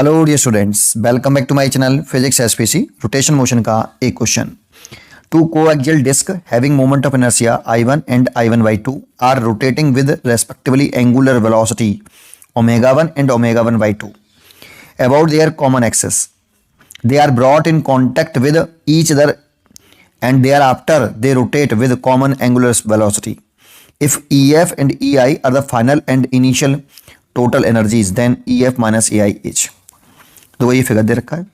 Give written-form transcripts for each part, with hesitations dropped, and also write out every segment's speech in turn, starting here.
Hello dear students, welcome back to my channel physics SPC. Rotation motion का एक question. Two coaxial disc having moment of inertia I1 and I1/2 are rotating with respectively angular velocity ω1 and ω1/2 about their common axis. They are brought in contact with each other and thereafter they rotate with common angular velocity. If EF and EI are the final and initial total energies, then EF minus EI each. तो ये figure दे रखा है,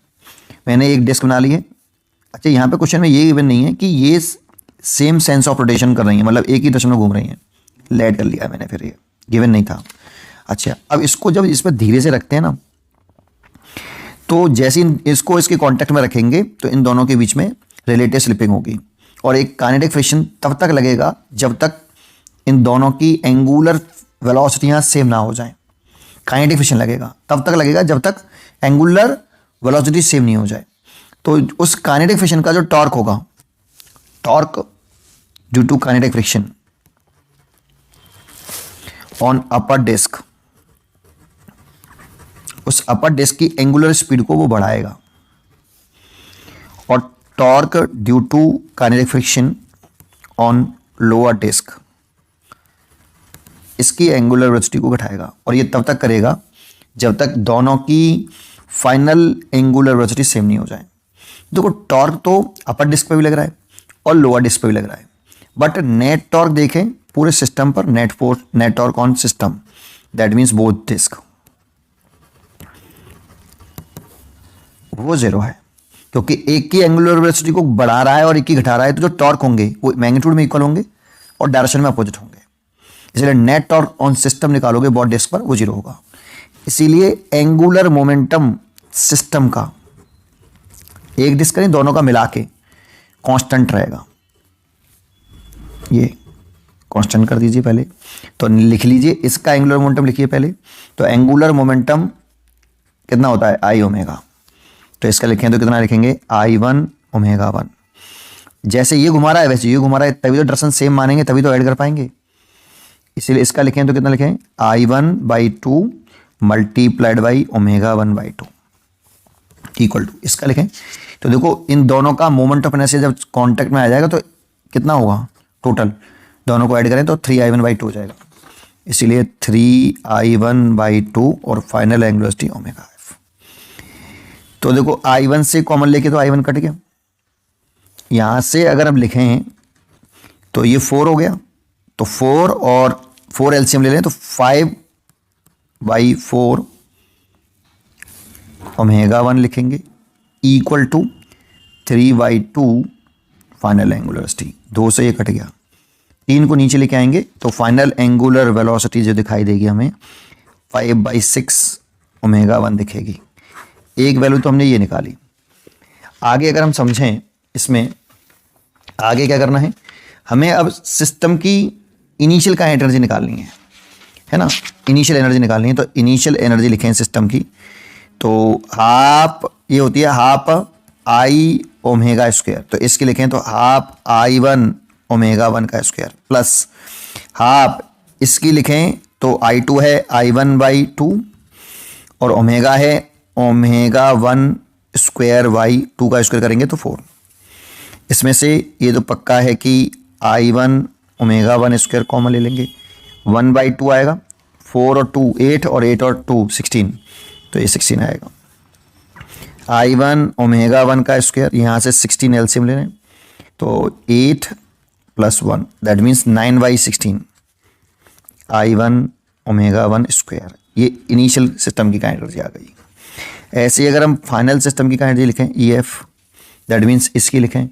मैंने एक disc बना ली है। अच्छा, यहाँ पे क्वेश्चन में ये गिवन नहीं है कि ये सेम सेंस ऑफ रोटेशन कर रही है, मतलब एक ही दिशा में घूम रही हैं। लेट कर लिया मैंने, फिर ये गिवन नहीं था। अच्छा, अब इसको जब इस पर धीरे से रखते हैं ना, तो जैसे इसको इसके कांटेक्ट में रखेंगे तो इन दोनों के बीच में रिलेटिव स्लिपिंग होगी और एक काइनेटिक फ्रिक्शन तब तक लगेगा जब तक इन दोनों की एंगुलर वेलोसिटियां सेम ना हो जाएं। काइनेटिक फ्रिक्शन लगेगा तब तक लगेगा जब तक एंगुलर वेलोसिटी सेम नहीं हो जाए। तो उस काइनेटिक फ्रिक्शन का जो टॉर्क होगा, torque due to kinetic friction on upper disc, उस अपर डिस्क की एंगुलर स्पीड को वो बढ़ाएगा और torque due to kinetic friction on lower disc इसकी एंगुलर वेलोसिटी को घटाएगा। और ये तब तक करेगा जब तक दोनों की फाइनल एंगुलर वेलोसिटी सेम नहीं हो जाए। देखो, टॉर्क तो अपर डिस्क पे भी लग रहा है और लोअर डिस्क पे भी लग रहा है, बट नेट टॉर्क देखें पूरे सिस्टम पर, net torque on system, that means both disc, वो जीरो है, क्योंकि एक की एंगुलर वेलोसिटी को बढ़ा रहा है और एक की घटा रहा है। तो जो टॉर्क होंगे वो मैग्नीट्यूड में इक्वल होंगे और डायरेक्शन में अपोजिट होंगे। इसलिए नेट टॉर्क ऑन सिस्टम निकालोगे बोथ डिस्क पर, वो जीरो होगा। इसीलिए एंगुलर मोमेंटम सिस्टम का, एक डिस्क नहीं दोनों का मिला के कांस्टेंट रहेगा। ये कांस्टेंट कर दीजिए पहले, तो लिख लीजिए इसका एंगुलर मोमेंटम लिखिए पहले। तो एंगुलर मोमेंटम कितना होता है, I ओमेगा। तो इसका लिखें तो कितना लिखेंगे, I1 ω1। जैसे ये घुमा रहा है वैसे ये घुमा रहा है, तभी तो डायरेक्शन सेम मानेंगे, तभी तो ऐड कर पाएंगे। इसीलिए इसका लिखें तो कितना लिखें, I1/2 multiplied by ω1/2 equal to, इसका लिखें। तो देखो, इन दोनों का मोमेंट ऑफ इनर्शिया जब कांटेक्ट में आ जाएगा तो कितना होगा टोटल, दोनों को ऐड करें तो 3I1/2 हो जाएगा। इसीलिए 3I1/2 और फाइनल एंगुलर वेलोसिटी ω(f). तो देखो, I1 से कॉमन लेके तो I1 कट गया। यहां से अगर हम लिखें तो ये 4 हो गया, तो 4 और 4 एलसीएम ले लें तो 5/4 ω1 लिखेंगे equal to 3/2 final angular velocity. 2 से ये कट गया, 3 को नीचे लेके आएंगे तो फाइनल एंगुलर वेलोसिटी जो दिखाई देगी हमें 5/6 ω1 दिखेगी। एक वैल्यू तो हमने ये निकाली। आगे अगर हम समझें, इसमें आगे क्या करना है हमें, अब सिस्टम की इनिशियल का एनर्जी निकालनी है ना, इनिशियल एनर्जी निकालनी है। तो इनिशियल एनर्जी लिखें सिस्टम की, तो हाफ ये होती है हाफ I ω²। तो इसके लिखें तो हाफ I1 ω1 का स्क्वायर प्लस हाफ इसकी लिखें तो I2 है I1/2 और ओमेगा है ω1² का स्क्वायर करेंगे तो 4। इसमें से ये तो पक्का है कि I1 ω1² कॉमन ले लेंगे, 1/2 आएगा, 4 और 2 8 और 8 और 2 16, तो ये 16 आएगा। I1 ω1 का स्क्वायर, यहाँ से 16 एलसीएम ले लें तो 8 + 1 दैट मीन्स 9/16 I1 ω1²। ये इनिशियल सिस्टम की एनर्जी आ गई। ऐसे ही अगर हम फाइनल सिस्टम की एनर्जी लिखें EF, दैट मीन्स इसकी लिखें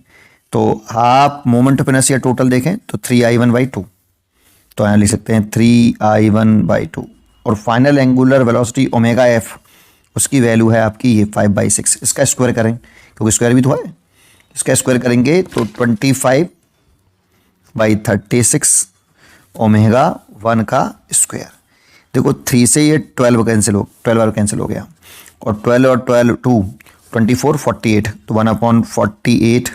तो half moment of inertia total देखें तो 3I1/2, तो यहाँ लिख सकते हैं 3I1/2 और फाइनल एंगुलर वेलोसिटी ω(f) उसकी वैल्यू है आपकी ये 5/6। इसका स्क्वायर करें क्योंकि स्क्वायर भी तो है, इसका स्क्वायर करेंगे तो 25/36 ω1 का स्क्वायर। देखो 3 से ये 12 कैंसिल हो गया और 12 और 12 2 24 48, तो 1/48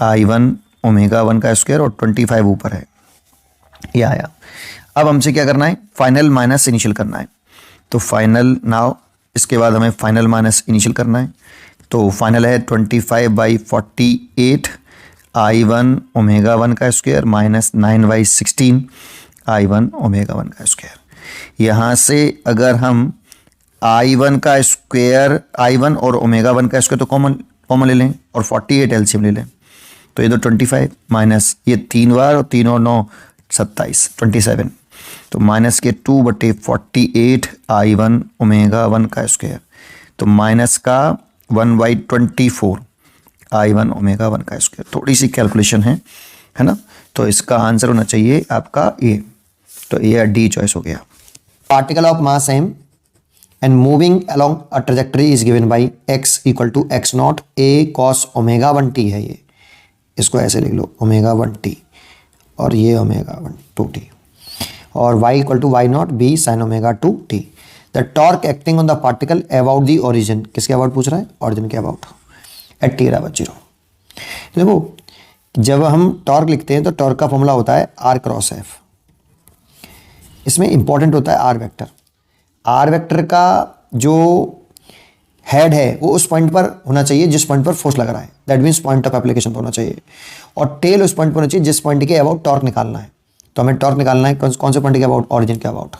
I1 ω1 का स्क्वायर और 25 ऊपर है, ये आया। अब हमसे क्या करना है, फाइनल माइनस इनिशियल करना है। तो फाइनल नाउ इसके बाद हमें फाइनल माइनस इनिशियल करना है। तो फाइनल है 25/48 I1 ओमेगा 1 का स्क्वायर माइनस 9/16 I1 ओमेगा 1 का स्क्वायर। यहाँ से अगर हम I1 का स्क्वायर, I1 और ओमेगा 1 का स्क्वायर तो कॉमन ले लें और 48 एलसीएम ले लें। तो ये तो 25 माइनस ये 3 बार और 3 और 9 27 27, तो माइनस के 2/48 I1 ओमेगा 1 का स्क्वायर, तो माइनस का 1/24 I1 ओमेगा 1 का स्क्वायर। थोड़ी सी कैलकुलेशन है ना। तो इसका आंसर होना चाहिए आपका ए, तो ए या डी चॉइस हो गया। Particle of mass m and moving along a trajectory is given by x equal to x naught a cos omega 1t है। ये इसको ऐसे लिख लो ओमेगा 1t और ये ओमेगा 2t और y equal to y naught b sin omega 2t। The torque acting on the particle about the origin, किसके about पूछ रहा है? ओरिजिन के अबाउट एट t बराबर 0। देखो जब हम टॉर्क लिखते हैं तो टॉर्क का फॉर्मूला होता है r क्रॉस f। इसमें इंपॉर्टेंट होता है आर वेक्टर। आर वेक्टर का जो हेड है वो उस पॉइंट पर होना चाहिए जिस पॉइंट पर फोर्स लग रहा है, that means point of application पर होना चाहिए, और टेल उस पॉइंट पर होना चाहिए जिस पॉइंट के अबाउट टॉर्क निकालना है। तो हमें टॉर्क निकालना है कौन से पॉइंट के अबाउट? ऑरिजिन के अबाउट।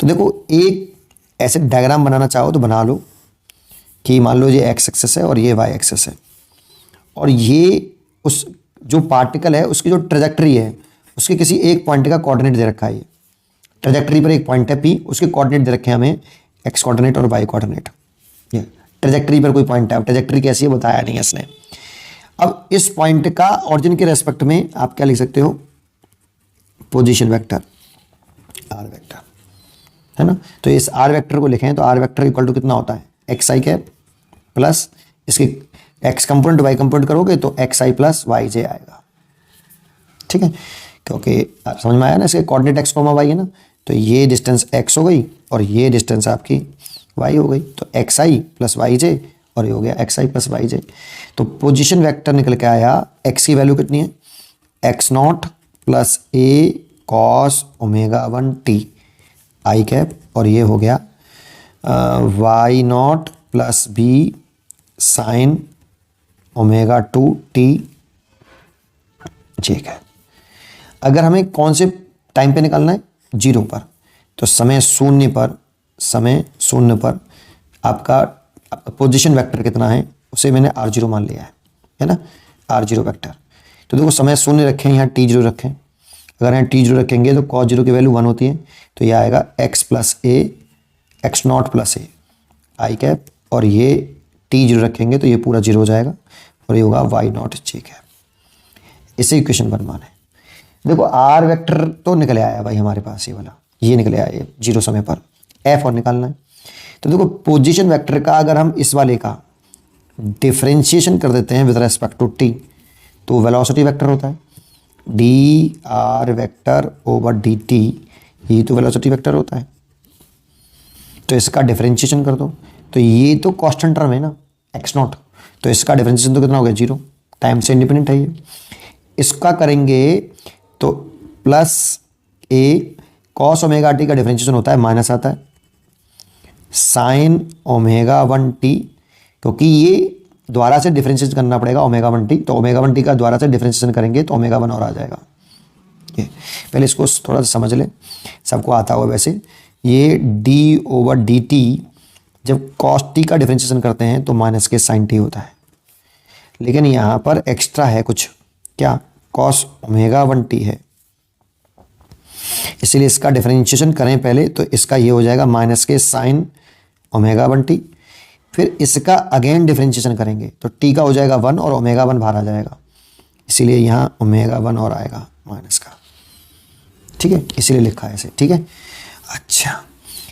तो देखो एक ऐसे डायग्राम बनाना चाहो तो बना लो कि मान लो ये एक्स एक्सेस है और ये वाई एक्सेस है, और ये उस जो पार्टिकल है उसकी जो ट्रेजेक्टरी है उसके किसी एक पॉइंट का कोऑर्डिनेट दे रखा है। ये ट्रेजेक्टरी पर एक पॉइंट है पी, उसके कोऑर्डिनेट दे रखे हैं हमें एक्स कोऑर्डिनेट और वाई कोऑर्डिनेट। ये ट्रेजेक्टरी पर कोई पॉइंट है, अब ट्रेजेक्टरी कैसी है बताया नहीं है इसने। अब इस पॉइंट का ऑरिजिन के रेस्पेक्ट में आप क्या लिख सकते हो? पोजीशन वेक्टर आर वेक्टर, है ना। तो इस आर वेक्टर को लिखें तो आर वेक्टर इक्वल टू कितना होता है? एक्स आई कैप प्लस इसके एक्स कंपोनेंट वाई कंपोनेंट करोगे तो एक्स आई प्लस वाई जे आएगा। ठीक है, क्योंकि समझ में आया ना, इसके कोऑर्डिनेट एक्स कोमा वाई है ना, तो ये डिस्टेंस एक्स हो गई और ये डिस्टेंस आपकी वाई हो गई, तो एक्स आई प्लस वाई जे और ये हो गया एक्स आई प्लस वाई जे। तो पोजीशन वेक्टर निकल के आया, एक्स की वैल्यू कितनी है? X naught plus A cos omega 1t I cap, और ये हो गया Y naught plus B sine omega 2t J cap. अगर हमें कौन से टाइम पे निकालना है? 0 पर। तो समय शून्य पर आपका पोजीशन वेक्टर कितना है उसे मैंने r0 मान लिया है ना, r0 वेक्टर। तो देखो समय शून्य रखें, यहाँ t0 रखें। अगर यहाँ t0 रखेंगे तो cos 0 की वैल्यू 1 होती है, तो यह आएगा x plus A x naught plus A I cap, और ये t0 रखेंगे तो ये पूरा 0 हो जाएगा और ये होगा वाई नॉट जे कैप। इसे इक्वेशन 1 माने। देखो आर वेक्टर तो निकले आया भाई हमारे पास, ये वाला ये निकले आया 0 समय पर। एफ और निकालना है। तो देखो पोजीशन वेक्टर का अगर हम इस वाले का डिफरेंशिएशन कर देते हैं विद रेस्पेक्ट टू टी, तो वेलोसिटी वेक्टर होता है D R vector over D T, ये तो वेलोसिटी वेक्टर होता है। तो इसका डिफरेंशिएशन कर दो, तो ये तो कांस्टेंट टर्म है ना एक्स नॉट, तो इसका डिफरेंशिएशन तो कितना हो गया? 0। टाइम से इंडिपेंडेंट है ये। इसका करेंगे तो plus A cos omega T का डिफरेंशिएशन होता है माइनस आता है साइन ओमेगा 1t, क्योंकि ये द्वारा से डिफरेंशिएट करना पड़ेगा ओमेगा 1t, तो ओमेगा 1t का द्वारा से डिफरेंशिएशन करेंगे तो ओमेगा 1 और आ जाएगा। ये पहले इसको थोड़ा सा समझ ले, सबको आता होगा वैसे। ये d ओवर dt जब cos t का डिफरेंशिएशन करते हैं तो माइनस के साइन t होता है, लेकिन यहाँ पर एक्स्ट्रा है कुछ, क्या? cos ओमेगा 1t है, इसलिए इसका डिफरेंशिएशन करें पहले तो इसका ये हो जाएगा माइनस के साइन ओमेगा 1t, फिर इसका अगेन डिफरेंशिएशन करेंगे तो t का हो जाएगा 1 और ओमेगा 1 बाहर आ जाएगा, इसीलिए यहाँ ओमेगा 1 और आएगा माइनस का। ठीक है, इसीलिए लिखा है इसे। ठीक है, अच्छा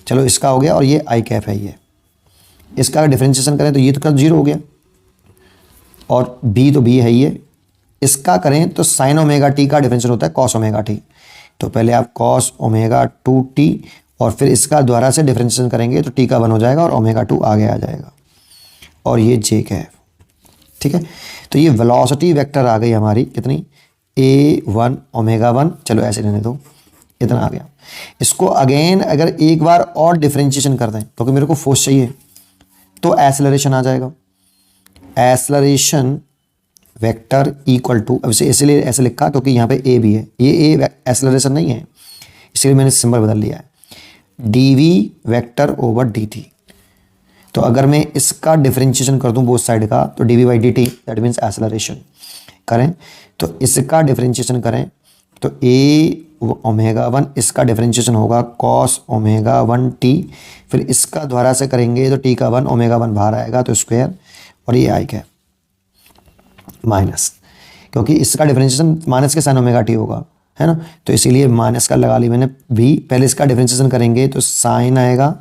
चलो इसका हो गया, और ये आई कैप है, ये इसका डिफरेंशिएशन करें तो ये तो 0 हो गया, और b तो b है ये। इसका करें तो साइन ओमेगा टी का डिफरेंशिएशन होता है कॉस ओमेगा टी, तो पहले आप कॉस ओमेगा 2t और फिर इसका द्वारा से डिफरेंशिएशन करेंगे तो t का 1 हो जाएगा और ओमेगा 2 आगे आ जाएगा, और ये j कैप। ठीक है, तो ये वेलोसिटी वेक्टर आ गई हमारी कितनी? a1 ओमेगा 1, चलो ऐसे रहने दो, इतना आ गया। इसको अगेन अगर एक बार और डिफरेंशिएशन कर दें, क्योंकि मेरे को फोर्स चाहिए, तो एक्सेलरेशन आ जाएगा। एक्सेलरेशन वेक्टर इक्वल टू, अब इसे इसलिए ऐसे लिखा क्योंकि यहाँ पे ए भी है, ये ए एक्सेलरेशन नहीं है, इसलिए मैंने सिंबल बदल लिया है, D V vector over D T. तो अगर मैं इसका डिफरेंशिएशन कर दूं बोथ साइड का, तो D V by D T that means acceleration करें, तो इसका डिफरेंशिएशन करें तो ए ओमेगा वन, इसका डिफरेंशिएशन होगा कॉस ओमेगा वन टी, फिर इसका द्वारा से करेंगे तो टी का वन, ओमेगा वन बाहर आएगा तो स्क्वायर, और ये आई क्या माइनस, क्योंकि इसका डिफरेंशिएशन माइनस के साइन ओमेगा टी होगा, है ना, तो इसीलिए माइनस का लगा ली मैंने भी। पहले इसका डिफरेंशिएशन करेंगे तो साइन आएगा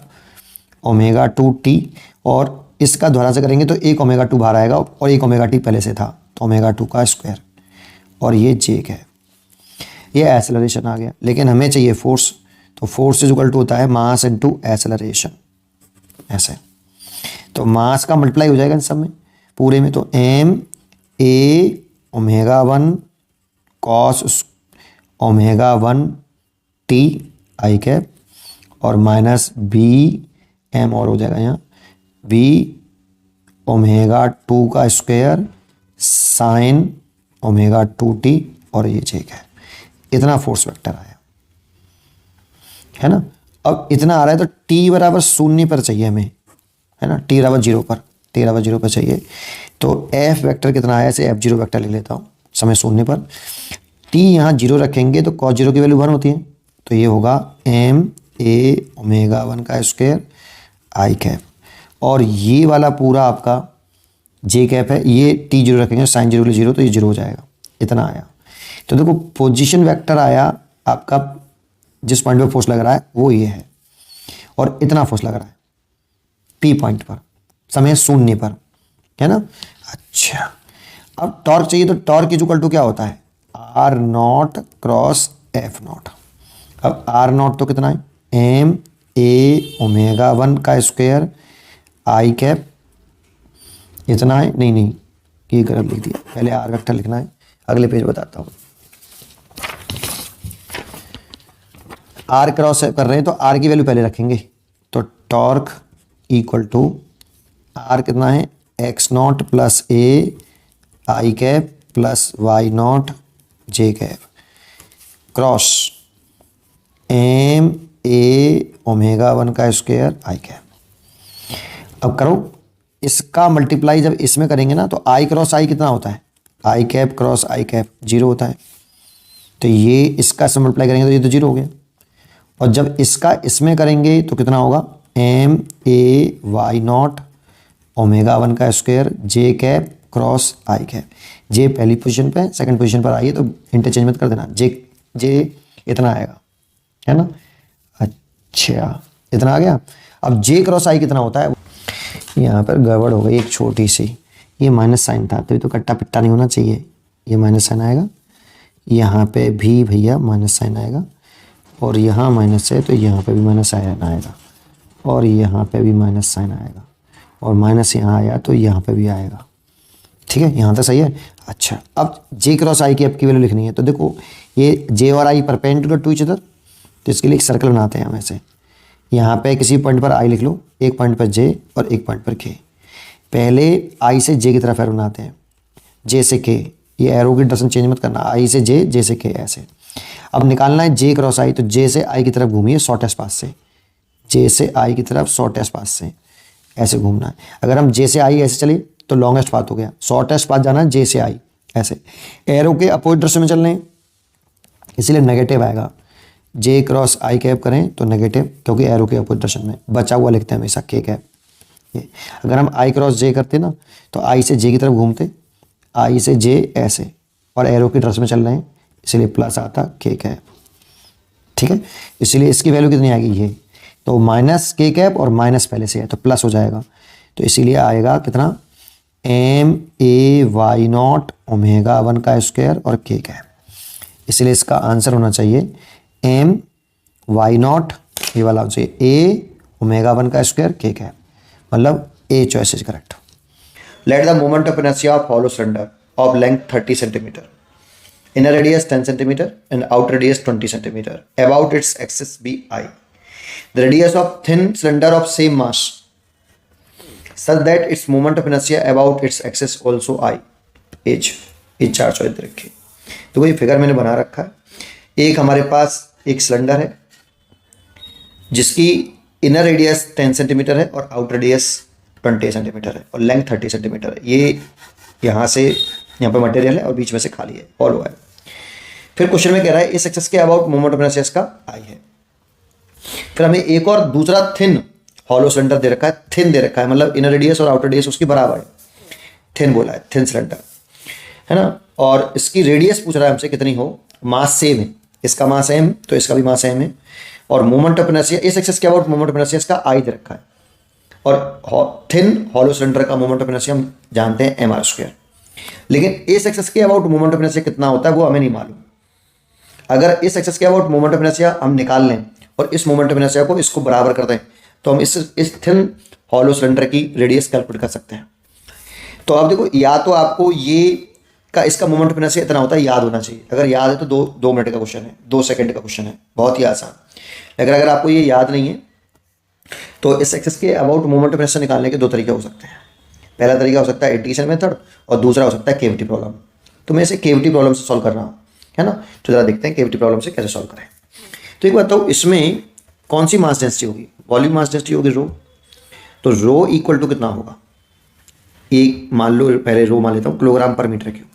ओमेगा टू टी, और इसका द्वारा से करेंगे तो एक ओमेगा टू बाहर आएगा और एक ओमेगा टी पहले से था, तो ओमेगा टू का स्क्वायर, और ये जे है, ये एक्सेलरेशन आ गया। लेकिन हमें चाहिए फोर्स, तो फोर्स इज इक्वल टू होता है मास इनटू एक्सेलरेशन, ऐसे। तो मास का मल्टीप्लाई हो जाएगा इन सब में पूरे में, तो M A omega one cos omega one T I cap, और माइनस बी एम और हो जाएगा यहाँ बी ओमेगा टू का square sine omega two T, और ये जे है। इतना फोर्स वेक्टर आया, है ना। अब इतना आ रहा है तो टी बराबर शून्य पर चाहिए हमें, है ना, टी बराबर जीरो पर, टी बराबर जीरो पर चाहिए। तो एफ वेक्टर कितना आया, ऐसे एफ जीरो वेक्टर ले लेता हूँ समय शून्य पर। टी यहाँ जीरो रखेंगे तो कॉस जीरो की वैल्यू वन होती है, तो ये होगा एम ए ओमेगा वन का स्क्वायर आई कैप, और ये वाला पूरा आपका जे कैप है, ये टी जीरो रखेंगे साइन जीरो के जीरो, तो ये जीरो हो जाएगा। इतना आया। तो देखो पोजीशन वेक्टर आया आपका, जिस पॉइंट पर फोर्स लग रहा है वो ये है, और इतना फोर्स लग रहा है पी पॉइंट पर समय शून्य पर, है ना। अच्छा, अब टॉर्क चाहिए, तो टॉर्क इज इक्वल टू क्या होता है, R naught cross F naught. अब आर नॉट तो कितना है, एम ए ओमेगा वन का स्क्वायर आई कैप, इतना है, नहीं ये गलत लिख दिया, पहले आर वेक्टर लिखना है, अगले पेज बताता हूँ। आर क्रॉस कर रहे हैं तो आर की वैल्यू पहले रखेंगे, तो टॉर्क इक्वल टू आर कितना है, X naught plus A I cap plus Y naught J cap cross M A omega one का स्क्वायर आई कैप। अब करो इसका मल्टीप्लाई, जब इसमें करेंगे ना तो आई क्रॉस आई कितना होता है, आई cap cross I cap zero होता है, तो ये इसका से मल्टीप्लाई करेंगे तो ये तो जीरो हो गया। और जब इसका इसमें करेंगे तो कितना होगा, M A Y naught omega one का square J cap cross I cap. J पहली पोजीशन पे, सेकंड पोजीशन पर आई है तो इंटरचेंज मत कर देना, जे इतना आएगा, है ना। अच्छा, इतना आ गया। अब जे क्रॉस आई कितना होता है, यहाँ पर गड़बड़ हो गई एक छोटी सी, ये माइनस साइन था तभी तो कट्टा पिट्टा नहीं होना चाहिए, ये माइनस साइन आएगा, यहाँ पे भी भैया माइनस साइन आएगा, और यहाँ माइनस है तो यहाँ पे भी माइनस साइन आएगा, और यहाँ पे भी माइनस साइन आएगा, और माइनस यहाँ आया तो यहाँ पे भी आएगा। ठीक है, यहाँ तक सही है। अच्छा, अब जे क्रॉस आई की आपकी वैल्यू लिखनी है, तो देखो ये जे और आई परपेंडिकुलर टू ईच अदर, तो इसके लिए एक सर्कल बनाते हैं हम ऐसे। यहाँ पे किसी पॉइंट पर आई लिख लो, एक पॉइंट पर जे और एक पॉइंट पर के। पहले आई से जे की तरफ एरो बनाते हैं, जे से के, ये एरो की डायरेक्शन चेंज मत करना, आई से जे से के ऐसे। अब निकालना है जे क्रॉस आई, तो जे से आई की तरफ घूमिए शॉर्टेस्ट पाथ से, जे से आई की तरफ शॉर्टेस्ट पाथ से ऐसे घूमना है। अगर हम जे से आई ऐसे चले तो लॉन्गेस्ट पाथ हो गया, शॉर्टेस्ट पाथ जाना है जे से आई ऐसे। एरो के अपोजिट डायरेक्शन में चल रहे हैं इसलिए नेगेटिव आएगा, जे क्रॉस आई कैप करें तो नेगेटिव, क्योंकि एरो के अपोजिट डायरेक्शन में बचा हुआ लिखते हैं हमेशा के कैप। ये अगर हम आई क्रॉस जे करते ना तो आई से जे की तरफ घूमते, आई से जे ऐसे, और एरो की डायरेक्शन में चल रहे हैं इसलिए प्लस आता के कैप। ठीक है, इसलिए इसकी वैल्यू कितनी आएगी, ये तो माइनस के कैप और माइनस पहले से है तो प्लस हो जाएगा, तो इसीलिए आएगा कितना, M A Y naught omega one का स्क्वायर और के कैप। इसलिए इसका आंसर होना चाहिए एम वाई नॉट, ये वाला होना चाहिए ए ओमेगा वन का स्क्वायर के कैप, मतलब a choice is correct. Let the moment of inertia follow cylinder of length 30 centimeter. inner radius 10 centimeter and outer radius 20 centimeter. About its axis be I. The radius of thin cylinder of same mass such that its moment of inertia about its axis also I. H. ये चार choice दे रखी। तो ये figure मैंने बना रखा है। एक हमारे पास एक सिलेंडर है जिसकी इनर रेडियस 10 सेंटीमीटर है और आउटर रेडियस 20 सेंटीमीटर है और लेंथ 30 सेंटीमीटर है। ये यहाँ से यहाँ पे मटेरियल है और बीच में से खाली है, हॉलो है। फिर क्वेश्चन में कह रहा है इस एक्सेस के अबाउट मोमेंट ऑफ इनर्शिया का आई है। फिर हमें एक और दूसरा थिन हॉलो सिलेंडर दे रखा है, थिन दे रखा है, मतलब इनर रेडियस और आउटर रेडियस उसकी बराबर है, थिन बोला है, थिन सिलेंडर है ना। और इसकी रेडियस पूछ रहा है हमसे कितनी हो, मास सेम है, इसका मास एम तो इसका भी मास एम है और मोमेंट ऑफ इनर्शिया इस एक्सेस के अबाउट मोमेंट ऑफ इनर्शिया का आई दे रखा है और थिन हॉलो सिलेंडर का मोमेंट ऑफ इनर्शिया हम जानते हैं एम आर स्क्वायर। लेकिन इस एक्सेस के अबाउट मोमेंट ऑफ इनर्शिया कितना होता है वो हमें नहीं मालूम। अगर इस एक्सेस के अबाउट मोमेंट ऑफ इनर्शिया हम निकाल लें और इस मोमेंट ऑफ इनर्शिया को इसको बराबर कर दें तो हम इस थिन हॉलो सिलेंडर की रेडियस कैलकुलेट कर सकते हैं। तो अब देखो, या तो आपको ये का इसका मोमेंट ऑफ इनर्शिया इतना होता है, याद होना चाहिए। अगर याद है तो दो मिनट का क्वेश्चन है, 2 सेकंड का क्वेश्चन है, बहुत ही आसान। लेकिन अगर आपको ये याद नहीं है तो इस एक्सेस के अबाउट मोमेंट ऑफ इनर्शिया निकालने के 2 तरीके हो सकते हैं। पहला तरीका हो सकता है इंटीग्रेशन मेथड और दूसरा हो सकता है केविटी प्रॉब्लम। तो मैं इसे केविटी प्रॉब्लम से सॉल्व कर रहा हूँ, है ना। तो जरा देखते हैं केविटी प्रॉब्लम से कैसे सॉल्व करें। तो एक बात बताओ, इसमें कौन सी मास डेंसिटी होगी, वॉल्यूम मास डेंसिटी होगी रो। तो रो इक्वल टू कितना होगा, एक मान लो, पहले रो मान लेता हूँ, किलोग्राम पर मीटर क्यूब।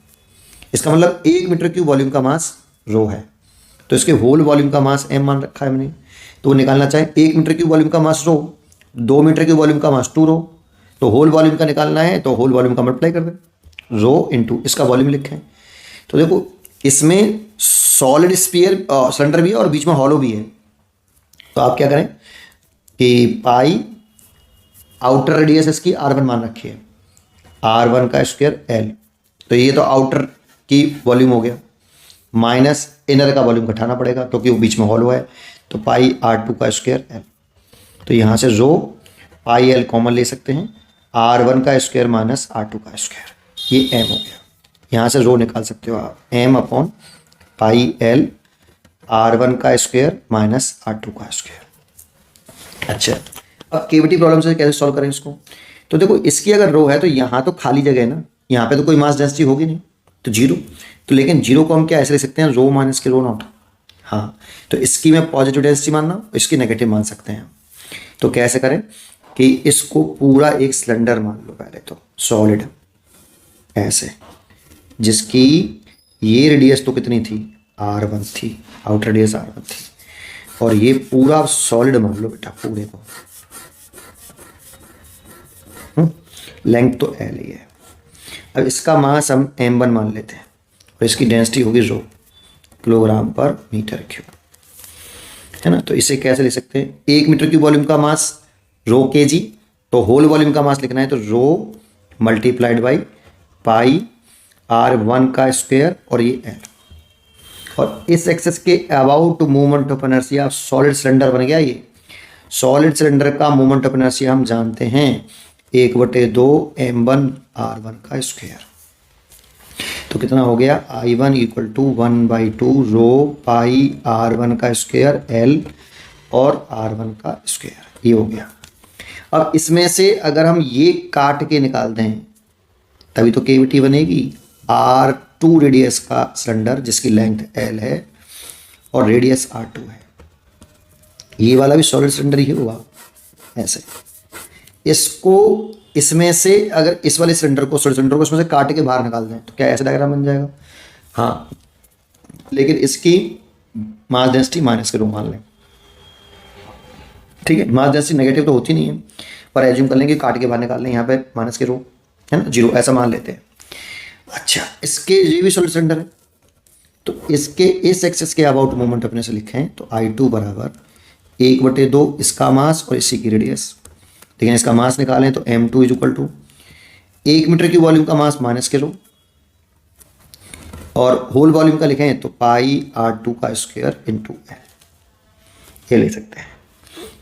इसका मतलब 1 मीटर क्यूब वॉल्यूम का मास रो है, तो इसके होल वॉल्यूम का मास एम मान रखा है मैंने। तो वो निकालना चाहे 1 मीटर क्यूब वॉल्यूम का मास रो, 2 मीटर क्यूब वॉल्यूम का मास 2 रो, तो होल वॉल्यूम का निकालना है तो होल वॉल्यूम का मल्टीप्लाई कर दें, रो इंटू इसका वॉल्यूम लिखें। तो देखो इसमें सॉलिड स्फीयर सिलेंडर भी है और बीच में हॉलो भी है। तो आप क्या करें कि पाई आउटर रेडियस इसकी R1 मान रखी है, R1 का स्क्वायर L। तो ये तो आउटर की वॉल्यूम हो गया, माइनस इनर का वॉल्यूम घटाना पड़ेगा क्योंकि वो बीच में हॉलो है। तो पाई R2 का स्क्वायर L। तो यहाँ से रो पाई L कॉमन ले सकते हैं, R1 का स्क्वायर माइनस R2 का स्क्वायर, ये M हो गया। यहाँ से रो निकाल सकते हो आप, M upon pi L R1 का स्क्वायर माइनस R2 का स्क्वायर। अच्छा, अब केविटी प्रॉब्लम से कैसे सॉल्व करें इसको। तो देखो इसकी अगर रो है तो यहाँ तो खाली जगह है ना, यहाँ पे तो कोई मास डेंसिटी होगी नहीं, तो जीरो। तो लेकिन जीरो को हम क्या ऐसे ले सकते हैं, रो माइनस के रो नॉट। हाँ, तो इसकी मैं पॉजिटिव डेंसिटी मानना, इसकी नेगेटिव मान सकते हैं। तो कैसे करें कि इसको पूरा एक सिलेंडर मान लो पहले तो, सॉलिड ऐसे, जिसकी ये रेडियस तो कितनी थी, R1 थी, आउटर रेडियस R1 थी, और ये पूरा सॉलिड मान लो बेटा पूरे को, लेंथ तो L ही है। अब इसका मास हम M1 मान लेते हैं और इसकी डेंसिटी होगी रो, किलोग्राम पर मीटर क्यूब, है ना। तो इसे कैसे ले सकते हैं, 1 मीटर क्यूब वॉल्यूम का मास रो kg, तो होल वॉल्यूम का मास लिखना है तो रो मल्टीप्लाइड बाई पाई R1 का स्क्वायर और ये L। और इस एक्सेस के about moment of inertia solid cylinder बन गया। ये सॉलिड सिलेंडर का मोमेंट ऑफ इनर्शिया हम जानते हैं 1/2 M1 R1 का स्क्वायर। तो कितना हो गया, I1 equal to 1/2 row pi R1 का स्क्वायर L और R1 का स्क्वायर, ये हो गया। अब इसमें से अगर हम ये काट के निकाल दें तभी तो केविटी बनेगी। R2 रेडियस का सिलेंडर जिसकी लेंथ L है और रेडियस R2 है, ये वाला भी सॉलिड सिलेंडर ही होगा ऐसे। इसको इसमें से अगर इस वाले सिलेंडर को, सॉलिड सिलेंडर को इसमें से काट के बाहर निकाल दें तो क्या ऐसा डायग्राम बन जाएगा। हाँ, लेकिन इसकी मास डेंसिटी माइनस के रो मान लें, ठीक है। मास डेंसिटी नेगेटिव तो होती नहीं है, पर एज्यूम कर लेंगे काट के बाहर निकाल लें, यहाँ पे माइनस के रो है ना, 0 ऐसा मान लेते हैं। अच्छा, इसके ये भी सॉलिड सिलेंडर है, तो इसके इस एक्सेस के अबाउट मोमेंट अपने से लिखें तो I2 बराबर 1/2 इसका मास और इसी की रेडियस। लेकिन इसका मास निकालें तो M2 is equal to 1 metre की वॉल्यूम का मास माइनस के रो, और होल वॉल्यूम का लिखें तो पाई R2 का स्क्वायर इंटू L, ये ले सकते हैं।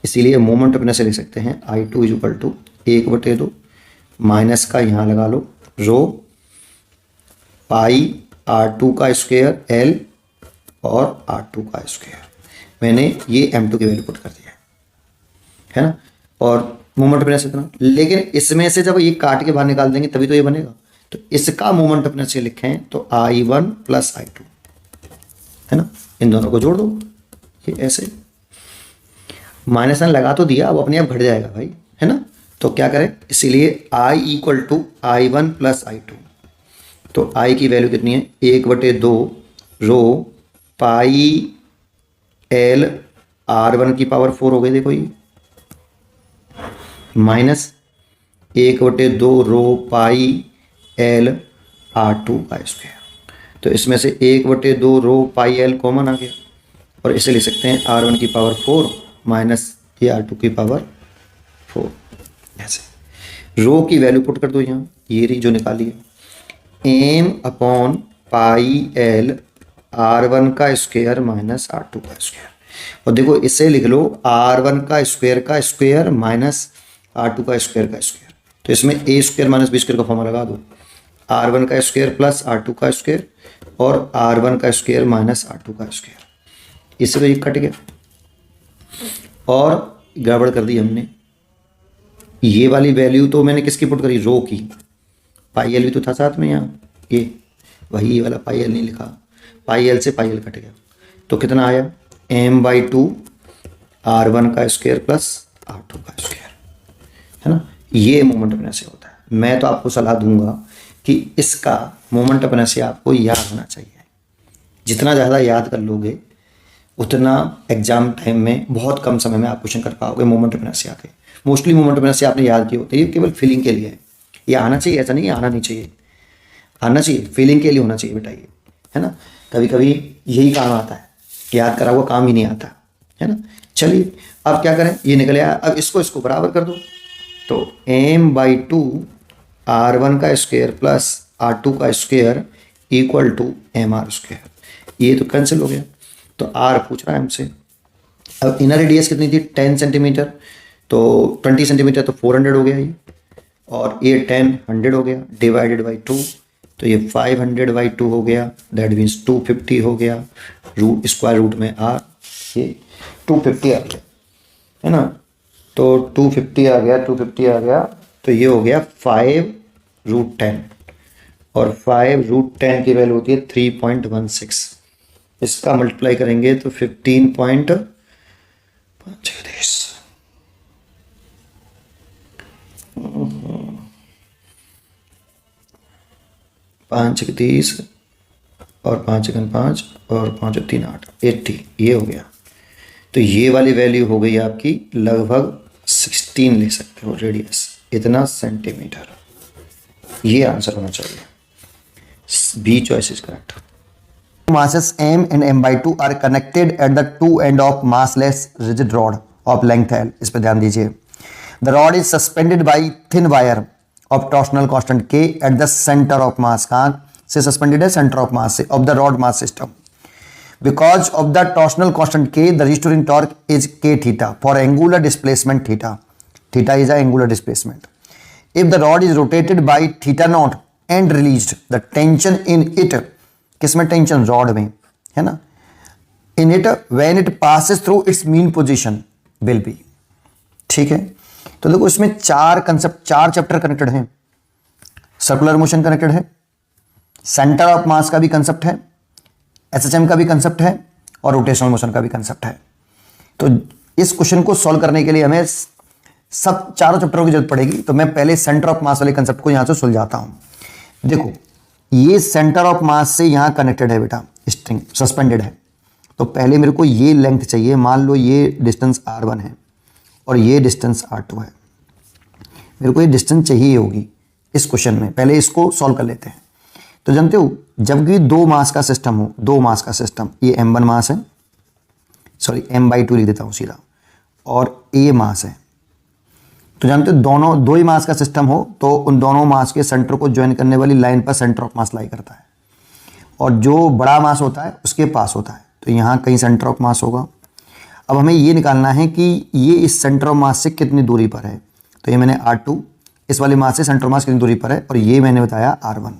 इसीलिए मोमेंट अपने से ले सकते हैं I2 is equal to 1/2 minus का यहाँ लगा लो रो पाई R2 का स्क्वायर L और R2 का स्क्वायर, मैंने ये M2 की वैल्यू पुट कर दिया है ना, और मोमेंट ऑफ इनर्शिया इतना। लेकिन इसमें से जब ये काट के बाहर निकाल देंगे तभी तो ये बनेगा, तो इसका मोमेंट ऑफ इनर्शिया लिखें तो I1 प्लस I2 है ना, इन दोनों को जोड़ दो, ये ऐसे माइनस साइन लगा तो दिया, अब अपने आप घट जाएगा भाई, है ना। तो क्या करें, इसीलिए I equal to I1 plus I2, तो I की वैल्यू कितनी है 1/2 रो पाई L R1 की पावर 4 हो गई, देखो ये माइनस 1/2 रो पाई L R2 का स्क्वायर, तो इसमें से 1/2 रो पाई L कॉमन आ गया, और इसे लिख सकते हैं R1 की पावर 4 माइनस ये R2 की पावर 4, ऐसे रो की वैल्यू पुट कर दो यहाँ, ये रही जो निकाली है, m upon pi L R1 का स्क्वायर माइनस R2 का स्क्वायर, और देखो इसे लिख लो R1 का स्क्वायर माइनस R2 का स्क्वायर, तो इसमें a square minus b square का फॉर्मूला लगा दो, R1 का स्क्वायर प्लस R2 का स्क्वायर और R1 का स्क्वायर माइनस R2 का स्क्वायर, इससे तो ये कट गया, और गड़बड़ कर दी हमने, ये वाली वैल्यू तो मैंने किसकी पुट करी, रो की, पाई एल भी तो था साथ में यहाँ, ये वही वाला पाई एल नहीं लिखा, पाई एल से पाई एल कट गया, तो कितना आया m/2 R1 का स्क्वायर प्लस R2 का स्क्वायर, है ना। ये मोमेंट ऑफ इनर्शिया होता है। मैं तो आपको सलाह दूंगा कि इसका मोमेंट ऑफ इनर्शिया आपको याद होना चाहिए, जितना ज़्यादा याद कर लोगे उतना एग्जाम टाइम में बहुत कम समय में आप क्वेश्चन कर पाओगे मोमेंट ऑफ इनर्शिया के। मोस्टली मोमेंट ऑफ इनर्शिया आपने याद किए होते हैं, ये केवल फीलिंग के लिए है, ये आना चाहिए ऐसा नहीं, आना नहीं चाहिए, आना चाहिए, फीलिंग के लिए होना चाहिए बेटा ये, है ना। कभी कभी यही काम आता है, याद करा हुआ काम ही नहीं आता, है ना। चलिए अब क्या करें, ये निकल आया, अब इसको बराबर कर दो, तो m/2 R1 का स्क्वायर प्लस R2 का square equal to mr square, ये तो कैंसिल हो गया, तो R पूछ रहा है हमसे। अब इनर रेडियस कितनी थी 10 सेंटीमीटर, तो 20 सेंटीमीटर तो 400 हो गया ये, और ये 10 100 हो गया डिवाइडेड बाई 2, तो ये 500/2 हो गया, दैट मीन्स 250 हो गया, रूट स्क्वायर रूट में R, ये 250 आ गया, है ना, तो 250 आ गया, तो ये हो गया 5√10, और 5√10 की वैल्यू होती है 3.16, इसका मल्टीप्लाई करेंगे तो 15.5 5 और 5 5 और 5 3 8 80, ये हो गया, तो ये वाली वैल्यू हो गई आपकी लगभग 16 ले सकते हो रेडियस, इतना सेंटीमीटर, ये आंसर होना चाहिए, B choice is correct. Masses m and m/2 are connected at the two end of massless rigid rod of length L, इस पर ध्यान दीजिए। The rod is suspended by thin wire of torsional constant K at the center of mass, कहाँ से suspended है, center of mass से, of the rod mass system. Because of the torsional constant K, the restoring torque is K theta for angular displacement theta. Theta is the angular displacement. If the rod is rotated by theta naught and released, the tension in it, किसमें tension, rod में, है ना, in it when it passes through it's mean position will be, ठीक है। तो देखो इसमें 4 chapter connected हैं, सर्कुलर मोशन कनेक्टेड है, सेंटर ऑफ मास का भी कंसेप्ट है, एसएचएम का भी कंसेप्ट है, और रोटेशनल मोशन का भी कंसेप्ट है। तो इस क्वेश्चन को सॉल्व करने के लिए हमें सब चारों चैप्टरों की जरूरत पड़ेगी, तो मैं पहले सेंटर ऑफ मास वाले कंसेप्ट को यहां से सुलझाता हूं। देखो ये सेंटर ऑफ मास से यहां कनेक्टेड है बेटा, स्ट्रिंग सस्पेंडेड है, तो पहले मेरे को ये लेंथ चाहिए, मान लो ये डिस्टेंस r1 है और ये डिस्टेंस r2 है, मेरे को ये डिस्टेंस चाहिए होगी इस क्वेश्चन में, पहले इसको सॉल्व कर लेते हैं। तो जानते हो जब भी 2 मास का सिस्टम हो, 2 मास का सिस्टम, ये m1 मास है, सॉरी m/2 लिख देता हूं सीधा, और a मास है, तो जानते हो दोनों 2 ही मास का सिस्टम हो तो उन दोनों मास के सेंटर को ज्वाइन करने वाली लाइन पर सेंटर ऑफ मास लाई करता है, और जो बड़ा मास होता है उसके पास होता है, तो यहाँ कहीं सेंटर ऑफ मास होगा। अब हमें ये निकालना है कि ये इस सेंटर ऑफ मास से कितनी दूरी पर है, तो ये मैंने R2, इस वाले मास से सेंटर ऑफ मास कितनी दूरी पर है, और ये मैंने बताया R1।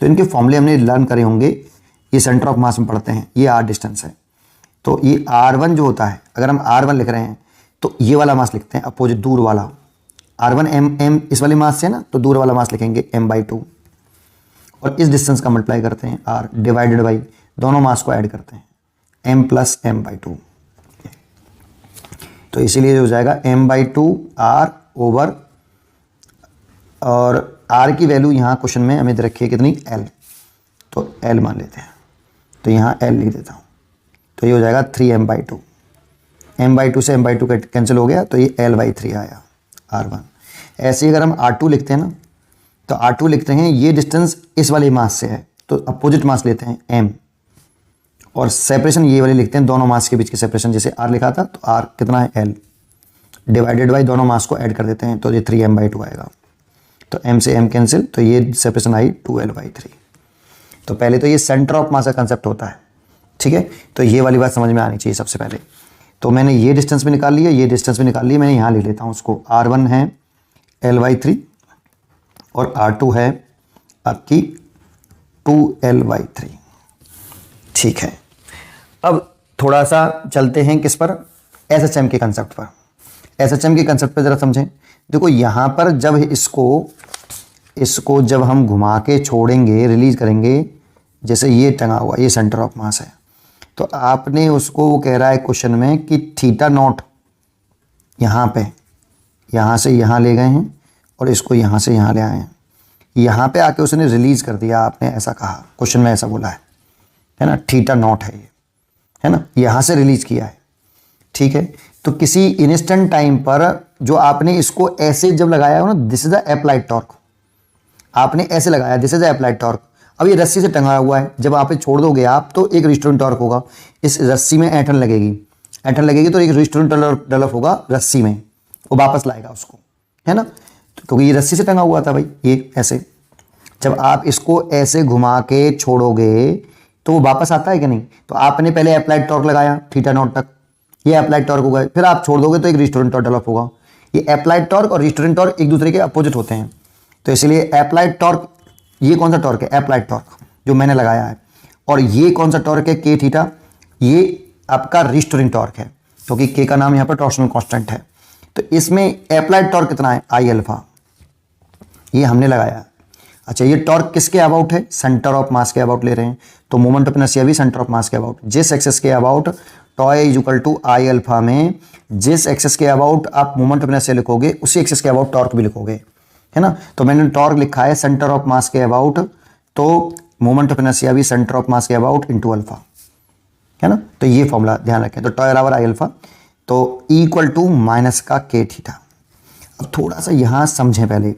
तो इनके फॉर्मूले हमने लर्न करे होंगे, ये सेंटर ऑफ मास में पढ़ते हैं, ये r डिस्टेंस है। तो ये r1 जो होता है, अगर हम r1 लिख रहे हैं तो ये वाला मास लिखते हैं अपोजिट, दूर वाला। r1 m इस वाले मास से ना, तो दूर वाला मास लिखेंगे m/2 और इस डिस्टेंस का मल्टीप्लाई करते हैं r डिवाइडेड बाई दोनों मास को ऐड करते हैं m + m/2। तो इसीलिए हो जाएगा m/2 r ओवर, और r की वैल्यू यहाँ क्वेश्चन में हमें दे रखी है कितनी, l, तो l मान लेते हैं, तो यहाँ l लिख देता हूँ। तो ये हो जाएगा 3m/2, m/2 से m/2 कैंसिल हो गया, तो ये l/3 आया r1। ऐसे ही अगर हम r2 लिखते हैं ना, तो r2 लिखते हैं ये डिस्टेंस इस वाले मास से है, तो अपोजिट मास लेते हैं m, और सेपरेशन ये वाले लिखते हैं दोनों मास के बीच की सेपरेशन, जैसे r लिखा था तो r कितना है l, डिवाइडेड बाई दोनों मास को ऐड कर देते हैं, तो ये 3m/2 आएगा। तो m से m कैंसिल, तो ये सेपरेशन आई 2l/3। तो पहले तो ये सेंटर ऑफ मास का कंसेप्ट होता है, ठीक है। तो ये वाली बात समझ में आनी चाहिए सबसे पहले। तो मैंने ये डिस्टेंस भी निकाल लिया, ये डिस्टेंस भी निकाल लिया, मैंने यहाँ लिख लेता हूँ उसको। r1 है l/3 और r2 है आपकी 2l/3, ठीक है। अब थोड़ा सा चलते हैं किस पर, SHM के कंसेप्ट पर। SHM के कंसेप्ट पर ज़रा समझें। देखो यहाँ पर जब इसको जब हम घुमा के छोड़ेंगे, रिलीज करेंगे, जैसे ये टंगा हुआ, ये सेंटर ऑफ मास है, तो आपने उसको, वो कह रहा है क्वेश्चन में कि θ0 यहाँ पे, यहाँ से यहाँ ले गए हैं और इसको यहाँ से यहाँ ले आए हैं, यहाँ पे आके उसने रिलीज कर दिया, आपने ऐसा कहा, क्वेश्चन में ऐसा बोला है ना, θ0 है ये, है ना, यहाँ से रिलीज किया है, ठीक है। तो किसी इंस्टेंट टाइम पर जो आपने इसको ऐसे जब लगाया हो ना, this is the applied torque, आपने ऐसे लगाया, this is the applied torque. अब ये रस्सी से टंगा हुआ है, जब आप छोड़ दोगे आप, तो एक रिस्टोरेंट टॉर्क होगा, इस रस्सी में ऐंठन लगेगी, तो एक रिस्टोरेंट डेवलप होगा रस्सी में, वो वापस लाएगा उसको, है ना। तो क्योंकि ये रस्सी से टंगा हुआ था भाई, ये ऐसे, जब आप इसको ऐसे घुमा के छोड़ोगे तो वो वापस आता है कि नहीं। तो आपने पहले अप्लाइड टॉर्क लगाया θ0 तक, ये अप्लाइड टॉर्क होगा, फिर आप छोड़ दोगे तो एक रिस्टोरेंट टॉर्क डेवलप होगा। ये अप्लाइड टॉर्क और रिस्टोरेंट टॉर्क एक दूसरे के अपोजिट होते हैं, तो इसलिए अप्लाइड टॉर्क, ये कौन सा टॉर्क है, अप्लाइड टॉर्क जो मैंने लगाया है, और ये कौन सा टॉर्क है, k θ, ये आपका रिस्टोरिंग टॉर्क है, क्योंकि k का नाम यहाँ पर टॉर्शनल कांस्टेंट है। तो इसमें अप्लाइड टॉर्क कितना है, I α, ये हमने लगाया। अच्छा, ये टॉर्क किसके अबाउट है, सेंटर ऑफ मास के अबाउट ले रहे हैं, तो मोमेंट ऑफ इनर्शिया भी सेंटर ऑफ मास के अबाउट, जिस एक्सेस के about tau is equal to I α में जिस एक्सेस के अबाउट आप मोमेंट ऑफ इनर्शिया लिखोगे, उसी एक्सेस के अबाउट टॉर्क भी लिखोगे, है ना। तो मैंने टॉर्क लिखा है सेंटर ऑफ मास के अबाउट, तो मोमेंट ऑफ इनर्शिया भी सेंटर ऑफ मास के अबाउट इनटू अल्फा, है ना। तो ये फॉर्मूला ध्यान रखें, तो टॉय बराबर I α, तो इक्वल टू माइनस का k θ। अब थोड़ा सा यहाँ समझें पहले,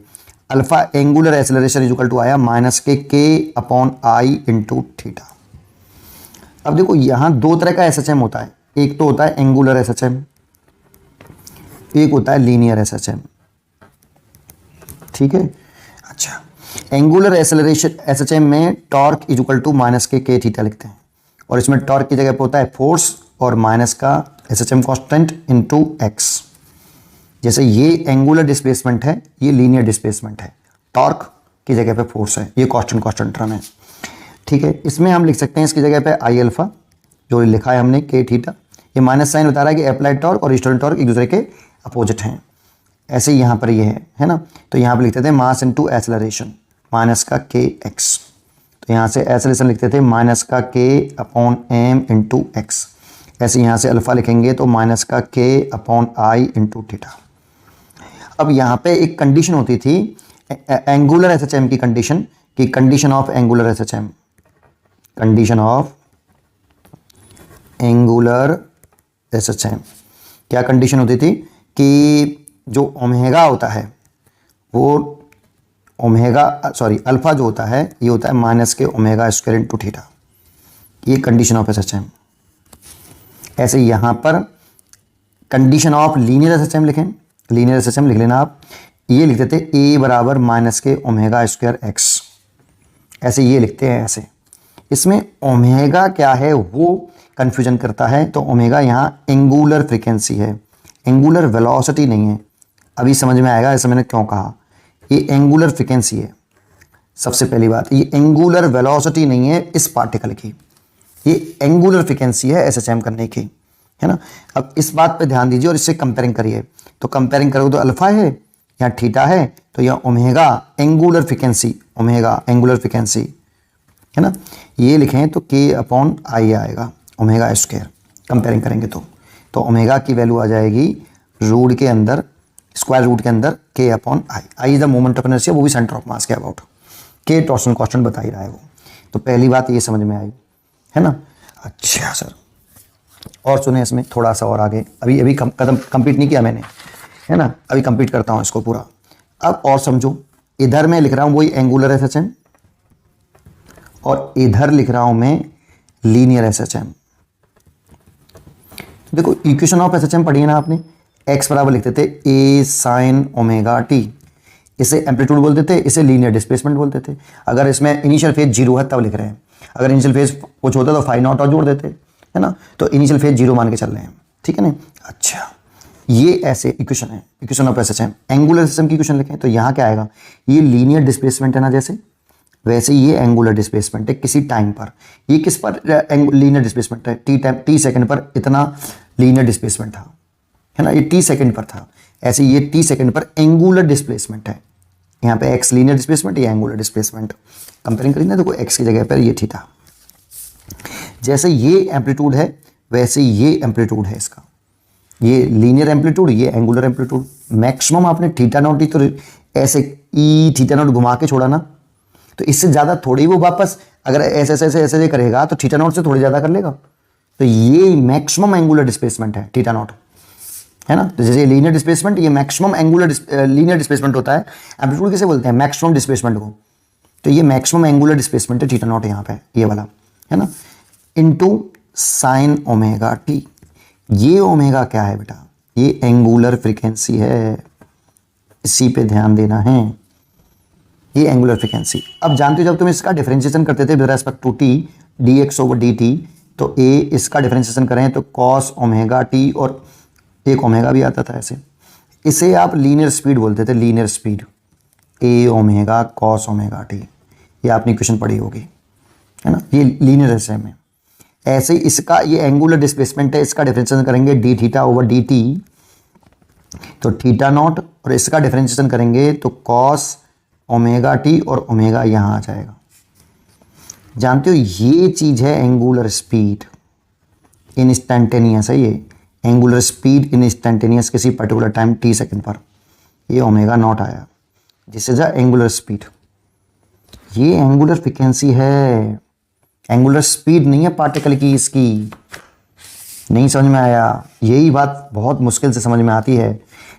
alpha angular acceleration is equal to आया माइनस के k/i इंटू θ। अब देखो यहाँ दो तरह का SHM होता है, एक तो होता है एंगुलर SHM, एक होता है लीनियर SHM, ठीक है। अच्छा, एंगुलर एक्सेलरेशन SHM में torque is equal to minus K k θ लिखते हैं, और इसमें टॉर्क की जगह पे होता है फोर्स और माइनस का SHM कांस्टेंट इनटू x। जैसे ये एंगुलर डिस्प्लेसमेंट है, ये लीनियर डिस्प्लेसमेंट है, टॉर्क की जगह पे फोर्स है, ये कांस्टेंट टर्म है, ठीक है। इसमें हम लिख सकते हैं इसकी जगह पे I α, जो लिखा है हमने k θ, ये माइनस साइन बता रहा है कि अप्लाइड टॉर्क और रिस्टोरेंट टॉर्क एक दूसरे के अपोजिट हैं। ऐसे ही यहाँ पर ये है ना, तो यहाँ पर लिखते थे मास इनटू एक्सेलरेशन माइनस का kx, तो यहाँ से एक्सेलरेशन लिखते थे माइनस का k/m इंटू x। ऐसे यहाँ से अल्फा लिखेंगे तो माइनस का k/i इंटू θ। अब यहाँ पे एक कंडीशन होती थी एंगुलर SHM की कंडीशन, कि condition of angular SHM, condition of angular SHM, क्या कंडीशन होती थी कि जो ओमेगा होता है वो अल्फा जो होता है ये होता है माइनस के ω² इंटू θ, ये कंडीशन ऑफ SHM। ऐसे यहाँ पर कंडीशन ऑफ लीनियर SHM लिखें, लीनियर SHM लिख लेना आप, ये लिखते थे a बराबर माइनस के ω² x, ऐसे ये लिखते हैं ऐसे। इसमें ओमेगा क्या है वो कंफ्यूजन करता है, तो ओमेगा यहाँ एंगुलर फ्रीक्वेंसी है, एंगुलर वेलोसिटी नहीं है। अभी समझ में आएगा ऐसे मैंने क्यों कहा, ये एंगुलर फ्रीक्वेंसी है, सबसे पहली बात, ये एंगुलर वेलोसिटी नहीं है इस पार्टिकल की, ये एंगुलर फ्रीक्वेंसी है एसएचएम करने की, है ना। अब इस बात पे ध्यान दीजिए और इससे कंपेयरिंग करिए, तो कंपेयरिंग करोगे तो अल्फा है या थीटा है, तो यह omega angular frequency, omega angular frequency, है ना। ये लिखें तो के अपॉन आई आएगा, ओमेगा स्क्वायर कंपेयरिंग करेंगे तो ओमेगा की वैल्यू आ जाएगी रूट के अंदर, स्क्वायर रूट के अंदर के upon I. I is the moment of inertia, वो भी सेंटर ऑफ मास के अबाउट, के टॉर्सन कांस्टेंट बता ही रहा है वो। तो पहली बात ये समझ में आई, है ना। अच्छा सर, और सुने इसमें थोड़ा सा और आगे, अभी कदम कंप्लीट नहीं किया मैंने, है ना, अभी कंप्लीट करता हूँ इसको पूरा। अब और समझो, इधर मैं लिख रहा हूँ वही एंगुलर एसएचएम और इधर लिख रहा हूँ मैं लीनियर एसएचएम। देखो इक्वेशन ऑफ एसएचएम पढ़ी है ना आपने, एक्स बराबर लिखते थे ए साइन ओमेगा टी, इसे एम्पलीट्यूड बोलते थे, इसे लीनियर डिस्प्लेसमेंट बोलते थे। अगर इसमें इनिशियल फेज जीरो है तब लिख रहे हैं, अगर इनिशियल फेज कुछ होता तो फाई नॉट और जोड़ देते, है ना। तो इनिशियल फेज जीरो मान के चल रहे हैं, ठीक है ना। अच्छा, ये ऐसे इक्वेशन है, equation of SHM. Angular system की इक्वेशन लिखें तो यहाँ क्या आएगा, ये लीनियर डिस्प्लेसमेंट है ना, जैसे वैसे ये एंगुलर डिस्प्लेसमेंट है किसी टाइम पर। ये किस पर लीनियर डिस्प्लेसमेंट है, टी सेकंड पर इतना लीनियर डिस्प्लेसमेंट था, है ना, ये टी सेकंड पर था। ऐसे ये टी सेकंड पर एंगुलर डिस्प्लेसमेंट है, यहाँ पे एक्स लीनियर डिस्प्लेसमेंट, ये एंगुलर डिस्प्लेसमेंट। कंपेयरिंग करेंगे देखो एक्स की जगह पर ये थीटा, जैसे ये एम्पलीट्यूड है वैसे ये एम्पलीट्यूड है इसका, ये लीनियर एम्पलीट्यूड, ये एंगुलर एम्पलीट्यूड। मैक्सिमम आपने थीटा नॉट, तो ऐसे ई थीटा नॉट घुमा के छोड़ा ना, तो इससे ज़्यादा थोड़ी वो वापस अगर ऐसे ऐसे ऐसे ऐसे करेगा तो थीटा नॉट से थोड़ी ज़्यादा कर लेगा। तो ये मैक्सिमम एंगुलर डिस्प्लेसमेंट है थीटा नॉट, है ना। तो जैसे लीनियर डिस्प्लेसमेंट, ये मैक्सिमम एंगुलर लीनियर डिस्प्लेसमेंट होता है। एम्पलीट्यूड किसे बोलते हैं, मैक्सिमम डिस्प्लेसमेंट को। तो ये मैक्सिमम एंगुलर डिस्प्लेसमेंट है थीटा नॉट यहाँ पे, ये वाला, है ना, इनटू साइन ओमेगा टी। ये ओमेगा क्या है बेटा, ये एंगुलर फ्रीक्वेंसी है, इसी पे ध्यान देना है, ये एंगुलर फ्रीक्वेंसी। अब जानते हो जब तुम इसका डिफरेंशिएशन करते थे with respect to T, D X over D T, तो ए इसका डिफरेंशिएशन करें तो कॉस ओमेगा टी, और एक ओमेगा भी आता था ऐसे। इसे आप लीनियर स्पीड बोलते थे, लीनियर स्पीड, ए ओमेगा कॉस ओमेगा टी, ये आपने इक्वेशन पढ़ी होगी, है ना। ये लीनियर एसएम है। ऐसे ही इसका ये एंगुलर डिस्प्लेसमेंट है, इसका डिफरेंशिएशन करेंगे D theta over D T, तो थीटा नॉट, और इसका डिफरेंशिएशन करेंगे तो कॉस ओमेगा टी, और ओमेगा यहाँ आ जाएगा। जानते हो ये चीज़ है एंगुलर स्पीड, इंस्टेंटेनियस है ये, एंगुलर स्पीड इंस्टेंटेनियस किसी पर्टिकुलर टाइम टी सेकंड पर, ये ओमेगा नॉट आया, दिस इज एंगुलर स्पीड। ये एंगुलर फ्रीक्वेंसी है, एंगुलर स्पीड नहीं है पार्टिकल की इसकी। नहीं समझ में आया, यही बात बहुत मुश्किल से समझ में आती है,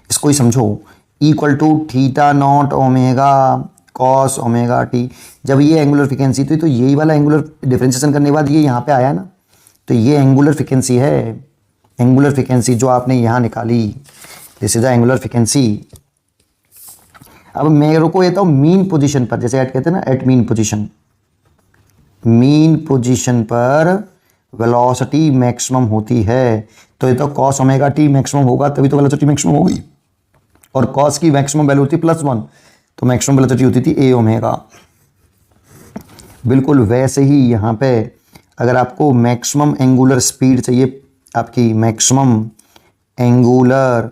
इसको ही समझो। Equal to theta naught omega cos omega T, जब ये एंगुलर फ्रीक्वेंसी थी तो यही वाला एंगुलर डिफरेंशिएशन करने के बाद ये यहाँ पे आया ना, तो ये एंगुलर फ्रीक्वेंसी है, एंगुलर फ्रीक्वेंसी जो आपने यहाँ निकाली, this is the angular frequency. अब मेरे को ये तो मीन पोजीशन पर, जैसे एट कहते हैं ना, at mean position, mean position पर वेलोसिटी मैक्सिमम होती है, तो ये तो कॉस ओमेगा टी मैक्सिमम होगा तभी तो वेलोसिटी मैक्सिमम होगी, और कॉस की मैक्सिमम वैल्यू होती है +1, तो मैक्सिमम वेलोसिटी होती थी ए ओमेगा। बिल्कुल वैसे ही यहाँ पे अगर आपको मैक्सिमम एंगुलर स्पीड चाहिए, आपकी मैक्सिमम एंगुलर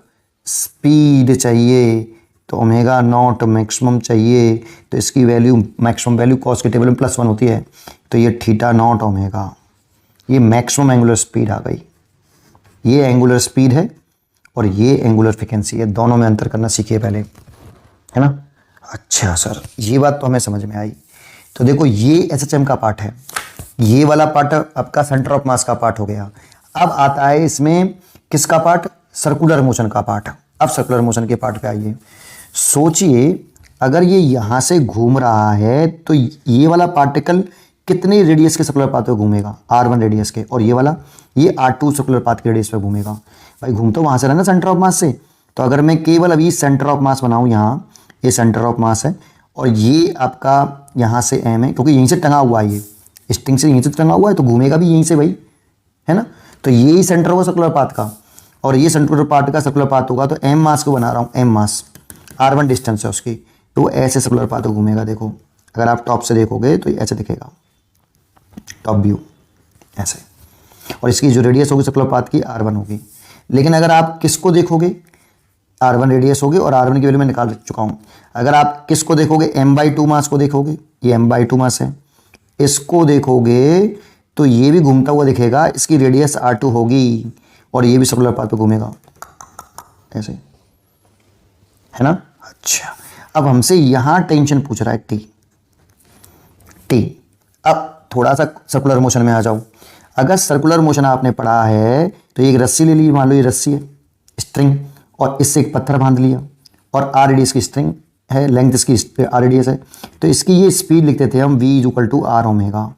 स्पीड चाहिए, तो ओमेगा नॉट मैक्सिमम चाहिए, तो इसकी वैल्यू मैक्सिमम वैल्यू कॉस के टेबल में +1 होती है, तो ये थीटा नॉट ओमेगा, ये मैक्सिमम एंगुलर स्पीड आ गई। ये एंगुलर स्पीड है और ये एंगुलर फ्रीक्वेंसी है, दोनों में अंतर करना सीखिए पहले, है ना। अच्छा सर, ये बात तो हमें समझ में आई। तो देखो ये एसएचएम का पार्ट है, ये वाला पार्ट आपका सेंटर ऑफ मास का पार्ट हो गया। अब आता है इसमें किसका पार्ट, सर्कुलर मोशन का पार्ट। अब सर्कुलर मोशन के पार्ट पे आइए। सोचिए अगर ये यहाँ से घूम रहा है तो ये वाला पार्टिकल कितने रेडियस के सर्कुलर पाथ पे घूमेगा, r1 रेडियस के, और ये वाला ये r2 सर्कुलर पाथ के रेडियस पे घूमेगा। भाई घूम तो वहाँ से रहा ना सेंटर ऑफ मास से, तो अगर मैं केवल अभी सेंटर ऑफ मास बनाऊँ, यहाँ ये सेंटर ऑफ मास है और ये आपका यहाँ से m है, क्योंकि यहीं से टंगा हुआ है, ये स्ट्रिंग से यहीं से टंगा हुआ है तो घूमेगा भी यहीं से भाई, है ना। तो यही सेंटर होगा सर्कुलर पाथ का, और ये सेंटर पार्ट का सर्कुलर पाथ होगा। तो m मास को बना रहा हूँ, m मास, r1 डिस्टेंस है उसकी, तो वो ऐसे सर्कुलर पाथ घूमेगा। देखो अगर आप टॉप से देखोगे तो ये ऐसे दिखेगा, टॉप व्यू ऐसे, और इसकी जो रेडियस होगी सर्कुलर पाथ की R1 होगी। लेकिन अगर आप किसको देखोगे, R1 रेडियस होगी और R1 की वैल्यू मैं निकाल चुका हूँ। अगर आप किसको देखोगे, m/2 मास को देखोगे, ये m/2 मास है, इसको देखोगे तो ये भी घूमता हुआ दिखेगा, इसकी रेडियस R2 होगी और ये भी सर्कुलर पाथ पे घूमेगा ऐसे, है ना। अच्छा, अब हमसे यहां टेंशन पूछ रहा है टी। अब थोड़ा सा सर्कुलर मोशन में आ जाओ। अगर सर्कुलर मोशन आपने पढ़ा है तो एक रस्सी ले ली, मान लो ये रस्सी है, स्ट्रिंग, और इससे एक पत्थर बांध लिया, और आर रेडियस की स्ट्रिंग है, लेंथ इसकी आर रेडियस है, तो इसकी ये स्पीड लिखते थे हम v = r ओमेगा।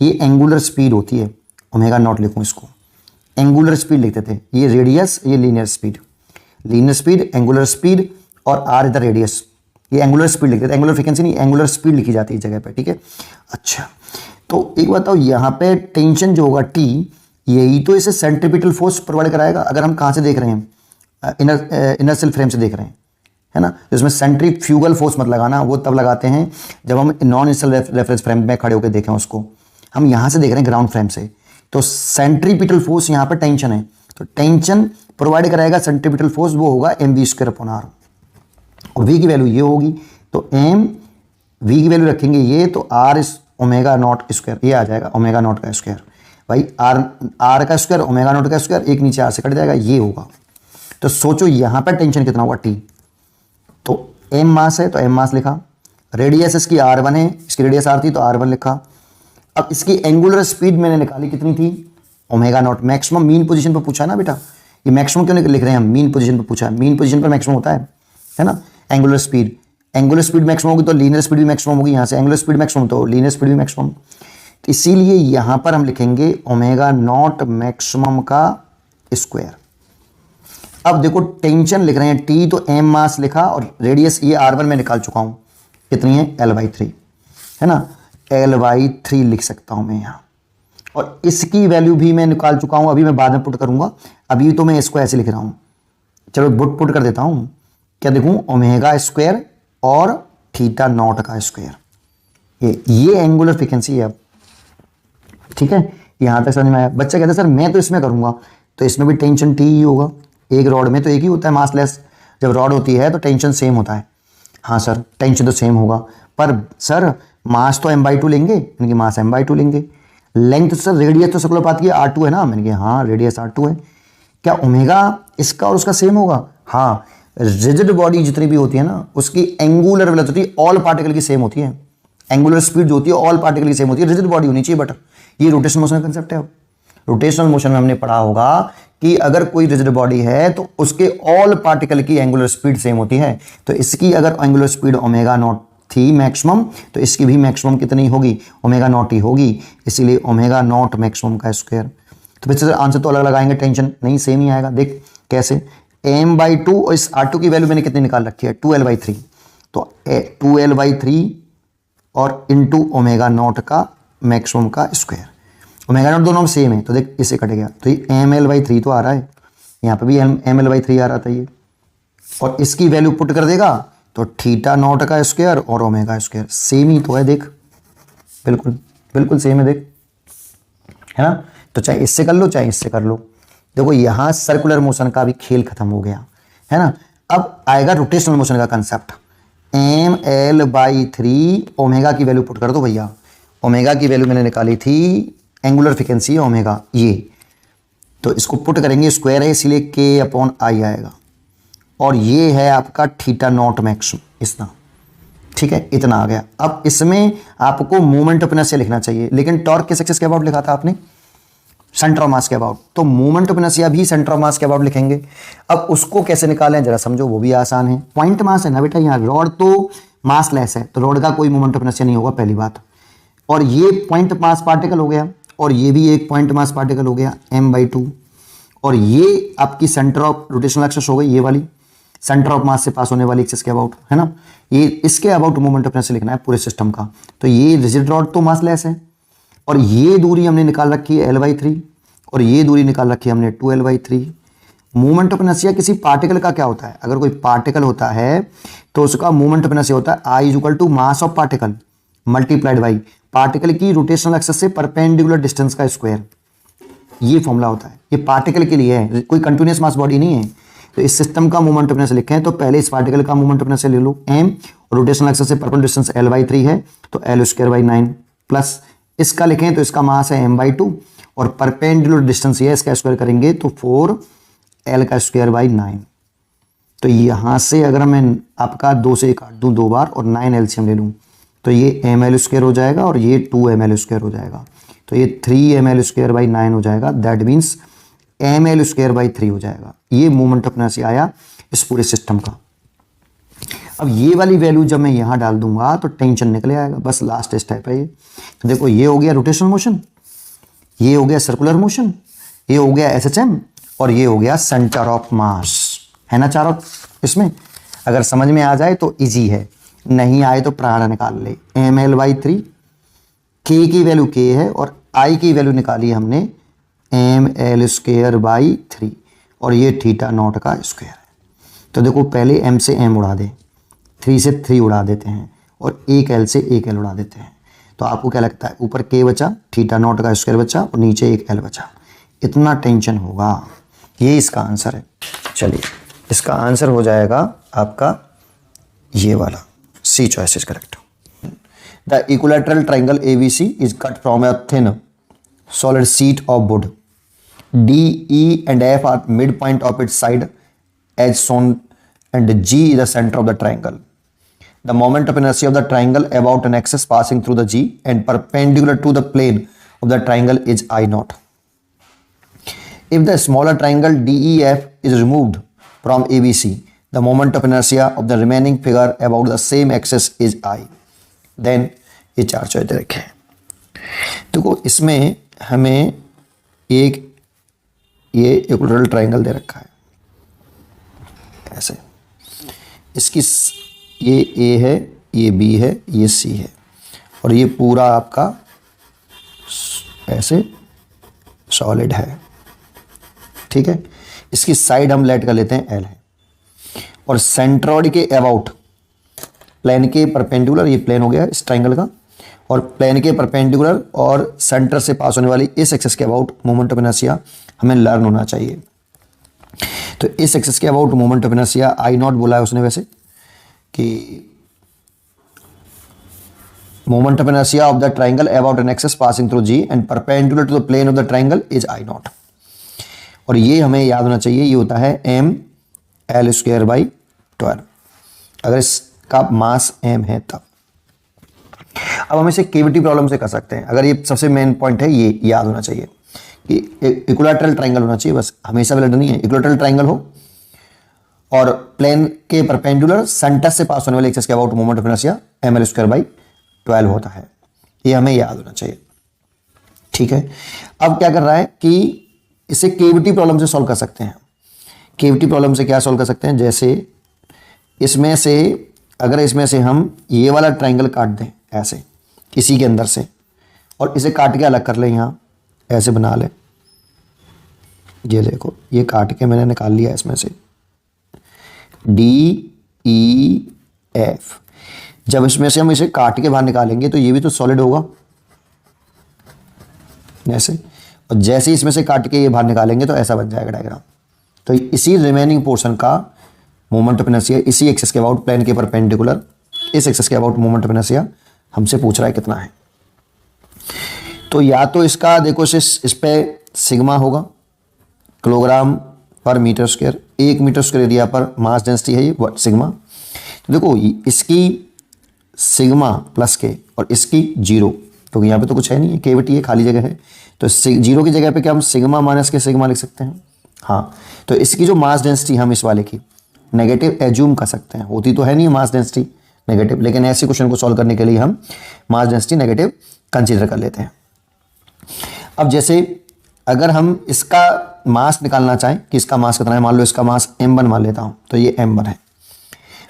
ये एंगुलर स्पीड होती है, ओमेगा नॉट लिखूँ इसको, एंगुलर स्पीड लिखते थे। ये रेडियस, ये लीनियर स्पीड, एंगुलर स्पीड, और आर द रेडियस, ये एंगुलर स्पीड लिखते थे। एंगुलर फ्रीक्वेंसी नहीं, एंगुलर स्पीड लिखी जाती है इस जगह पे, ठीक है। अच्छा, तो एक बताओ, यहाँ पे टेंशन जो होगा टी, यही तो इसे सेंट्रीपिटल फोर्स प्रोवाइड कराएगा। अगर हम कहाँ से देख रहे हैं, इनर्शियल फ्रेम से देख रहे हैं, है ना। तो इसमें सेंट्रीफ्यूगल फोर्स मत लगाना, वो तब लगाते हैं जब हम नॉन इनर्शियल रेफरेंस फ्रेम में खड़े होकर देखें उसको। हम यहाँ से देख रहे हैं ग्राउंड फ्रेम से, तो सेंट्रीपिटल फोर्स यहाँ पर टेंशन है, तो टेंशन प्रोवाइड कराएगा सेंट्रीपिटल फोर्स, वो होगा mv²/r, और v की वैल्यू ये होगी, तो v की वैल्यू रखेंगे ये, तो r इस ओमेगा नॉट स्क्वायर, ये आ जाएगा ओमेगा नॉट का स्क्वायर। भाई r का स्क्वायर, ओमेगा नॉट का स्क्वायर, एक नीचे r से कट जाएगा, ये होगा। तो सोचो यहाँ पर टेंशन कितना होगा t, तो m मास है तो m मास लिखा, रेडियस इसकी r1 है, इसकी रेडियस r थी तो r1 लिखा। अब इसकी एंगुलर स्पीड मैंने निकाली, कितनी थी, omega naught. Maximum mean position पर पूछा ना बेटा, ये मैक्सिमम क्यों लिख रहे हैं हम, मीन पोजीशन पर पूछा है, मीन पोजीशन पर मैक्सिमम होता है ना। एंगुलर स्पीड मैक्सिमम होगी तो लीनियर स्पीड भी मैक्सिमम होगी, यहाँ से एंगुलर स्पीड मैक्सिमम तो लीनियर स्पीड भी मैक्सिमम। तो इसीलिए यहाँ पर हम लिखेंगे ओमेगा नॉट मैक्सिमम का स्क्वायर। अब देखो टेंशन लिख रहे हैं टी, तो m मास लिखा, और रेडियस ये r1 में निकाल चुका हूँ, कितनी है, l/3, है ना, l/3 लिख सकता हूँ मैं यहाँ। और इसकी वैल्यू भी मैं निकाल चुका हूँ, अभी मैं बाद में पुट करूँगा, अभी तो मैं इसको ऐसे लिख रहा हूँ। चलो पुट कर देता हूँ, क्या देखूँ, ओमेगा स्क्वायर और थीटा नॉट का स्क्वायर, ये एंगुलर फ्रीक्वेंसी है। अब ठीक है, यहाँ तक समझ में आया। बच्चा कहता है सर मैं तो इसमें करूँगा, तो इसमें भी टेंशन टी ही होगा, एक रॉड में तो एक ही होता है मासलेस, जब रॉड होती है तो टेंशन सेम होता है। हाँ सर टेंशन तो सेम होगा, पर सर मास तो m/2 लेंगे, यानी कि मास m/2 लेंगे। लेंथ तो सर, रेडियस तो सर्कुलर पाथ की r2 है ना, मैंने कहा हाँ रेडियस r2 है। क्या ओमेगा इसका और उसका सेम होगा, हाँ। रिजिड बॉडी जितनी भी होती है ना, उसकी एंगुलर वेलोसिटी ऑल पार्टिकल की सेम होती है, एंगुलर स्पीड जो होती है ऑल पार्टिकल की सेम होती है, रिजिड बॉडी होनी चाहिए। बट ये रोटेशनल मोशन का कंसेप्ट है। अब रोटेशनल मोशन में हमने पढ़ा होगा कि अगर कोई रिजिड बॉडी है तो उसके ऑल पार्टिकल की एंगुलर स्पीड सेम होती है। तो इसकी अगर एंगुलर स्पीड ओमेगा नॉट थी मैक्सिमम, तो इसकी भी मैक्सिमम कितनी होगी, ओमेगा नॉट ही होगी, इसीलिए ओमेगा नॉट मैक्सिमम का स्क्वायर। तो फिर आंसर तो अलग लगाएंगे, टेंशन नहीं सेम ही आएगा। देख कैसे, m/2 और इस r2 की वैल्यू मैंने कितनी निकाल रखी है, 2l/3, तो 2l/3 और इंटू ओमेगा नॉट का मैक्सिमम का स्क्वायर। ओमेगा नॉट दोनों में सेम है, तो देख इससे कट गया, तो ये ml/3 तो आ रहा है, यहाँ पे भी ml/3 आ रहा था ये, और इसकी वैल्यू पुट कर देगा तो थीटा नॉट का स्क्वायर और ओमेगा स्क्वायर सेम ही तो है। देख बिल्कुल बिल्कुल सेम है, देख, है ना। तो चाहे इससे कर लो चाहे इससे कर लो। देखो यहाँ सर्कुलर मोशन का भी खेल खत्म हो गया, है ना। अब आएगा रोटेशनल मोशन का कंसेप्ट, ml/3, ओमेगा की वैल्यू पुट कर दो भैया। ओमेगा की वैल्यू मैंने निकाली थी, एंगुलर फ्रीक्वेंसी है ओमेगा, ये तो इसको पुट करेंगे, स्क्वायर है इसीलिए k/i आएगा, और ये है आपका थीटा नॉट मैक्सिमम इतना, ठीक है, इतना आ गया। अब इसमें आपको मोमेंट ऑफ इनर्शिया लिखना चाहिए, लेकिन टॉर्क किस एक्सिस के अबाउट लिखा था आपने, सेंटर ऑफ मास के अबाउट, तो मोमेंट ऑफ इनर्शिया भी सेंटर ऑफ मास के अबाउट लिखेंगे। अब उसको कैसे निकालें जरा समझो, वो भी आसान है। पॉइंट मास है ना बेटा, यहाँ रॉड तो मास लेस है, तो रॉड का कोई मोमेंट ऑफ इनर्शिया नहीं होगा पहली बात, और ये पॉइंट मास पार्टिकल हो गया, और ये भी एक पॉइंट मास पार्टिकल हो गया m/2, और ये आपकी सेंटर ऑफ रोटेशनल एक्सिस हो गई, ये वाली सेंटर ऑफ मास से पास होने वाली एक्सिस के अबाउट, है ना। ये इसके अबाउट मोमेंट ऑफ इनर्शिया लिखना है पूरे सिस्टम का। तो ये रिजिड रॉड तो मास लेस है, और ये दूरी हमने निकाल रखी है l/3, और ये दूरी निकाल रखी है हमने 2l/3। मोमेंट ऑफ इनर्शिया किसी पार्टिकल का क्या होता है, अगर कोई पार्टिकल होता है तो उसका मोमेंट ऑफ इनर्शिया होता है I = mass of particle, multiplied by particle की रोटेशनल एक्सिस से परपेंडिकुलर डिस्टेंस का स्क्वायर। ये फॉर्मूला होता है, ये पार्टिकल के लिए है, कोई कंटिन्यूअस मास बॉडी नहीं है। तो इस सिस्टम का मोमेंट ऑफ इनर्शिया लिखे हैं तो पहले इस पार्टिकल का मोमेंट ऑफ इनर्शिया ले लो m, रोटेशनल एक्सिस से परपेंडिकुलर डिस्टेंस l/3 है तो l²/9 प्लस इसका लिखें तो इसका मास है m/2 और परपेंडिकुलर डिस्टेंस ये है, इसका स्क्वायर करेंगे तो 4l²/9। तो यहां से अगर मैं आपका 2 से काट दूं 2 बार और 9 एलसीएम ले लूं तो ये ml² हो जाएगा और ये 2ml² हो जाएगा, तो ये 3ml²/9 हो जाएगा। दैट मीन्स ml²/3 हो जाएगा। ये मोमेंट ऑफ इनर्शिया आया इस पूरे सिस्टम का। अब ये वाली वैल्यू जब मैं यहां डाल दूंगा तो टेंशन निकले आएगा, बस लास्ट स्टेप है ये। तो देखो ये हो गया रोटेशनल मोशन, ये हो गया सर्कुलर मोशन, ये हो गया SHM और ये हो गया सेंटर ऑफ मास, है ना चारों। इसमें अगर समझ में आ जाए तो इजी है, नहीं आए तो प्राण निकाल ले। ml/3 k की वैल्यू k है और I की वैल्यू निकाली हमने ml²/3 और ये थीटा नॉट का स्क्वायर है। तो देखो पहले m से m उड़ा दे, 3 से 3 उड़ा देते हैं और एक l से एक l उड़ा देते हैं। तो आपको क्या लगता है, ऊपर k बचा, थीटा नॉट का स्क्वायर बचा और नीचे एक l बचा। इतना टेंशन होगा, ये इसका आंसर है। चलिए इसका आंसर हो जाएगा आपका ये वाला, C choice is correct. The equilateral triangle ABC is cut from a thin solid sheet of wood. D, E and F are midpoint of its side as shown and G is the center of the triangle. The moment of inertia of the triangle about an axis passing through the G and perpendicular to the plane of the triangle is I0. If the smaller triangle DEF is removed from ABC, the moment of inertia of the remaining figure about the same axis is I. Then ये 4 choice दे रखे हैं। देखो इसमें हमें एक ये equilateral triangle दे रखा है ऐसे, इसकी ये A है, ये B है, ये C है और ये पूरा आपका ऐसे सॉलिड है, ठीक है। इसकी साइड हम लेट कर लेते हैं L है और सेंट्रॉइड के अबाउट प्लेन के परपेंडिकुलर, ये प्लेन हो गया इस ट्राइंगल का, और प्लेन के परपेंडिकुलर और सेंटर से पास होने वाली इस एक्सिस के अबाउट मोमेंट ऑफ इनर्शिया हमें लर्न होना चाहिए। तो इस एक्सिस के about moment of inertia I0 बोला है उसने वैसे कि moment of inertia of the triangle about an axis passing through G and perpendicular to the plane of the triangle is I0। और ये हमें याद होना चाहिए, ये होता है ml²/12 अगर इसका मास m है तब। अब हम इसे केविटी प्रॉब्लम से कर सकते हैं। अगर ये सबसे मेन पॉइंट है, ये याद होना चाहिए कि इक्विलैटरल ट्रायंगल होना चाहिए, बस हमेशा वेलेट नहीं है, इक्विलैटरल ट्रायंगल हो और प्लेन के परपेंडिकुलर सेंटर से पास होने वाले एक्सिस के about moment of inertia ml²/12 होता है, ये हमें याद होना चाहिए, ठीक है। अब क्या कर रहा है कि इसे केविटी प्रॉब्लम से सॉल्व कर सकते हैं। केविटी प्रॉब्लम से क्या सॉल्व कर सकते हैं, जैसे इसमें से अगर इसमें से हम ये वाला ट्रायंगल काट दें ऐसे इसी के अंदर से और इसे काट के अलग कर लें, यहाँ ऐसे बना लें, ये देखो ये काट के मैंने निकाल लिया इसमें से DEF। जब इसमें से हम इसे काट के बाहर निकालेंगे तो ये भी तो सॉलिड होगा ऐसे, और जैसे ही इसमें से काट के ये बाहर निकालेंगे तो ऐसा बन जाएगा डायग्राम। तो इसी रिमेनिंग पोर्शन का मोमेंट ऑफ इनर्शिया इसी एक्सिस के अबाउट प्लेन के परपेंडिकुलर इस एक्सिस के अबाउट मोमेंट ऑफ इनर्शिया हमसे पूछ रहा है कितना है। तो या तो इसका देखो इस पे सिग्मा होगा किलोग्राम पर metre square, 1 metre square area पर मास डेंसिटी है ये सिग्मा। तो देखो इसकी सिग्मा प्लस के और इसकी 0, क्योंकि यहाँ पे तो कुछ है नहीं है, केविटी है, खाली जगह है, तो 0 की जगह पे क्या हम सिग्मा माइनस के सिग्मा लिख सकते हैं। हाँ, तो इसकी जो मास डेंसिटी हम इस वाले की नेगेटिव एज्यूम कर सकते हैं, होती तो है नहीं मास डेंसिटी नेगेटिव, लेकिन ऐसे क्वेश्चन को सॉल्व करने के लिए हम मास डेंसिटी नेगेटिव कंसीडर कर लेते हैं। अब जैसे अगर हम इसका मास निकालना चाहें कि इसका मास कितना है, मान लो इसका मास m1 मान लेता हूँ, तो ये m1 है।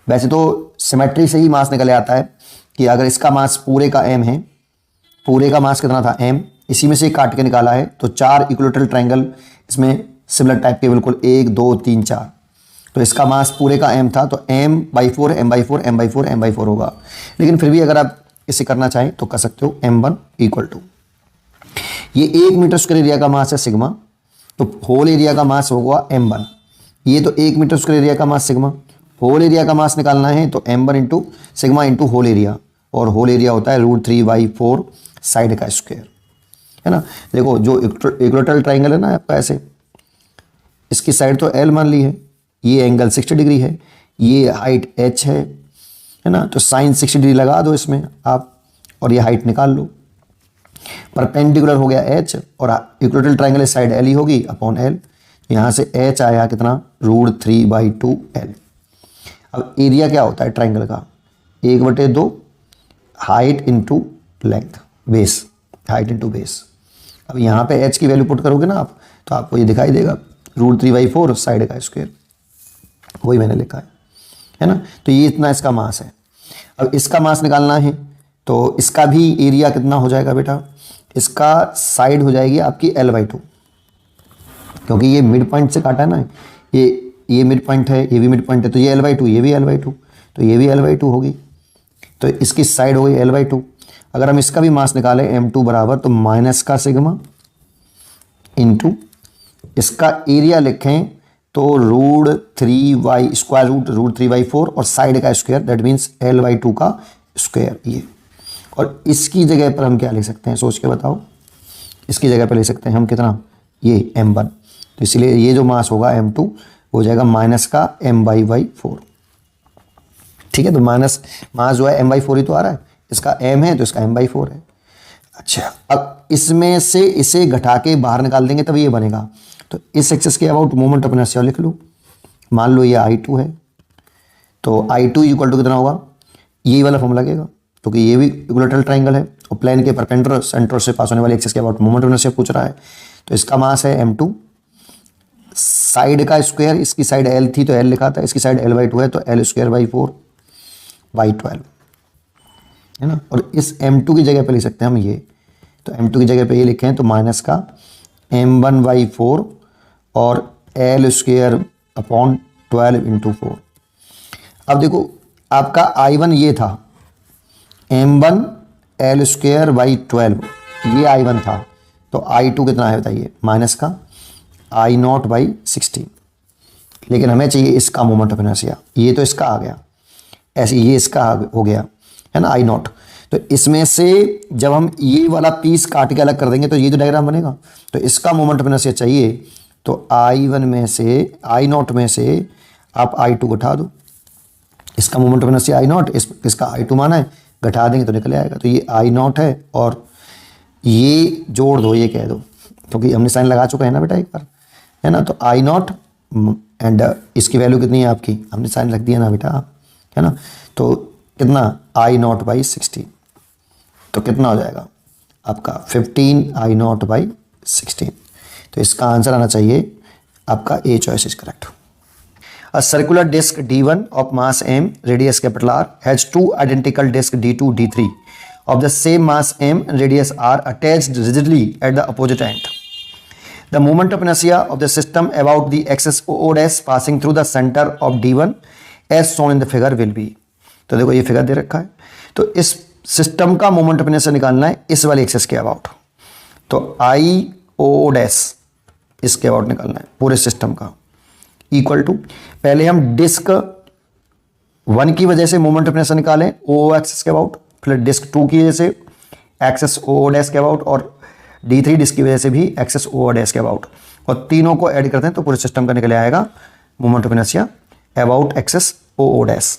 वैसे तो सिमेट्री से ही मास निकल आता है कि अगर इसका मास पूरे का m है, पूरे का मास कितना था m, इसी में से काट के निकाला है, तो 4 इक्विलैटरल ट्रायंगल इसमें सिमिलर टाइप के बिल्कुल 1 2 3 4, तो इसका मास पूरे का m था तो m/4 m/4 m/4 m/4 होगा। लेकिन फिर भी अगर आप इसे करना चाहें तो कर सकते हो m1 इक्वल टू, ये 1 मीटर स्क्वायर एरिया का मास है सिग्मा, तो होल एरिया का मास होगा m1, ये तो 1 मीटर स्क्वायर एरिया का मास सिग्मा, होल एरिया का मास निकालना है तो m1 into sigma into whole area, और होल एरिया होता है √3/4 साइड का स्क्वायर, है ना। देखो जो इक्वेटोरियल ट्राइंगल है ना आपका, ऐसे इसकी साइड तो L मान ली है, ये एंगल 60 डिग्री है, ये हाइट h है ना, तो साइन 60 डिग्री लगा दो इसमें आप, और ये हाइट निकाल लो। परपेंडिकुलर हो गया h, और इक्वेटोरियल ट्राइंगल साइड L ही होगी अपॉन L, यहाँ से h आया कितना √3/2L। अब एरिया क्या होता है ट्राइंगल का, 1/2 height into length, base, height into base. अब यहाँ पे h की वैल्यू पुट करोगे ना आप, तो आपको ये दिखाई देगा √3/4 साइड का स्क्वायर, वही मैंने लिखा है ना। तो ये इतना इसका मास है। अब इसका मास निकालना है तो इसका भी एरिया कितना हो जाएगा बेटा, इसका साइड हो जाएगी आपकी L/2, क्योंकि ये मिड पॉइंट से काटा है ना, ये मिड पॉइंट है, ये भी मिड पॉइंट है, तो ये L/2, ये भी L/2, तो ये भी L/2 होगी, तो इसकी साइड हो गई L/2। अगर हम इसका भी मास निकालें m2 बराबर, तो माइनस का सिग्मा इंटू इसका एरिया लिखें तो √3/4 और साइड का स्क्वायर, दैट मीन्स L/2 का स्क्वायर ये। और इसकी जगह पर हम क्या लिख सकते हैं, सोच के बताओ, इसकी जगह पर लिख सकते हैं हम कितना, ये m1, तो इसलिए ये जो मास होगा m2 हो जाएगा माइनस का m/4, ठीक है। तो माइनस मास जो है m/4 ही तो आ रहा है, इसका m है तो इसका m/4 है। अच्छा, अब इसमें से इसे घटा के बाहर निकाल देंगे तब ये बनेगा, तो इस एक्सिस के अबाउट मोमेंट ऑफ इनर्शिया लिख लो। मान लो ये I2 है, तो I2 इक्वल टू कितना होगा, यही वाला फॉर्मूला लगेगा, क्योंकि ये भी इक्विलैटरल ट्राइंगल है और प्लेन के परपेंडिकुलर सेंटर से पास होने वाले एक्सिस के अबाउट मोमेंट ऑफ इनर्शिया पूछ रहा है। तो इसका मास है m2, साइड का स्क्वायर, इसकी साइड L थी तो L लिखा था, इसकी साइड L/2 है तो L²/4/12 है ना। और इस m2 की जगह पे लिख सकते हैं हम ये, तो m2 की जगह पे ये लिखे हैं तो माइनस का m1/4 और L²/12 इंटू 4। अब देखो आपका I1 ये था, m1 L²/12 ये I1 था, तो I2 कितना है बताइए, माइनस का I0/16। लेकिन हमें चाहिए इसका मोमेंट ऑफ इनर्शिया, ये तो इसका आ गया, ऐसे ये इसका हो गया है ना I0। तो इसमें से जब हम ये वाला पीस काट के अलग कर देंगे तो ये जो डायग्राम बनेगा, तो इसका मोमेंट ऑफ इनर्शिया चाहिए, तो I1 में से, I0 में से आप I2 घटा दो, इसका मोमेंट ऑफ इनर्शिया I0, इसका I2 माना है, घटा देंगे तो निकल आएगा। तो ये I0 है और ये जोड़ दो, ये कह दो, क्योंकि हमने साइन लगा चुका है ना बेटा एक बार, है ना। तो I0 एंड इसकी वैल्यू कितनी है आपकी, हमने साइन रख दिया ना बेटा, है ना। तो कितना I0/16, तो कितना हो जाएगा आपका 15I0/16। तो इसका आंसर आना चाहिए आपका a choice is correct. A circular disc D1 of mass m, radius capital R, has two identical discs D2, D3 of the same mass m and radius R attached rigidly at the opposite end. The moment of inertia of the system about the axis O dash passing through the center of D1 as shown in the figure will be. तो देखो ये figure दे रखा है, तो इस system का moment of inertia निकालना है इस वाले एक्सिस के अबाउट, तो I_O डैश इसके अबाउट निकालना है पूरे सिस्टम का, इक्वल टू पहले हम डिस्क 1 की वजह से मोमेंट ऑफ इनर्शिया निकालें O एक्सिस के अबाउट, फिर डिस्क 2 की वजह से एक्सिस O डैश के अबाउट, और D3 डिस्क की वजह से भी एक्सिस O डैश के अबाउट, और तीनों को ऐड करते हैं तो पूरे सिस्टम का निकल आएगा moment of inertia about axis O dash.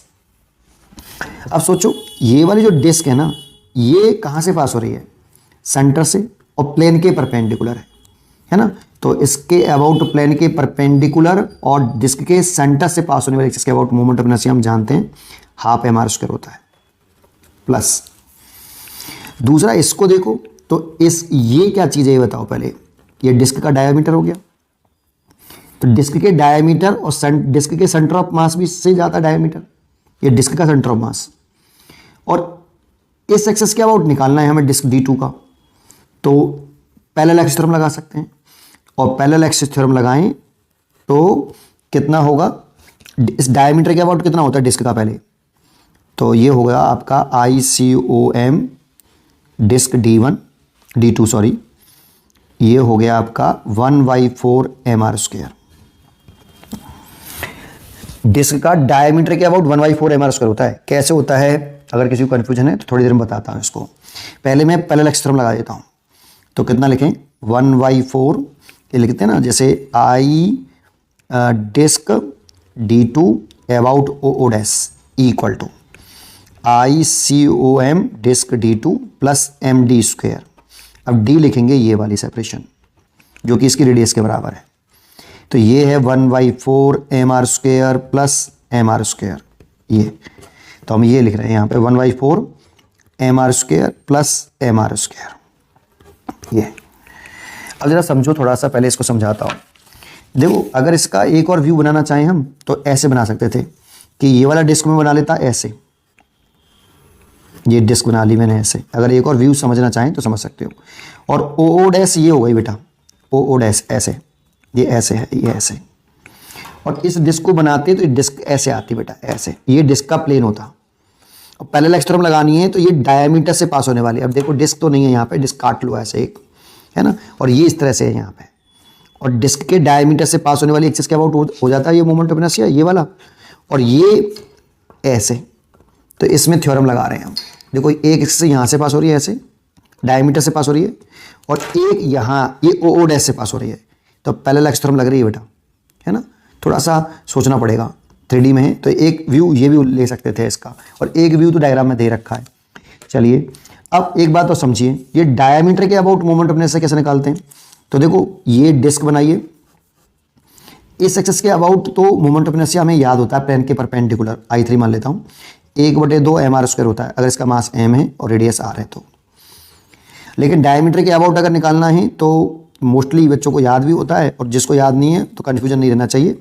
अब सोचो ये वाली जो डिस्क है ना, ये कहाँ से पास हो रही है, सेंटर से, और प्लेन के परपेंडिकुलर है ना। तो इसके अबाउट प्लेन के परपेंडिकुलर और डिस्क के सेंटर से पास होने वाले एक्सिस के अबाउट मोमेंट ऑफ इनर्शिया हम जानते हैं ½ होता है प्लस। दूसरा इसको देखो, तो ये क्या चीज़ है ये बताओ पहले, ये डिस्क का डायमीटर हो गया, तो डिस्क के डायमीटर और डिस्क के सेंटर ऑफ मास भी इससे ज़्यादा डायमीटर, ये डिस्क का सेंटर ऑफ मास, और इस एक्सिस के अबाउट निकालना है हमें डिस्क D2 का, तो पैरेलल एक्सिस थ्योरम लगा सकते हैं, और पैरेलल एक्सिस थ्योरम लगाएं तो कितना होगा, इस डायमीटर के अबाउट कितना होता है डिस्क का, पहले तो ये हो गया आपका ICOM disc D1 D2 sorry, ये हो गया आपका 1/4 mr²। डिस्क का डायमीटर के अबाउट 1/4 mr² होता है। कैसे होता है, अगर किसी को कन्फ्यूजन है तो थोड़ी देर में बताता हूँ इसको। पहले मैं पैरेलल एक्सिस लगा देता हूँ। तो कितना लिखें, 1/4, ये लिखते हैं ना, जैसे I disc D2 about OO dash equal to ICOM disc D2 plus MD²। अब D लिखेंगे ये वाली सेपरेशन जो कि इसकी रेडियस के बराबर है। तो ये है 1/4 mr² प्लस mr², ये तो हम ये लिख रहे हैं यहाँ पे 1/4 mr² प्लस mr²। ये अब जरा समझो थोड़ा सा, पहले इसको समझाता हूँ। देखो, अगर इसका एक और व्यू बनाना चाहें हम तो ऐसे बना सकते थे कि ये वाला डिस्क में बना लेता ऐसे, ये डिस्क बना ली मैंने ऐसे। अगर एक और व्यू समझना चाहें तो समझ सकते हो। और OO डैश ये हो गई बेटा, OO डैश ऐसे, ये ऐसे है, ये ऐसे। और इस डिस्क को बनाते तो ये डिस्क ऐसे आती बेटा, ऐसे, ये डिस्क का प्लेन होता। और पैरेलल एक्सिस लगानी है तो ये डायमीटर से पास होने वाली। अब देखो डिस्क तो नहीं है यहाँ पे, डिस्क काट लो ऐसे एक, है ना, और ये इस तरह से है यहाँ पे। और डिस्क के डायमीटर से पास होने वाली एक्सिस के अबाउट हो जाता है ये मोमेंट ऑफ इनर्शिया, ये वाला। और ये ऐसे, तो इसमें थ्योरम लगा रहे हैं हम। देखो एक एक्सिस यहाँ से पास हो रही है ऐसे, डायमीटर से पास हो रही है, और एक यहाँ ये OO डैश से पास हो रही है। तो पैरेलल एक्सिस लग रही है बेटा, है ना। थोड़ा सा सोचना पड़ेगा, 3D में है तो एक व्यू ये भी ले सकते थे इसका, और एक व्यू तो डायग्राम में दे रखा है। चलिए अब एक बात तो समझिए, ये डायमीटर के अबाउट मोमेंट ऑफ इनर्शिया कैसे निकालते हैं। तो देखो ये डिस्क बनाइए, इस एक्सिस के अबाउट तो मोमेंट ऑफ इनर्शिया हमें याद होता है प्लेन के परपेंडिकुलर, I3 मान लेता हूँ, 1/2 mr² होता है अगर इसका मास m है और रेडियस r है तो। लेकिन डायमीटर के अबाउट अगर निकालना है तो मोस्टली बच्चों को याद भी होता है, और जिसको याद नहीं है तो कन्फ्यूजन नहीं रहना चाहिए।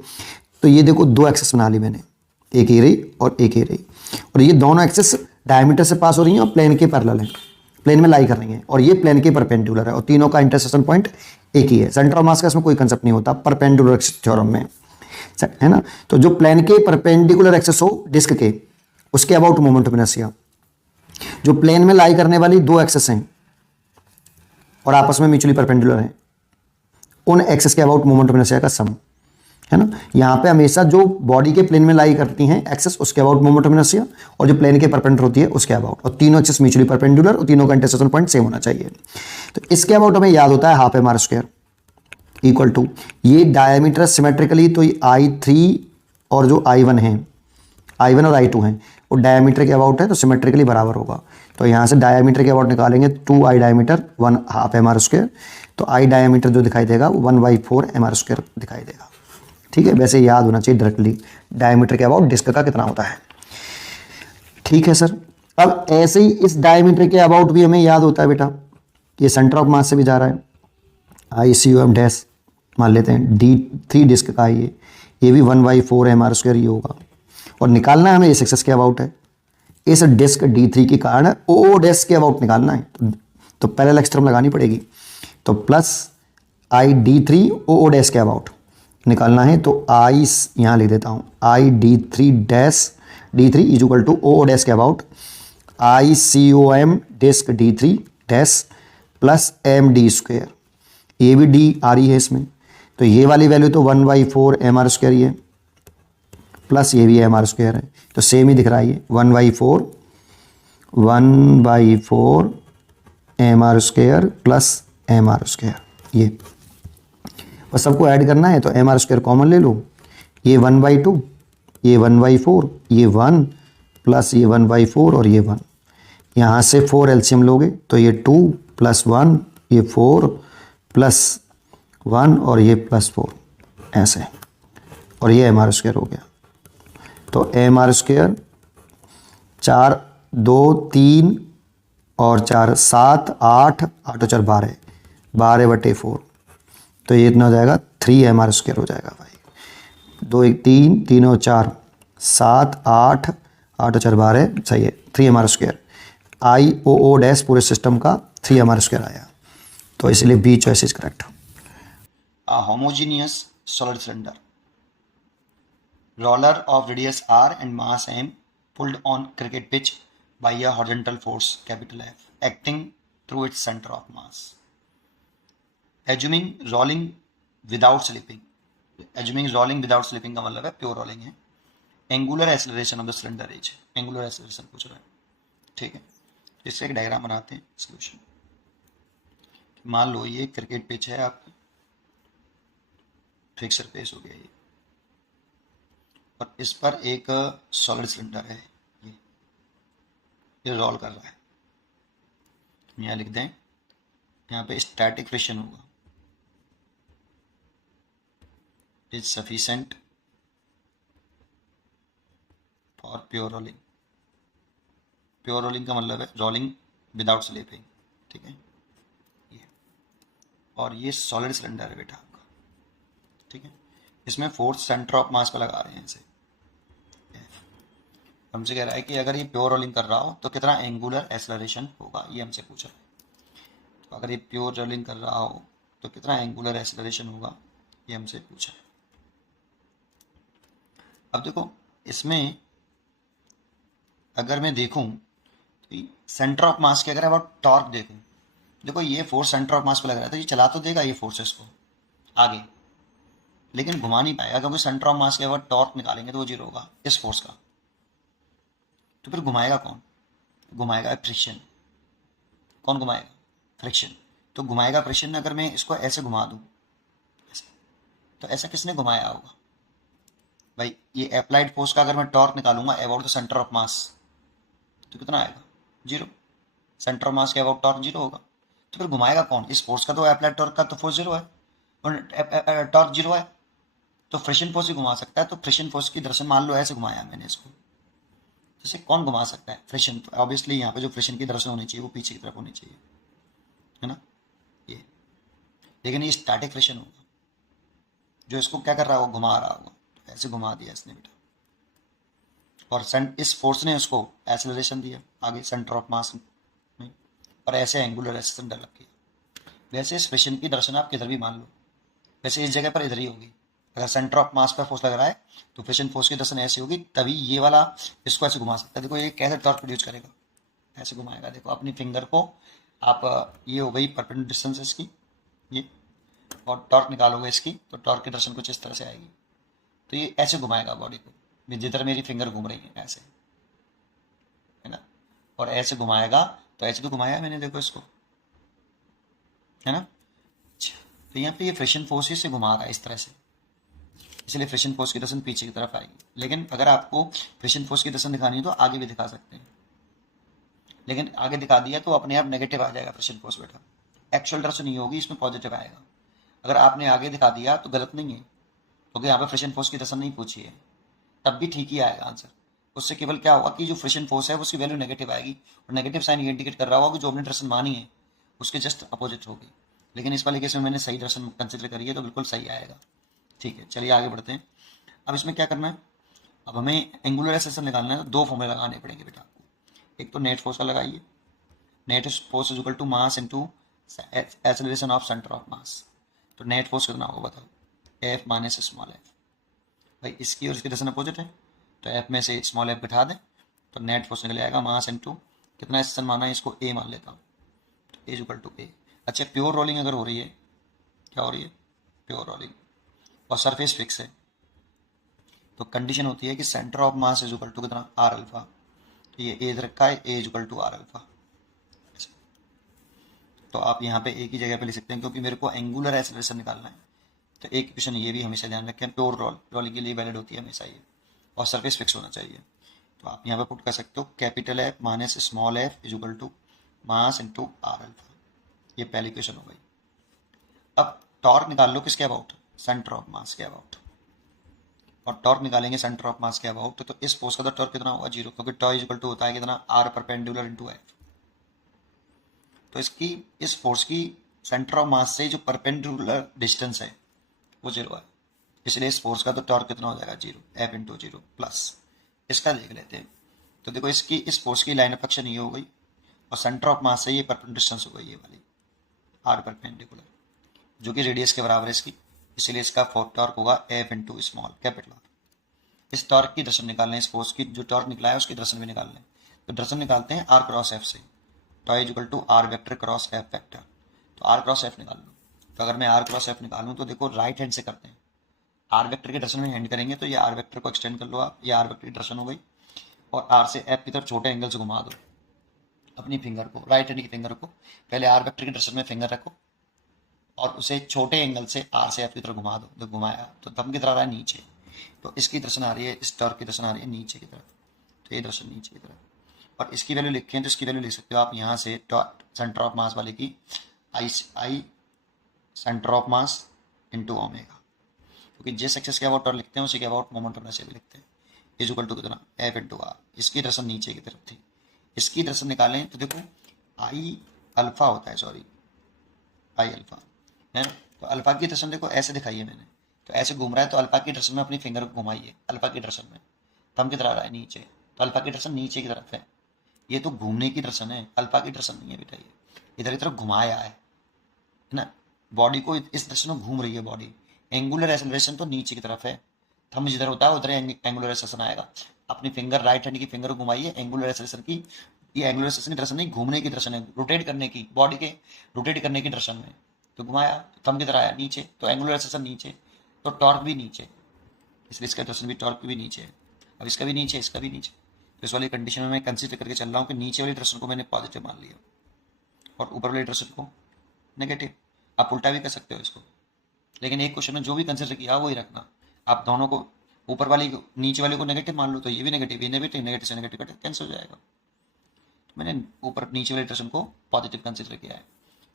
तो ये देखो दो एक्सिस बना ली मैंने, एक ये रही और एक ये रही, और ये दोनों एक्सिस डायमीटर से पास हो रही हैं और प्लेन के पैरेलल हैं, प्लेन में लाई कर रही हैं, और ये प्लेन के परपेंडिकुलर है, और तीनों का इंटरसेक्शन पॉइंट एक ही है। सेंटर ऑफ मास का इसमें कोई कंसेप्ट नहीं होता परपेंडिकुलर थ्योरम में, है ना। तो जो प्लेन के परपेंडिकुलर एक्सिस हो डिस्क के, उसके अबाउट मोमेंट ऑफ इनर्शिया, जो प्लेन में लाई करने वाली दो एक्सिस हैं और आपस में म्यूचुअली परपेंडिकुलर हैं, उन एक्सिस के अबाउट मोमेंट ऑफ इनर्शिया का सम, है ना। यहाँ पे हमेशा जो बॉडी के प्लेन में लाई करती हैं एक्सिस, उसके अबाउट मोमेंट ऑफ इनर्शिया, और जो प्लेन के परपेंडिकुलर होती है उसके अबाउट, और तीनों एक्सिस म्यूचुअली परपेंडिकुलर, और तीनों का इंटरसेक्शन पॉइंट सेम होना चाहिए। तो इसके अबाउट हमें याद होता है ½ mr² इक्वल टू, ये डायमीटर सिमेट्रिकली तो I3 और जो I1 है, I1 और I2 हैं, वो डायमीटर के अबाउट है तो सिमेट्रिकली बराबर होगा। तो यहाँ से डायमीटर के अबाउट निकालेंगे 2I डायमीटर 1/2 mr², तो I डायमीटर जो दिखाई देगा वो 1/4 mr² दिखाई देगा। ठीक है, वैसे याद होना चाहिए डायरेक्टली डायमीटर के अबाउट डिस्क का कितना होता है। ठीक है सर, अब ऐसे ही इस डायमीटर के अबाउट भी हमें याद होता है बेटा, ये सेंटर ऑफ मास से भी जा रहा है, ICOM डैश मान लेते हैं, D3 डिस्क का है ये भी 1/4 mr² ही होगा। और निकालना है हमें इस एक्सिस के अबाउट है, इस डिस्क D3 के कारण OO डैश के अबाउट निकालना है, तो पैरेलल एक्सिस लगानी पड़ेगी। तो प्लस ID3 OO डैश के अबाउट निकालना है, तो I यहाँ लिख देता हूँ, ID3 dash D3 is equal to OO dash के about ICOM disc D3 dash plus MD²। ये भी D आ रही है इसमें, तो ये वाली वैल्यू तो 1/4 mr² ही है, प्लस ये भी mr² है, तो सेम ही दिख रहा है ये 1/4 mr² प्लस mr²। ये बस सबको ऐड करना है, तो mr² कॉमन ले लो, ये 1/2, ये 1/4, ये 1 प्लस ये 1/4 और ये 1, यहाँ से 4 एलसीएम लोगे तो ये 2 प्लस 1, ये 4 प्लस 1 और ये प्लस 4 ऐसे, और ये mr² हो गया। तो mr², 4 2 3 और 4 7 8 8 और 4 12 12/4, तो ये इतना हो जाएगा 3 mr² हो जाएगा भाई। 2 1 3 3 और 4 7 8 8 और 4 12, सही है, 3 mr²। IOO डैश पूरे सिस्टम का 3 mr² आया, तो इसलिए B choice is correct. A homogeneous solid cylinder, roller of radius r and mass m pulled on cricket pitch by a horizontal force capital F acting through its center of mass. Assuming rolling without slipping. Assuming rolling without slipping का मतलब है pure rolling है. Angular acceleration of the cylinder is. Angular acceleration पूछ रहा है. ठीक है, इससे एक डायग्राम बनाते हैं सोल्यूशन. मान लो ये क्रिकेट पिच है, आप फिक्सर पेस हो गया ये, और इस पर एक सॉलिड सिलेंडर है, ये रोल कर रहा है. यहाँ लिख दें, यहाँ पे स्टैटिक फ्रिक्शन होगा, is sufficient for pure rolling. Pure rolling का मतलब है रोलिंग विदाउट स्लिपिंग. ठीक है, ये और ये सॉलिड सिलेंडर है बेटा आपका. ठीक है, इसमें फोर्स सेंटर ऑफ मास पे लगा रहे हैं इसे. हमसे कह रहा है कि अगर ये प्योर रोलिंग कर रहा हो तो कितना एंगुलर एक्सेलरेशन होगा, ये हमसे पूछा है. तो अगर ये प्योर रोलिंग कर रहा हो तो कितना एंगुलर एक्सेलरेशन होगा, ये हमसे पूछा है. अब देखो, इसमें अगर मैं देखूं तो सेंटर ऑफ मास की अगर अब टॉर्क देखूं, देखो ये फोर्स सेंटर ऑफ मास पे लग रहा है तो ये चला तो देगा ये फोर्सेस को आगे, लेकिन घुमा नहीं पाएगा, क्योंकि सेंटर ऑफ मास के अगर टॉर्क निकालेंगे तो वो जीरो होगा इस फोर्स का. तो फिर घुमाएगा कौन? घुमाएगा फ्रिक्शन. कौन घुमाएगा? फ्रिक्शन. तो घुमाएगा फ्रिक्शन. अगर मैं इसको ऐसे घुमा दूं, ऐसे, तो ऐसा किसने घुमाया होगा भाई? ये अप्लाइड फोर्स का अगर मैं टॉर्क निकालूंगा about the centre of mass, तो कितना आएगा? जीरो. सेंटर ऑफ मास के अबाउट टॉर्क जीरो होगा. तो फिर घुमाएगा कौन? इस फोर्स का तो अप्लाइड टॉर्क का तो फोर्स जीरो है और टॉर्क जीरो है, तो फ्रिक्शन फोर्स ही घुमा सकता है. तो फ्रिक्शन फोर्स की दर्शन मान लो ऐसे घुमाया मैंने इसको, जैसे कौन घुमा सकता है? फ्रिक्शन. ऑब्वियसली यहाँ पे जो फ्रिक्शन की दर्शन होनी चाहिए वो पीछे की तरफ होनी चाहिए, है ना, ये. लेकिन ये स्टैटिक फ्रिक्शन होगा, जो इसको क्या कर रहा है, वो घुमा रहा होगा. तो ऐसे घुमा दिया इसने बेटा, और इस फोर्स ने उसको एक्सेलरेशन दिया आगे सेंटर ऑफ मास में, और ऐसे एंगुलर एक्सेलरेशन डेवलप किया. वैसे इस फ्रिक्शन की दर्शन आप किधर भी मान लो, वैसे इस जगह पर इधर ही होगी. अगर सेंटर ऑफ मास पर फोर्स लग रहा है तो फ्रिक्शन फोर्स की दर्शन ऐसी होगी, तभी ये वाला इसको ऐसे घुमा सकता है. देखो ये कैसे टॉर्क प्रोड्यूस करेगा, ऐसे घुमाएगा. देखो अपनी फिंगर को आप, ये हो गई परपेंडिकुलर डिस्टेंस इसकी, ये, और टॉर्क निकालोगे इसकी तो टॉर्क की दर्शन कुछ इस तरह से आएगी. तो ये ऐसे घुमाएगा बॉडी को, जिधर मेरी फिंगर घूम रही है ऐसे, है ना, और ऐसे घुमाएगा. तो ऐसे तो घुमाया मैंने, देखो इसको, है ना. तो यहाँ पे ये फ्रिक्शन फोर्स ही से घुमा रहा है इस तरह से, इसलिए फ्रिक्शन फोर्स की दर्शन पीछे की तरफ आएगी. लेकिन अगर आपको फ्रिक्शन फोर्स की दर्शन दिखानी है तो आगे भी दिखा सकते हैं, लेकिन आगे दिखा दिया तो अपने आप नेगेटिव आ जाएगा फ्रिक्शन फोर्स बेटा. एक्चुअल दर्शन नहीं होगी, इसमें पॉजिटिव आएगा. अगर आपने आगे दिखा दिया तो गलत नहीं है, क्योंकि यहाँ पे फ्रिक्शन फोर्स की दर्शन नहीं पूछी है, तब भी ठीक ही आएगा आंसर. उससे केवल क्या होगा कि जो फ्रिक्शन फोर्स है उसकी वैल्यू नेगेटिव आएगी, और नेगेटिव साइन ये इंडिकेट कर रहा होगा कि जो आपने दर्शन मानी है उसके जस्ट अपोजिट होगी. लेकिन इस वाले केस में मैंने सही दर्शन कंसिडर करी है तो बिल्कुल सही आएगा. ठीक है, चलिए आगे बढ़ते हैं. अब इसमें क्या करना है, अब हमें एंगुलर एक्सेलरेशन निकालना है तो दो फॉर्मूले लगाने पड़ेंगे बेटा आपको. एक तो नेट फोर्स का लगाइए, net force is equal to mass into acceleration of centre of mass. तो नेट फोर्स कितना होगा बताओ? F minus small F. भाई इसकी और इसकी दर्शन अपोजिट है, तो एफ में से स्मॉल एफ बिठा दें तो नेट फोर्स निकल आएगा मास इनटू कितना एक्सेलरेशन माना है, इसको ए मान लेता हूँ, तो ए इज इक्वल टू ए. अच्छा, प्योर रोलिंग अगर हो रही है, क्या हो रही है? प्योर रोलिंग, और सरफेस फिक्स है, तो कंडीशन होती है कि center of mass is equal to कितना? R alpha. तो ये ए रखा है, a is equal to R alpha. तो आप यहाँ पे एक ही जगह पे लिख सकते हैं, क्योंकि मेरे को एंगुलर एक्सेलरेशन निकालना है. तो एक क्वेश्चन ये भी हमेशा ध्यान रखें, प्योर रोलिंग के लिए वैलिड होती है हमेशा ये, और सरफेस फिक्स होना चाहिए. तो आप यहाँ पे पुट कर सकते हो capital F minus small F is equal to mass into R alpha. ये पहली क्वेश्चन हो गई. अब टॉर्क निकाल लो किसके अबाउट? सेंटर ऑफ मास के अबाउट. और टॉर्क निकालेंगे सेंटर ऑफ मास के अबाउट, तो इस फोर्स का तो टॉर्क कितना होगा? जीरो, क्योंकि टॉ इज इक्वल टू होता है कितना? R perpendicular into F. तो इसकी इस फोर्स की सेंटर ऑफ मास से जो परपेंडिकुलर डिस्टेंस है वो जीरो है, इसलिए इस फोर्स का तो टॉर्क कितना हो जाएगा? Zero. F into zero plus इसका देख लेते हैं. तो देखो इसकी इस फोर्स की लाइन ऑफ एक्शन ये हो गई, और सेंटर ऑफ मास से ये परपेंडिकुलर डिस्टेंस हो गई ये वाली आर परपेंडिकुलर, जो कि रेडियस के बराबर है इसकी, इसीलिए इसका टॉर्क होगा F into small capital R. इस टॉर्क की डायरेक्शन निकालना है, इस फोर्स की जो टॉर्क निकला है उसकी डायरेक्शन भी निकालना है। तो डायरेक्शन निकालते हैं आर क्रॉस एफ से, तो is equal to R vector cross F vector. तो आर क्रॉस एफ निकाल लो। तो अगर मैं आर क्रॉस एफ निकालूँ तो देखो राइट हैंड से करते हैं, आर वेक्टर की डायरेक्शन में हैंड करेंगे तो ये आर वेक्टर को एक्सटेंड कर लो आप, ये आर वेक्टर की डायरेक्शन हो गई, और आर से एफ की तरफ छोटे एंगल से घुमा दो अपनी फिंगर को, राइट हैंड की फिंगर को। पहले आर वेक्टर की डायरेक्शन में फिंगर रखो और उसे छोटे एंगल से आर से एफ की तरफ घुमा दो। तो घुमाया तो थंब की तरफ आ रहा है नीचे, तो इसकी डायरेक्शन आ रही है, इस टॉर्क की डायरेक्शन आ रही है नीचे की तरफ, तो ये डायरेक्शन नीचे की तरफ। और इसकी वैल्यू लिखें तो इसकी वैल्यू लिख सकते हो आप यहाँ से सेंटर ऑफ मास वाले की I center of mass into omega, क्योंकि जिस एक्सेस के अबाउट लिखते हैं उसी के अबाउट मोमेंट ऑफ इनर्शिया भी लिखते हैं। इज इक्वल टू कितना, एफ इंटू आर। इसकी डायरेक्शन नीचे की तरफ थी, इसकी डायरेक्शन निकालें तो देखो आई अल्फा होता है, सॉरी आई अल्फा है ना। तो अल्फा की डायरेक्शन देखो ऐसे दिखाई है मैंने, तो ऐसे घूम रहा है, तो अल्फा की डायरेक्शन में अपनी फिंगर को घुमाइए, अल्फा की डायरेक्शन में थंब की तरह आ रहा है नीचे, तो अल्फा की डायरेक्शन नीचे की तरफ है। ये तो घूमने की डायरेक्शन है, अल्फा की डायरेक्शन नहीं है बेटा, ये इधर की तरफ घुमाया है ना, बॉडी को इस डायरेक्शन में घूम रही है बॉडी। एंगुलर एक्सेलरेशन तो नीचे की तरफ है, थंब जिधर होता है उधर एंगुलर एक्सेलरेशन आएगा। अपनी फिंगर राइट हैंड की फिंगर को घुमाइए, एंगुलर एक्सेलरेशन की, ये एंगुलर एक्सेलरेशन की डायरेक्शन नहीं, घूमने की डायरेक्शन है, रोटेट करने की, बॉडी के रोटेट करने की डायरेक्शन में। तो घुमाया थंब की तरह आया नीचे, तो एंगुलर एक्सेलरेशन नीचे, तो टॉर्क भी नीचे, इसलिए इसका डायरेक्शन भी टॉर्क भी नीचे है। अब इसका भी नीचे, इसका भी नीचे, तो इस वाली कंडीशन में मैं कंसीडर करके चल रहा हूँ कि नीचे वाली डायरेक्शन को मैंने पॉजिटिव मान लिया और ऊपर वाली डायरेक्शन को नेगेटिव। आप उल्टा भी कर सकते हो इसको, लेकिन एक क्वेश्चन में जो भी कंसिडर किया वही रखना। आप दोनों को ऊपर वाली को नीचे वाले को नेगेटिव मान लो तो ये भी नेगेटिव, ये नेगेटिव, नेगेटिव से नेगेटिव कट कैंसिल हो जाएगा। तो मैंने ऊपर नीचे वाले डायरेक्शन को पॉजिटिव कंसिडर किया है,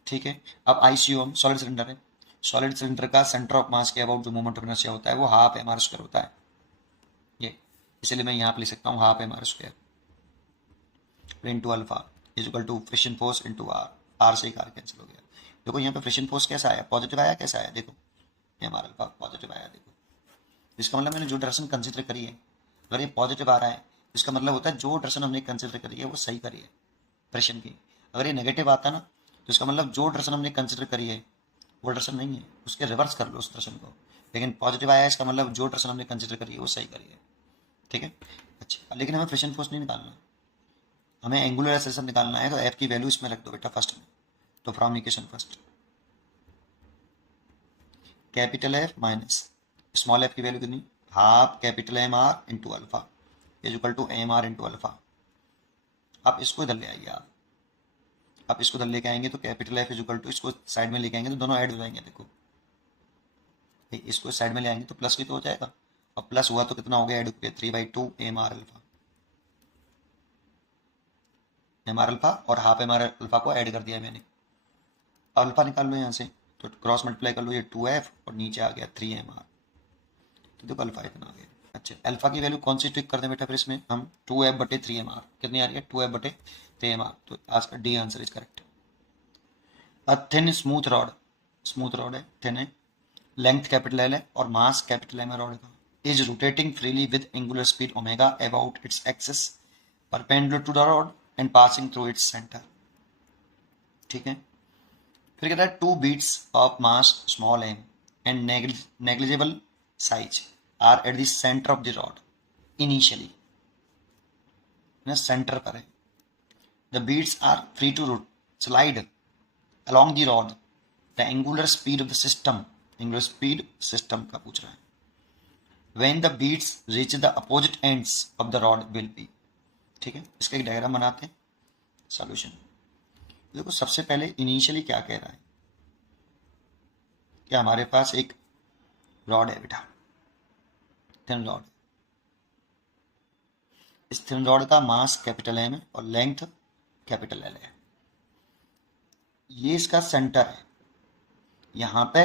ठीक है। अब आईसीओम सॉलिड सिलेंडर है, सॉलिड सिलेंडर का सेंटर ऑफ मास के अबाउट जो मोमेंट ऑफ इनर्शिया होता है वो हाफ एम आर स्क्वायर होता है, ये इसलिए मैं यहाँ पे लिख सकता हूँ half M are square into alpha is equal to friction force into R, R से एक आर कैंसिल हो गया। देखो यहाँ पे फ्रिक्शन फोर्स कैसा आया, पॉजिटिव आया, कैसा आया देखो, ये हमारा अल्फा पॉजिटिव आया देखो। इसका मतलब मैंने जो डायरेक्शन कंसिडर करी है, अगर ये पॉजिटिव आ रहा है इसका मतलब होता है जो डायरेक्शन हमने कंसिडर करी है वो सही करी है फ्रिक्शन की। अगर ये नेगेटिव आता ना तो इसका मतलब जो डायरेक्शन हमने कंसिडर करी है वो डायरेक्शन नहीं है, उसके रिवर्स कर लो उस डायरेक्शन को। लेकिन पॉजिटिव आया इसका मतलब जो डायरेक्शन हमने कंसिडर करी है वो सही करी है, ठीक है। अच्छा, लेकिन हमें फ्रिक्शन फोर्स नहीं निकालना, हमें एंगुलर एक्सेलरेशन निकालना है। तो एफ की वैल्यू इसमें रख दो बेटा फर्स्ट में, तो from equation first capital F minus small F की वैल्यू कितनी, half capital M R into alpha is equal to M R into alpha. आप इसको इधर ले आइए, आप इसको इधर लेके आएंगे तो capital F is equal to, इसको साइड में लेके आएंगे तो दोनों ऐड हो जाएंगे। देखो इसको साइड में ले आएंगे तो प्लस भी तो हो जाएगा, और प्लस हुआ तो कितना हो गया, ऐड हो गया 3/2 M R alpha, M R alpha और हाफ एम आर अल्फा को ऐड कर दिया मैंने। अल्फा निकाल लो यहाँ से, तो क्रॉस मल्टीप्लाई कर लो, ये 2f और नीचे आ गया 3mr, तो देखो अल्फा इतना आ गया। अच्छा, अल्फा की वैल्यू कौन सी ट्रिक कर दें बेटा, फिर इसमें हम 2f/3mr कितनी आ रही है, 2f/3mr, तो आज का D answer is correct. A thin smooth rod है, थिन है, लेंथ कैपिटल एल है और मास कैपिटल एम है रॉड का, is rotating freely with angular speed omega about its axis perpendicular to the rod and passing through its centre, ठीक है। फिर कहता है 2 beads of mass small m and negligible size are at the centre of the rod initially, centre पर है। The beads are free to slide along the rod, the angular speed of the system, angular speed system का पूछ रहा है, when the beats reach the opposite ends of the rod will be, ठीक है। इसका एक डायग्राम बनाते हैं, सॉल्यूशन। देखो सबसे पहले इनिशियली क्या कह रहा है कि हमारे पास एक रॉड है बेटा, थिन रॉड, इस थिन रॉड का मास कैपिटल एम है और लेंथ कैपिटल एल है, ये इसका सेंटर है, यहाँ पे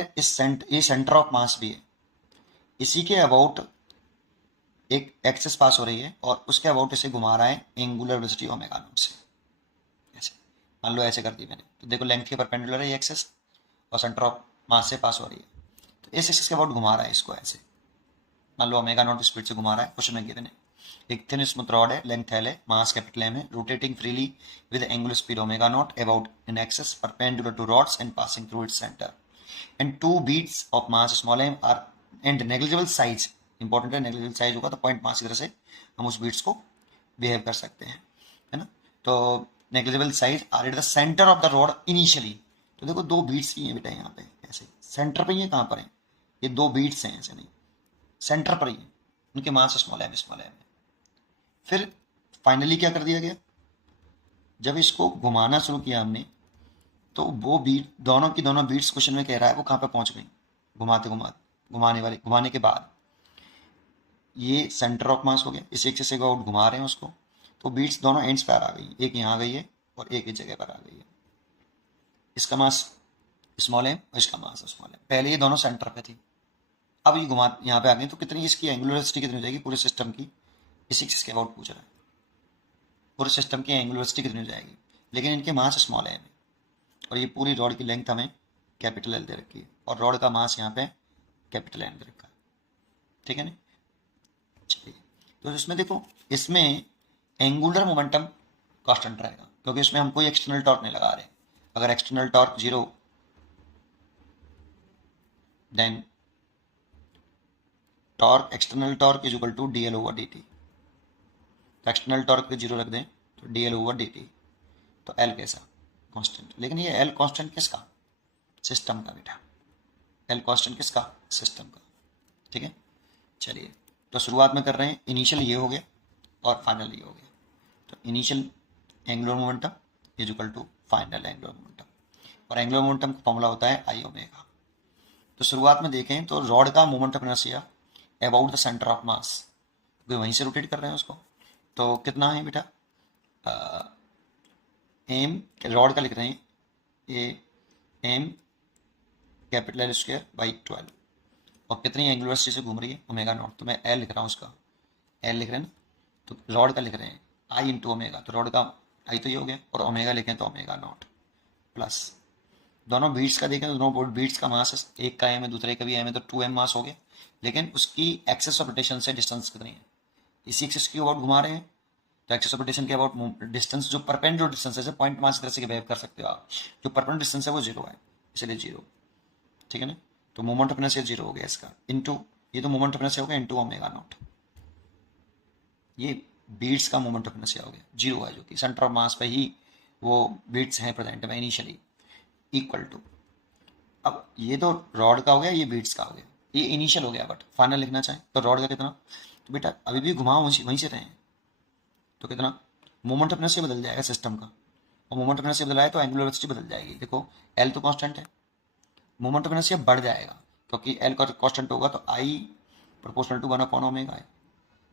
ये सेंटर ऑफ मास भी है, इसी के अबाउट एक एक्सिस पास हो रही है और उसके अबाउट इसे घुमा रहा है एंगुलर वेलोसिटी ओमेगा नॉट से, ऐसे मान लो ऐसे कर दी मैंने, तो देखो लेंथ के परपेंडिकुलर है ये एक्सिस और सेंटर ऑफ मास से पास हो रही है, तो इस एक्सिस के अबाउट घुमा रहा है इसको ऐसे, मान लो ओमेगा नॉट स्पीड से घुमा रहा है। क्वेश्चन में गिवन है एक थिन स्मूथ रॉड है, लेंथ एल है, मास कैपिटल एम है, rotating freely with angular speed omega naught about in axis perpendicular to rods and passing through its centre, and 2 beads of mass small M are and negligible size important है, negligible size होगा तो point mass की तरह से हम उस beats को behave कर सकते हैं, है ना। तो negligible size are at the centre of the rod initially. तो देखो दो बीट्स ही हैं बेटा यहाँ पे, ऐसे सेंटर पे ही है, कहाँ पर है, ये दो बीट्स हैं, ऐसे नहीं, सेंटर पर ही है, उनके मास स्मॉल एम है। फिर फाइनली क्या कर दिया गया, जब इसको घुमाना शुरू किया हमने, तो वो बीट, दोनों की दोनों बीट्स क्वेश्चन में कह रहा है वो कहाँ पे पहुंच गई, घुमाते घुमाते घुमाने के बाद ये सेंटर ऑफ मास हो गया, इस एक से आउट घुमा रहे हैं उसको, तो बीट्स दोनों एंड्स पर आ गई, एक यहाँ गई है और एक इस जगह पर आ गई है। इसका मास स्मॉल है और इसका मास स्मॉल है, पहले ये दोनों सेंटर पे थी, अब ये घुमा यहाँ पे आ गई, तो कितनी इसकी एंगुलर वेलोसिटी कितनी हो जाएगी पूरे सिस्टम की, इस एक से आउट पूछ रहा है, पूरे सिस्टम की एंगुलर वेलोसिटी कितनी हो जाएगी, लेकिन इनके मास स्मॉल है, और ये पूरी रॉड की लेंथ हमें कैपिटल एल दे रखी है, और रॉड का मास यहाँ पे कैपिटल एन दे रखा है, ठीक है ना। चलिए, तो इसमें देखो, इसमें एंगुलर मोमेंटम कांस्टेंट रहेगा, क्योंकि इसमें हम कोई एक्सटर्नल टॉर्क नहीं लगा रहे। अगर external torque 0, then torque, external torque is equal to D L over D T. तो एक्सटर्नल टॉर्क पे 0 रख दें तो D L over D T, तो एल कैसा कांस्टेंट, लेकिन ये एल कांस्टेंट किसका, सिस्टम का बेटा, एल कांस्टेंट किसका, सिस्टम का, ठीक है। चलिए, तो शुरुआत में कर रहे हैं, इनिशियल ये हो गया और फाइनल ये हो गया, तो initial angular momentum is equal to final angular momentum, और एंगुलर मोमेंटम का फॉर्मूला होता है आई ओमेगा। तो शुरुआत में देखें तो रॉड का moment of inertia about the centre of मास, क्योंकि वहीं से रोटेट कर रहे हैं उसको, तो कितना है बेटा, एम रॉड का लिख रहे हैं, ये M capital L square by 12, और कितनी एंगुलर वेलोसिटी से घूम रही है, ओमेगा नॉट, तो मैं एल लिख रहा हूँ उसका, एल लिख रहे हैं ना, तो रॉड का लिख रहे हैं आई इंटू ओमेगा, तो रॉड का आई तो ये हो गया, और ओमेगा लिखें तो ओमेगा नॉट प्लस, दोनों बीट्स का देखें तो दोनों बीट्स का मास, एक का एम है दूसरे का भी एम है, तो 2m मास हो गया, लेकिन उसकी एक्सेस ऑफ रोटेशन से डिस्टेंस कितनी है, इसी एक्सेस के अबाउट घुमा रहे हैं, तो एक्सेस ऑफ रोटेशन के अबाउट डिस्टेंस, जो परपेंडिकुलर डिस्टेंस है, पॉइंट मास की तरह से बिहेव कर सकते हो आप, जो परपेंडिकुलर डिस्टेंस है वो 0 है, इसलिए 0, ठीक है ना। तो मोमेंट ऑफ इनर्शिया 0 हो गया इसका, इनटू ये तो मोमेंट ऑफ इनर्शिया हो गया इनटू ओमेगा नॉट, ये बीट्स का मोमेंट ऑफ इनर्शिया हो गया, 0 है, जो कि सेंटर ऑफ मास पे ही वो बीट्स हैं प्रेजेंट में इनिशियली, इक्वल टू, अब ये तो रॉड का हो गया, ये बीट्स का हो गया, ये इनिशियल हो गया, बट फाइनल लिखना चाहें तो रॉड का कितना, तो बेटा अभी भी घुमाओ वहीं से रहें, तो कितना, मोमेंट ऑफ इनर्शिया बदल जाएगा सिस्टम का, और मोमेंट ऑफ इनर्शिया बदला है तो एंगुलर वेलोसिटी बदल जाएगी। देखो एल तो कांस्टेंट है, मोमेंट ऑफ इनर्शिया बढ़ जाएगा, क्योंकि एल का कांस्टेंट होगा तो आई प्रोपोर्शनल टू 1/ओमेगा है,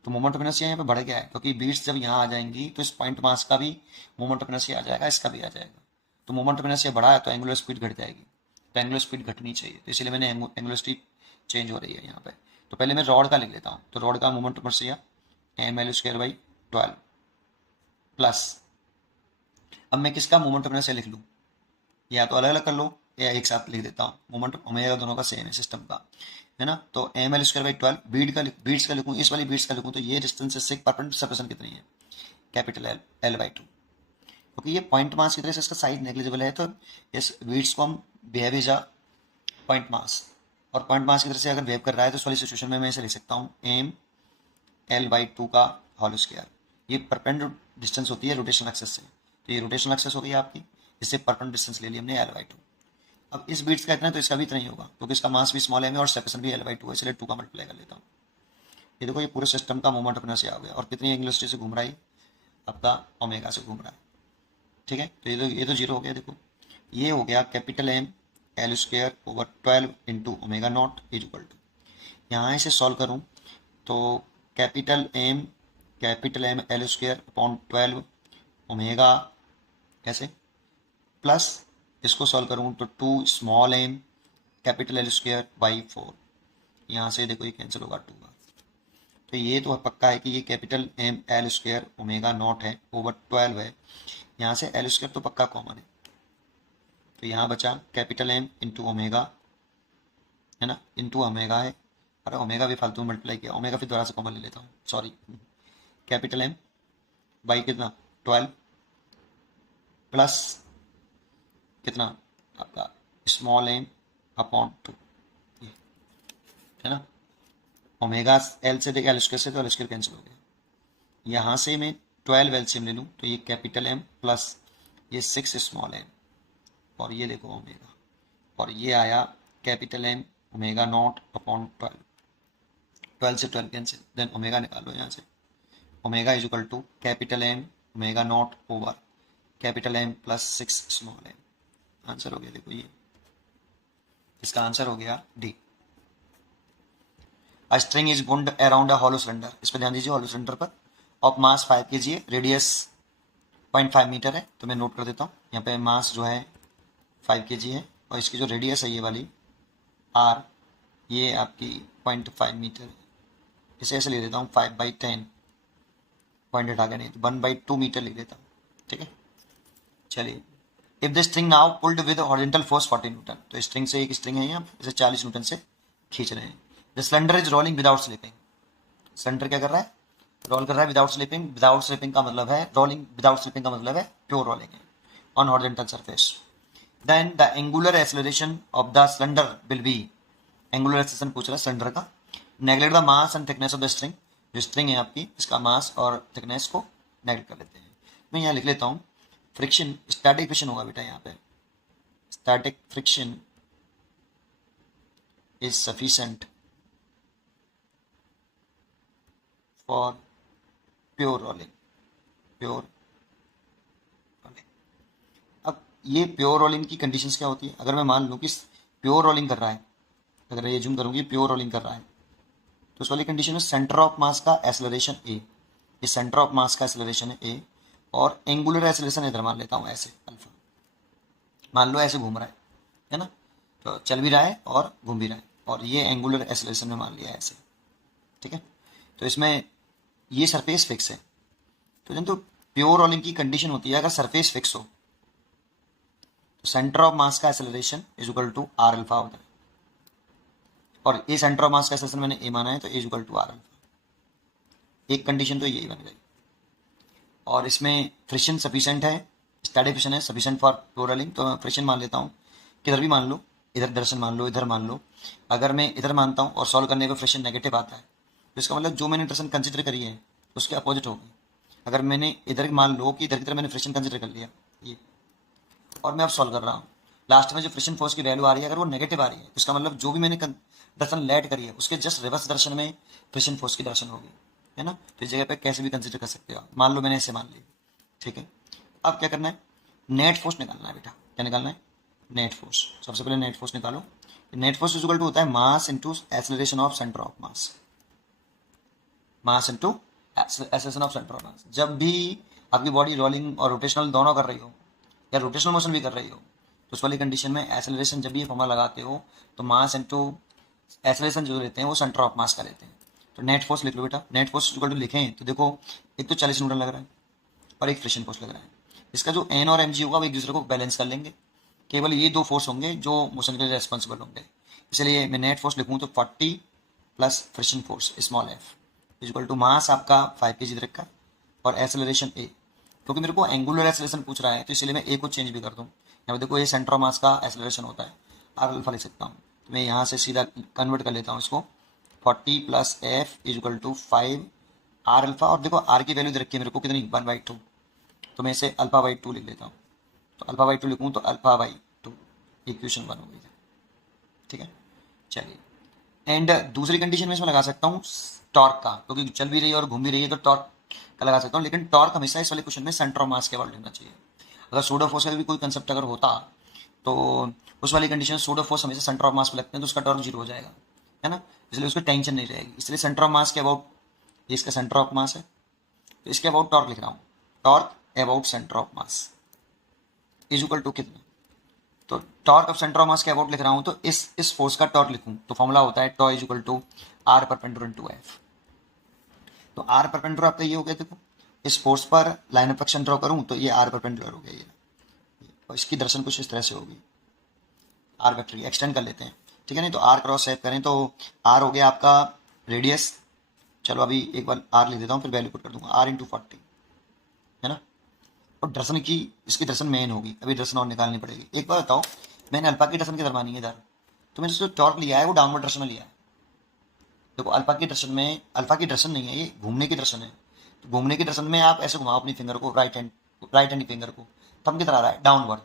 तो मोमेंट ऑफ इनर्शिया यहाँ पे बढ़ गया है, क्योंकि बीट्स जब यहाँ आ जाएंगी तो इस पॉइंट मास का भी मोमेंट ऑफ इनर्शिया आ जाएगा, इसका भी आ जाएगा, तो मोमेंट ऑफ इनर्शिया बढ़ा है तो एंगुलर स्पीड घट जाएगी, तो एंगुलर स्पीड घटनी चाहिए, तो इसलिए मैंने एंगुलर स्पीड चेंज हो रही है यहाँ पे। तो पहले मैं रॉड का लिख लेता हूँ, तो रॉड का moment of inertia M L square by 12 plus, अब मैं किसका मोमेंट ऑफ इनर्शिया लिख लूँ, या तो अलग अलग कर लो या एक साथ लिख देता हूँ, मोमेंट ओमेगा दोनों का सेम है सिस्टम का, है ना। तो M L square by 12 beads का लिखूँ, इस वाली बीट्स का लिखूँ, तो ये डिस्टेंस से परपेंडिकुलर सेपरेशन कितनी है, कैपिटल एल, एल बाई 2, क्योंकि ये पॉइंट मास की तरह से इसका साइज नेग्लिजिबल है, तो इस बीट्स को हम behave as a point mass, और पॉइंट मास की तरह से अगर बिहेव कर रहा है तो इस वाली सिचुएशन में मैं इसे लिख सकता हूँ एम एल बाई 2 का होल स्क्वायर, ये परपेंडिकुलर डिस्टेंस होती है रोटेशनल एक्सेस से, तो ये रोटेशनल एक्सेस हो गई आपकी, इससे परपेंडिकुलर डिस्टेंस ले लिया हमने एल बाई 2। अब इस बीट्स का इतना तो इसका भी इतना ही होगा, क्योंकि इसका मास भी स्मॉल है और सेपरेशन भी एल बाई 2 है, इसलिए 2 का मल्टीप्लाई कर लेता हूँ। ये देखो ये पूरे सिस्टम का मोमेंट ऑफ इनर्शिया आ गया, और कितनी एंगुलर वेलोसिटी से घूम रहा है, आपका ओमेगा से घूम रहा है, ठीक है। तो ये तो 0 हो गया, देखो ये हो गया capital M L square over 12 into omega naught is equal to, यहाँ से सॉल्व करूँ तो capital M L square upon 12 omega कैसे, प्लस इसको सॉल्व करूँ तो 2 small m capital L square by 4, यहाँ से देखो ये कैंसिल होगा 2 का, तो ये तो पक्का है कि ये capital M L square omega naught है ओवर 12 है, यहाँ से एल स्क्वायर तो पक्का कॉमन है, तो यहाँ बचा कैपिटल एम इंटू ओमेगा, है ना, इंटू ओमेगा है, अरे ओमेगा भी फालतू मल्टीप्लाई किया, ओमेगा फिर दोबारा से कॉमन ले लेता हूँ, सॉरी, कैपिटल एम बाई कितना 12 प्लस कितना आपका स्मॉल एम अपॉन 2, है ना, ओमेगा एल से एल स्क्वायर से, तो एल स्क्वायर कैंसिल हो गया। यहाँ से मैं 12 एलसीएम ले लूँ तो ये कैपिटल एम प्लस ये 6 स्मॉल एम, और ये देखो ओमेगा, और ये आया capital M omega naught upon 12, 12 से 12 कैंसिल, देन ओमेगा निकालो यहाँ से, omega is equal to capital M omega naught over capital M plus 6 small m. Answer हो गया, देखो ये इसका आंसर हो गया D. A string is wound around a hollow cylinder, इस पर ध्यान दीजिए, हॉलो सिलेंडर पर, ऑफ मास 5 kg है, रेडियस 0.5 मीटर है, तो मैं नोट कर देता हूँ यहाँ पे मास जो है 5 kg है, और इसकी जो रेडियस है ये वाली आर, ये आपकी 0.5 मीटर है। इसे ऐसे ले लेता हूँ 5/10, पॉइंट हटा के नहीं तो 1/2 मीटर ले लेता हूँ, ठीक है। चलिए, if the string now pulled with horizontal force 40 Newton, तो स्ट्रिंग से एक स्ट्रिंग है यहाँ, इसे 40 न्यूटन से खींच रहे हैं। The cylinder is rolling without slipping, cylinder क्या कर रहा है, रोल कर रहा है विदाउट स्लिपिंग। विदाउट स्लिपिंग का मतलब है रोलिंग, विदाउट स्लिपिंग का मतलब है प्योर रोलिंग है on horizontal surface. Then the angular acceleration of the cylinder will be, angular acceleration पूछ रहा है सिलेंडर का। Neglect the mass and thickness of the string, जो स्ट्रिंग है आपकी इसका मास और थिकनेस को नेगलेक्ट कर लेते हैं। मैं यहाँ लिख लेता हूँ फ्रिक्शन, स्टैटिक फ्रिक्शन होगा बेटा यहाँ पे, static friction is sufficient for pure rolling, pure rolling. अब ये प्योर रोलिंग की कंडीशंस क्या होती है, अगर मैं मान लूँ कि प्योर रोलिंग कर रहा है, अगर ये जूम करूँगी प्योर रोलिंग कर रहा है, तो उस वाली कंडीशन में सेंटर ऑफ मास का एक्सेलरेशन ए, ये सेंटर ऑफ मास का एक्सेलरेशन है ए, और एंगुलर एक्सेलरेशन इधर मान लेता हूँ ऐसे अल्फा, मान लो ऐसे घूम रहा है ना, तो चल भी रहा है और घूम भी रहा है, और ये एंगुलर एक्सेलरेशन में मान लिया है ऐसे, ठीक है। तो इसमें ये सरफेस फिक्स है, तो जब तो प्योर रोलिंग की कंडीशन होती है, अगर सरफेस फिक्स हो तो सेंटर ऑफ मास का acceleration is equal to R alpha होता है, और ये सेंटर ऑफ मास का एक्सेलरेशन मैंने ए माना है, तो is equal to R alpha. एक कंडीशन तो यही बन गई, और इसमें फ्रिक्शन सफिशिएंट है, स्टैटिक फ्रिक्शन है सफिशिएंट फॉर प्योर रोलिंग, तो मैं फ्रिक्शन मान लेता हूँ, किधर भी मान लो, इधर दर्शन मान लो, इधर मान लो। अगर मैं इधर मानता हूँ और सॉल्व करने पर फ्रिक्शन नेगेटिव आता है, तो इसका मतलब जो मैंने इंटरेशन कंसिडर करी है उसके अपोजिट होगी। अगर मैंने इधर मान लो कि इधर की तरफ मैंने फ्रिक्शन कंसिडर कर लिया ये, और मैं अब सॉल्व कर रहा हूँ, लास्ट में जो फ्रिक्शन फोर्स की वैल्यू आ रही है अगर वो नेगेटिव आ रही है, तो इसका मतलब जो भी मैंने दर्शन लेट करी है उसके जस्ट रिवर्स दर्शन में फ्रिक्शन फोर्स की दर्शन होगी, है ना। तो इस जगह पे कैसे भी कंसिडर कर सकते हो, मान लो मैंने ऐसे मान ली, ठीक है। अब क्या करना है, नेट फोर्स निकालना है बेटा, क्या निकालना है, नेट फोर्स। सबसे पहले नेट फोर्स निकालो, नेट फोर्स इक्वल टू होता है mass into acceleration of centre of mass, mass into acceleration of centre of मास। जब भी आपकी बॉडी रोलिंग और रोटेशनल दोनों कर रही हो, या रोटेशनल मोशन भी कर रही हो, तो उस वाली कंडीशन में एक्सेलरेशन जब भी फॉर्मूला लगाते हो तो मास इनटू एक्सेलरेशन जो लेते हैं वो सेंटर ऑफ मास का लेते हैं। तो नेट फोर्स लिख लो बेटा, नेट फोर्स इक्वल टू लिखें तो देखो एक तो 40 न्यूटन लग रहा है और एक फ्रिक्शन फोर्स लग रहा है, इसका जो एन और एम जी होगा वो एक दूसरे को बैलेंस कर लेंगे, केवल ये दो फोर्स होंगे जो मोशन के लिए रेस्पॉन्सिबल होंगे। इसलिए मैं नेट फोर्स लिखूँ तो 40 plus friction force small F equal to mass आपका 5 kg रखा और एक्सेलरेशन ए, क्योंकि मेरे को एंगुलर एक्सेलरेशन पूछ रहा है तो इसलिए मैं ए को चेंज भी कर दूँ। यहाँ पे देखो ये सेंटर ऑफ मास का एक्सेलरेशन होता है, आर अल्फा लिख सकता हूँ, तो मैं यहाँ से सीधा कन्वर्ट कर लेता हूँ इसको, 40 plus F is equal to 5 R alpha, और देखो आर की वैल्यू दे रखी है मेरे को कितनी 1/2, तो मैं इसे अल्फा/2 लिख लेता हूँ, तो अल्फा/2 लिखूँ तो अल्फा/2 इक्वेशन 1 हो गई, ठीक है। चलिए, एंड दूसरी कंडीशन में इसमें लगा सकता हूँ टॉर्क का, क्योंकि चल भी रही है और घूम भी रही है तो टॉर्क का लगा सकता हूँ, लेकिन टॉर्क हमेशा इस वाले क्वेश्चन में सेंटर ऑफ मास के अबाउट लेना चाहिए। अगर सूडो फोर्स का भी कोई कंसेप्ट अगर होता तो उस वाली कंडीशन सूडो फोर्स हमेशा सेंटर ऑफ मास पे लगते हैं तो उसका टॉर्क 0 हो जाएगा, है ना, इसलिए उसको टेंशन नहीं रहेगी। इसलिए सेंटर ऑफ मास के अबाउट, ये इसका सेंटर ऑफ मास है तो इसके अबाउट टॉर्क लिख रहा हूँ, torque about centre of mass is equal to कितना, तो torque of centre of mass के अबाउट लिख रहा हूँ तो इस फोर्स का टॉर्क लिखूँ तो फॉर्मूला होता है tau is equal to R perpendicular to F. तो आर परपेंडिकुलर आपका ये हो गया, देखो इस फोर्स पर लाइन ऑफ एक्शन ड्रॉ करूँ तो ये आर परपेंडिकुलर हो गया ये, और इसकी दर्शन कुछ इस तरह से होगी, आर वेक्टर की एक्सटेंड कर लेते हैं, ठीक है। नहीं तो आर क्रॉस सेव करें तो आर हो गया आपका रेडियस, चलो अभी एक बार आर लिख देता हूँ फिर वैल्यू पुट कर दूंगा, आर इंटू 40, है ना। और दर्शन की इसकी दर्शन मेन होगी, अभी दर्शन और निकालनी पड़ेगी। एक बार बताओ, मैंने अल्फा की दर्शन किधर मानी है इधर, तो मैंने जो टॉर्क लिया है वो डाउनवर्ड दर्शन में लिया है, देखो अल्फा की डायरेक्शन में, अल्फा की डायरेक्शन नहीं है ये, घूमने की डायरेक्शन है। तो घूमने की डायरेक्शन में आप ऐसे घुमाओ अपनी फिंगर को, राइट हैंड फिंगर को, थंब की तरह आ रहा है डाउनवर्ड।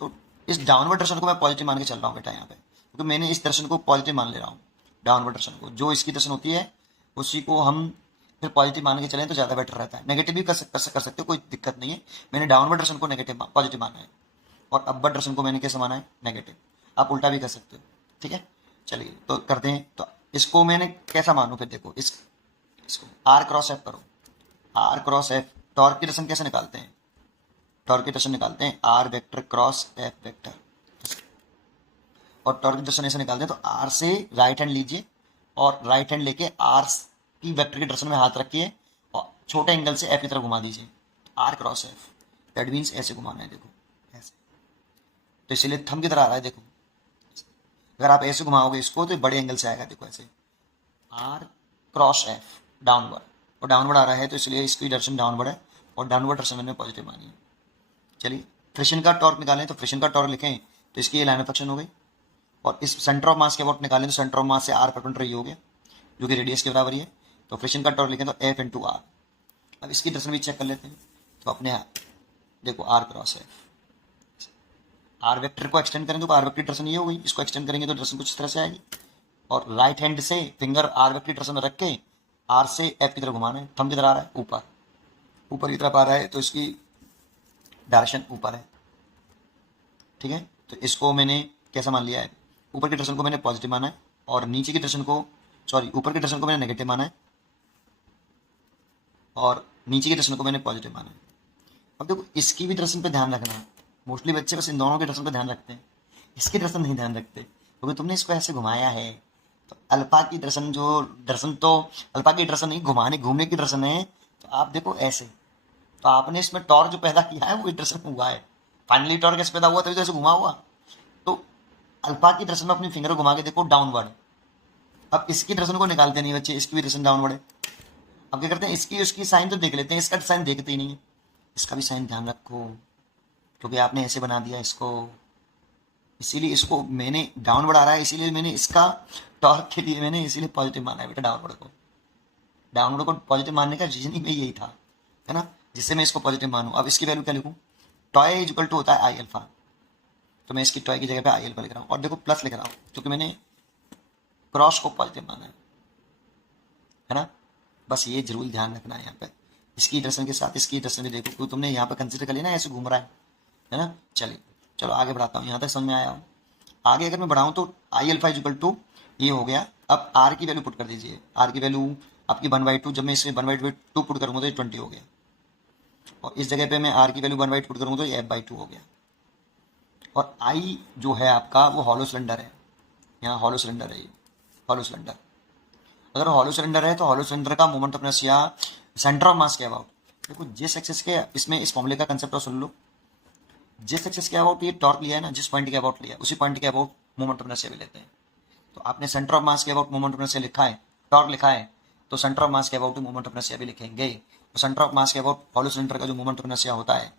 तो इस डाउनवर्ड डायरेक्शन को मैं पॉजिटिव मान के चल रहा हूँ बेटा यहाँ पे, क्योंकि मैंने इस डायरेक्शन को पॉजिटिव मान ले रहा हूँ। डाउनवर्ड डायरेक्शन को, जो इसकी डायरेक्शन होती है उसी को हम फिर पॉजिटिव मान के चलें तो ज़्यादा बेटर रहता है। नेगेटिव भी कर सकते हो, कोई दिक्कत नहीं है। मैंने डाउनवर्ड डायरेक्शन को नेगेटिव पॉजिटिव माना है और अपवर्ड डायरेक्शन को मैंने कैसे माना है, नेगेटिव। आप उल्टा भी कर सकते हो, ठीक है। चलिए तो करते हैं। तो इसको मैंने कैसा मानूं फिर, देखो इसको आर क्रॉस एफ करो। आर क्रॉस एफ, टॉर्क की डायरेक्शन कैसे निकालते हैं, टॉर्क की डायरेक्शन निकालते हैं R vector cross F vector, और टॉर्क की डायरेक्शन ऐसे निकालते हैं। तो आर से राइट हैंड लीजिए और राइट हैंड लेके आर की वेक्टर की डायरेक्शन में हाथ रखिए और छोटे एंगल से एफ की तरफ घुमा दीजिए। R cross F, that means ऐसे घुमाना है, देखो ऐसे। तो इसीलिए थंब की तरह आ रहा है, देखो। अगर आप ऐसे घुमाओगे इसको तो बड़े एंगल से आएगा, देखो ऐसे। आर क्रॉस एफ डाउनवर्ड, और डाउनवर्ड आ रहा है तो इसलिए इसकी डायरेक्शन डाउनवर्ड है और डाउनवर्ड डायरेक्शन मैंने पॉजिटिव मानी है। चलिए फ्रिक्शन का टॉर्क निकालें, तो फ्रिक्शन का टॉर्क लिखें तो इसकी ये लाइन ऑफ एक्शन हो गई। और इस सेंटर ऑफ मास के अबाउट निकालें तो सेंटर ऑफ मास से आर परपेंडिकुलर ये हो गया, जो कि रेडियस के बराबर ही है। तो फ्रिक्शन का टॉर्क लिखें तो एफ इंटू आर। अब इसकी डायरेक्शन भी चेक कर लेते हैं। तो अपने देखो R cross F, R vector को एक्सटेंड करें तो आर वेक्टर डायरेक्शन ये हो गई, इसको एक्सटेंड करेंगे तो डायरेक्शन कुछ इस तरह से आएगी। और राइट हैंड से फिंगर आर वेक्टर डायरेक्शन में रख के आर से एफ की तरफ घुमाना है। थंब किधर आ रहा है, ऊपर, ऊपर की तरफ आ रहा है तो इसकी डायरेक्शन ऊपर है, ठीक है। तो इसको मैंने कैसा मान लिया है, ऊपर की डायरेक्शन को मैंने पॉजिटिव माना है और नीचे की डायरेक्शन को, सॉरी ऊपर की डायरेक्शन को मैंने नेगेटिव माना है और नीचे की डायरेक्शन को मैंने पॉजिटिव माना है। अब देखो इसकी भी डायरेक्शन पे ध्यान रखना है। मोस्टली बच्चे बस इन दोनों के डायरेक्शन पे ध्यान रखते हैं, इसकी डायरेक्शन नहीं ध्यान रखते, क्योंकि तुमने इसको ऐसे घुमाया है। तो अल्फा की डायरेक्शन, जो डायरेक्शन तो अल्फा की डायरेक्शन नहीं, घूमने की डायरेक्शन है। तो आप देखो ऐसे, तो आपने इसमें टॉर्क जो पैदा किया है वो इस डायरेक्शन में हुआ है। फाइनली टॉर्क कैसे पैदा हुआ, तभी तो ऐसे घुमा हुआ। तो अल्फा की डायरेक्शन में अपनी फिंगर घुमा के देखो डाउनवर्ड। अब इसकी डायरेक्शन को निकालते नहीं बच्चे, इसकी भी डायरेक्शन डाउनवर्ड है। अब क्या करते हैं, इसकी उसकी साइन तो देख लेते हैं, इसका साइन देखते ही नहीं है। इसका भी साइन ध्यान रखो, क्योंकि आपने ऐसे बना दिया इसको, इसीलिए इसको मैंने डाउनवर्ड आ रहा है, इसीलिए मैंने इसका टॉर्क के लिए मैंने इसीलिए पॉजिटिव माना है बेटा। डाउनवर्ड को पॉजिटिव मानने का रीजनिंग में यही था, है ना, जिससे मैं इसको पॉजिटिव मानूं। अब इसकी वैल्यू क्या लिखूं, टॉय इज इक्वल टू होता है आई अल्फा, तो मैं इसकी टॉय की जगह पे आई अल्फा लिख रहा हूँ। और देखो प्लस लिख रहा हूँ क्योंकि मैंने क्रॉस को पॉजिटिव माना है ना। बस ये जरूर ध्यान रखना है यहाँ पे, इसकी डायरेक्शन के साथ इसकी डायरेक्शन भी देखो, क्योंकि तुमने यहाँ पे कंसिडर कर लिया ना ऐसे घूम रहा है ना। चलिए चलो आगे बढ़ाता हूँ, यहाँ तक समझ में आया हूँ। आगे अगर मैं बढ़ाऊँ तो I alpha is equal to ये हो गया। अब आर की वैल्यू पुट कर दीजिए, आर की वैल्यू आपकी 1/2, जब मैं इसमें 1/2 पुट करूँगा तो ये 20 हो गया, और इस जगह पे मैं आर की वैल्यू 1/2 पुट करूँगा तो ये f/2 हो गया। और आई जो है आपका वो हॉलो सिलेंडर है, यहाँ हॉलो सिलेंडर है ये, हॉलो सिलेंडर। अगर हॉलो सिलेंडर है तो हॉलो सिलेंडर का moment of inertia centre of mass के अबाउट, देखो जिस एक्सिस के, इसमें इस फॉर्मूले का कंसेप्ट और सुन लो, जिस एक्सिस के अबाउट ये टॉर्क लिया है ना, जिस पॉइंट के अबाउट लिया उसी पॉइंट के अबाउट मोमेंट ऑफ इनर्शिया भी लेते हैं। तो आपने सेंटर ऑफ मास के अबाउट मोमेंट ऑफ इनर्शिया लिखा है, टॉर्क लिखा है, तो सेंटर ऑफ मास के अबाउट मोमेंट ऑफ इनर्शिया भी लिखेंगे। तो सेंटर ऑफ मास के अबाउट हॉलो सिलेंडर का जो मोमेंट ऑफ इनर्शिया होता है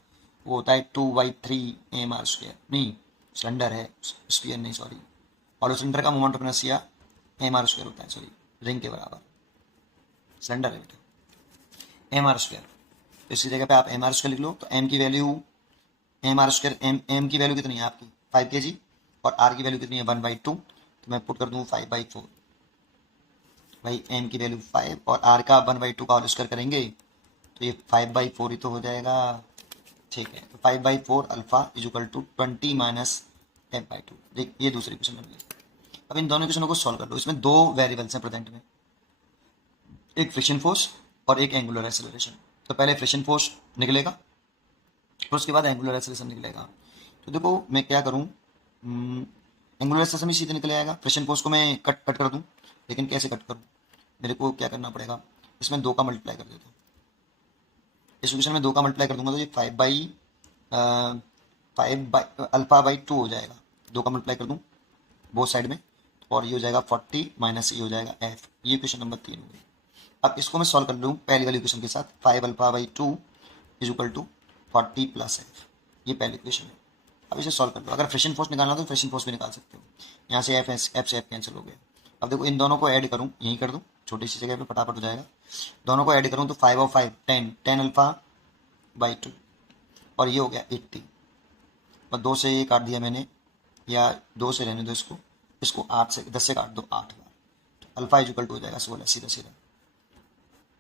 वो होता है 2/3 mr²। नहीं सिलेंडर है, स्फीयर नहीं, सॉरी, हॉलो सिलेंडर का मोमेंट ऑफ इनर्शिया mr² होता है, सॉरी रिंग के बराबर, सिलेंडर है बेटा mr²। तो इसी जगह पे आप mr² लिख लो। तो m की वैल्यू mr², m की वैल्यू कितनी है आपकी 5 kg, और r की वैल्यू कितनी है 1/2। तो मैं पुट कर दूँ 5/4, भाई m की वैल्यू 5 और r का 1/2 का होल स्क्वायर करेंगे तो ये 5/4 ही तो हो जाएगा, ठीक है। तो 5/4 alpha is equal to 20 minus f/2। देख ये दूसरी क्वेश्चन बन गई। अब इन दोनों क्वेश्चनों को सॉल्व कर लो। इसमें दो वेरिएबल्स हैं प्रेजेंट में, एक फ्रिक्शन फोर्स और एक एंगुलर एक्सेलरेशन। तो पहले फ्रिक्शन फोर्स निकलेगा और उसके बाद एंगुलर एक्सेलरेशन निकलेगा। तो देखो मैं क्या करूँ, एंगुलर एक्सेलरेशन भी सीधे निकल आएगा, फ्रिक्शन फोर्स को मैं कट कर दूँ, लेकिन कैसे कट करूँ, मेरे को क्या करना पड़ेगा, इसमें 2 का मल्टीप्लाई कर देता हूँ। इस इक्वेशन में 2 का मल्टीप्लाई कर दूंगा तो ये 5 अल्फा/2 हो जाएगा। 2 का मल्टीप्लाई कर दूँ बोथ साइड में, और ये हो जाएगा 40 माइनस ये हो जाएगा f। ये क्वेश्चन नंबर 3 हो गई। अब इसको मैं सॉल्व कर लूँ पहली वाली क्वेश्चन के साथ, 5 alpha is equal to 40 plus f, ये पहली क्वेश्चन है। अब इसे सॉल्व कर लो। अगर फ्रिक्शन फोर्स निकालना तो फ्रिक्शन फोर्स भी निकाल सकते हो, यहाँ से f से f कैंसिल हो गया, अब देखो इन दोनों को ऐड करूँ, यहीं कर दूँ, छोटी सी जगह पे फटाफट हो जाएगा। दोनों को ऐड करूँ तो 5 और 5 10, 10 अल्फा बाई 2, और ये हो गया 80। और 2 से ये काट दिया मैंने, या 2 से रहने दो इसको, इसको 8 से 10 से काट दो 8 बार, तो अल्फा इज इक्वल टू हो जाएगा 16 सीधा सीधा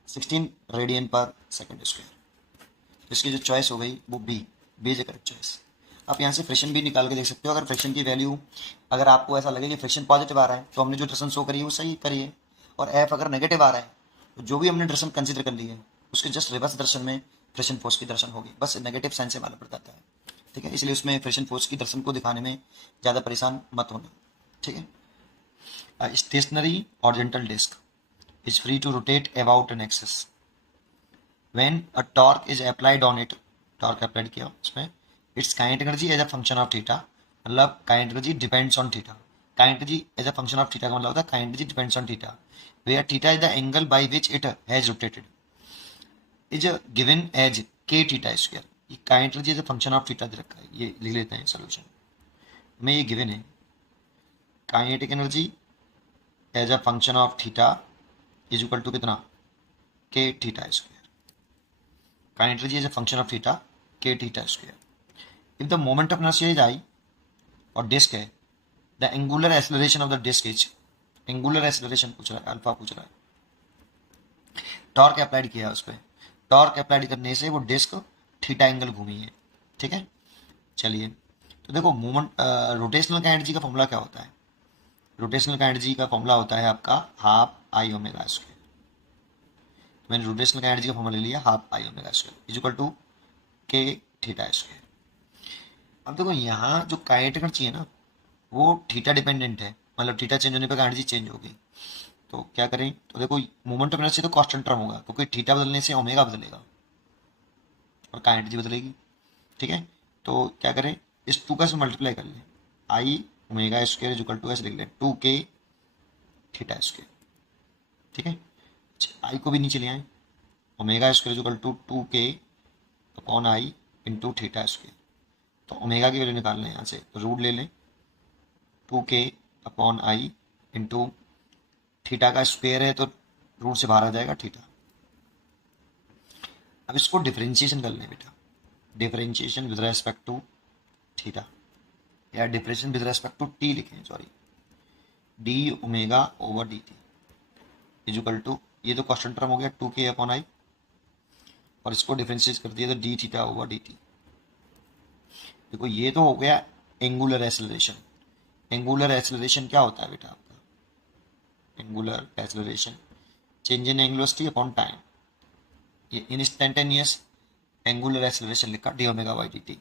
16 रेडियन पर सेकेंड स्क्वायर। इसकी जो चॉइस हो गई वो B is A correct choice. आप यहाँ से फ्रिक्शन भी निकाल के देख सकते हो। अगर फ्रिक्शन की वैल्यू, अगर आपको ऐसा लगे कि फ्रिक्शन पॉजिटिव आ रहा है तो हमने जो डायरेक्शन शो करी है वो सही करी है, और एफ अगर नेगेटिव आ रहा है तो जो भी हमने डायरेक्शन कंसीडर कर ली है उसके जस्ट रिवर्स डायरेक्शन में फ्रिक्शन फोर्स की डायरेक्शन होगी, बस नेगेटिव साइन से मालूम पड़ जाता है। ठीक है, इसलिए उसमें फ्रिक्शन फोर्स की डायरेक्शन को दिखाने में ज़्यादा परेशान मत होना। ठीक है, stationary horizontal disc is free to rotate about an axis when a torque is applied on it, torque applied किया उसमें, its kinetic energy as a function of theta, मतलब kinetic energy depends on theta, kinetic energy as a function of theta का मतलब होता है kinetic energy depends on theta, where theta is the angle by which it has rotated, is given as k theta square। ये kinetic energy as a function of theta दे रखा है, ये लिख लेते हैं सोल्यूशन में, ये गिवन है kinetic energy as a function of theta is equal to कितना, K theta square. Kinetic energy is a function of theta, K theta square. If the moment of inertia is I और disc है, the angular acceleration of the disc is, angular acceleration पूछ रहा है, alpha पूछ रहा है। Torque applied किया है उस पर, टॉर्क अप्लाइड करने से वो डिस्क थीटा एंगल घूमी है। ठीक है, चलिए तो देखो मोमेंट, रोटेशनल का एनर्जी का फॉर्मूला क्या होता है, रोटेशनल का एनर्जी का फॉर्मूला होता है आपका हाफ आई ओमेगा स्क्वायर। मैंने रोटेशनल का एनर्जी का फॉर्मूला ले लिया half I omega square is equal to K theta square. अब देखो यहाँ जो काइनेटिक एनर्जी है ना वो थीटा डिपेंडेंट है, मतलब थीटा चेंज होने पर एनर्जी चेंज होगी। तो क्या करें, तो देखो मोमेंट ऑफ इनर्शिया तो कांस्टेंट टर्म होगा क्योंकि थीटा बदलने से ओमेगा बदलेगा और काइनेटिक एनर्जी बदलेगी। ठीक है, तो क्या करें, इस 2 का से मल्टीप्लाई कर लें, I omega square is equal to ऐसे लिख लें 2 के थीटा स्क्वायर। ठीक है, आई को भी नीचे ले आए, omega square is equal to 2 K upon I into theta square. तो ओमेगा की वैल्यू निकाल लें यहाँ से, तो रूट ले लें 2 K upon I into theta का स्क्वायर है तो रूट से बाहर आ जाएगा थीटा। अब इसको डिफरेंशिएशन कर लें बेटा, differentiation with respect to theta, या differentiation with respect to T लिखें, sorry, D omega over D T is equal to, ये तो कांस्टेंट टर्म हो गया 2 के अपॉन आई, और इसको डिफरेंशिएट कर दिया तो D theta over D T. देखो ये तो हो गया एंगुलर एक्सेलरेशन। एंगुलर एक्सेलरेशन क्या होता है बेटा आपका, angular acceleration change in angular velocity upon time, ये इंस्टेंटेनियस एंगुलर एक्सेलरेशन लिखा D omega by D T,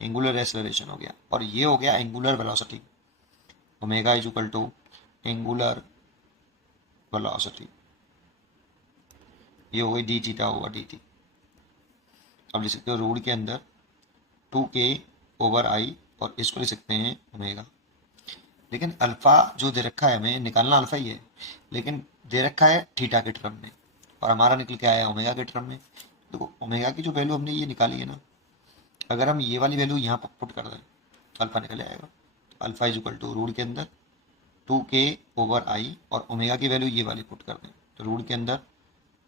angular acceleration हो गया। और ये हो गया angular velocity, omega is equal to angular velocity, ये हो गई D theta over D T. अब लिख सकते हो रूट के अंदर 2 के ओवर आई, और इसको लिख सकते हैं ओमेगा। लेकिन अल्फा जो दे रखा है हमें निकालना अल्फा ही है, लेकिन दे रखा है थीटा के टर्म में, और हमारा निकल के आया ओमेगा के टर्म में। देखो ओमेगा की जो वैल्यू हमने ये निकाली है ना, अगर हम ये वाली वैल्यू यहाँ पर पुट कर दें तो अल्फा निकल आएगा। तो alpha is equal to root के अंदर 2 के ओवर आई, और ओमेगा की वैल्यू ये वाली पुट कर दें तो रूट के अंदर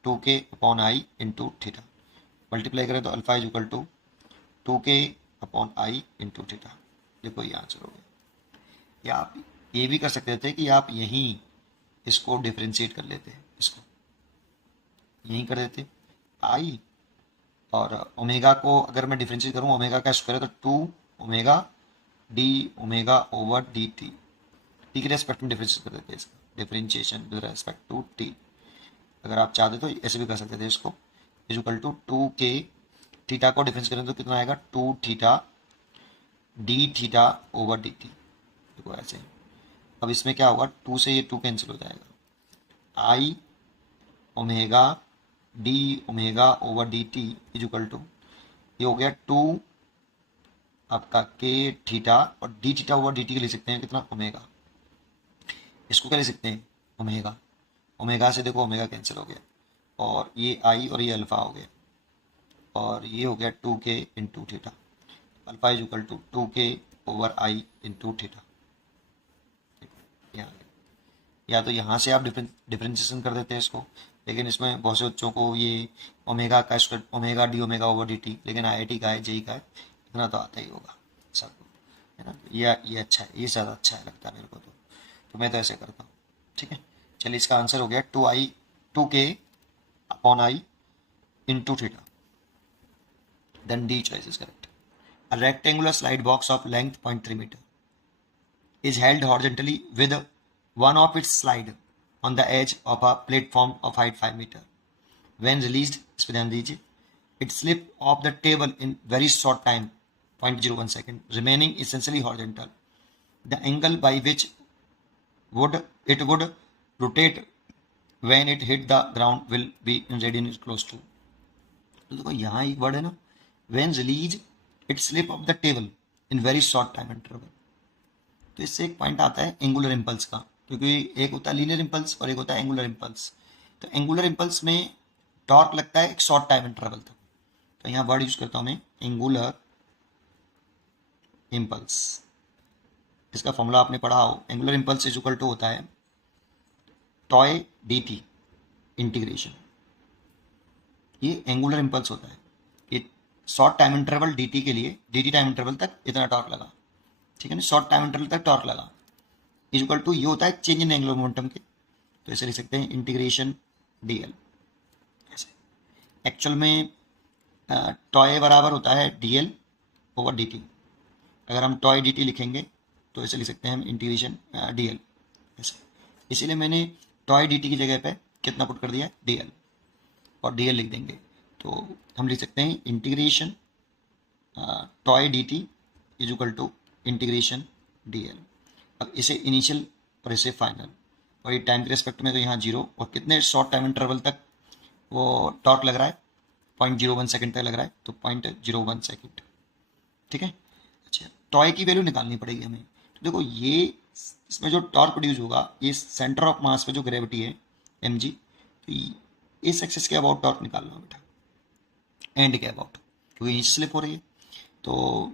2 K upon I into theta, multiply करें तो alpha is equal to 2 K upon I into theta. देखो ये आंसर हो गया। या आप ये भी कर सकते थे कि आप यहीं इसको डिफ्रेंशिएट कर लेते, इसको यहीं कर देते आई, और ओमेगा को अगर मैं डिफ्रेंशिएट करूँ ओमेगा का स्क्वायर है तो 2 omega D omega over D T, T के रेस्पेक्ट में डिफ्रेंशिएट कर देते हैं इसका, differentiation with respect to T. अगर आप चाहते तो ऐसे भी कर सकते थे इसको, इज इक्वल टू 2 के थीटा को डिफरेंस करें तो कितना आएगा 2 theta D theta over D T. देखो ऐसे, अब इसमें क्या होगा 2 से ये 2 कैंसिल हो जाएगा, I omega D omega over D T is equal to, ये हो गया 2 आपका के थीटा, और D theta over D T लिख सकते हैं कितना ओमेगा, इसको क्या लिख सकते हैं ओमेगा, ओमेगा से देखो ओमेगा कैंसिल हो गया, और ये आई और ये अल्फा हो गया, और ये हो गया 2 K into theta, alpha is equal to 2 K over I into theta. या तो यहाँ से आप डिफरेंशिएशन कर देते हैं इसको, लेकिन इसमें बहुत से बच्चों को ये ओमेगा का square omega D omega over D T, लेकिन IIT का है जेई का है, इतना तो आता ही होगा सबको, है ना। ये अच्छा है, ये ज़्यादा अच्छा है लगता है मेरे को तो मैं तो ऐसे करता हूँ। ठीक है, चलिए इसका आंसर हो गया 2k upon I into theta, then D choice is correct. A rectangular slide box of length 0.3 meter is held horizontally with one of its slide on the edge of a platform of height 5 meter. When released, इस पे ध्यान दीजिए, it slipped off the table in very short time, 0.01 second, remaining essentially horizontal. The angle by which it would rotate when it hit the ground will be in radian close to. तो देखो यहाँ एक word है ना, when released it slip off the table in very short time interval. तो इससे एक point आता है एंगुलर इम्पल्स का, क्योंकि एक होता है लीनियर इम्पल्स और एक होता है एंगुलर इम्पल्स। तो एंगुलर इम्पल्स में टॉर्क लगता है एक शॉर्ट टाइम इंटरवल तक, तो यहाँ वर्ड यूज करता हूँ मैं एंगुलर इम्पल्स। इसका फॉर्मूला आपने पढ़ा हो, angular impulse is equal to होता है टॉय dt इंटीग्रेशन, ये एंगुलर इम्पल्स होता है। ये शॉर्ट टाइम इंटरवल dt के लिए, dt टाइम इंटरवल तक इतना टॉर्क लगा, ठीक है ना, शॉर्ट टाइम इंटरवल तक टॉर्क लगा, इज इक्वल टू ये होता है चेंज इन एंगुलर मोमेंटम के, तो ऐसे लिख सकते हैं इंटीग्रेशन dl। ऐसे एक्चुअल में टॉय बराबर होता है dl ओवर dt, अगर हम टॉय dt लिखेंगे तो ऐसे लिख सकते हैं हम इंटीग्रेशन dl ऐसे, इसीलिए मैंने टॉय dt की जगह पे कितना पुट कर दिया dl, और dl लिख देंगे तो हम लिख सकते हैं integration tau dt is equal to integration dl। अब इसे इनिशियल और इसे फाइनल, और ये टाइम के रिस्पेक्ट में तो यहाँ जीरो, और कितने शॉर्ट टाइम इंटरवल तक वो टॉर्क लग रहा है, 0.01 सेकेंड तक लग रहा है, तो 0.01 सेकेंड। ठीक है, अच्छा टॉय की वैल्यू निकालनी पड़ेगी हमें। तो देखो ये इसमें जो टॉर्क प्रोड्यूस होगा, ये सेंटर ऑफ मास पे जो ग्रेविटी है mg, तो इस एक्सिस के अबाउट टॉर्क निकालना बेटा, एंड के अबाउट, क्योंकि नीचे स्लिप हो रही है। तो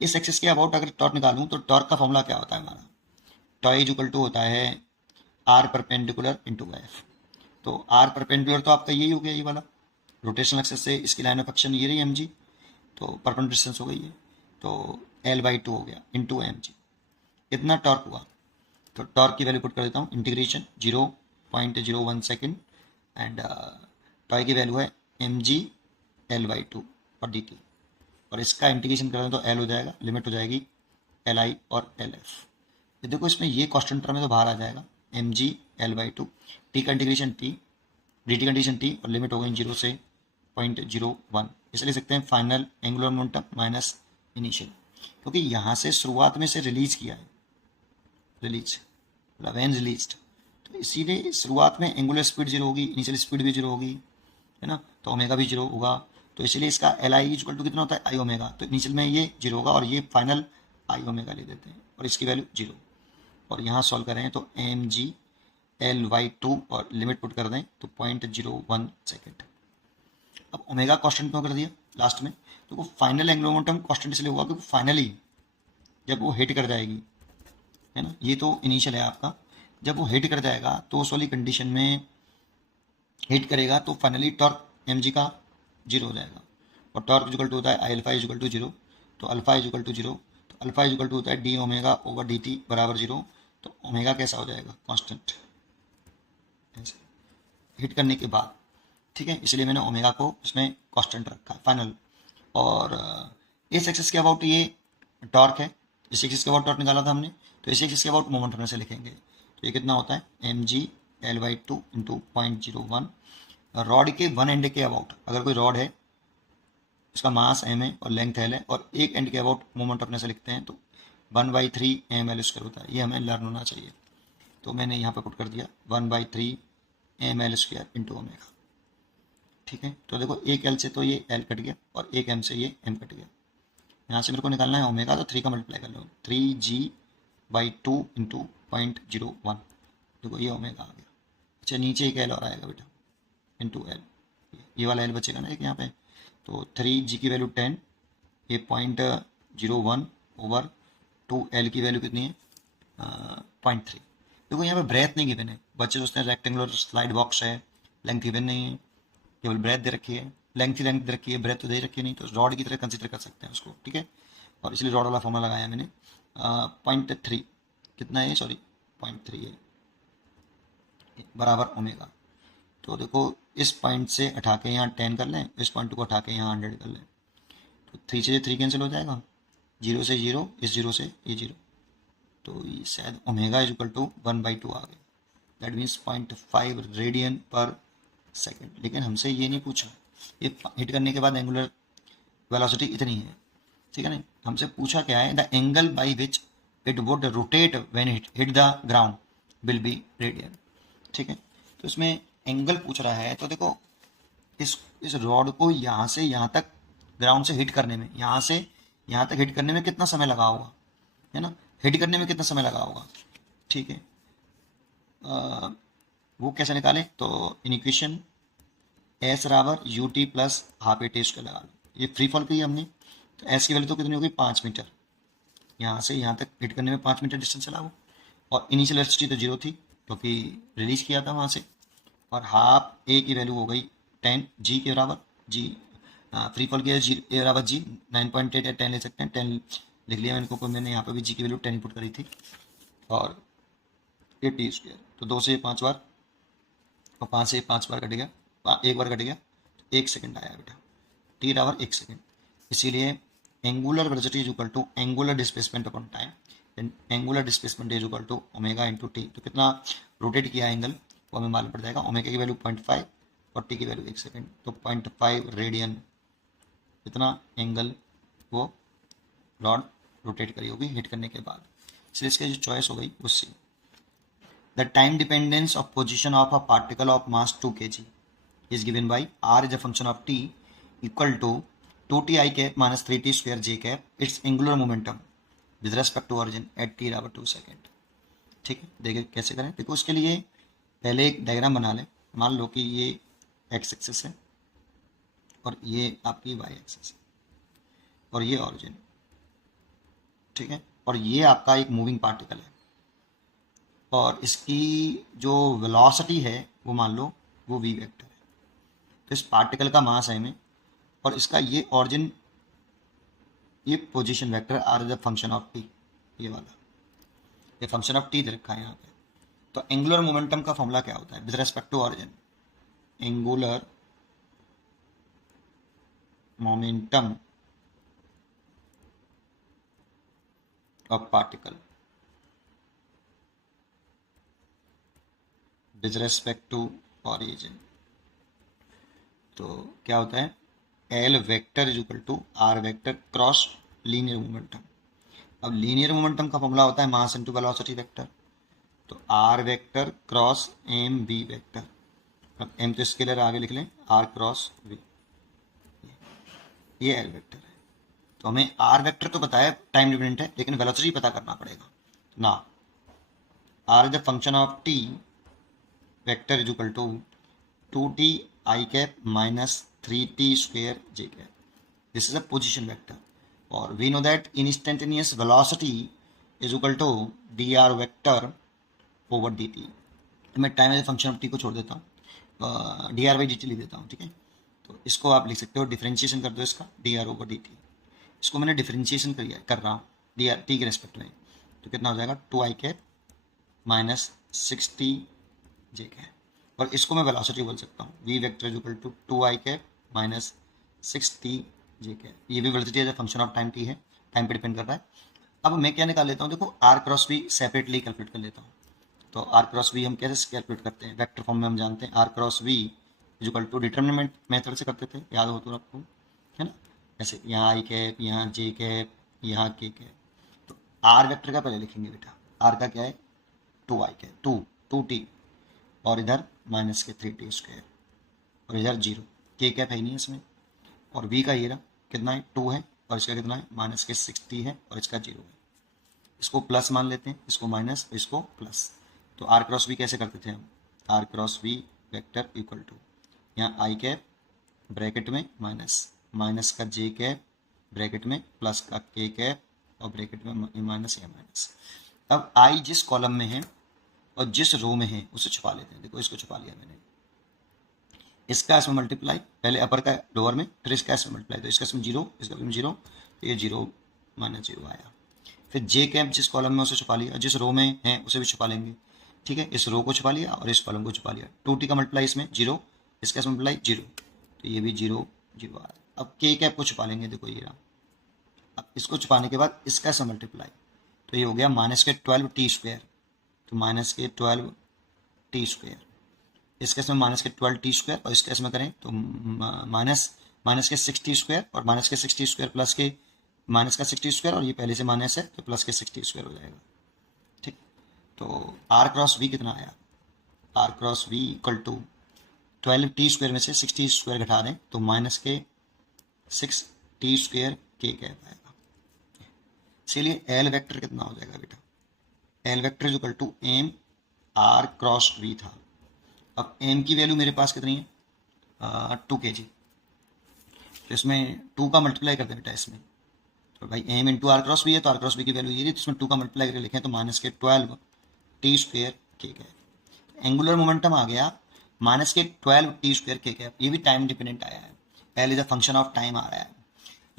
इस एक्सिस के अबाउट अगर टॉर्क निकालूं तो टॉर्क का फॉर्मूला क्या होता है हमारा, टॉय इज इक्वल टू होता है आर परपेंडिकुलर इंटू एफ। तो आर परपेंडिकुलर तो आपका यही हो गया, ये वाला रोटेशनल एक्सिस से इसकी लाइन ऑफ एक्शन ये रही mg, तो परपेंडिकुलर डिस्टेंस हो गई है, तो L/2 हो गया इंटू mg, इतना टॉर्क हुआ। तो टॉर्क की वैल्यू पुट कर देता हूँ इंटीग्रेशन 0.01 सेकेंड, एंड टॉय की वैल्यू है mg L/2 और dt, और इसका इंटीग्रेशन करें तो L हो जाएगा, लिमिट हो जाएगी Li और Lf। तो देखो इसमें ये कांस्टेंट टर्म में तो बाहर आ जाएगा mg L/2, t का इंटीग्रेशन t, dt का इंटीग्रेशन t, और लिमिट हो गई 0 से 0.01, इसलिए लिख सकते हैं final angular momentum minus initial, क्योंकि यहाँ से शुरुआत में से रिलीज किया है, रिलीज मतलब व्हेन रिलीज्ड, तो इसीलिए शुरुआत में एंगुलर स्पीड जीरो होगी, इनिशियल स्पीड भी जीरो होगी, है ना, तो ओमेगा भी जीरो होगा, तो इसलिए इसका Li इक्वल टू कितना होता है आई ओमेगा, तो इनिशियल में ये जीरो होगा और ये फाइनल आई ओमेगा ले देते हैं, और इसकी वैल्यू जीरो, और यहाँ सॉल्व करें तो mg L/2 और लिमिट पुट कर दें तो 0.01 सेकेंड। अब ओमेगा कांस्टेंट क्यों कर दिया लास्ट में, तो वो फाइनल एंगुलर मोमेंटम कांस्टेंट इसलिए हुआ क्योंकि फाइनली जब वो हिट कर जाएगी, है ना, ये तो इनिशियल है आपका, जब वो हिट कर जाएगा तो उस वाली कंडीशन में हिट करेगा तो फाइनली टॉर्क mg का जीरो हो जाएगा, और टॉर्क इक्वल टू होता है I alpha is equal to zero, तो alpha is equal to zero, तो अल्फा इज इक्वल टू होता है D omega over D T बराबर जीरो, तो ओमेगा कैसा हो जाएगा कांस्टेंट ऐसे हिट करने के बाद। ठीक है, इसलिए मैंने ओमेगा को इसमें कांस्टेंट रखा है फाइनल, और इस एक्सिस के अबाउट ये टॉर्क है, इस एक्सिस के अबाउट टॉर्क निकाला था हमने, तो इस एक्सिस के अबाउट मोमेंट हम ऐसे लिखेंगे, तो ये कितना होता है mg L/2 इंटू 0.01, रॉड के वन एंड के अबाउट, अगर कोई रॉड है उसका मास m है और लेंथ l है, और एक एंड के अबाउट मोमेंट अपने से लिखते हैं तो 1/3 ml² होता है, ये हमें लर्न होना चाहिए, तो मैंने यहाँ पे पुट कर दिया 1/3 ml² इंटू ओमेगा। ठीक है, तो देखो एक l से तो ये l कट गया और एक m से ये m कट गया, यहाँ से मेरे को निकालना है ओमेगा, तो 3 का मल्टीप्लाई कर लो 3g/2 इंटू 0.01, देखो ये ओमेगा आ गया। अच्छा नीचे एक l और आएगा बेटा इंटू l, ये वाला l बचेगा ना एक यहाँ पे, तो 3g की वैल्यू 10, ये 0.01 ओवर 2l की वैल्यू कितनी है 0.3, देखो यहाँ पे ब्रेथ नहीं गिवन है, बच्चे सोचते हैं रेक्टेंगुलर स्लाइड बॉक्स है, लेंथ गिवन नहीं है, केवल ब्रेथ दे रखी है, लेंथ ही लेंथ दे रखी है, ब्रेथ तो दे रखी है नहीं, तो रॉड की तरह कंसिडर कर सकते हैं उसको, ठीक है। और इसलिए रॉड वाला फॉर्मूला लगाया मैंने। 0.3 कितना है, सॉरी 0.3 है, बराबर ओमेगा। तो देखो इस पॉइंट से हटा के यहाँ 10 कर लें, इस पॉइंट को हटा के यहाँ 100 कर लें, तो 3 से 3 कैंसिल हो जाएगा, 0 से 0, इस 0 से ये 0, तो ये शायद ओमेगा इज इक्वल टू 1/2 आ गया। That means 0.5 radian per second. लेकिन हमसे ये नहीं पूछा, ये हिट करने के बाद एंगुलर वेलोसिटी इतनी है, ठीक है ना। हमसे पूछा क्या है, the angle by which it would rotate when it hit the ground will be radian, ठीक है। तो इसमें एंगल पूछ रहा है, तो देखो इस रॉड को यहाँ से यहाँ तक ग्राउंड से हिट करने में, यहाँ से यहाँ तक हिट करने में कितना समय लगा होगा, है ना, हिट करने में कितना समय लगा होगा, ठीक है। वो कैसे निकालें, तो इन इक्वेशन एस बराबर U T plus half A T square लगा लो। ये फ्री फॉल की हमने, तो एस की वैल्यू तो कितनी होगी, 5 मीटर, यहाँ से यहाँ तक हिट करने में 5 मीटर डिस्टेंस चला वो, और इनिशियल वेलोसिटी तो 0 थी क्योंकि रिलीज किया था वहाँ से, और हाफ ए की वैल्यू हो गई 10 जी के बराबर, जी फ्री फॉल किया जी ए बराबर जी 9.8 या 10 ले सकते हैं, 10 लिख लिया मैंने को, मैंने यहाँ पर भी जी की वैल्यू 10 पुट करी थी, और ए टी स्क्वायर, तो 2 से 5 बार और 5 से 5 बार कट गया, एक बार कट गया, 1 सेकंड आया बेटा, टी बराबर 1 सेकंड। इसीलिए angular velocity is equal to angular displacement upon time, angular displacement is equal to omega into T. तो कितना रोटेट किया एंगल वो हमें मालूम पड़ जाएगा, ओमेगा की वैल्यू 0.5 और टी की वैल्यू 1 सेकंड, तो 0.5 रेडियन इतना एंगल वो रॉड रोटेट करी होगी हिट करने के बाद। इसलिए इसकी जो चॉइस हो गई वो सी। The time dependence of position of a particle of mass 2 kg is given by r is a function of t equal to 2t I cap minus 3t square j cap its angular momentum with respect to origin at t बराबर 2 second, ठीक है। देखिए कैसे करें, देखो उसके लिए पहले एक डायग्राम बना लें। मान लो कि ये एक्स एक्सिस है और ये आपकी वाई एक्सिस है और ये ऑरिजिन, ठीक है, और ये आपका एक मूविंग पार्टिकल है, और इसकी जो वेलोसिटी है वो मान लो वो वी वेक्टर है। तो इस पार्टिकल का मास है में, और इसका ये ऑरिजिन, ये position vector R is the function of T, ये वाला ये फंक्शन ऑफ टी दे रखा है यहाँ पे। तो एंगुलर मोमेंटम का फॉर्मूला क्या होता है with respect to origin, angular momentum of particle with respect to origin, तो क्या होता है, L vector is equal to R vector cross linear momentum. अब लीनियर मोमेंटम का फॉर्मूला होता है मास इनटू वेलोसिटी वेक्टर, तो R vector cross M V vector. अब एम तो स्केलर आगे लिख लें, आर क्रॉस वी, ये एल वेक्टर है। तो हमें आर वेक्टर तो पता है टाइम डिपेंडेंट है, लेकिन वेलोसिटी पता करना पड़ेगा ना। R is the function of T vector is equal to 2t I cap minus 3t square j cap. This is a position vector. और we know that instantaneous velocity is equal to dr vector over dt. मैं time as function of T को छोड़ देता हूँ, dr/dt लिख देता हूँ, ठीक है। तो इसको आप लिख सकते हो, डिफरेंशिएशन कर दो इसका dr over dt। इसको मैंने डिफरेंशिएशन कर रहा हूँ dr t के रेस्पेक्ट में, तो कितना हो जाएगा 2i cap minus 6t j cap, और इसको मैं वेलोसिटी बोल सकता हूँ V vector is equal to 2i cap minus 6t j cap. ये भी velocity as a function of time T है, टाइम पे डिपेंड कर रहा है। अब मैं क्या निकाल लेता हूँ, देखो R cross V separately calculate कर लेता हूँ। तो आर क्रॉस वी हम कैसे कैलकुलेट करते हैं, वेक्टर फॉर्म में हम जानते हैं R cross V is equal to determinant method से करते थे, याद हो तो आपको, है ना। ऐसे यहाँ आई कैप, यहाँ जे कैप, यहाँ के कैप। तो आर वेक्टर का पहले लिखेंगे बेटा, आर का क्या है 2i कैप 2t, और इधर माइनस के 3t स्क्वायर, और इधर 0, के कैप है ही नहीं इसमें, और v का ये रहा कितना है 2 है, और इसका कितना है माइनस के 6t है, और इसका 0 है। इसको प्लस मान लेते हैं, इसको माइनस, इसको प्लस। तो आर क्रॉस वी कैसे करते थे हम, R cross V vector equal to यहाँ आई कैप ब्रैकेट में माइनस का जे कैप ब्रैकेट में प्लस का के कैप और ब्रैकेट में माइनस या माइनस। अब आई जिस कॉलम में है और जिस रो में है उसे छुपा लेते हैं। देखो इसको छुपा लिया मैंने, इसका इसमें मल्टीप्लाई, पहले अपर का लोअर में, फिर इसका इसमें मल्टीप्लाई, तो इसका इसमें 0, इसका इसमें 0, तो ये 0 माइनस 0 आया। फिर जे कैप जिस कॉलम में उसे छुपा लिया, जिस रो में है उसे भी छुपा लेंगे। ठीक है, इस रो को छुपा लिया और इस कॉलम को छुपा लिया। 2t का मल्टीप्लाई इसमें 0, इसका इसमें मल्टीप्लाई 0, तो ये भी 0 0 आ रहा है। अब के कैप को छुपा लेंगे, देखो ये रहा। अब इसको छुपाने के बाद इसका इसमें मल्टीप्लाई, तो ये हो गया माइनस के 12t², तो माइनस के 12t², इसके इसमें माइनस के 12t² और इसके इसमें करें तो माइनस के 6t² और माइनस के 6t² प्लस के माइनस का 6t² और ये पहले से माइनस है तो प्लस के 6t² हो जाएगा। ठीक, तो r क्रॉस v कितना आया, r cross v equal to 12t² में से 6t² घटा दें तो माइनस के 6t² के कैप आएगा। चलिए एल वेक्टर कितना हो जाएगा बेटा, L vector equal to M r cross v था। अब m की वैल्यू मेरे पास कितनी है, 2 kg, तो इसमें 2 का मल्टीप्लाई कर दें बेटा इसमें, तो भाई m into R cross V है तो आर क्रॉस वी की वैल्यू ये थी, तो इसमें 2 का मल्टीप्लाई करके लिखें तो माइनस के 12t² के कैप। एंगुलर मोमेंटम आ गया माइनस के 12t² के कैप, ये भी टाइम डिपेंडेंट आया है, L is a function of time आ रहा है,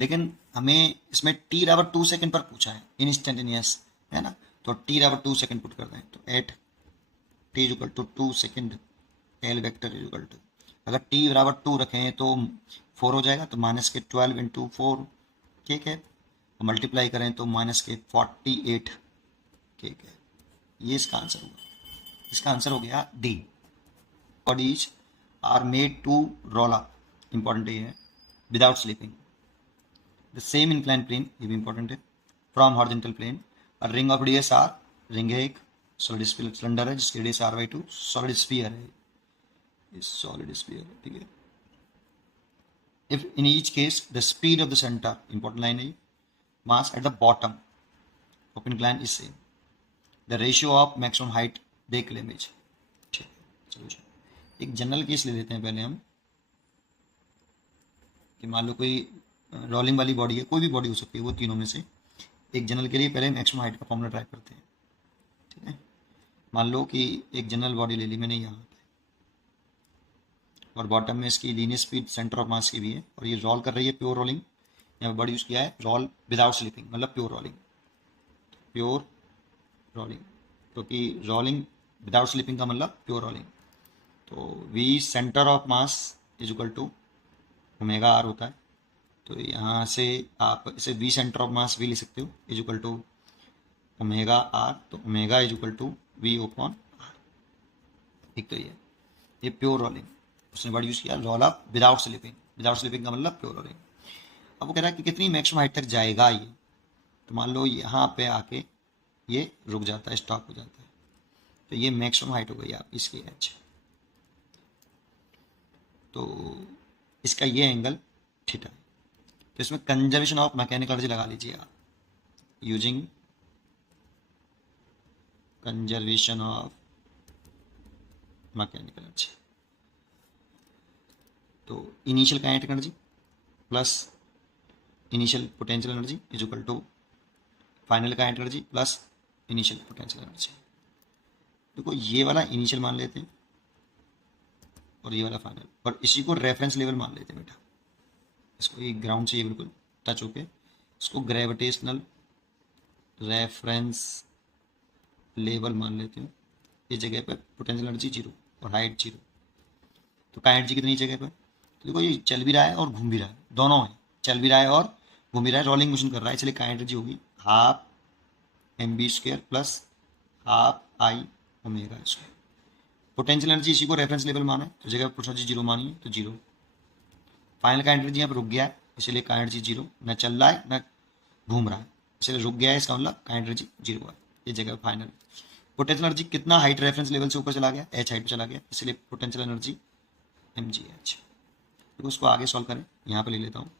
लेकिन हमें इसमें t बराबर 2 सेकंड पर पूछा है, इंस्टेंटेनियस है ना, तो t बराबर 2 सेकंड पुट कर दें, तो at t equal to 2 second L vector equal to, अगर t बराबर 2 रखें तो 4 हो जाएगा, तो माइनस के 12 इंटू 4 के कैप, मल्टीप्लाई करें तो माइनस के 48 के कैप। ये इसका आंसर होगा, इसका आंसर हो गया D. Bodies are made to roll up, important ये है, without sleeping the same incline plane, ये भी इंपॉर्टेंट है, फ्रॉम हॉरिजॉन्टल प्लेन। और ring of radius R, ring है एक सॉलिड सिलेंडर है जिसकी रेडियस r/2, सॉलिड स्फीयर है, सॉलिड स्फीयर, ठीक है। If in each case the speed of the center, important line है, mass at the bottom of incline is same, the ratio of maximum height they claim is. ठीक है, चलो एक general case ले लेते हैं पहले हम, कि मान लो कोई रोलिंग वाली बॉडी है, कोई भी बॉडी हो सकती है वो तीनों में से एक जनरल के लिए पहले मैक्सिमम हाइट का फॉर्मूला ट्राई करते हैं। ठीक है, मान लो कि एक जनरल बॉडी ले ली मैंने यहाँ पे, और बॉटम में इसकी linear speed centre of mass की भी है, और ये रोल कर रही है, प्योर रोलिंग, यहाँ बॉडी यूज़ किया है रोल विदाउट स्लिपिंग, मतलब प्योर रोलिंग, प्योर रोलिंग, क्योंकि रोलिंग विदाउट स्लिपिंग का मतलब प्योर रोलिंग। तो v centre of mass is equal to omega r होता है, तो यहाँ से आप इसे वी सेंटर ऑफ मास भी लिख सकते हो, is equal to omega R, तो omega is equal to V upon R. ठीक, तो ये प्योर रोलिंग, उसने वर्ड यूज़ किया roll up without slipping, without slipping का मतलब प्योर रोलिंग। अब वो कह रहा है कि कितनी मैक्सिमम हाइट तक जाएगा ये, तो मान लो यहाँ पे आके ये रुक जाता है, स्टॉप हो जाता है, तो ये मैक्सिमम हाइट हो गई आप इसकी एच, तो इसका ये एंगल थीटा है। तो इसमें कंजर्वेशन ऑफ मैकेनिकल एनर्जी लगा लीजिए आप, using conservation of mechanical energy, तो initial kinetic energy plus initial potential energy is equal to final kinetic energy plus initial potential energy. देखो ये वाला इनिशियल मान लेते हैं और ये वाला फाइनल, और इसी को रेफरेंस लेवल मान लेते हैं बेटा, इसको ये ग्राउंड से ये बिल्कुल टच होके इसको ग्रेविटेशनल रेफरेंस लेवल मान लेते हैं। इस जगह पर पोटेंशियल एनर्जी 0 और हाइट 0, तो काइनेटिक एनर्जी कितनी जगह पर, तो देखो ये चल भी रहा है और घूम भी रहा है, दोनों है, चल भी रहा है और घूम भी रहा है, रोलिंग मोशन कर रहा है, इसलिए काइनेटिक एनर्जी होगी half mv² plus half I omega square. Potential energy इसी को रेफरेंस लेवल माना है, तो जगह पोटेंशियल एनर्जी 0 मानी है तो 0। फाइनल काइनेटिक एनर्जी यहाँ पर रुक गया है, इसलिए काइनेटिक एनर्जी 0, न चल रहा है न घूम रहा है, इसलिए रुक गया है, इसका मतलब काइनेटिक एनर्जी 0 है, ये जगह फाइनल। पोटेंशियल एनर्जी कितना हाइट रेफरेंस लेवल से ऊपर चला गया, h हाइट पर चला गया, इसलिए पोटेंशियल एनर्जी mgh। तो उसको आगे सॉल्व करें, यहाँ पे ले लेता हूँ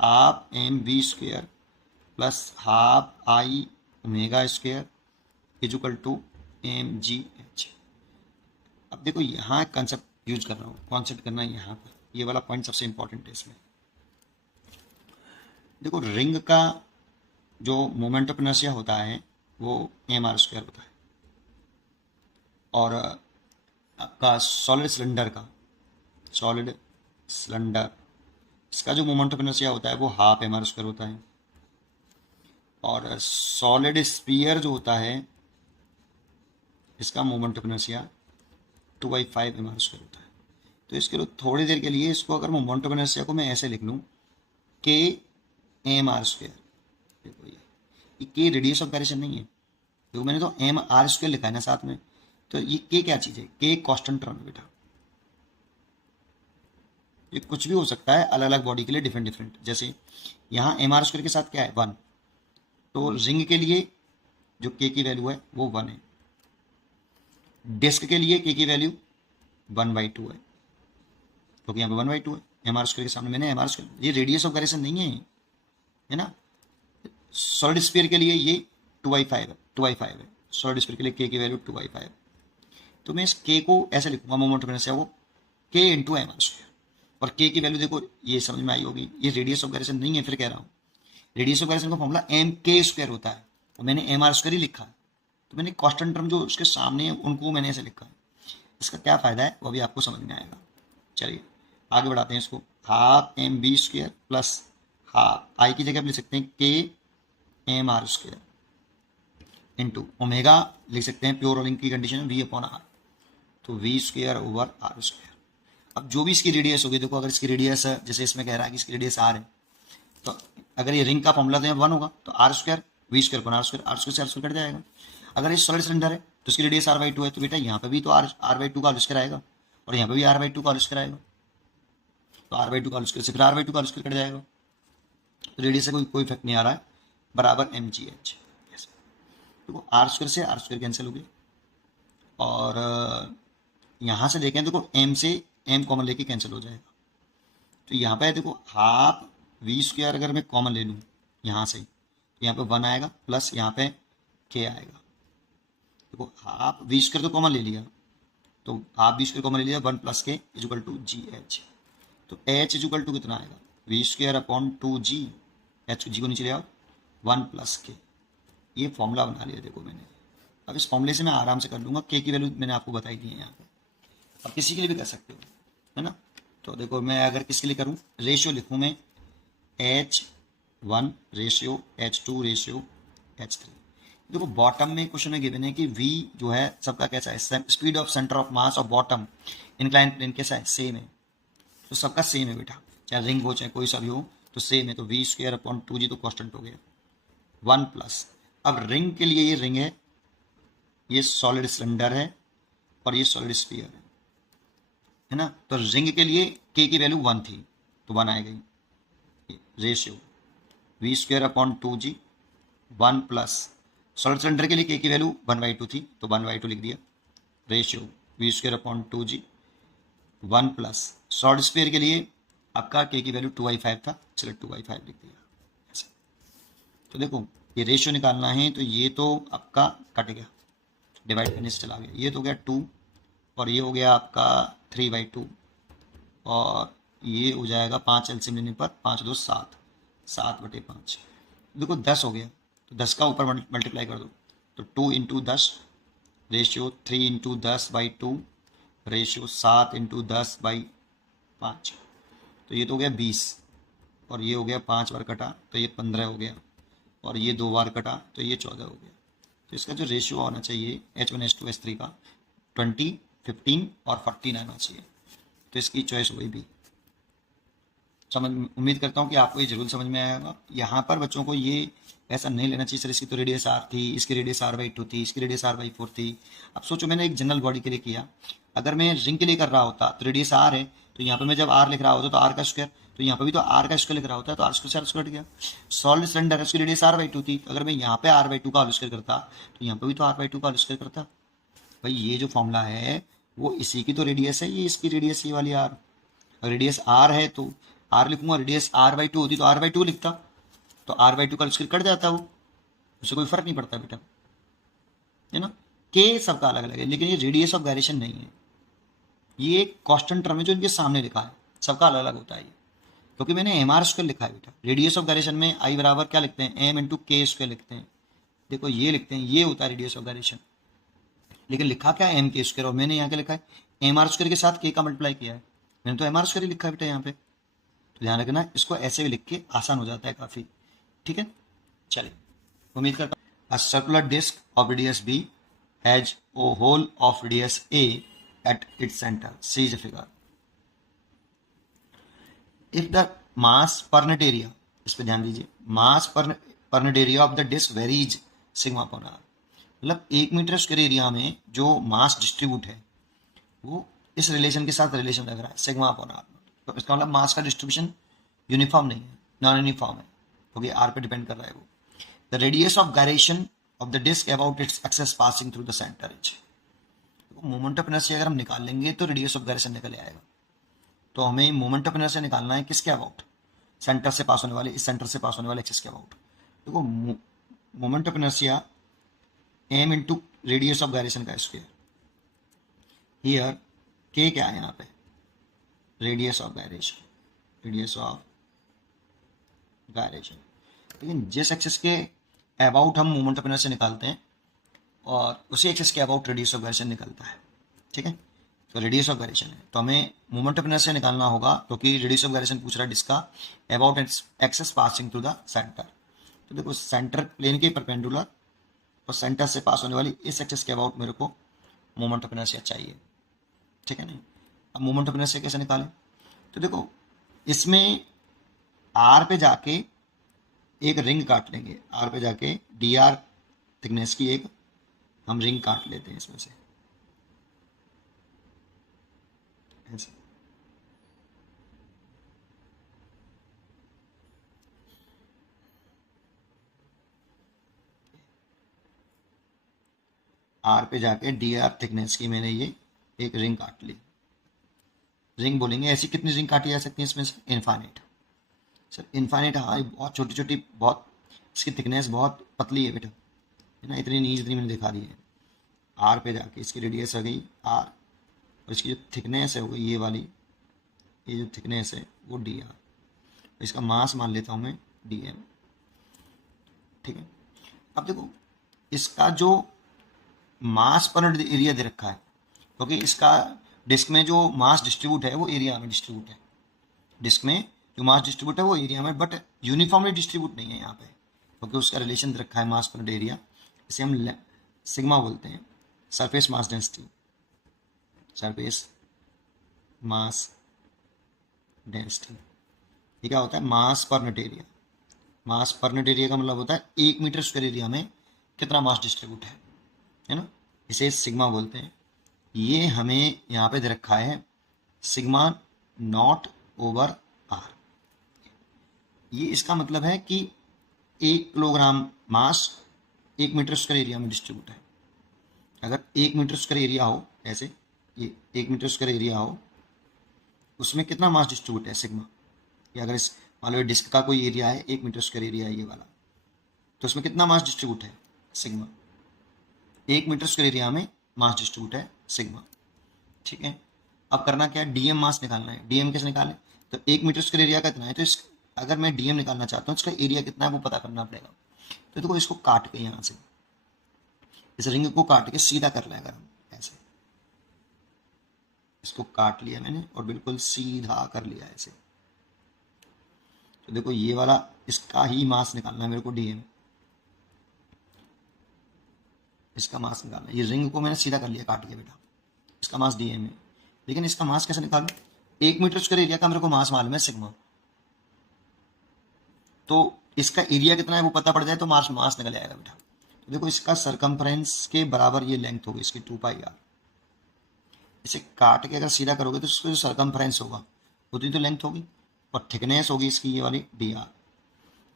half mv² plus half I omega square is equal to mgh। अब देखो यहाँ कंसेप्ट यूज कर रहा हूँ, कॉन्सेप्ट करना है यहाँ पर, ये वाला पॉइंट सबसे इंपॉर्टेंट है इसमें। देखो रिंग का जो मोमेंट ऑफ इनर्शिया होता है वो mr² होता है, और आपका सॉलिड सिलेंडर इसका जो मोमेंट ऑफ इनर्शिया होता है वो हाफ एम आर स्क्वायर होता है, और सॉलिड स्फीयर जो होता है इसका moment of inertia 2/5 m are square होता है। तो इसके लिए थोड़ी देर के लिए इसको अगर मोमेंट ऑफ इनर्शिया को मैं ऐसे लिख लूँ के एम आर स्क्वायर, देखो ये के रेडियस ऑफ गायरेशन नहीं है, देखो मैंने तो एम आर स्क्वायर लिखा है ना साथ में, तो ये के क्या चीज़ है, के कांस्टेंट टर्म है बेटा। ये कुछ भी हो सकता है अलग अलग बॉडी के लिए डिफरेंट डिफरेंट। जैसे यहाँ एम आर स्क्वायर के साथ क्या है 1, तो रिंग के लिए जो के की वैल्यू है वो 1 है, डिस्क के लिए के की वैल्यू 1/2 है, क्योंकि यहाँ पे 1/2 है, एम आर स्क्वायर के सामने मैंने एम आर स्क्वायर, ये रेडियस ऑफ गायरेशन नहीं है ना। सॉलिड स्फीयर के लिए ये 2/5 है, सॉलिड स्फीयर के लिए के की वैल्यू 2/5। तो मैं इस के को ऐसे लिखूंगा मोमेंट ऑफ इनर्शिया को के इंटू एम आर स्क्वायर, और के की वैल्यू देखो ये समझ में आई होगी, ये रेडियस ऑफ गायरेशन नहीं है, फिर कह रहा हूँ रेडियस ऑफ गायरेशन का फॉर्मूला एम के स्क्वायर होता है, और मैंने एम आर स्क्वायर ही लिखा है, तो मैंने कांस्टेंट टर्म जो उसके सामने है उनको मैंने ऐसे लिखा है। इसका क्या फ़ायदा है वो अभी आपको समझ में आएगा। चलिए आगे बढ़ाते हैं इसको, half M B square plus half I की जगह लिख सकते हैं के m are square into omega लिख सकते हैं, प्योर रोलिंग की कंडीशन वी अपॉन आर, तो v square over are square. अब जो भी इसकी रेडियस होगी, देखो अगर इसकी रेडियस जैसे इसमें कह रहा है कि इसकी रेडियस आर है, तो अगर ये रिंग का फॉर्मूला तो 1 होगा, तो r square v square upon r square से आर स्क्वायर कट जाएगा। अगर ये सॉलिड सिलेंडर है तो इसकी रेडियस r/2 है, तो बेटा यहाँ पे भी तो r/2 का होल स्क्वायर आएगा, और यहाँ पे भी r/2 का होल स्क्वायर आएगा, तो r/2 का होल स्क्वायर से फिर r/2 का होल स्क्वायर कट जाएगा, तो रेडियस से कोई इफेक्ट नहीं आ रहा है, बराबर mgh। देखो आर स्क्वायर से आर स्क्वायर कैंसिल हो गया, और यहाँ से देखें देखो m से m कॉमन लेके कैंसिल हो जाएगा, तो यहाँ पे देखो हाफ वी स्क्वायर अगर मैं कॉमन ले लूँ यहाँ से, तो यहाँ पे 1 आएगा प्लस यहाँ पे k आएगा। देखो हाफ वी स्क्वायर तो कॉमन ले लिया, तो हाफ वी स्क्वायर कॉमन ले लिया, 1 plus k equal to ji h, तो एच इजुकल टू कितना आएगा v square upon 2g, h g को नीचे ले आओ 1 प्लस के, ये फॉर्मूला बना लिया देखो मैंने। अब इस फॉर्मूले से मैं आराम से कर लूँगा, के की वैल्यू मैंने आपको बताई दी है यहाँ पे, अब किसी के लिए भी कर सकते हो है ना। तो देखो मैं अगर किसके लिए करूँ, रेशियो लिखूँ मैं H1 ratio H2 ratio H3। देखो बॉटम में क्वेश्चन में गिवन है कि V जो है सबका कैसा है, स्पीड ऑफ सेंटर ऑफ मास और बॉटम इंक्लाइन प्लेन कैसा है, सेम है, तो सबका सेम है बेटा, चाहे रिंग हो चाहे कोई सा भी हो तो सेम है, तो वी स्क्वायर अपॉन 2g तो कॉन्स्टेंट हो गया 1 प्लस। अब रिंग के लिए ये रिंग है, ये सॉलिड सिलेंडर है, और ये सॉलिड स्फीयर है ना, तो रिंग के लिए के की वैल्यू 1 थी तो 1 आएगी, ratio v square upon 2g 1 plus, solid cylinder के लिए के की वैल्यू 1/2 थी तो 1/2 लिख दिया, ratio v square upon 2g 1 plus, solid sphere के लिए आपका के की वैल्यू 2/5 था, चलो 2/5 लिख दिया ऐसे। तो देखो ये रेशियो निकालना है, तो ये तो आपका कट गया, डिवाइड करने से चला गया, ये तो हो गया 2 और ये हो गया आपका 3/2, और ये हो जाएगा 5 एलसीएम लेने पर 5 2 7, 7/5, देखो 10 हो गया, तो 10 का ऊपर मल्टीप्लाई कर दो, तो 2 into 10 ratio 3 into 10/2 ratio 7 into 10/5, तो ये तो हो गया 20, और ये हो गया 5 बार कटा तो ये 15 हो गया, और ये 2 बार कटा तो ये 14 हो गया। तो इसका जो रेशियो होना चाहिए H1 H2 H3 का 20 15 और 14 आना चाहिए, तो इसकी चॉइस हो गई बी। समझ उम्मीद करता हूँ कि आपको ये जरूर समझ में आएगा। यहाँ पर बच्चों को ये ऐसा नहीं लेना चाहिए सर इसकी तो रेडियस आर थी, इसकी रेडियस r/2 थी, इसकी रेडियस r/4 थी। अब सोचो मैंने एक जनरल बॉडी के लिए किया, अगर मैं रिंग के लिए कर रहा होता तो रेडियस r है, तो यहाँ पे मैं जब r लिख रहा होता तो r का स्क्वायर, तो यहाँ पे भी तो r का स्क्वायर लिख रहा होता है, तो r स्क्वायर से r स्क्वायर हट गया। सॉलिड सिलेंडर है उसकी रेडियस r/2 थी, अगर मैं यहाँ पे r/2 का होल स्क्वायर करता तो यहाँ पे भी तो r/2 का होल स्क्वायर करता। भाई ये जो फॉर्मूला है वो इसी की तो रेडियस है, ये इसकी रेडियस ये वाली r, रेडियस r है तो r लिखूंगा, रेडियस r/2 होती तो r/2 लिखता, तो r/2 का स्क्वायर कट जाता, वो उससे कोई फर्क नहीं पड़ता बेटा, है ना। के सबका अलग अलग है, लेकिन ये रेडियस ऑफ गायरेशन नहीं है, ये एक कांस्टेंट टर्म है जो इनके सामने लिखा है, सबका अलग अलग होता है ये, क्योंकि मैंने एम आर स्क्वायर लिखा है बेटा। रेडियस ऑफ गायरेशन में आई बराबर क्या लिखते हैं, m इंटू के स्क्वायर लिखते हैं, देखो ये लिखते हैं, ये होता है रेडियस ऑफ गायरेशन, लेकिन लिखा क्या है एम के स्क्वायर, और मैंने यहाँ क्या लिखा है एम आर स्क्वायर के साथ के का मल्टीप्लाई किया है, मैंने तो एम आर स्क्वायर लिखा है बेटा यहाँ पे। तो ध्यान रखना इसको ऐसे भी लिख के आसान हो जाता है काफ़ी, ठीक है। चलिए उम्मीद करता हूँ। A circular disc of radius b has a hole of radius a at its centre, see is figure. If the mass per unit area, इस पर ध्यान दीजिए, mass per unit area of the disc varies sigma upon r. मतलब 1 metre square area में जो मास distribute है वो इस रिलेशन के साथ रिलेशन लग रहा है सिग्मा अपॉन आर। तो इसका मतलब मास का डिस्ट्रीब्यूशन यूनिफॉर्म नहीं है, नॉन यूनिफॉर्म है, क्योंकि आर पे डिपेंड कर रहा है वो। The radius of gyration of the disc about its axis passing through the centre is. Moment of inertia अगर हम निकाल लेंगे तो रेडियस ऑफ गायरेशन निकल आएगा। तो हमें मोमेंट ऑफ इनर्शिया निकालना है किसके अबाउट, सेंटर से पास होने वाले, इस सेंटर से पास होने वाले एक्सिस के अबाउट। देखो moment of inertia m into radius of gyration का स्क्वायर, हियर के क्या है यहाँ पे, radius of gyration, radius of gyration. लेकिन जिस एक्सिस के अबाउट हम मोमेंट ऑफ इनर्शिया निकालते हैं और उसी एक्सिस के अबाउट रेडियस ऑफ गायरेशन निकलता है, ठीक है। तो रेडियस ऑफ गायरेशन है, तो हमें मोमेंट ऑफ इनर्शिया निकालना होगा, क्योंकि रेडियस ऑफ गायरेशन पूछ रहा है डिस्क का about axis passing through the centre. तो देखो सेंटर प्लेन के परपेंडिकुलर और सेंटर से पास होने वाली इस एक्सिस के अबाउट मेरे को मोमेंट ऑफ इनर्शिया चाहिए, ठीक है नहीं। अब मोमेंट ऑफ इनर्शिया कैसे निकालें, तो देखो इसमें आर पे जाके एक रिंग काट लेंगे, आर पे जाके डी आर थिकनेस की एक हम रिंग काट लेते हैं इसमें से ऐसे। आर पे जाके डी आर थिकनेस की मैंने ये एक रिंग काट ली। रिंग बोलेंगे ऐसी कितनी रिंग काटी जा सकती है इसमें से, इनफाइनाइट। सर इनफाइनाइट, हाँ बहुत छोटी छोटी, बहुत इसकी थिकनेस बहुत पतली है बेटा, है ना, इतनी नहीं जितनी मैंने दिखा दी है। आर पे जाके इसकी रेडियस आ गई आर, और इसकी जो थिकनेस है वो ये वाली, ये जो थिकनेस है वो डी आर, इसका मास मान लेता हूँ मैं डी एम, ठीक है। अब देखो इसका जो मास पर एरिया दे रखा है, क्योंकि इसका डिस्क में जो मास डिस्ट्रीब्यूट है वो एरिया में डिस्ट्रीब्यूट है, डिस्क में जो मास डिस्ट्रीब्यूट है वो एरिया में, बट यूनिफॉर्मली डिस्ट्रीब्यूट नहीं है यहाँ पे, क्योंकि उसका रिलेशन दे रखा है मास पर एरिया, इसे हम सिग्मा बोलते हैं, surface mass density, surface mass density. ये क्या होता है, मास पर नेट एरिया। मास पर नेट एरिया का मतलब होता है 1 मीटर स्क्वायर एरिया में कितना मास डिस्ट्रीब्यूट है ना, इसे सिग्मा बोलते हैं। ये हमें यहाँ पे दे रखा है सिग्मा नॉट ओवर आर। ये इसका मतलब है कि 1 kilogram mass 1 metre square area में डिस्ट्रीब्यूट है। अगर 1 मीटर स्क्वायर एरिया हो, ऐसे ये 1 मीटर स्क्वायर एरिया हो, उसमें कितना मास डिस्ट्रीब्यूट है सिग्मा। या अगर इस मान लो डिस्क का कोई एरिया है 1 मीटर स्क्वायर एरिया है ये वाला, तो उसमें कितना मास डिस्ट्रीब्यूट है सिग्मा, 1 मीटर स्क्वायर एरिया में मास डिस्ट्रीब्यूट है सिग्मा, ठीक है। अब करना क्या है, डीएम मास निकालना है। डीएम कैसे निकालें, तो 1 मीटर स्क्वायर एरिया कितना है, तो इस अगर मैं डीएम निकालना चाहता हूँ इसका एरिया कितना है वो पता करना पड़ेगा। तो देखो इसको काट के यहाँ से इस रिंग को काट के सीधा कर लें अगर हम ऐसे, इसको काट लिया मैंने और बिल्कुल सीधा कर लिया ऐसे, तो देखो ये वाला इसका ही मास निकालना है मेरे को डीएम, इसका मास निकालना है। ये रिंग को मैंने सीधा कर लिया काट के बेटा, इसका मास डीएम है। लेकिन इसका मास कैसे निकालूं, 1 मीटर स्क्वायर एरिया का मेरे को मास मालूम है सिग्मा, तो इसका एरिया कितना है वो पता पड़ जाए तो मास मास निकल आएगा बेटा। तो देखो इसका सरकमफ्रेंस के बराबर ये लेंथ होगी इसकी 2πr। इसे काट के अगर सीधा करोगे तो इसका जो सरकमफ्रेंस होगा उतनी तो लेंथ होगी, और थिकनेस होगी इसकी ये वाली dr।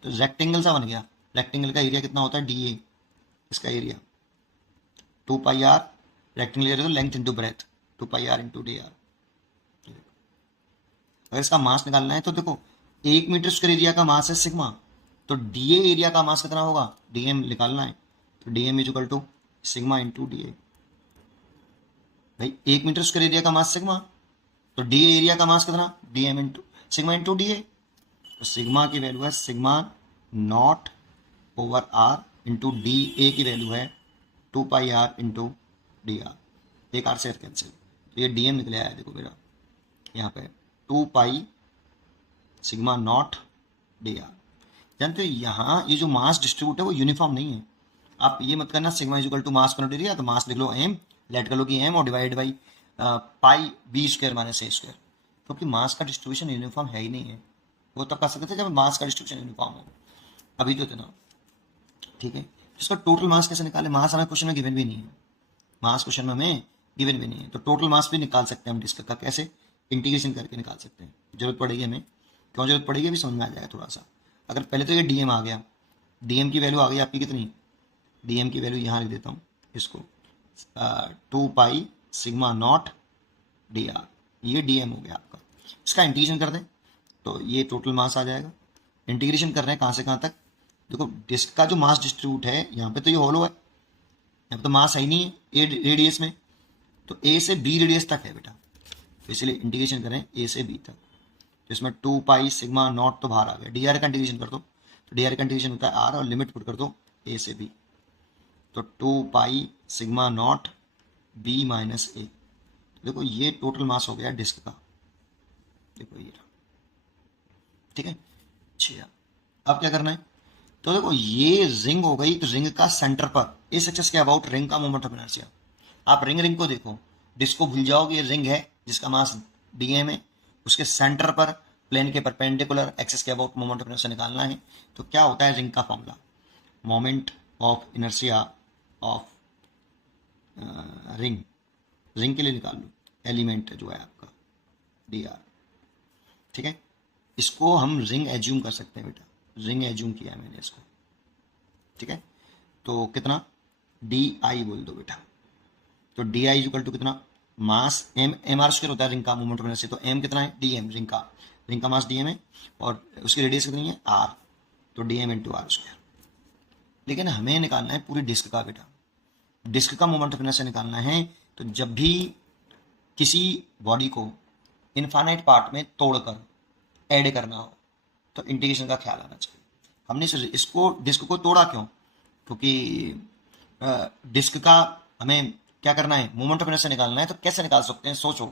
तो रेक्टेंगल सा बन गया। रेक्टेंगल का एरिया कितना होता है da, इसका एरिया 2πr, रेक्टेंगल एरिया तो length into breadth, 2πr into dr। अगर इसका मास निकालना है तो देखो 1 मीटर स्क्वायर एरिया का मास है सिग्मा, तो डीए एरिया का मास कितना होगा, डीएम निकालना है, तो dm is equal to sigma into da. भाई 1 मीटर स्क्वायर एरिया का मास सिग्मा, तो डीए एरिया का मास कितना, dm into sigma into da. तो सिग्मा की वैल्यू है sigma naught over r into d a की वैल्यू है 2πr इंटू डी आर, एक आर से कैंसिल, तो ये डी एम निकले आया देखो मेरा यहाँ पे 2 pi sigma naught d are. जानते हो यहाँ ये जो मास डिस्ट्रीब्यूट है वो यूनिफॉर्म नहीं है। आप ये मत करना sigma is equal to mass quantity दिया तो मास लिख लो एम, लेट कर लो कि एम और divide by pi b square minus a square, क्योंकि मास का डिस्ट्रीब्यूशन यूनिफॉर्म है ही नहीं है। वो तब कर सकते थे जब मास का डिस्ट्रीब्यूशन यूनिफॉर्म हो, अभी तो इतना। ठीक है, इसका टोटल मास कैसे निकाले? मास हमें क्वेश्चन में गिवन भी नहीं है, मास क्वेश्चन में हमें गिवन भी नहीं है, तो टोटल मास भी निकाल सकते हैं हम डिस्क का। कैसे? इंटीग्रेशन करके निकाल सकते हैं। जरूरत पड़ेगी हमें, क्यों जरूरत पड़ेगी अभी समझ में आ जाएगा थोड़ा सा। अगर पहले तो ये डीएम आ गया, डीएम की वैल्यू आ गई आपकी कितनी, डीएम की वैल्यू यहाँ लिख देता हूँ इसको 2 pi sigma naught d r, ये डीएम हो गया आपका। इसका इंटीग्रेशन कर दें तो ये टोटल मास आ जाएगा। इंटीग्रेशन कर रहे हैं कहाँ से कहाँ तक? देखो डिस्क का जो मास डिस्ट्रीब्यूट है यहाँ पे तो ये होलो है, यहाँ पे तो मास है ही नहीं है ए रेडियस में, तो ए से बी रेडियस तक है बेटा, तो इसलिए इंटीग्रेशन करें ए से बी तक। तो इसमें 2 पाई सिग्मा नॉट तो बाहर आ गया, डी आर का इंटीग्रेशन कर दो, तो डी आर का इंटीग्रेशन होता है आर और लिमिट पुट कर दो ए से बी, तो 2 pi sigma not B minus A. देखो ये टोटल मास हो गया डिस्क का, देखो ये, ठीक है। अच्छा अब क्या करना है? तो देखो ये रिंग हो गई, तो रिंग का सेंटर पर इस एक्सिस के अबाउट रिंग का मोमेंट ऑफ इनर्शिया। आप रिंग को देखो, डिस्क को भूल जाओ कि ये रिंग है जिसका मास डीएम है, उसके सेंटर पर प्लेन के परपेंडिकुलर एक्सिस के अबाउट मोमेंट ऑफ इनर्शिया निकालना है। तो क्या होता है रिंग का formula? Moment of inertia of ring, ring के लिए निकाल लो, एलिमेंट जो है आपका डी आर, ठीक है। इसको हम रिंग एज्यूम कर सकते हैं बेटा, रिंग एज्यूम किया है मैंने इसको, ठीक है। तो कितना? डी आई बोल दो बेटा, तो डी आई इक्वल टू कितना? मास एम, एम आर स्क्वायर होता है रिंग का मोमेंट ऑफ इनर्शिया, तो एम कितना है? डी एम, रिंग का मास डी एम है और उसकी रेडियस कितनी है? आर, तो d m into are square. लेकिन हमें निकालना है पूरी डिस्क का बेटा, डिस्क का मोमेंट ऑफ इनर्शिया निकालना है। तो जब भी किसी बॉडी को इनफाइनाइट पार्ट में तोड़कर ऐड करना हो तो इंटीग्रेशन का ख्याल आना चाहिए। हमने इसको डिस्क को तोड़ा क्यों? क्योंकि डिस्क का हमें क्या करना है? मोमेंट ऑफ इनर्शिया निकालना है। तो कैसे निकाल सकते हैं? सोचो।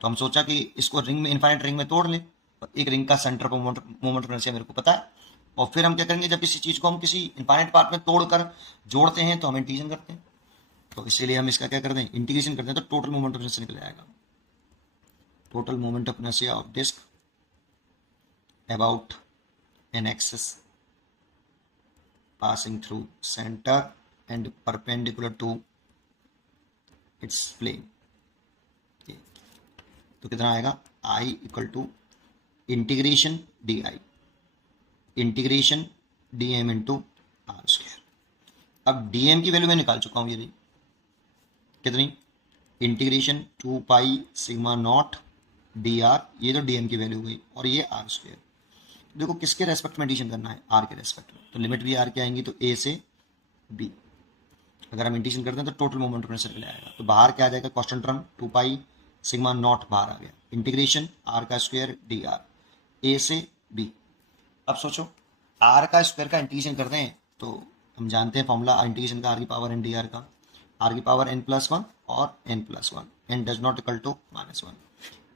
तो हम सोचा कि इसको रिंग में, इनफाइनाइट रिंग में तोड़ लें, और एक रिंग का सेंटर पर मोमेंट ऑफ इनर्शिया मेरे को पता है, और फिर हम क्या करेंगे? जब किसी चीज़ को हम किसी इनफाइनाइट पार्ट में तोड़कर जोड़ते हैं तो हम इंटीग्रेशन करते हैं, तो इसीलिए हम इसका क्या करते हैं? इंटीग्रेशन करते हैं, तो टोटल मोमेंट ऑफ इनर्शिया निकल आएगा। Total moment of inertia of disc about an axis passing through center and perpendicular to its plane। तो कितना आएगा? I equal to integration d I, integration d m into are square. अब d m की value मैं निकाल चुका हूँ, ये कितनी? Integration 2 pi sigma naught d r, ये तो डी एम की वैल्यू हुई, और ये आर स्क्वायर। देखो किसके रेस्पेक्ट में एडिशन करना है? आर के रेस्पेक्ट में, तो लिमिट भी आर की आएंगी, तो ए से बी। अगर हम इंटीग्रेशन करते हैं तो टोटल मोमेंट ऑफ इनर्शिया चले आएगा, तो बाहर क्या आ जाएगा? Constant term 2 pi sigma not बाहर आ गया, इंटीग्रेशन आर का स्क्वायर डी आर, ए से बी। अब सोचो आर का स्क्वायर का इंटीग्रेशन करते हैं तो हम जानते हैं फॉर्मूला इंटीग्रेशन का, आर की पावर एन डी आर का, आर की पावर n प्लस 1 और n plus 1, n does not equal to -1।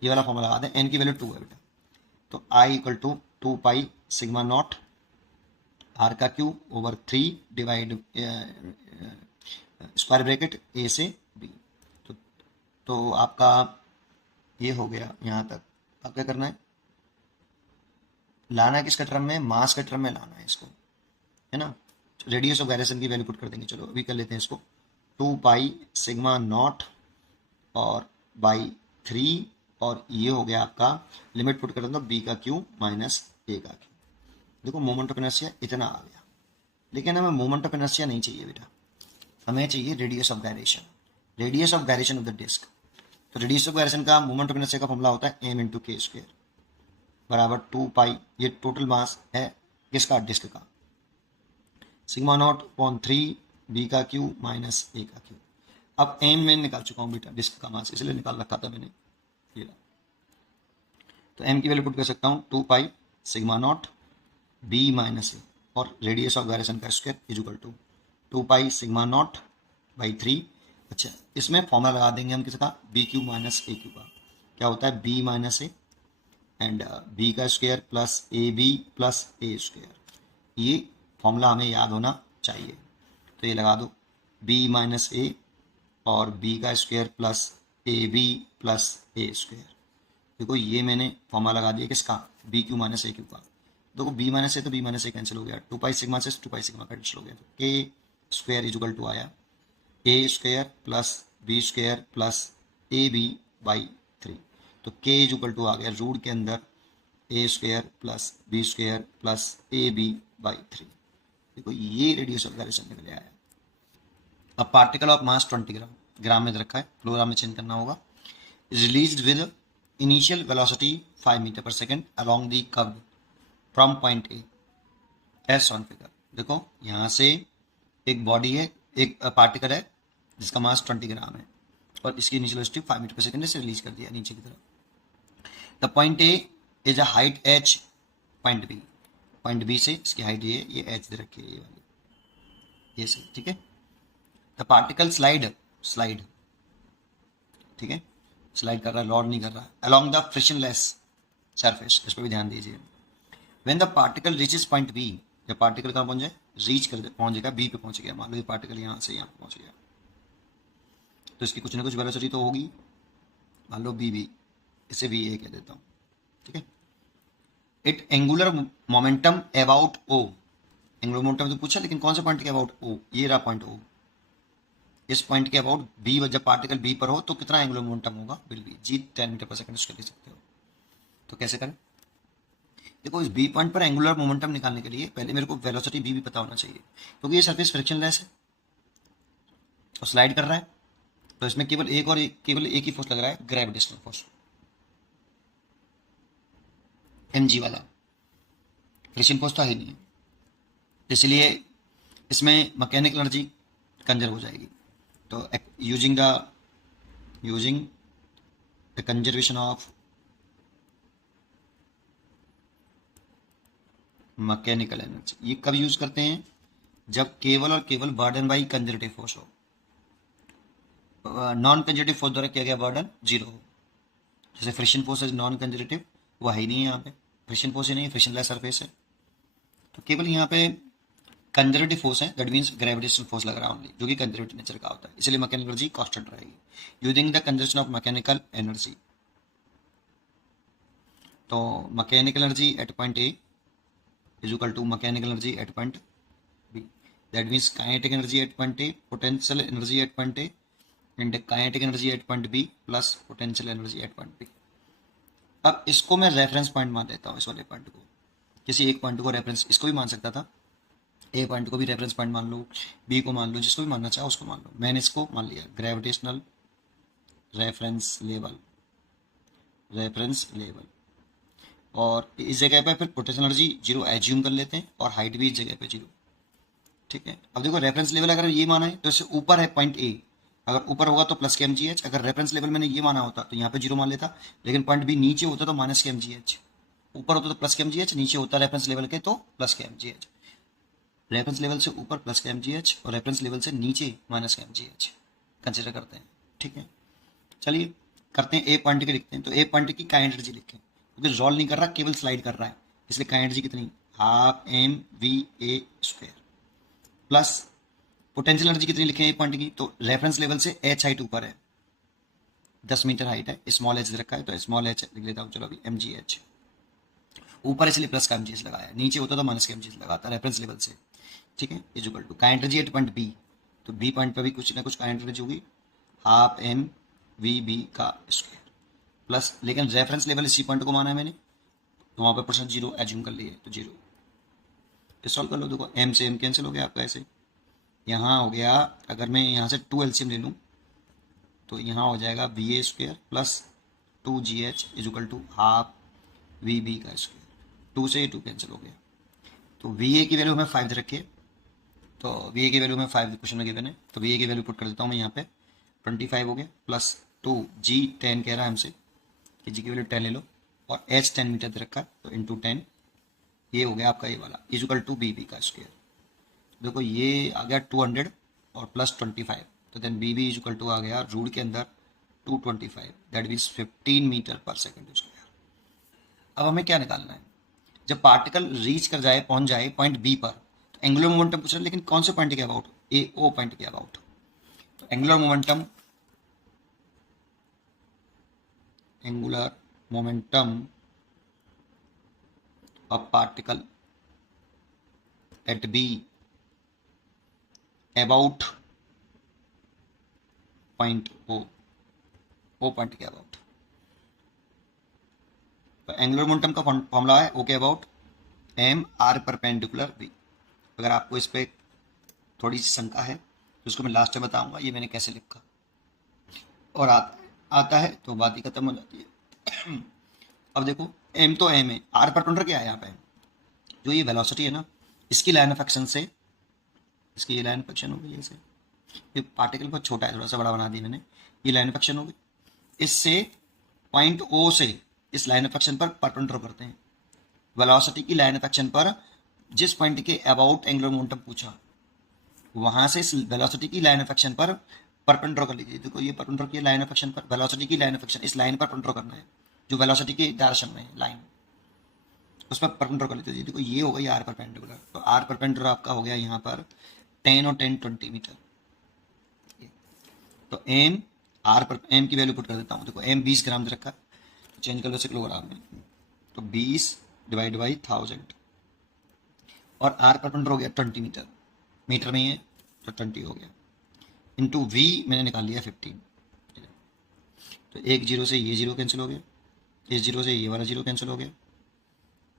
ये वाला फॉर्मूला लगा दें, n की वैल्यू 2 है बेटा, तो I equal to 2 pi sigma not R का Q over 3 divide square bracket A से बी। तो आपका ये हो गया यहाँ तक। अब क्या करना है? लाना है किसके टर्म में? मास के टर्म में लाना है इसको, है ना। रेडियस ऑफ गायरेशन की वैल्यू पुट कर देंगे। चलो अभी कर लेते हैं इसको, 2 पाई सिग्मा नॉट और बाई 3, और ये हो गया आपका लिमिट पुट कर दें तो बी का क्यू माइनस ए का क्यू। देखो मोमेंट ऑफ इनर्शिया इतना आ गया, लेकिन हमें मोमेंट ऑफ इनर्शिया नहीं चाहिए बेटा, हमें चाहिए radius of gyration, radius of gyration of the disc. तो रेडियस ऑफ गायरेशन का मोमेंट ऑफ इनर्शिया का फॉर्मूला होता है एम इंटू के स्क्वायर बराबर 2 पाई, ये टोटल मास है किसका? डिस्क का, सिग्मा नॉट अपॉन 3 बी का क्यू माइनस ए का क्यू। अब एम में निकाल चुका हूँ बेटा डिस्क का मास, इसलिए निकाल रखा था मैंने, ये तो एम की वैल्यू पुट कर सकता हूँ 2 pi sigma not B minus A, और रेडियस ऑफ गायरेशन का square is equal to 2 pi sigma not by 3 अच्छा, इसमें फॉर्मूला लगा देंगे हम किसका, बी क्यू माइनस ए क्यू का। क्या होता है, B minus A and B का square plus A B plus A square. ये फॉर्मूला हमें याद होना चाहिए, तो ये लगा दो, बी माइनस ए और बी का square plus A B plus A square. देखो ये मैंने फॉर्मूला लगा दिया किसका, बी क्यू माइनस ए क्यू का। देखो बी माइनस ए तो बी माइनस ए कैंसिल हो गया, टू पाई सिग्मा से टू पाई सिग्मा कैंसिल हो गया, तो K square is equal to आया A square plus B square plus A B by 3। तो के इज इक्वल टू आ गया रूट के अंदर A square plus B square plus A B by 3। देखो ये रेडियस ऑफ द रिलेशन निकल आया। अब पार्टिकल ऑफ मास 20 ग्राम, ग्राम में रखा है, किलोग्राम में चेंज करना होगा, released with initial velocity 5 metre पर second along the curve from point A S on figure. देखो यहाँ से एक बॉडी है, एक पार्टिकल है जिसका मास 20 ग्राम है और इसकी इनिशियल वेलोसिटी 5 मीटर पर सेकेंड से रिलीज कर दिया नीचे की तरफ। The point A is a height h, point B से इसकी हाइट ये एच दे रखी है, ये वाली, ये सही, ठीक है। द पार्टिकल स्लाइड, ठीक है, स्लाइड कर रहा है, लॉर्ड नहीं कर रहा है, अलॉन्ग द फ्रिक्शनलेस सरफेस, इस पर भी ध्यान दीजिए। When the particle reaches point B, जब पार्टिकल कहाँ पहुंच जाए, पहुंच जाएगा बी पे पहुंच गया, मान लो ये पार्टिकल यहाँ से यहाँ पे पहुंच गया, तो इसकी कुछ ना कुछ वेलोसिटी तो होगी, मान लो बी, इसे वी ए कह देता हूँ, ठीक है। It angular momentum about O, angular momentum तो पूछा, लेकिन कौन से पॉइंट के अबाउट ओ, ये रहा पॉइंट ओ, इस पॉइंट के अबाउट बी, जब पार्टिकल बी पर हो तो कितना एंगुलर मोमेंटम होगा, will be ji 10 metre per second, उसके ले सकते हो। तो कैसे करें, देखो इस बी पॉइंट पर एंगुलर मोमेंटम निकालने के लिए पहले मेरे को वेलोसिटी बी भी पता होना चाहिए, क्योंकि ये सरफेस फ्रिक्शनलेस है और स्लाइड कर रहा है, तो इसमें केवल एक ही फोर्स लग रहा है, ग्रेविटेशनल फोर्स, mg वाला, फ्रिक्शन फोर्स तो है ही नहीं है, इसलिए इसमें मैकेनिकल एनर्जी कंजर्व हो जाएगी। तो using the conservation of mechanical energy, ये कब यूज करते हैं, जब केवल और केवल बर्डन बाई कंजर्वेटिव फोर्स हो, नॉन कंजर्वेटिव फोर्स द्वारा किया गया बर्डन जीरो हो। जैसे फ्रिक्शन फोर्स है नॉन कंजर्वेटिव, वो है ही नहीं है यहाँ पे, फ्रिक्शन फोर्स ही नहीं है, फ्रिक्शनलेस सरफेस है, तो केवल यहाँ पे कंजर्वेटिव फोर्स है, दैट मीन्स ग्रेविटेशनल फोर्स लग रहा है ओनली, जो कि कंजर्वेटिव नेचर का होता है, इसलिए मैकेनिकल एनर्जी कांस्टेंट रहेगी using the conservation of mechanical energy. तो mechanical energy at point A is equal to mechanical energy at point B, that means kinetic energy at point A, potential energy at point A and kinetic energy at point B plus potential energy at point B. अब इसको मैं reference point मान देता हूँ, इस वाले point को, किसी एक पॉइंट को रेफरेंस, इसको भी मान सकता था, ए पॉइंट को भी रेफरेंस पॉइंट मान लो, बी को मान लो, जिसको भी मानना चाहो उसको मान लो, मैंने इसको मान लिया ग्रेविटेशनल रेफरेंस लेवल, और इस जगह पे फिर पोटेंशियल एनर्जी जीरो एज्यूम कर लेते हैं और हाइट भी इस जगह पे जीरो, ठीक है। अब देखो रेफरेंस लेवल अगर ये माना है तो इससे ऊपर है पॉइंट ए, अगर ऊपर होगा तो प्लस के एम जी एच, अगर रेफरेंस लेवल मैंने ये माना होता तो यहाँ पे जीरो मान लेता, लेकिन पॉइंट बी नीचे होता तो माइनस के एम जी एच, ऊपर होता तो प्लस के एम जी एच, नीचे होता रेफरेंस लेवल के तो प्लस के m g h, reference level से ऊपर प्लस का mgh और रेफरेंस लेवल से नीचे माइनस का mgh कंसिडर करते हैं, ठीक है। चलिए करते हैं, ए पॉइंट के लिखते हैं, तो ए पॉइंट की काइनेटिक एनर्जी लिखें, क्योंकि रोल नहीं कर रहा, केवल स्लाइड कर रहा है, इसलिए काइनेटिक एनर्जी कितनी, half M v A square, plus potential energy कितनी लिखें ए पॉइंट की, तो रेफरेंस लेवल से एच हाइट ऊपर है, 10 मीटर हाइट है, स्मॉल एच रखा है तो स्मॉल एच लिख लेता हूँ, चलो अभी mgh ऊपर इसलिए प्लस का mgh लगाया, नीचे होता तो माइनस का mgh लगाता रेफरेंस लेवल से, ठीक है। Is equal to kinetic energy at point B, तो बी पॉइंट पर भी कुछ ना कुछ काइनेटिक एनर्जी होगी, हाफ एम वी बी का स्क्वायर, प्लस लेकिन रेफरेंस लेवल इसी पॉइंट को माना है मैंने, तो वहाँ पर परसेंट जीरो एज्यूम कर लिए, तो जीरो, तो सॉल्व कर लो, देखो एम से एम कैंसिल हो गया आपका, ऐसे यहाँ हो गया, अगर मैं यहाँ से 2 एलसीएम ले लूँ तो यहाँ हो जाएगा v A square plus 2gh is equal to half v B का स्क्वायर, 2 से 2 कैंसिल हो गया, तो वी ए की वैल्यू हमें 5 रखिए, तो वी ए की वैल्यू में 5 क्वेश्चन में गिवन है, तो वी ए की वैल्यू पुट कर देता हूँ मैं यहाँ पे, 25 हो गया, प्लस 2 जी 10 कह रहा है हमसे कि जी की वैल्यू 10 ले लो, और एच 10 मीटर दे रखा, तो इंटू 10, ये हो गया आपका ये वाला is equal to B B का स्क्वायर। देखो ये आ गया 200 और प्लस 25, तो then B B is equal to आ गया रूट के अंदर 225, दैट मीन्स 15 मीटर पर सेकेंड स्क्वायर। अब हमें क्या निकालना है, जब पार्टिकल रीच कर जाए, पहुंच जाए पॉइंट बी पर, तो एंगुलर मोमेंटम पूछ रहे हैं, लेकिन कौन से पॉइंट के अबाउट, ए ओ पॉइंट के अबाउट। तो angular momentum of particle at B about point O point के अबाउट। तो एंगुलर मोमेंटम का फॉर्मूला है ओ के about m r perpendicular b. अगर आपको इस पर थोड़ी सी शंका है तो उसको मैं लास्ट में बताऊंगा ये मैंने कैसे लिखा, और आता है तो बात ही खत्म हो जाती है। अब देखो एम तो एम है, आर परपेंडिकुलर क्या है यहाँ पे, जो ये वेलोसिटी है ना, इसकी लाइन ऑफ एक्शन से, इसकी ये लाइन ऑफ एक्शन हो गई, ऐसे ये पार्टिकल बहुत छोटा है, थोड़ा सा बड़ा बना दिया मैंने, ये लाइन ऑफ एक्शन हो गई, इससे पॉइंट ओ से इस लाइन ऑफ एक्शन पर परपेंडिकुलर करते हैं। वेलोसिटी की लाइन ऑफ एक्शन पर जिस पॉइंट के अबाउट एंगुलर मोमेंटम पूछा, वहां से इस वेलोसिटी की लाइन ऑफ एक्शन पर परपेंडिकुलर कर लीजिए। देखो ये परपेंडिकुलर की लाइन ऑफ एक्शन पर, वेलोसिटी की लाइन ऑफ एक्शन इस लाइन पर परपेंडिकुलर करना है, जो वेलोसिटी की डायरेक्शन में है लाइन, उस पर परपेंडिकुलर कर लीजिए। देखो ये हो गई आर परपेंडिकुलर, तो आर परपेंडिकुलर आपका हो गया यहाँ पर 10 और 10 20 मीटर। तो एम आर पर एम की वैल्यू पुट कर देता हूँ, देखो एम 20 ग्राम दे रखा, चेंज कर लो इसे किलोग्राम में, तो 20 डिवाइड बाई 1000, और आर परपेंडिकुलर हो गया 20 मीटर, मीटर में ही है तो 20 हो गया, इंटू वी मैंने निकाल लिया 15। तो एक जीरो से ये जीरो कैंसिल हो गया, इस जीरो से ये वाला जीरो कैंसिल हो गया,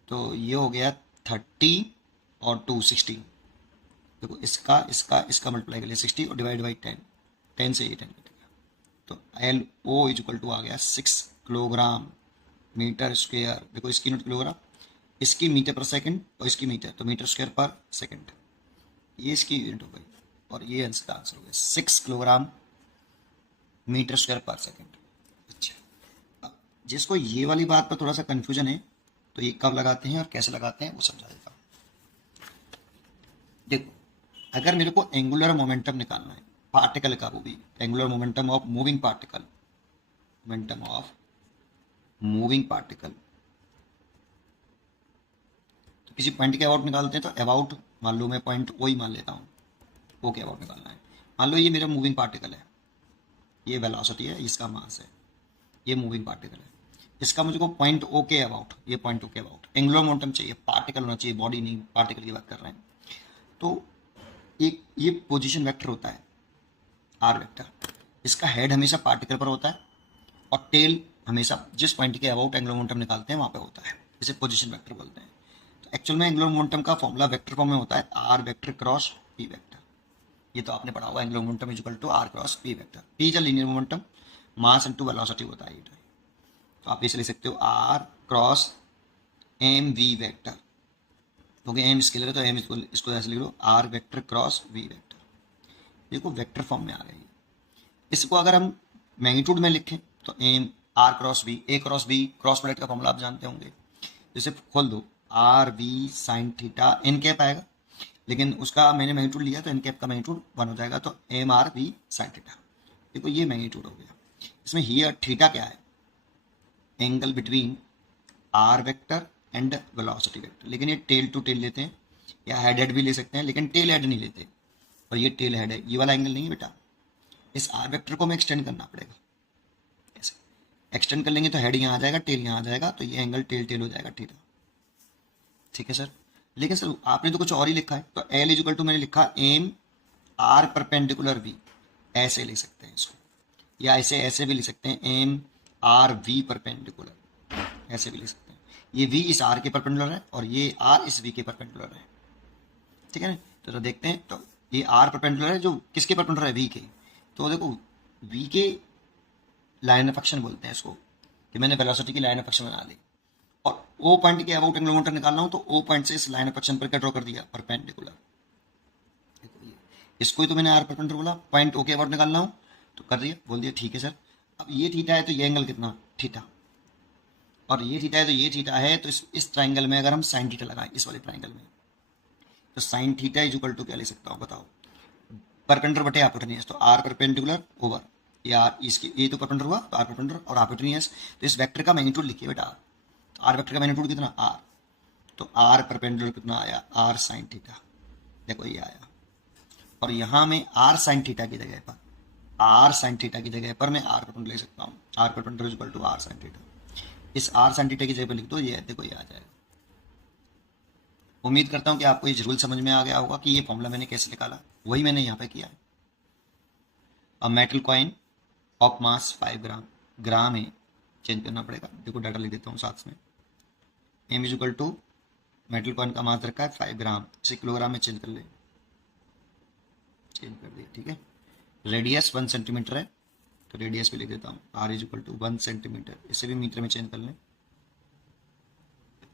तो ये हो गया 30 और 2 16। देखो इसका मल्टीप्लाई कर लिया 60 और डिवाइड बाई 10, 10 से ये 10 कट गया, तो L O is equal to आ गया 6 किलोग्राम मीटर स्क्वेयर। देखो इसकी यूनिट किलोग्राम, इसकी मीटर पर सेकंड और इसकी मीटर, तो मीटर स्क्वायर पर सेकंड, ये इसकी यूनिट हो गई, और ये इसका आंसर हो गया 6 किलोग्राम मीटर स्क्वायर पर सेकंड। अच्छा, अब जिसको ये वाली बात पर थोड़ा सा कंफ्यूजन है, तो ये कब लगाते हैं और कैसे लगाते हैं वो समझा देता हूँ। देखो अगर मेरे को एंगुलर मोमेंटम निकालना है पार्टिकल का, वो भी angular momentum of moving particle, momentum of moving particle, तो किसी पॉइंट के अबाउट निकालते हैं, तो अबाउट मान लो मैं पॉइंट ओ ही मान लेता हूँ, ओ के अबाउट निकालना है। मान लो ये मेरा मूविंग पार्टिकल है, ये वेलोसिटी है, इसका मास है, ये मूविंग पार्टिकल है, इसका मुझको पॉइंट ओ के अबाउट, ये पॉइंट ओ के अबाउट एंगुलर मोमेंटम चाहिए, पार्टिकल होना चाहिए, बॉडी नहीं, पार्टिकल की बात कर रहे हैं। तो एक ये पोजीशन वेक्टर होता है आर वेक्टर, इसका हेड हमेशा पार्टिकल पर होता है और टेल हमेशा जिस पॉइंट के अबाउट एंगुलर मोमेंटम निकालते हैं वहाँ पे होता है, इसे पोजीशन वेक्टर बोलते हैं। तो एक्चुअल में एंगुलर मोमेंटम का फॉर्मूला वेक्टर फॉर्म में होता है R vector cross P vector, ये तो आपने पढ़ा हुआ, angular momentum is equal to R cross P vector, P is a linear momentum, mass into velocity होता है। तो आप इसे लिख सकते हो R cross M V vector, क्योंकि एम स्केलर है तो एम इसको ऐसे लिख लो R vector cross V vector. देखो वेक्टर फॉर्म में आ रही है। इसको अगर हम मैग्नीट्यूड में लिखें तो m r cross b, a cross b, cross product का फॉर्मूला आप जानते होंगे, जैसे खोल दो r v sine theta n cap आएगा, लेकिन उसका मैंने मैग्नीट्यूड लिया तो एन कैप का मैग्नीट्यूड 1 हो जाएगा, तो m r v sine theta. देखो ये मैग्नीट्यूड हो गया। इसमें हियर थीटा क्या है, angle between r vector and velocity vector, लेकिन ये टेल टू टेल लेते हैं या हेड हेड भी ले सकते हैं, लेकिन टेल हेड नहीं लेते, और ये टेल हेड है, ये वाला एंगल नहीं है बेटा। इस आर वेक्टर को हमें एक्सटेंड करना पड़ेगा, ऐसे एक्सटेंड कर लेंगे तो हेड यहाँ आ जाएगा, टेल यहाँ आ जाएगा, तो ये एंगल टेल टेल हो जाएगा थीटा। ठीक है सर, लेकिन सर आपने तो कुछ और ही लिखा है, तो एल इक्वल टू मैंने लिखा एम आर परपेंडिकुलर वी, ऐसे ले सकते हैं इसको, या ऐसे भी लिख सकते हैं एम आर वी परपेंडिकुलर, ऐसे भी लिख सकते हैं। ये v इस r के परपेंडिकुलर है और ये r इस v के परपेंडिकुलर है, ठीक है ना। तो देखते हैं, तो ये r परपेंडिकुलर है, जो किसके परपेंडिकुलर है, v के। तो देखो v के लाइन ऑफ एक्शन बोलते हैं इसको, कि मैंने वेलोसिटी की लाइन ऑफ एक्शन बना ली, और o पॉइंट के अबाउट एंगुलर मोमेंटम निकालना हो तो o पॉइंट से इस लाइन ऑफ एक्शन पर क्या ड्रॉ कर दिया, परपेंडिकुलर। इसको ही तो मैंने r परपेंडिकुलर बोला, पॉइंट o के अबाउट निकालना हो तो कर दिया, बोल दिया ठीक है सर। अब ये थीटा है तो ये एंगल कितना, थीटा, और ये थीटा है तो ये थीटा है, तो इस ट्राइंगल में अगर हम साइन थीटा लगाएं, इस वाले ट्राइंगल में, तो sine theta is equal to क्या ले सकता हूँ बताओ, परपेंडिकुलर बटे हाइपोटेन्यूज, तो आर परपेंडिकुलर ओवर ये आर, इसकी ये तो परपेंडिकुलर हुआ तो आर परपेंडिकुलर और हाइपोटेन्यूज, तो इस वेक्टर का मैग्नीट्यूड लिखिए बेटा। तो आर वेक्टर का मैग्नीट्यूड कितना आर, तो आर परपेंडिकुलर कितना आया आर साइन थीटा, देखो ये आया। और यहां में आर साइन थीटा की जगह पर आर साइन थीटा की जगह पर मैं आर परपेंडिकुलर ले सकता हूं, r perpendicular equal to r sine theta. इस आर साइन थीटा की जगह पर लिख दो, ये देखो ये आ जाएगा। उम्मीद करता हूं कि आपको ये रूल समझ में आ गया होगा कि ये फॉर्मूला मैंने कैसे निकाला, वही मैंने यहाँ पे किया है। अब मेटल कॉइन ऑफ मास 5 ग्राम, ग्राम है चेंज करना पड़ेगा, देखो डाटा लिख देता हूँ साथ में। M is equal to metal coin का मास रखा है 5 ग्राम, इसे किलोग्राम में चेंज कर ले, चेंज कर दिया, ठीक है। रेडियस 1 सेंटीमीटर है तो रेडियस पे लिख देता हूँ r is equal to 1 centimetre, इसे भी मीटर में चेंज कर लें,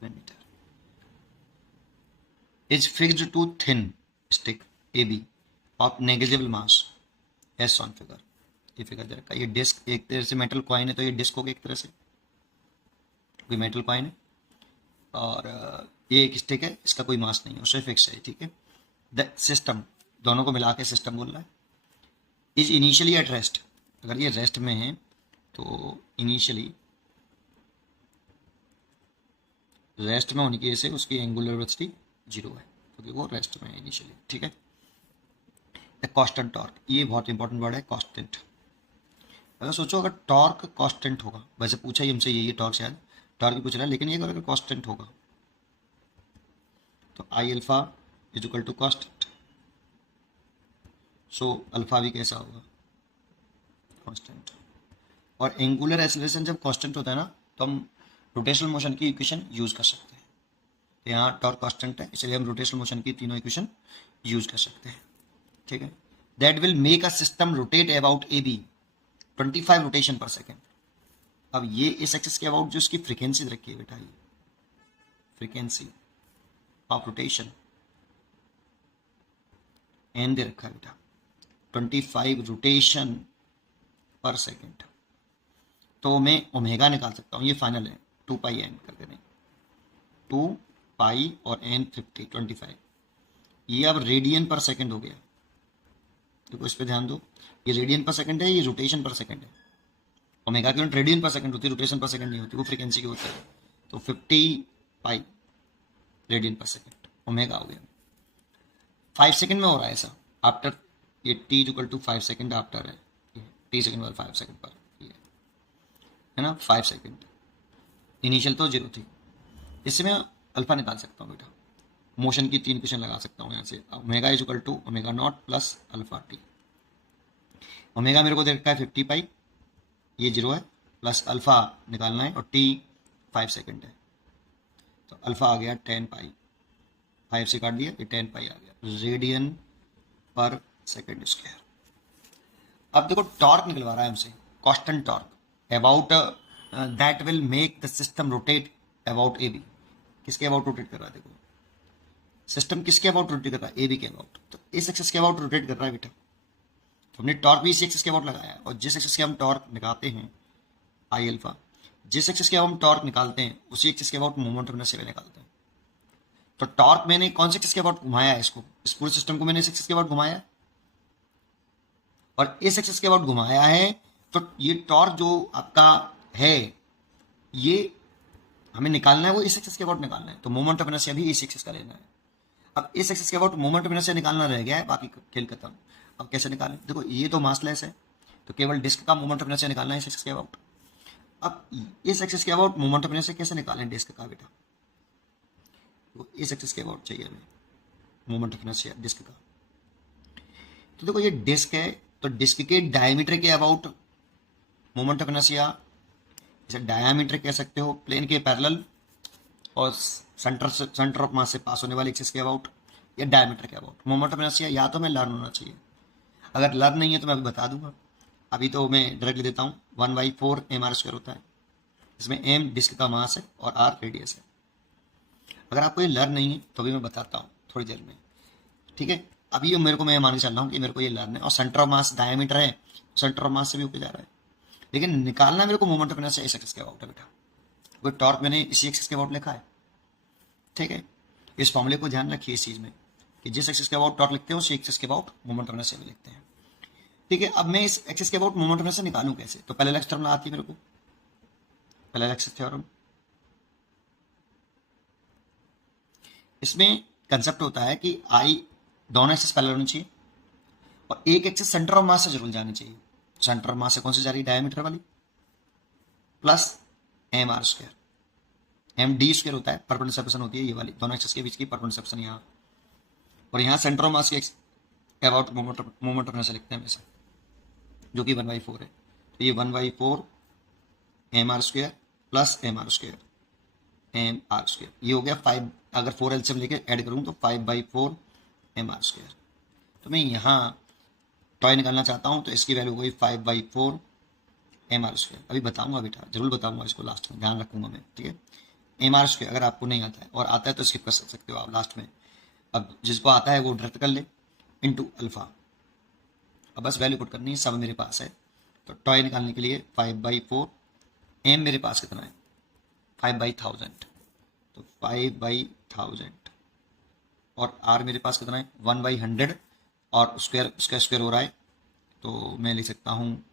metre. Is fixed to thin stick A B of negligible mass as on figure, ये फिगर दे रखा है। ये डिस्क एक तरह से मेटल कॉइन है, तो ये डिस्क हो गया एक तरह से, कोई मेटल कॉइन है, और ये एक स्टिक है, इसका कोई मास नहीं है, उससे फिक्स है, ठीक है। द सिस्टम, दोनों को मिला के सिस्टम बोल रहा है, इज इनिशियली एट रेस्ट, अगर ये रेस्ट में है तो इनिशियली रेस्ट में होने की वजह से उसकी एंगुलर वेलोसिटी 0 है, क्योंकि वो रेस्ट में है इनिशियली, ठीक है। कांस्टेंट टॉर्क, ये बहुत इंपॉर्टेंट वर्ड है कांस्टेंट। अगर सोचो अगर टॉर्क कांस्टेंट होगा, वैसे पूछा ही हमसे ये टॉर्क, शायद टॉर्क ही पूछ रहा है, लेकिन ये अगर कांस्टेंट होगा तो I alpha is equal to constant, so alpha भी कैसा होगा कांस्टेंट। और एंगुलर एक्सेलरेशन जब कांस्टेंट होता है ना, तो हम रोटेशनल मोशन की इक्वेशन यूज कर सकते हैं। तो यहाँ टॉर्क कांस्टेंट है, इसलिए हम रोटेशनल मोशन की तीनों इक्वेशन यूज कर सकते हैं, ठीक है। That will make a system rotate about A B 25 rotation per second. अब ये इस एक्सिस के अबाउट जो इसकी फ्रीक्वेंसी रखी है बेटा, ये फ्रीक्वेंसी ऑफ रोटेशन एन दे रखा है बेटा, 25 रोटेशन पर सेकेंड। तो मैं ओमेगा निकाल सकता हूँ, ये फाइनल है 2 पाई एन कर देने, 2 पाई और एन 50 25, ये अब रेडियन पर सेकेंड हो गया। देखो इस पे ध्यान दो, ये रेडियन पर सेकंड है, ये रोटेशन पर सेकंड है। ओमेगा की यूनिट रेडियन पर सेकंड होती है, रोटेशन पर सेकंड नहीं होती, वो फ्रीक्वेंसी की होती है। तो 50 पाई रेडियन पर सेकंड ओमेगा हो गया। 5 सेकंड में हो रहा है ऐसा, आफ्टर ये t equal to 5 second after है, टी सेकंड पर 5 सेकंड पर ये है ना, 5 सेकंड। इनिशियल तो 0 थी, इससे मैं अल्फा निकाल सकता हूँ बेटा, मोशन की 3 इक्वेशन लगा सकता हूँ यहाँ से। Omega is equal to omega naught plus alpha t. Omega मेरे को दे रखा है 50 पाई, ये 0 है, प्लस अल्फा निकालना है और टी 5 सेकंड है, तो अल्फा आ गया 10 पाई, 5 से काट दिया, ये 10 पाई आ गया रेडियन पर सेकंड स्क्वायर। अब देखो टॉर्क निकलवा रहा है हमसे, constant torque about that will make the system rotate about A B. किसके अबाउट रोटेट कर रहा है, देखो सिस्टम किसके अबाउट रोटेट कर रहा है, ए बी के अबाउट, तो इस एक्सिस के अबाउट रोटेट कर रहा है बेटा। तो हमने टॉर्क भी इसी एक्सिस के अबाउट लगाया है, और जिस एक्सिस के हम टॉर्क निकालते हैं आई अल्फा, जिस एक्सिस के हम टॉर्क निकालते हैं उसी एक्सिस के अबाउट मोमेंट ऑफ इनर्शिया निकालते हैं। तो टॉर्क मैंने कौन से एक्सिस के अबाउट घुमाया है, इसको इस पूरे सिस्टम को मैंने इस एक्सिस के अबाउट घुमाया है, और इस एक्सिस के अबाउट घुमाया है, तो ये टॉर्क जो आपका है ये हमें निकालना है, वो इस एक्सिस के अबाउट निकालना है। तो मोमेंट ऑफ इनर्शिया भी इस एक्सिस का लेना है। अब इस एक्सिस के अबाउट मोमेंट ऑफ इनर्शिया निकालना रह गया है, बाकी खेल खत्म। अब कैसे निकालें, देखो ये तो मासलेस है, तो केवल डिस्क का मोमेंट ऑफ इनर्शिया निकालना है इस एक्सिस के अबाउट। अब इस एक्सिस के अबाउट मोमेंट ऑफ इनर्शिया कैसे निकालें डिस्क का बेटा, तो इस एक्सिस के अबाउट चाहिए हमें मोमेंट ऑफ इनर्शिया डिस्क का। तो देखो ये डिस्क है, तो डिस्क के डायमीटर के अबाउट मोमेंट ऑफ इनर्शिया, इसे डायमीटर कह सकते हो, प्लेन के पैरेलल और सेंटर ऑफ मास से पास होने वाले एक्सिस के अबाउट, या डायमीटर के अबाउट मोमेंट ऑफ इनर्शिया। या तो मैं लर्न होना चाहिए, अगर लर्न नहीं है तो मैं अभी बता दूंगा, अभी तो मैं डायरेक्टली देता हूँ। 1/4 mr² होता है, इसमें m डिस्क का मास है और r रेडियस है। अगर आपको ये लर्न नहीं है तो भी मैं बताता हूँ थोड़ी देर में, ठीक है। अभी ये मेरे को, मैं मान के चल रहा हूँ कि मेरे को ये लर्न है, और सेंटर ऑफ मास डायमीटर है, सेंटर ऑफ मास से भी ऊपर जा रहा है, लेकिन निकालना मेरे को मोमेंट ऑफ इनर्शिया इस एक्सिस के अबाउट है बेटा। कोई टॉर्क मैंने इसी एक्सिस के अबाउट लिखा है, ठीक है। इस फॉर्मूले को ध्यान रखिए इस चीज़ में कि जिस एक्सिस के अबाउट टॉर्क लिखते हैं उसी एक्सिस के अबाउट मोमेंट ऑफ इनर्शिया भी लिखते हैं। ठीक है, अब मैं इस एक्सिस के अबाउट मोमेंट ऑफ इनर्शिया निकालूं कैसे? तो पहले एक्सिस थ्योरम आती है मेरे को, पहले एक्सिस थ्योरम। इसमें कंसेप्ट होता है कि आई दोनों एक्सिस पैरेलल होनी चाहिए और एक एक्सिस सेंटर ऑफ मास से जरूर जानी चाहिए। सेंटर ऑफ मास से कौन सी जा रही है? डायमीटर वाली, plus m are square, m d square होता है, परपेंडिकुलर सेपरेशन होती है ये वाली, दोनों एक्सिस के बीच की परपेंडिकुलर सेपरेशन यहाँ, और यहाँ सेंटर ऑफ मास के अबाउट मोमेंट ऑफ इनर्शिया लिखते हैं हमेशा, जो कि 1/4 है। तो ये 1/4 m are square plus m are square, m are square, ये हो गया 5, अगर 4 एलसीएम लेके ऐड करूँ तो 5/4 एम आर स्क्वायर। तो मैं यहाँ टॉय निकालना चाहता हूँ तो इसकी वैल्यू हो गई 5/4 एम आर स्क्वायर। अभी बताऊंगा बेटा, जरूर बताऊंगा इसको लास्ट में, ध्यान रखूंगा मैं, ठीक है। एम आर स्क्वायर अगर आपको नहीं आता है और आता है तो स्किप कर सकते हो आप लास्ट में। अब जिसको आता है वो डायरेक्ट कर ले, इंटू अल्फा। अब बस वैल्यू पुट करनी है, सब मेरे पास है। तो टॉय निकालने के लिए 5/4, एम मेरे पास कितना है? 5/1000, तो 5/1000, और आर मेरे पास कितना है? 1/100, और स्क्वायर, उसका स्क्वायर हो रहा है तो मैं लिख सकता हूँ,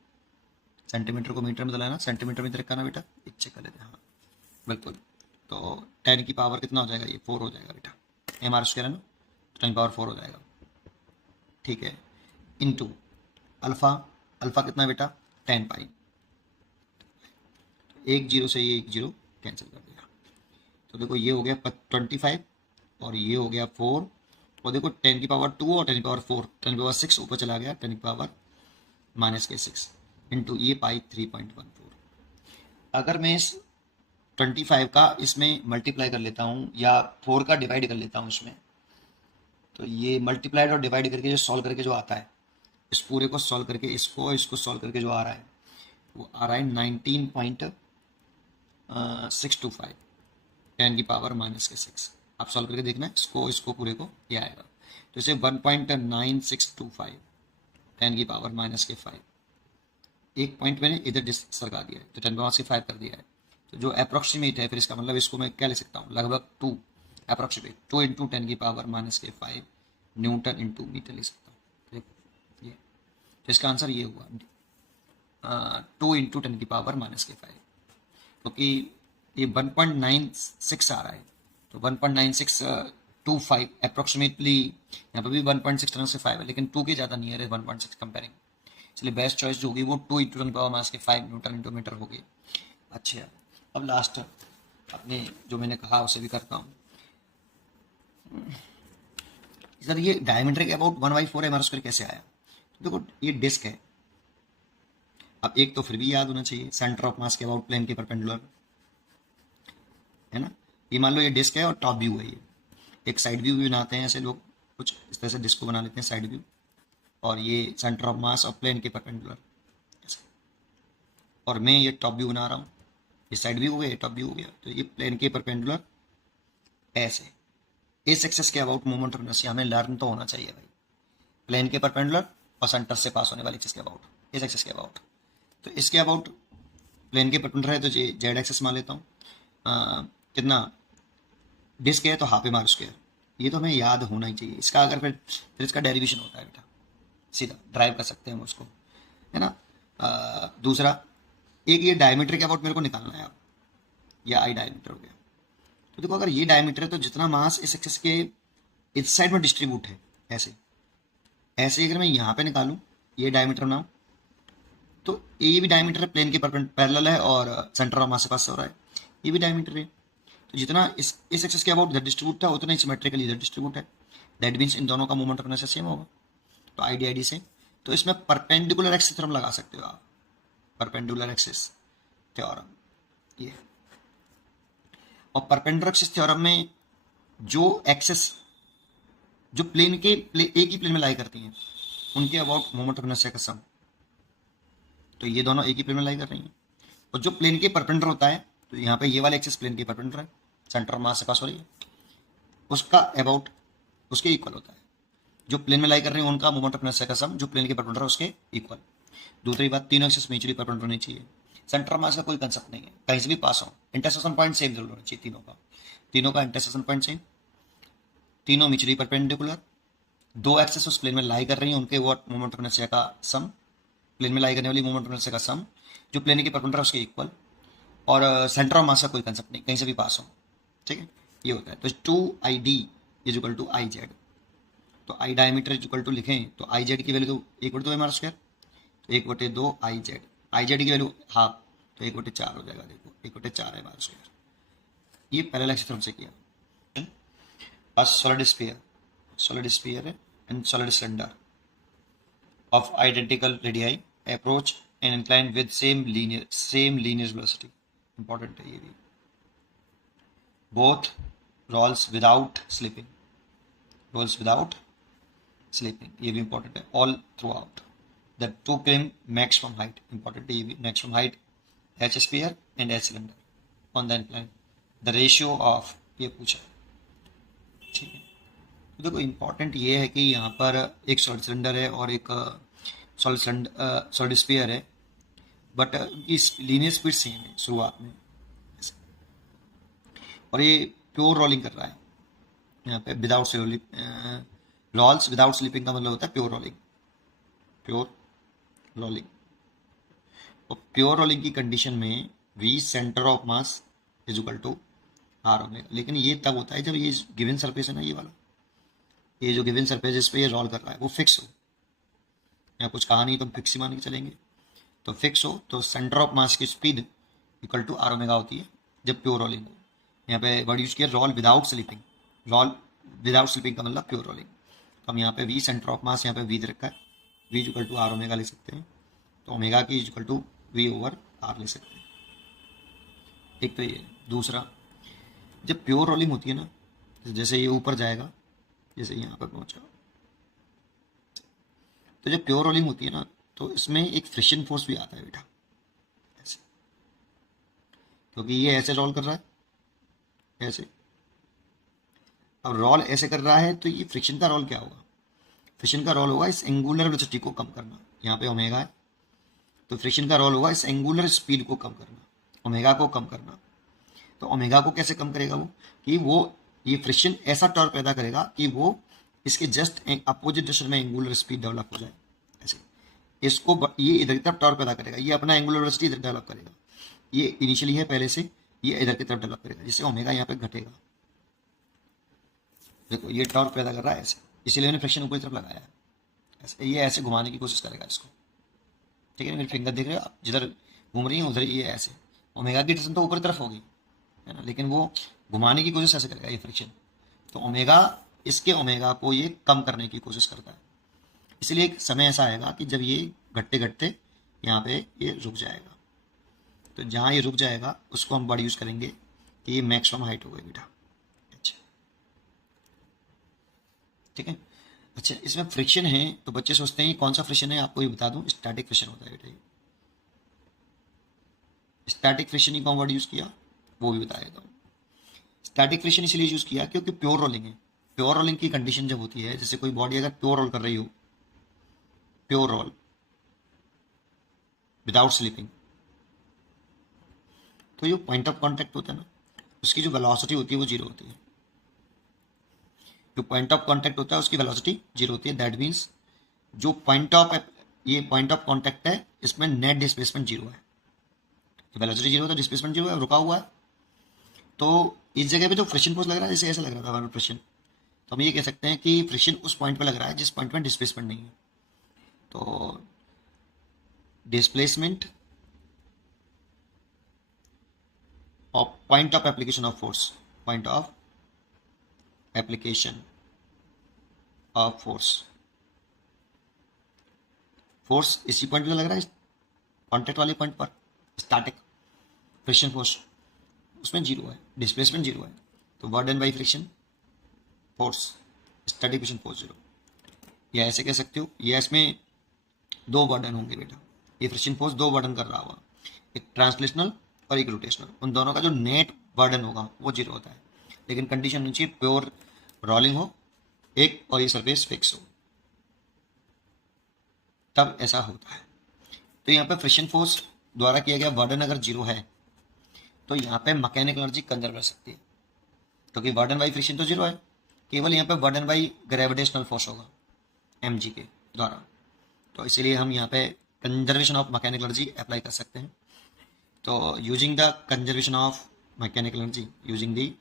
सेंटीमीटर को मीटर में बदलाना, सेंटीमीटर में डायरेक्ट करना बेटा, चेक कर लेते हैं। हाँ बिल्कुल, तो 10 की पावर कितना हो जाएगा? ये 4 हो जाएगा बेटा, एम आर स्क्वायर है ना, तो 10 की पावर 4 हो जाएगा, ठीक है। इंटू अल्फा, अल्फा कितना है बेटा? 10 पाई। एक जीरो से ये एक जीरो कैंसिल कर दिया, तो देखो ये हो गया 25 और ये हो गया 4, और देखो 10 की पावर 2 और 10 की पावर 4, 10 की पावर 6 ऊपर चला गया, 10 की पावर -6 इंटू ये पाई 3.14। अगर मैं इस 25 का इसमें मल्टीप्लाई कर लेता हूँ या 4 का डिवाइड कर लेता हूँ इसमें, तो ये मल्टीप्लाइड और डिवाइड करके जो सॉल्व करके जो आता है, इस पूरे को सॉल्व करके इसको सॉल्व करके जो आ रहा है वो आ रहा है 19.625, 10 की पावर -6। आप सॉल्व करके देखना इसको पूरे को, ये आएगा। तो इसे 1.9625, 10 की पावर -5, एक पॉइंट मैंने इधर डिस्टेंस लगा दिया है तो 10⁻⁵ कर दिया है। तो जो अप्रोक्सीमेट है, फिर इसका मतलब इसको मैं क्या ले सकता हूँ? लगभग 2, अप्रोक्सीमेट 2 इंटू 10 की पावर -5 न्यूटन इंटू मीटर ले सकता हूँ। ये तो इसका आंसर ये हुआ 2 इंटू 10 की पावर -5, क्योंकि ये 1.96 आ रहा है, तो 1.9625 अप्रोक्सीमेटली, यहाँ पर भी 1.6 है लेकिन 2 के ज़्यादा नियर है 1.6 कंपेयरिंग, इसलिए बेस्ट चॉइस जो होगी वो 2 इंटू 10 की पावर -5 न्यूटन इंटू मीटर होगी। अच्छा, अब लास्ट अपने जो मैंने कहा उसे भी करता हूँ। सर ये डायमीटर के अबाउट 1/4 एम आर स्क्वायर कैसे आया? तो देखो ये डिस्क है, अब एक तो फिर भी याद होना चाहिए, सेंटर ऑफ मास के अबाउट प्लेन के परपेंडिकुलर, है ना। ये मान लो ये डिस्क है और टॉप व्यू है, ये एक साइड व्यू भी बनाते हैं ऐसे लोग, कुछ इस तरह से डिस्क को बना लेते हैं साइड व्यू, और ये सेंटर ऑफ मास और प्लेन के परपेंडिकुलर ऐसे, और मैं ये टॉप व्यू बना रहा हूँ, ये साइड व्यू हो गया, ये टॉप व्यू हो गया, तो ये प्लेन के परपेंडिकुलर ऐसे। इस एक्सिस के अबाउट मोमेंट ऑफ इनर्शिया हमें लर्न तो होना चाहिए भाई, प्लेन के परपेंडिकुलर और सेंटर से पास होने वाली एक्सिस के अबाउट, इस एक्सिस के अबाउट। तो इसके अबाउट प्लेन के परपेंडिकुलर है तो जेड एक्सिस मान लेता हूँ, कितना डिस्क है तो हाफ एम आर स्क्वायर, ये तो हमें याद होना ही चाहिए। इसका अगर फिर इसका डेरिवेशन होता है बेटा, सीधा ड्राइव कर सकते हैं हम उसको, है ना। दूसरा एक ये डायमीटर के अबाउट मेरे को निकालना है, अब या आई डायमीटर हो गया। तो देखो अगर ये डायमीटर है तो जितना मास इस एक्सिस के इस साइड में डिस्ट्रीब्यूट है, ऐसे ऐसे अगर मैं यहाँ पे निकालूं ये डायमीटर बनाऊं, तो ये भी डायमीटर है, प्लेन के पैरेलल है और सेंटर ऑफ मास के पास हो रहा है, ये भी डायमीटर है। तो जितना इस एक्सिस के अबाउट इधर डिस्ट्रीब्यूट था उतना ही सिमेट्रिकली इधर डिस्ट्रीब्यूट है, दैट मीन्स इन दोनों का मोमेंट ऑफ इनर्शिया सेम होगा, तो आईडी से। तो इसमें परपेंडिकुलर एक्सिस थ्योरम लगा सकते हो आप, परपेंडिकुलर एक्सिस थ्योरम ये। और परपेंडिकुलर एक्सिस थ्योरम में जो एक्सिस जो प्लेन के एक ही प्लेन में लाई करती हैं उनके अबाउट मोमेंट ऑफ इनर्शिया का सम, तो ये दोनों एक ही प्लेन में लाई कर रही हैं। और जो प्लेन के परपेंडिकुलर होता है, तो यहाँ पे ये वाले एक्सिस प्लेन के परपेंडिकुलर है, सेंटर ऑफ मास से पास हो रही है, उसका अबाउट उसके इक्वल होता है। जो प्लेन में लाई कर रहे हैं उनका मोमेंट ऑफ इनर्शिया का सम जो प्लेन के परपेंडिकुलर है उसके इक्वल। दूसरी बात, तीनों एक्सिस म्यूचुअली परपेंडिकुलर होनी चाहिए, सेंटर ऑफ मास का कोई कंसेप्ट नहीं है, कहीं से भी पास हो, इंटरसेक्शन पॉइंट सेम जरूर होना चाहिए तीनों का इंटरसेक्शन पॉइंट सेम, तीनों म्यूचुअली परपेंडिकुलर, दो एक्सेस उस प्लेन में लाई कर रही हैं, उनके वो मोमेंट ऑफ इनर्शिया का सम, प्लेन में लाई करने वाली मोमेंट ऑफ इनर्शिया का सम, जो प्लेन के परपेंडिकुलर है उसके इक्वल, और सेंटर ऑफ मास का कोई कंसेप्ट नहीं, कहीं से भी पास हो, ठीक है, ये होता है। तो 2ID is equal to I z, तो I diameter is equal to लिखें तो आई जेड की वैल्यू तो 1/2 m², तो 1/2 आई जेड, आई जेड की वैल्यू हाफ, तो 1/4 हो जाएगा, देखो 1/4 m²। ये पैरेलल एक्सिस हमसे किया। बस सॉलिड स्फीयर है and solid cylinder of identical radii approach and incline with same linear velocity, important है ये भी। both rolls without slipping, ये भी important है, all throughout the two claim maximum height, important है ये भी, maximum height h sphere and h cylinder on the incline, the ratio of, ये पूछा, ठीक है। तो देखो इंपॉर्टेंट ये है कि यहाँ पर एक सॉलिड सिलेंडर है और एक सॉलिड स्फीयर है, बट इस लीनियर स्पीड सेम है शुरुआत में, और ये प्योर रोलिंग कर रहा है यहाँ पे without slipping. Rolls without slipping का मतलब होता है प्योर रोलिंग। और प्योर रोलिंग की कंडीशन में v centre of mass is equal to r omega, लेकिन ये तब होता है जब ये गिवन सरफेस है ना, ये वाला, ये जो गिवन सरफेस जिस पे ये रोल कर रहा है वो फिक्स हो, यहाँ कुछ कहा नहीं तो फिक्स ही मान के चलेंगे, तो फिक्स हो तो सेंटर ऑफ मास की speed equal to r omega होती है जब प्योर रोलिंग हो। यहाँ पे वर्ड यूज किया रोल विदाउट स्लिपिंग, का मतलब प्योर रोलिंग। तो हम यहाँ पे v सेंटर ऑफ मास यहाँ पे v दे रखा है, v equal to r omega ले सकते हैं, तो ओमेगा की equal to v over r ले सकते हैं। एक तो ये, दूसरा जब प्योर रोलिंग होती है ना, जैसे ये ऊपर जाएगा, जैसे यहाँ पर पहुंचा, तो जब प्योर रोलिंग होती है ना तो इसमें एक फ्रिक्शन फोर्स भी आता है बेटा, ऐसे, क्योंकि ये ऐसे रोल कर रहा है, ऐसे, अब रोल ऐसे कर रहा है तो ये फ्रिक्शन का रोल क्या होगा, फ्रिक्शन का रोल होगा इस एंगुलर वेलोसिटी को कम करना, यहाँ पे ओमेगा है तो फ्रिक्शन का रोल होगा इस एंगुलर स्पीड को कम करना, ओमेगा को कम करना। तो ओमेगा को कैसे कम करेगा वो, कि वो ये फ्रिक्शन ऐसा टॉर्क पैदा करेगा कि वो इसके जस्ट अपोजिट डायरेक्शन में एंगुलर स्पीड डेवलप हो जाए, ऐसे इसको ये इधर की तरफ टॉर्क पैदा करेगा, ये अपना एंगुलर वेलोसिटी इधर डेवलप करेगा, ये इनिशियली है पहले से, ये इधर की तरफ डेवलप करेगा, जिससे ओमेगा यहाँ पे घटेगा। देखो ये टॉर्क पैदा कर रहा है ऐसे, इसीलिए मैंने फ्रिक्शन ऊपर की तरफ लगाया है, ऐसे ये ऐसे घुमाने की कोशिश करेगा इसको, ठीक है, मेरी फिंगर देख रहे हो आप, जिधर घूम रही है उधर ये ऐसे, ओमेगा की डायरेक्शन तो ऊपर तरफ होगी है ना, लेकिन वो घुमाने की कोशिश ऐसे करेगा ये फ्रिक्शन, तो ओमेगा इसके ओमेगा को ये कम करने की कोशिश करता है। इसलिए एक समय ऐसा आएगा कि जब ये घटते घटते यहाँ पे ये रुक जाएगा, तो जहाँ ये रुक जाएगा उसको हम वर्ड यूज करेंगे कि ये मैक्सिमम हाइट हो गई बेटा, अच्छा ठीक है। अच्छा इसमें फ्रिक्शन है तो बच्चे सोचते हैं कौन सा फ्रिक्शन है, आपको ये बता दूं स्टैटिक फ्रिक्शन होता है बेटा, ये स्टैटिक फ्रिक्शन ही कौन वर्ड यूज किया वो भी बता देता हूँ। स्टैटिक फ्रिक्शन इसलिए यूज किया क्योंकि प्योर रोलिंग है, प्योर रोलिंग की कंडीशन जब होती है, जैसे कोई बॉडी अगर प्योर रोल कर रही हो, प्योर रोल विदाउट स्लिपिंग, तो जो पॉइंट ऑफ कांटेक्ट होता है ना उसकी जो वेलोसिटी होती है वो जीरो होती है, जो पॉइंट ऑफ कांटेक्ट होता है उसकी वेलोसिटी जीरो होती है, दैट मीन्स जो पॉइंट ऑफ ये पॉइंट ऑफ कांटेक्ट है इसमें नेट डिस्प्लेसमेंट जीरो है, वेलोसिटी जीरो है, डिस्प्लेसमेंट जीरो है, रुका हुआ है। तो इस जगह पे जो फ्रिक्शन फोर्स लग रहा है जैसे ऐसा लग रहा था फ्रिक्शन, तो हम ये कह सकते हैं कि फ्रिक्शन उस पॉइंट पे लग रहा है जिस पॉइंट में डिस्प्लेसमेंट नहीं है, तो displacement of point of application of force, point of application of force इसी पॉइंट पे लग रहा है, कॉन्टेक्ट वाले पॉइंट पर स्टैटिक फ्रिक्शन फोर्स उसमें जीरो है, डिस्प्लेसमेंट जीरो है, तो burden by friction force static friction force zero, या ऐसे कह सकते हो, या इसमें दो बर्डन होंगे बेटा, ये फ्रिक्शन फोर्स दो बर्डन कर रहा होगा, एक ट्रांसलेशनल और एक रोटेशनल, उन दोनों का जो नेट बर्डन होगा वो जीरो होता है, लेकिन कंडीशन होनी चाहिए प्योर रोलिंग हो एक और ये सरफेस फिक्स हो, तब ऐसा होता है। तो यहाँ पे फ्रिक्शन फोर्स द्वारा किया गया बर्डन अगर जीरो है तो यहाँ पे मैकेनिकल एनर्जी कंजर्व रह सकती है, क्योंकि बर्डन बाई फ्रिक्शन तो जीरो है, केवल यहाँ पे बर्डन बाई ग्रेविटेशनल फोर्स होगा, mg के द्वारा। तो इसीलिए हम यहाँ पे conservation of mechanical energy apply कर सकते हैं। तो using the conservation of mechanical energy, using the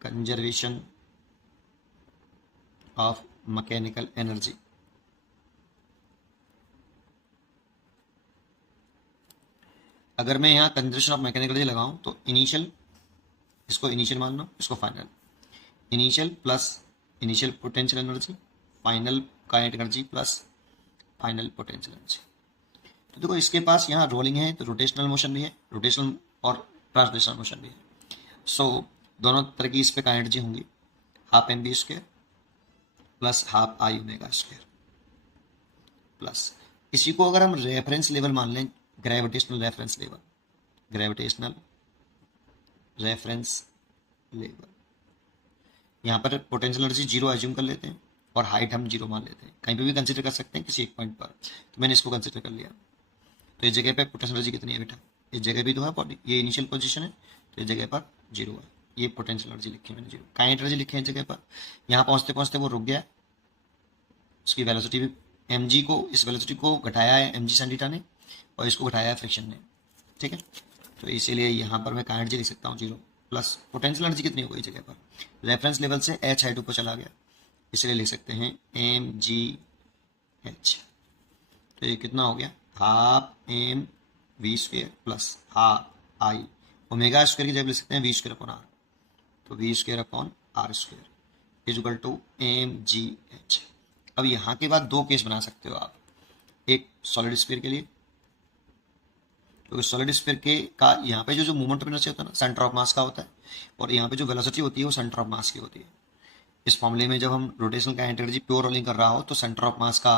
conservation of mechanical energy, अगर मैं यहाँ कंजर्वेशन ऑफ मैकेनिकल एनर्जी लगाऊं तो इनिशियल, इसको इनिशियल मान लो, इसको final, initial plus initial potential energy, final kinetic energy plus final potential energy. तो देखो इसके पास यहाँ रोलिंग है तो रोटेशनल मोशन भी है, रोटेशनल और ट्रांसलेशनल मोशन भी है। सो दोनों तरह की इस पे का एनर्जी होंगी, half M B square plus half I omega square plus, इसी को अगर हम रेफरेंस लेवल मान लें, gravitational reference level, gravitational reference level, यहाँ पर पोटेंशियल एनर्जी जीरो एज्यूम कर लेते हैं और हाइट हम जीरो मान लेते हैं, कहीं पे भी कंसिडर कर सकते हैं किसी एक पॉइंट पर। तो मैंने इसको कंसिडर कर लिया। तो इस जगह पे पोटेंशियल एनर्जी कितनी है बेटा, इस जगह भी तो है बॉडी, ये इनिशियल पोजीशन है तो इस जगह पर जीरो है, ये पोटेंशियल एनर्जी लिखी है मैंने जीरो, काइनेटिक एनर्जी लिखी है इस जगह पर। यहाँ पहुँचते पहुँचते वो रुक गया, उसकी वेलोसिटी भी mg को, इस वेलोसिटी को घटाया है mg sin थीटा ने और इसको घटाया है फ्रिक्शन ने, ठीक है। तो इसीलिए यहाँ पर मैं काइनेटिक एनर्जी लिख सकता हूँ जीरो, प्लस पोटेंशियल एनर्जी कितनी हो गई जगह पर, रेफरेंस लेवल से h हाइट ऊपर चला गया, इसलिए लिख सकते हैं mgh। तो ये कितना हो गया, half M V square plus half I omega square की जगह लिख सकते हैं वी स्क्वेयर अपॉन आर, तो V square upon R square is equal to mgh। अब यहाँ के बाद दो केस बना सकते हो आप, एक सॉलिड स्फीयर के लिए, तो सॉलिड स्फीयर के का यहाँ पे जो मूवमेंट ऑफ इनर्शिया होता है ना, सेंटर ऑफ मास का होता है, और यहाँ पे जो वेलोसिटी होती है वो सेंटर ऑफ मास की होती है। इस मामले में जब हम rotational kinetic energy pure rolling कर रहा हो तो सेंटर ऑफ मास का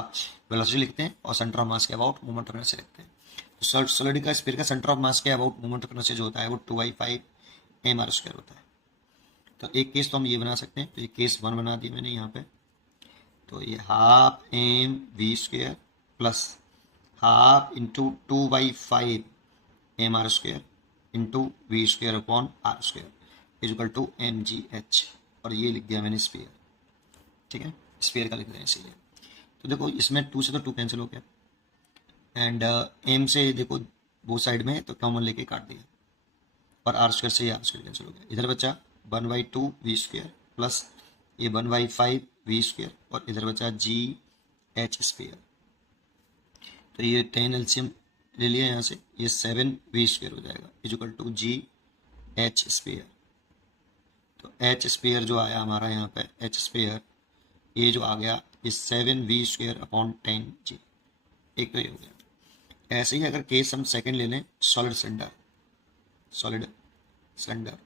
वेलोसिटी लिखते हैं और सेंटर ऑफ मास के अबाउट मूवमेंट ऑफ इनर्शिया लिखते हैं। तो सॉलिड का स्फीयर का सेंटर ऑफ मास के अबाउट मूवमेंट ऑफ इनर्शिया जो होता है वो 2/5 mr स्क्वायर होता है। तो एक केस तो हम ये बना सकते हैं, तो ये केस 1 बना दिया मैंने यहाँ पे, तो ये half M V square plus half into 2/5 mr square into V square upon R square is equal to mgh, और ये लिख दिया मैंने स्फीयर, ठीक है, स्फीयर का लिख रहे हैं इसीलिए। तो देखो इसमें 2 से तो 2 कैंसिल हो गया, एंड एम से देखो वो साइड में है तो कॉमन लेके काट दिया, और आर स्क्वेयर से ये आर स्क्वेयर कैंसिल हो गया, इधर बचा 1/2 वी स्क्वेयर प्लस ये 1/5 वी स्क्वेयर, और इधर बचा जी एच स्क्वेयर। तो ये 10 एलसीएम ले लिया यहाँ से, ये 7 वी स्क्वेयर हो जाएगा is equal to ji H square. तो एच स्क्वेयर जो आया हमारा यहाँ पे, एच स्क्वेयर ये जो आ गया ये 7 वी स्क्वेयर अपॉन 10 जी, एक तो ये हो गया। ऐसे ही अगर केस हम सेकंड ले लें, सॉलिड सिलेंडर, सॉलिड सिलेंडर,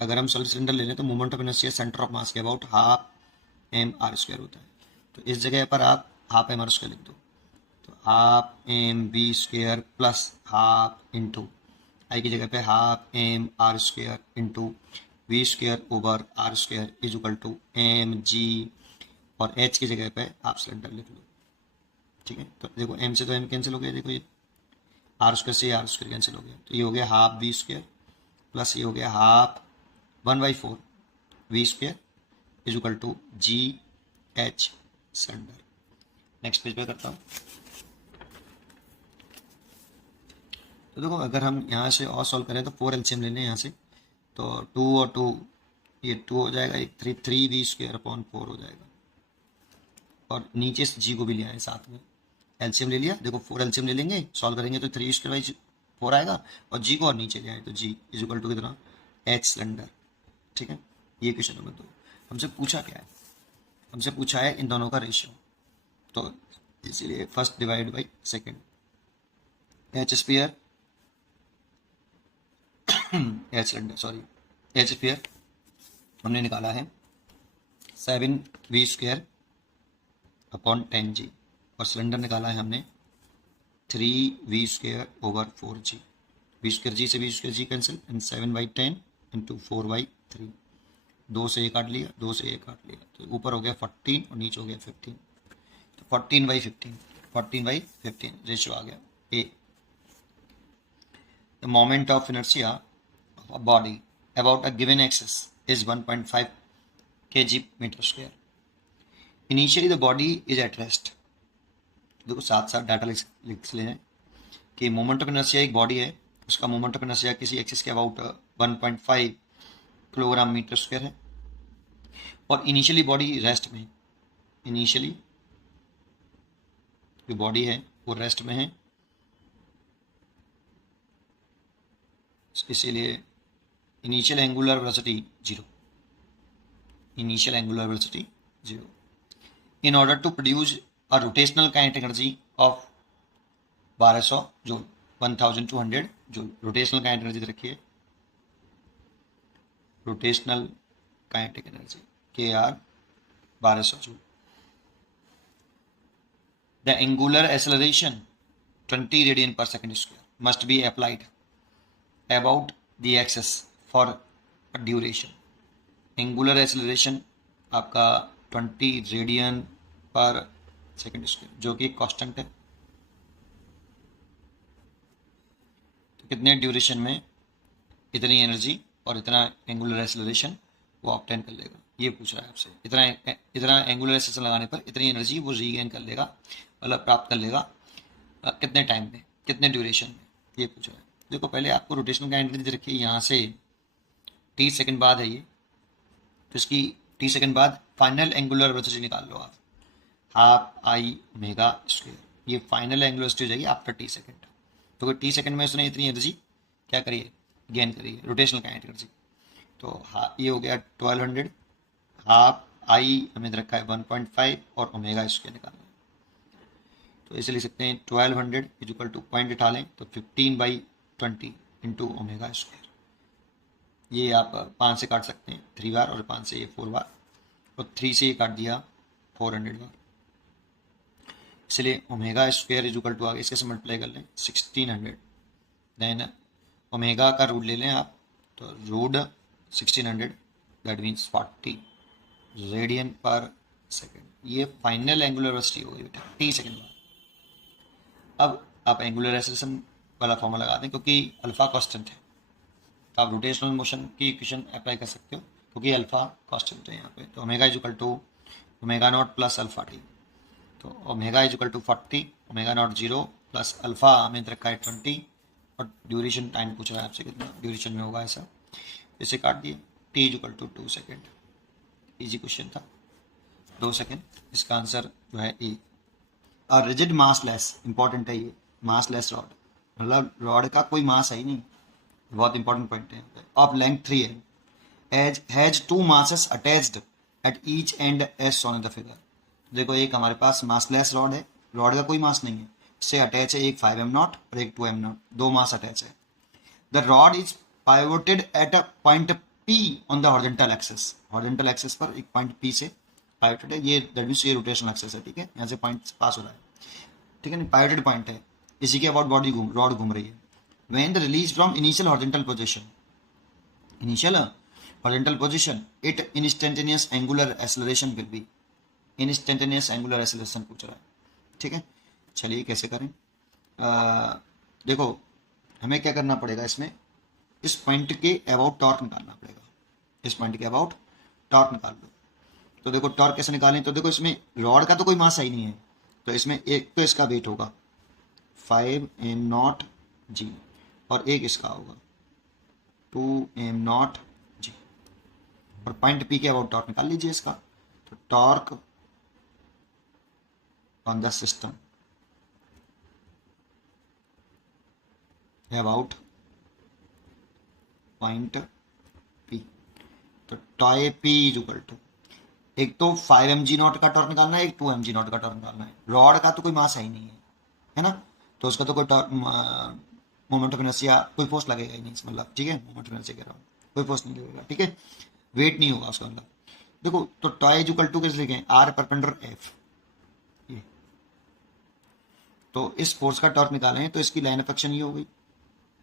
अगर हम सॉलिड सिलेंडर ले लें तो moment of inertia centre of mass के about half M are square होता है। तो इस जगह पर आप हाफ एम आर स्क्वायर लिख दो, तो half M B square plus half into I की जगह पे half M are square into V square over are square is equal to M G, और एच की जगह पे आप सिलेंडर लिख लो, ठीक है। तो देखो एम से तो एम कैंसिल हो गया, देखो ये आर स्क्वायर से आर स्क्वायर कैंसिल हो गया, तो ये हो गया हाफ वी स्क्वायर प्लस ये हो गया half 1/4 V square is equal to ji H cylinder. Next page पे करता हूँ। तो देखो अगर हम यहाँ से और सॉल्व करें तो 4 एलसीएम ले लें यहाँ से, तो 2 और 2 ये 2 हो जाएगा, एक 3 वी स्क्वायर अपॉन 4 हो जाएगा, और नीचे से जी को भी ले आए साथ में, एलसीएम ले लिया, देखो 4 एलसीएम ले लेंगे, सॉल्व करेंगे तो 3 स्क्वायर बाई 4 आएगा, और जी को और नीचे ले आए तो जी इज इक्वल टू कितना, एच सिलेंडर, ठीक है। ये क्वेश्चन नंबर 2 हमसे पूछा क्या है, हमसे पूछा है इन दोनों का रेशियो, तो इसीलिए first divide by second, H square H cylinder sorry H square हमने निकाला है 7 वी स्क्वायर अपॉन 10 जी, और सिलेंडर निकाला है हमने 3 V square over 4 G, V square G से V square G cancel, and 7/10 into 4/3, 2 से 1 काट लिया, 2 से 1 काट लिया, तो ऊपर हो गया 14 और नीचे हो गया 15, तो 14/15 रेशियो आ गया ए। The moment of inertia of a body about a given axis is 1.5 kg meter square. Initially the body is at rest. देखो साथ साथ डाटा लिख लें कि मोमेंट ऑफ इनर्शिया एक बॉडी है, उसका मोमेंट ऑफ इनर्शिया किसी एक्सिस के अबाउट 1.5 किलोग्राम मीटर स्क्वायर है, और इनिशियली बॉडी रेस्ट में है। इनिशियली जो बॉडी है वो रेस्ट में है, इसीलिए initial angular velocity 0। Initial angular velocity 0। In order to produce a rotational kinetic energy of 1200 joule, 1200 joule. Rotational kinetic energy रखी है, rotational kinetic energy KR 1200 joule. The angular acceleration 20 radian per second square must be applied about the axis for duration. Angular acceleration आपका 20 radian per second square, जो कि constant है। तो कितने duration में इतनी एनर्जी और इतना एंगुलर एक्सेलरेशन वो ऑब्टेन कर लेगा, ये पूछ रहा है आपसे। इतना एंगुलर एक्सेलरेशन लगाने पर इतनी एनर्जी वो रीगेन कर लेगा, मतलब प्राप्त कर लेगा कितने टाइम में, कितने ड्यूरेशन में, ये पूछ रहा है। देखो पहले आपको रोटेशनल का एनर्जी रखिए, यहाँ से t सेकंड बाद है ये, तो इसकी t सेकंड बाद फाइनल एंगुलर वेलोसिटी निकाल लो आप, हाफ आई ओमेगा स्क्वायर। ये फाइनल एंगुलर वेलोसिटी हो जाएगी आफ्टर t सेकंड। तो t सेकंड में उसने इतनी एनर्जी क्या करी है, गेन करी है, रोटेशनल काइनेटिक एनर्जी। तो ये हो गया 1200, हाफ आई हमें रखा है 1.5 और ओमेगा स्क्वायर निकालना है। तो इसे लिख सकते हैं 1200 इक्वल टू पॉइंट उठा लें तो 15/20 इंटू ओमेगा स्क्वायर। ये आप 5 से काट सकते हैं 3 बार, और 5 से ये 4 बार, और 3 से ये काट दिया 400 बार। इसलिए ओमेगा स्क्वायर इक्वल टू आगे इसके से मल्टीप्लाई कर लें 1600। देन ओमेगा का रूट ले लें आप, तो root 1600 that means 40 radian per second. ये फाइनल एंगुलर वेलोसिटी होगी बेटा t सेकेंड बाद। अब आप एंगुलर एक्सेलरेशन वाला फॉर्मूला लगा दें, क्योंकि अल्फा कांस्टेंट है, तो आप रोटेशनल मोशन की इक्वेशन अप्लाई कर सकते हो, क्योंकि अल्फा कांस्टेंट है यहाँ पे। तो omega is equal to omega naught plus alpha T, तो omega is equal to 40, omega naught 0 plus alpha हमें रखा है 20, और ड्यूरेशन टाइम पूछ रहा है आपसे कितना ड्यूरेशन में होगा ऐसा, इसे काट दिए t is equal to 2 second. Easy question था, 2 सेकेंड। इसका आंसर जो है ए। और रिजिड मासलेस, इंपॉर्टेंट है ये, मासलेस रॉड, मतलब रॉड का कोई मास है ही नहीं, बहुत इंपॉर्टेंट पॉइंट है। ऑफ लेंथ 3 है, has 2 masses attached at each end as shown in the figure. देखो एक हमारे पास मासलेस रॉड है, रॉड का कोई मास नहीं है, इससे अटैच है एक 5m0 और एक 2m0, 2 मास अटैच है। The rod is pivoted at a point P on the horizontal axis. Horizontal axis पर एक पॉइंट P से पाइवोटेड है, ये दैट मींस ये रोटेशनल एक्सिस है, ठीक है, यहाँ से पॉइंट पास हो रहा है, ठीक है ना, पाइवोटेड पॉइंट है, इसी के अबाउट बॉडी रॉड घूम रही है। When the release from initial horizontal position, initial horizontal position, it instantaneous angular acceleration will be. Instantaneous angular acceleration पूछ रहा है, ठीक है। चलिए कैसे करें, देखो हमें क्या करना पड़ेगा, इसमें इस पॉइंट के अबाउट टॉर्क निकालना पड़ेगा, इस पॉइंट के अबाउट टॉर्क निकाल लो। तो देखो टॉर्क कैसे निकालें, तो देखो इसमें रॉड का तो कोई मास ही नहीं है, तो इसमें एक तो इसका वेट होगा 5m0 g, और एक इसका होगा 2m0 g, और पॉइंट P के अबाउट टॉर्क निकाल लीजिए इसका। तो torque on the system about point P, तो tau P is equal to, एक तो 5mg0 का टॉर्क निकालना है, एक 2mg0 का टॉर्क निकालना है। रॉड का तो कोई मास है ही नहीं है ना, तो उसका तो कोई मोमेंट ऑफ इनर्शिया, कोई फोर्स लगेगा ही नहीं, मतलब ठीक है, मोमेंट ऑफ इनर्शिया कह रहा हूँ, कोई फोर्स नहीं लगेगा, ठीक है, वेट नहीं होगा उसका, मतलब देखो। तो टॉय इज इक्वल टू कैसे लिखें, R परपेंडिकुलर F, ये तो इस फोर्स का टॉर्क निकालें तो इसकी लाइन ऑफ एक्शन ये हो गई,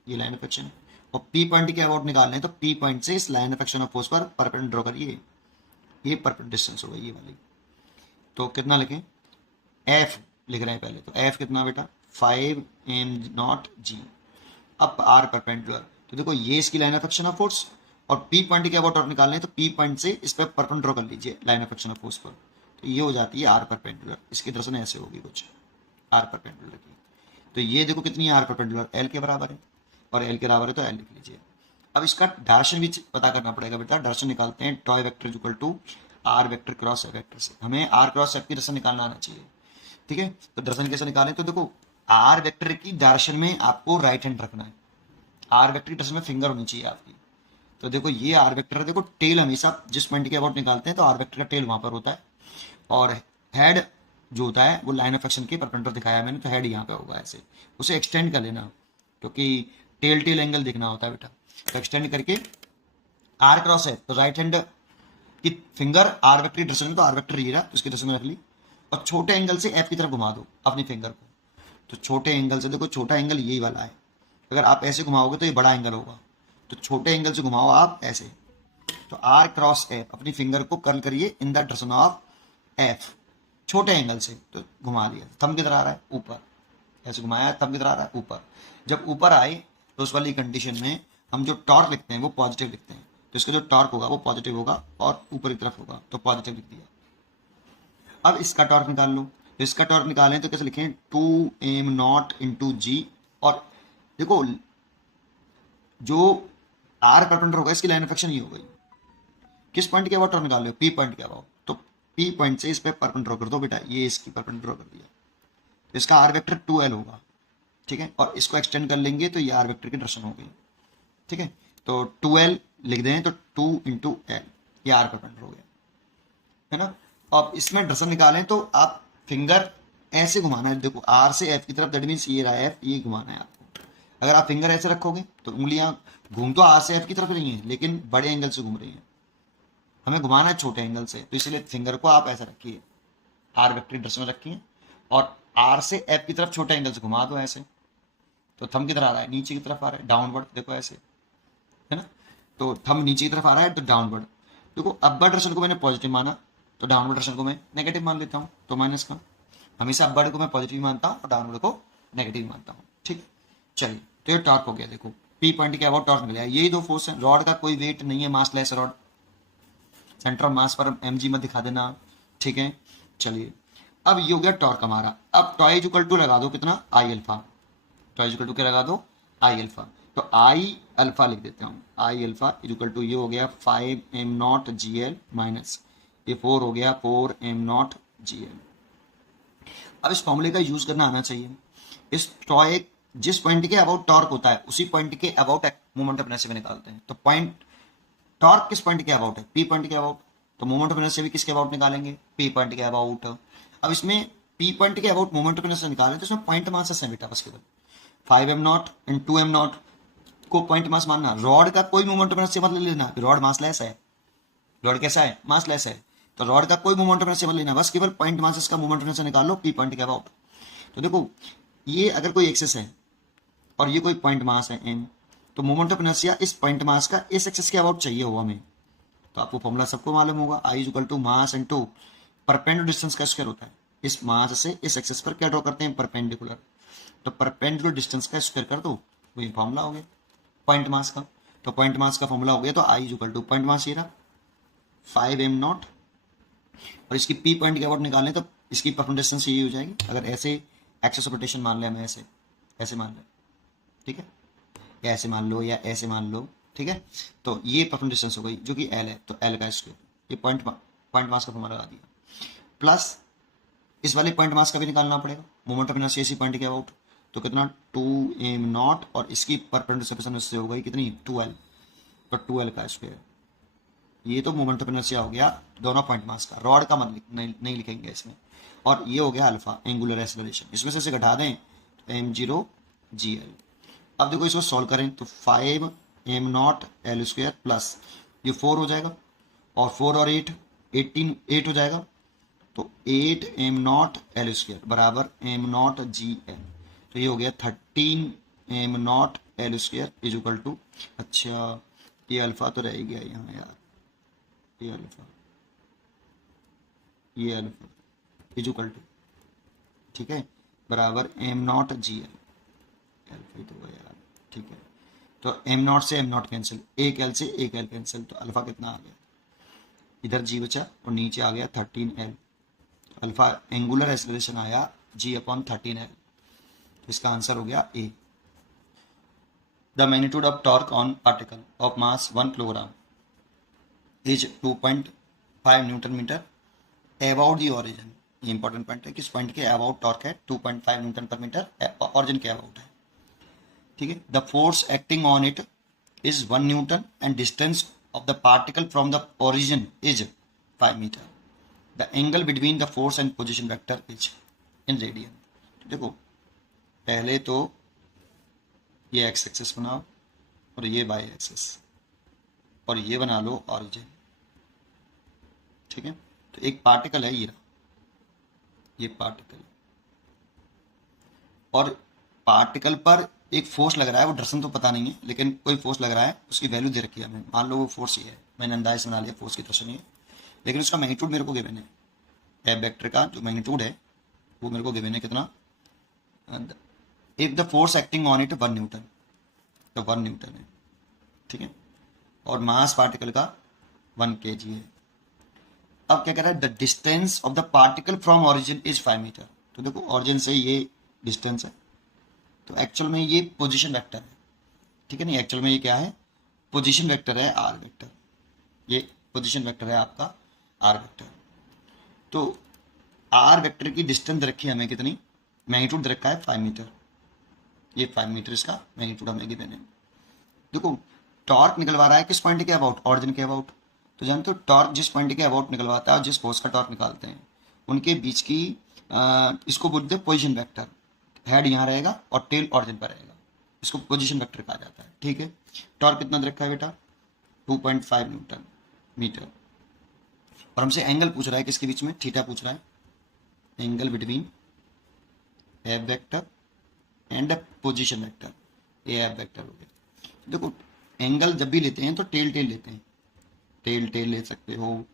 ये लाइन ऑफ एक्शन है, और P पॉइंट के अबाउट निकालने तो P पॉइंट से इस line of action of force पर परपेंडिकुलर ड्रॉ करिए, ये परपेंडिकुलर डिस्टेंस होगा ये वाली। तो कितना लिखें, F लिख रहे हैं पहले, तो F कितना बेटा 5m0 g अब R परपेंडिकुलर, तो देखो ये इसकी line of action of force, और P पॉइंट के अबाउट टॉर्क निकालने तो P पॉइंट से इस पर परपेंडिकुलर ड्रॉ कर लीजिए line of action of force पर, तो ये हो जाती है आर परपेंडिकुलर, इसकी दर्शन ऐसे होगी कुछ आर परपेंडिकुलर की। तो ये देखो कितनी है आर परपेंडिकुलर, एल के बराबर है, और एल के बराबर है तो एल लिख लीजिए। अब इसका डायरेक्शन भी पता करना पड़ेगा बेटा, डायरेक्शन निकालते हैं, tau vector equal to R vector cross F vector से। हमें आर क्रॉस एफ की डायरेक्शन निकालना आना चाहिए, ठीक है। तो डायरेक्शन कैसे निकालें, तो देखो आर वेक्टर की डायरेक्शन में आपको राइट हैंड रखना है, आर वेक्टर की डायरेक्शन में फिंगर होनी चाहिए आपकी। तो देखो ये आर वेक्टर है, देखो टेल हमेशा जिस पॉइंट के अबाउट निकालते हैं तो आर वेक्टर का टेल वहां पर होता है, और हेड जो होता है वो लाइन ऑफ एक्शन के परपेंडिकुलर दिखाया है मैंने, तो हेड यहाँ पे होगा ऐसे, उसे एक्सटेंड कर लेना क्योंकि टेल टेल एंगल देखना होता है बेटा। तो एक्सटेंड करके आर क्रॉस है तो राइट हैंड की फिंगर आर वेक्टर की डायरेक्शन में, तो आर वेक्टर ये रहा तो इसकी डायरेक्शन में रख ली, और छोटे एंगल से एफ की तरफ घुमा दो अपनी फिंगर को। तो छोटे एंगल से देखो, छोटा एंगल यही वाला है, अगर आप ऐसे घुमाओगे तो ये बड़ा एंगल होगा, तो छोटे एंगल से घुमाओ आप ऐसे। तो आर क्रॉस एफ अपनी फिंगर को कर्ल करिए in the direction of F, छोटे एंगल से, तो घुमा लिया, थंब किधर आ रहा है ऊपर, ऐसे घुमाया थंब किधर आ रहा है ऊपर। जब ऊपर आए तो उस वाली कंडीशन में हम जो टॉर्क लिखते हैं वो पॉजिटिव लिखते हैं, तो इसका जो टॉर्क होगा वो पॉजिटिव होगा और ऊपर की तरफ होगा, तो पॉजिटिव लिख दिया। अब इसका टॉर्क निकाल लो, तो इसका टॉर्क निकालें तो कैसे लिखें, 2m0 इंटू जी, और देखो जो आर परपेंडिकुलर होगा इसकी लाइन ऑफ एक्शन ये हो गई, किस पॉइंट के अबाउट टॉर्क निकाल लो, पी पॉइंट के अबाउट, तो पी पॉइंट से इस पे परपेंडिकुलर कर दो बेटा, ये इसकी परपेंडिकुलर कर दिया, तो इसका आर वेक्टर 2l होगा, ठीक है, और इसको एक्सटेंड कर लेंगे तो ये आर वेक्टर की डायरेक्शन हो गई, ठीक है। तो 2l लिख दें तो 2 इंटू एल, ये आर परपेंडिकुलर हो गया, है ना। अब इसमें डायरेक्शन निकालें तो आप फिंगर ऐसे घुमाना है, देखो आर से एफ की तरफ, दैट मीन्स ये रहा एफ, ये घुमाना है आपको। अगर आप फिंगर ऐसे रखोगे तो उंगलियां घूम तो आर से एफ की तरफ रही हैं लेकिन बड़े एंगल से घूम रही हैं, हमें घुमाना है छोटे एंगल से, तो इसलिए फिंगर को आप ऐसे रखिए, आर वेक्टर डायरेक्शन में रखिए, और आर से एफ की तरफ छोटे एंगल से घुमा दो ऐसे, तो थंब किधर आ रहा है, नीचे की तरफ आ रहा है, डाउनवर्ड, देखो ऐसे, है ना। तो थंब नीचे की तरफ आ रहा है तो डाउनवर्ड, देखो अपर डायरेक्शन को मैंने पॉजिटिव माना तो डाउनवर्ड डायरेक्शन को मैं नेगेटिव मान लेता हूँ, तो माइनस का, हमेशा अपवर्ड को मैं पॉजिटिव मानता हूँ और डाउनवर्ड को नेगेटिव मानता हूँ, ठीक। चलिए तो ये टॉर्क हो गया, देखो पी पॉइंट के अबाउट टॉर्क मिला, यही दो फोर्स है, रॉड का कोई वेट नहीं है, massless rod, centre of mass पर एम जी में दिखा देना, ठीक है। चलिए अब ये हो गया टॉर्क हमारा, अब टॉय इक्वल टू लगा दो कितना, I alpha, tau equal to क्या लगा दो, आई अल्फा, तो आई अल्फा लिख देता हूँ, आई अल्फा इक्वल टू ये हो गया 5m0 GL माइनस ये 4 हो गया 4m0 GL। अब इस फॉर्मूले का यूज करना आना चाहिए, इस टॉय जिस पॉइंट के अबाउट टॉर्क होता है उसी पॉइंट के अबाउट मोमेंट ऑफ इनर्शिया में निकालते हैं, तो पॉइंट टॉर्क किस पॉइंट के अबाउट है, पी पॉइंट के अबाउट, तो मोमेंट ऑफ इनर्शिया भी किसके अबाउट निकालेंगे, पी पॉइंट के अबाउट। अब इसमें पी पॉइंट के अबाउट मोमेंट ऑफ इनर्शिया निकालें तो इसमें पॉइंट मास है बेटा, बस केवल 5m0 एंड 2m0 को पॉइंट मास मानना, रॉड का कोई मोमेंट ऑफ इनर्शिया मत ले लेना, रॉड मास लेस है, रॉड कैसा है, मास लेस है, तो रॉड का कोई मोमेंट ऑफ इनर्शिया मत लेना, बस केवल पॉइंट मास का मोमेंट ऑफ इनर्शिया निकाल लो पी पॉइंट के अबाउट। तो देखो ये अगर कोई एक्सेस है और ये कोई पॉइंट मास है एम, तो मोमेंट ऑफ इनर्शिया इस पॉइंट मास का इस एक्सेस के अबाउट चाहिए होगा हमें, तो आपको फॉर्मूला सबको मालूम होगा, I equal to mass into perpendicular distance का स्क्वायर होता है, इस मास से इस एक्सेस पर क्या ड्रॉ करते हैं, परपेंडिकुलर, तो परपेंडिकुलर डिस्टेंस का स्क्वायर कर दो, वही फॉर्मूला हो गया पॉइंट मास का। तो पॉइंट मास का फॉर्मूला हो गया, तो I equal two point mass ये रहा 5m0, और इसकी पी पॉइंट के अबाउट निकालें तो इसकी परपेंडिकुलर डिस्टेंस यही हो जाएगी, अगर ऐसे एक्सेस ऑफ रोटेशन मान लें हमें, ऐसे ऐसे मान लें, ठीक है, या ऐसे मान लो या ऐसे मान लो, ठीक है। तो ये परपेंडिकुलर डिस्टेंस हो गई जो कि एल है, तो एल का स्क्वायर, ये पॉइंट मास का फॉर्मूला लगा दिया, प्लस इस वाले पॉइंट मास का भी निकालना पड़ेगा, मोमेंट ऑफ इनर्शिया इसी पॉइंट के अबाउट, तो कितना 2m0 और इसकी परपेंडिकुलर से हो गई कितनी 2l, तो 2l का स्क्वायर, ये तो मोमेंट ऑफ इनर्शिया हो गया दोनों पॉइंट मास का, रॉड का मत नहीं लिखेंगे इसमें, और ये हो गया अल्फा एंगुलर एक्सेलरेशन, इसमें से घटा दें तो m0 GL। अब देखो इसको सॉल्व करें तो 5m0 L स्क्वायर प्लस ये 4 हो जाएगा, और 4 और 8 8 हो जाएगा, तो 8m0 L स्क्वायर बराबर m0 GL, तो ये हो गया 13m0 L square is equal to, अच्छा ये अल्फा तो रह गया यहाँ यार, ये अल्फा इज इक्वल टू, ठीक है, बराबर m0 GL, अल्फा तो यार, ठीक है, तो m0 से m0 कैंसिल, एक एल से एक एल कैंसिल, तो अल्फा कितना आ गया, इधर जी बचा और नीचे आ गया 13l, अल्फा एंगुलर एक्सेलरेशन आया g/13l, तो इसका आंसर हो गया A. The magnitude of torque on particle of mass 1 kilogram is 2.5 newton metre about the origin. ये इंपॉर्टेंट पॉइंट है कि इस पॉइंट के अबाउट टॉर्क है 2.5 न्यूटन पर मीटर, ऑरिजिन के अबाउट है, ठीक है। The force acting on it is 1 newton and distance of the particle from the origin is 5 metre. The angle between the force and position vector is in radian. देखो पहले तो ये x axis बनाओ और ये वाई एक्सिस और ये बना लो ऑरिजिन, ठीक है। तो एक पार्टिकल है ये पार्टिकल, और पार्टिकल पर एक फोर्स लग रहा है, वो डायरेक्शन तो पता नहीं है लेकिन कोई फोर्स लग रहा है, उसकी वैल्यू दे रखी है हमें, मान लो वो फोर्स ये है, मैंने अंदाज बना लिया फोर्स की डायरेक्शन ये, लेकिन उसका मैग्नीट्यूड मेरे को गिवन है, एफ वेक्टर का जो मैग्नीट्यूड है वो मेरे को गिवन है कितना, if the force acting on it 1 Newton, तो 1 न्यूटन है, ठीक है, और मास पार्टिकल का 1 kg है। अब क्या कह रहा है, the distance of the particle from origin is 5 metre. तो देखो ऑरिजिन से ये डिस्टेंस है, तो एक्चुअल में ये पोजीशन वेक्टर है, ठीक है, नहीं एक्चुअल में ये क्या है, पोजीशन वेक्टर है आर वेक्टर, ये पोजीशन वेक्टर है आपका आर वेक्टर। तो आर वेक्टर की डिस्टेंस रखी है हमें कितनी, मैग्नीट्यूड रखा है 5 मीटर, ये 5 मीटर इसका मैग्नीट्यूड हमें गिवन है। देखो टॉर्क निकलवा रहा है किस पॉइंट के अबाउट, ऑरिजिन के अबाउट, तो जानते हो टॉर्क जिस पॉइंट के अबाउट निकलवाता है और जिस फोर्स का टॉर्क निकालते हैं उनके बीच की इसको बोलते हैं पोजीशन वेक्टर, हेड यहाँ रहेगा और टेल ऑरिजिन पर रहेगा, इसको पोजीशन वेक्टर कहा जाता है, ठीक है। टॉर्क कितना दे रखा है बेटा, 2.5 न्यूटन मीटर, और हमसे एंगल पूछ रहा है किसके बीच में, थीटा पूछ रहा है, angle between F vector and position vector, A F vector हो गया। देखो एंगल जब भी लेते हैं तो टेल टेल लेते हैं, टेल टेल ले सकते हो,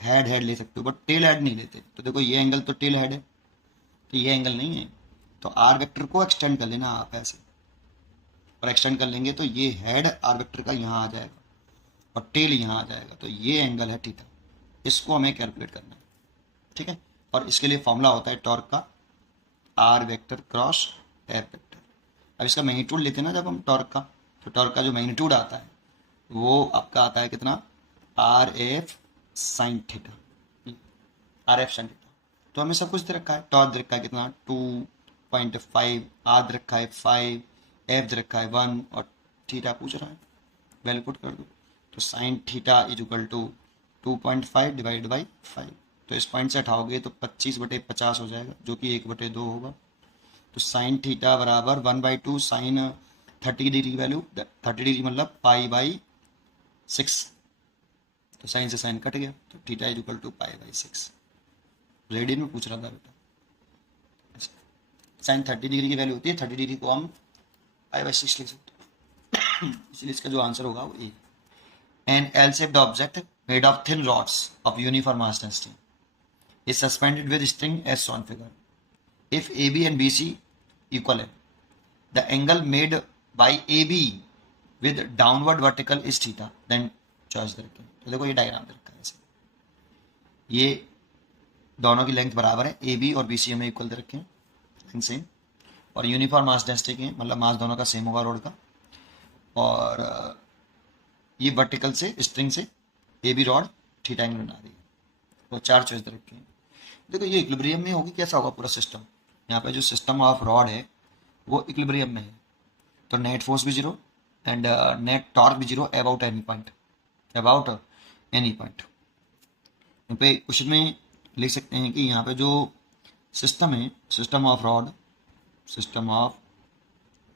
हेड हेड ले सकते हो, बट टेल हेड नहीं लेते। तो देखो ये एंगल तो टेल हेड है, तो ये एंगल नहीं है, तो आर वेक्टर को एक्सटेंड कर लेना आप ऐसे, और एक्सटेंड कर लेंगे तो ये हेड आर वेक्टर का यहाँ आ जाएगा और टेल यहाँ आ जाएगा, तो ये एंगल है थीटा, इसको हमें कैलकुलेट करना है, ठीक है। और इसके लिए फॉर्मूला होता है टॉर्क का R vector cross F vector. अब इसका मैग्नीट्यूड लेते हैं ना जब हम टॉर्क का, तो टॉर्क का जो मैग्नीट्यूड आता है वो आपका आता है कितना, R F sine theta, R F sine theta. तो हमें सब कुछ दे रखा है, टॉर्क दे रखा है कितना 2.5, आर दे रखा है 5, एफ दे रखा है 1 और थीटा पूछ रहा है, वैल्यू पुट कर दो। तो sine theta is equal to 2.5 divide by 5, तो इस पॉइंट से हटाओगे तो 25/50 हो जाएगा, जो कि 1/2 होगा। तो साइन थीटा बराबर 1/2 साइन 30 डिग्री की वैल्यू, 30 डिग्री मतलब π/6, तो साइन से साइन कट गया, तो theta is equal to π/6। Radian में पूछ रहा था बेटा, साइन 30 डिग्री की वैल्यू होती है, 30 डिग्री को हम π/6 लिख सकते हैं, इसलिए इसका जो आंसर होगा वो A. An L shaped object made of thin rods of uniform mass density is suspended with string as shown figure. If AB and BC equal, the angle made by AB with downward vertical is theta. Then choice दे रखे हैं, तो देखो ये diagram दे रखा है ऐसे, ये दोनों की लेंथ बराबर है, AB और BC हमें इक्वल दे रखे हैं, लेंथ सेम, और यूनिफॉर्म मास डेंसिटी के मतलब मास दोनों का सेम होगा रोड का, और ये वर्टिकल से स्ट्रिंग से AB रॉड थीटा एंगल बना रही है, तो 4 चॉइस दे रखे हैं। देखो ये इक्विलिब्रियम में होगी, कैसा होगा पूरा सिस्टम, यहाँ पे जो सिस्टम ऑफ रॉड है वो इक्विलिब्रियम में है, तो नेट फोर्स भी 0 एंड नेट टॉर्क भी 0 about any point, about any point. यहाँ पे क्वेश्चन में लिख सकते हैं कि यहाँ पे जो सिस्टम है, system of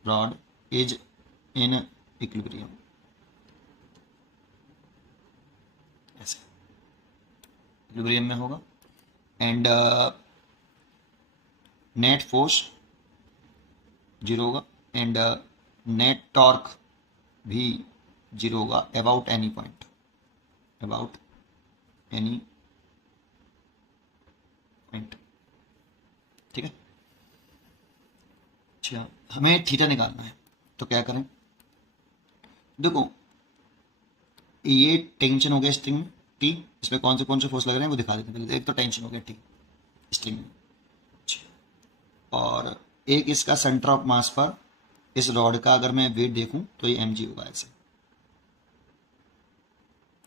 rod is in equilibrium, ऐसे इक्विलिब्रियम में होगा, एंड नेट फोर्स 0 होगा एंड नेट टॉर्क भी 0 होगा about any point, about any point, ठीक है। अच्छा हमें थीटा निकालना है, तो क्या करें, देखो ये टेंशन हो गया स्ट्रिंग टी, इसमें कौन से फोर्स लग रहे हैं वो दिखा देते हैं पहले। एक तो टेंशन हो गया टी, स्ट्रिंग में। और एक इसका सेंटर ऑफ मास पर इस रॉड का अगर मैं वेट देखूं तो ये mg होगा ऐसे,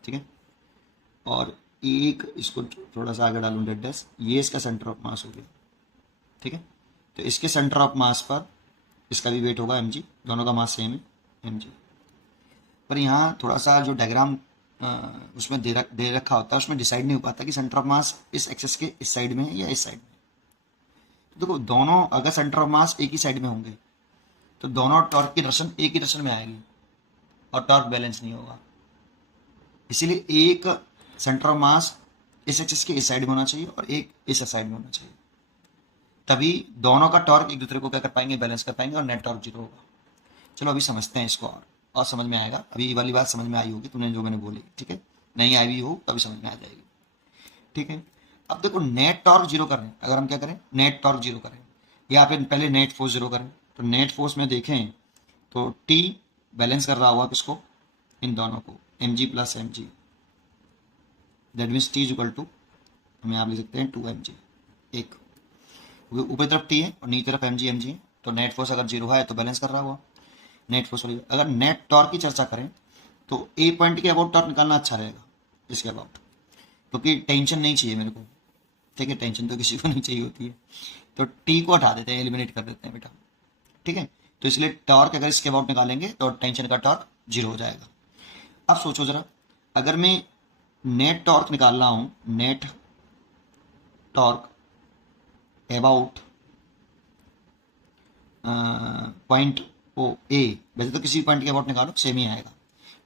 ठीक है। और एक इसको थोड़ा सा आगे डालूं डेड डैश, ये इसका सेंटर ऑफ मास हो गया, ठीक है। तो इसके सेंटर ऑफ मास पर इसका भी वेट होगा mg, दोनों का मास सेम है mg। पर यहाँ थोड़ा सा जो डायग्राम उसमें दे रखा होता है उसमें डिसाइड नहीं हो पाता कि सेंटर ऑफ मास इस एक्सेस के इस साइड में है या इस साइड में। तो देखो दोनों अगर सेंटर ऑफ मास एक ही साइड में होंगे तो दोनों टॉर्क की डायरेक्शन एक ही डायरेक्शन में आएगी और टॉर्क बैलेंस नहीं होगा। इसीलिए एक सेंटर ऑफ मास इस एक्सिस के इस साइड में होना चाहिए और एक इस साइड में होना चाहिए, तभी दोनों का टॉर्क एक दूसरे को क्या कर पाएंगे, बैलेंस कर पाएंगे और नेट टॉर्क जीरो होगा। चलो अभी समझते हैं इसको और समझ में आएगा। अभी ये वाली बात समझ में आई होगी तुमने जो मैंने बोली, ठीक है। नहीं आई भी हो तो अभी समझ में आ जाएगी, ठीक है। अब देखो नेट टॉर्क जीरो करें, अगर हम क्या करें नेट टॉर्क जीरो करें या फिर पहले नेट फोर्स जीरो करें, तो नेट फोर्स में देखें तो टी बैलेंस कर रहा होगा किसको, इन दोनों को, mg plus mg, that means T is equal to हम यहाँ लिख सकते हैं 2mg, एक ऊपर तरफ टी है और नीचे तरफ mg है, तो नेट फोर्स अगर जीरो है तो बैलेंस कर रहा होगा नेट फोर्स। अगर नेट टॉर्क की चर्चा करें तो ए पॉइंट के अबाउट टॉर्क निकालना अच्छा रहेगा इसके अबाउट, क्योंकि टेंशन नहीं चाहिए मेरे को, ठीक है। टेंशन तो किसी को नहीं चाहिए होती है, तो टी को हटा देते हैं, एलिमिनेट कर देते हैं बेटा, ठीक है। तो इसलिए टॉर्क अगर इसके अबाउट निकालेंगे तो टेंशन का टॉर्क जीरो हो जाएगा। अब सोचो जरा, अगर मैं नेट टॉर्क निकाल रहा हूं, net torque about point O A, वैसे तो किसी पॉइंट के अबाउट निकालो सेम ही आएगा,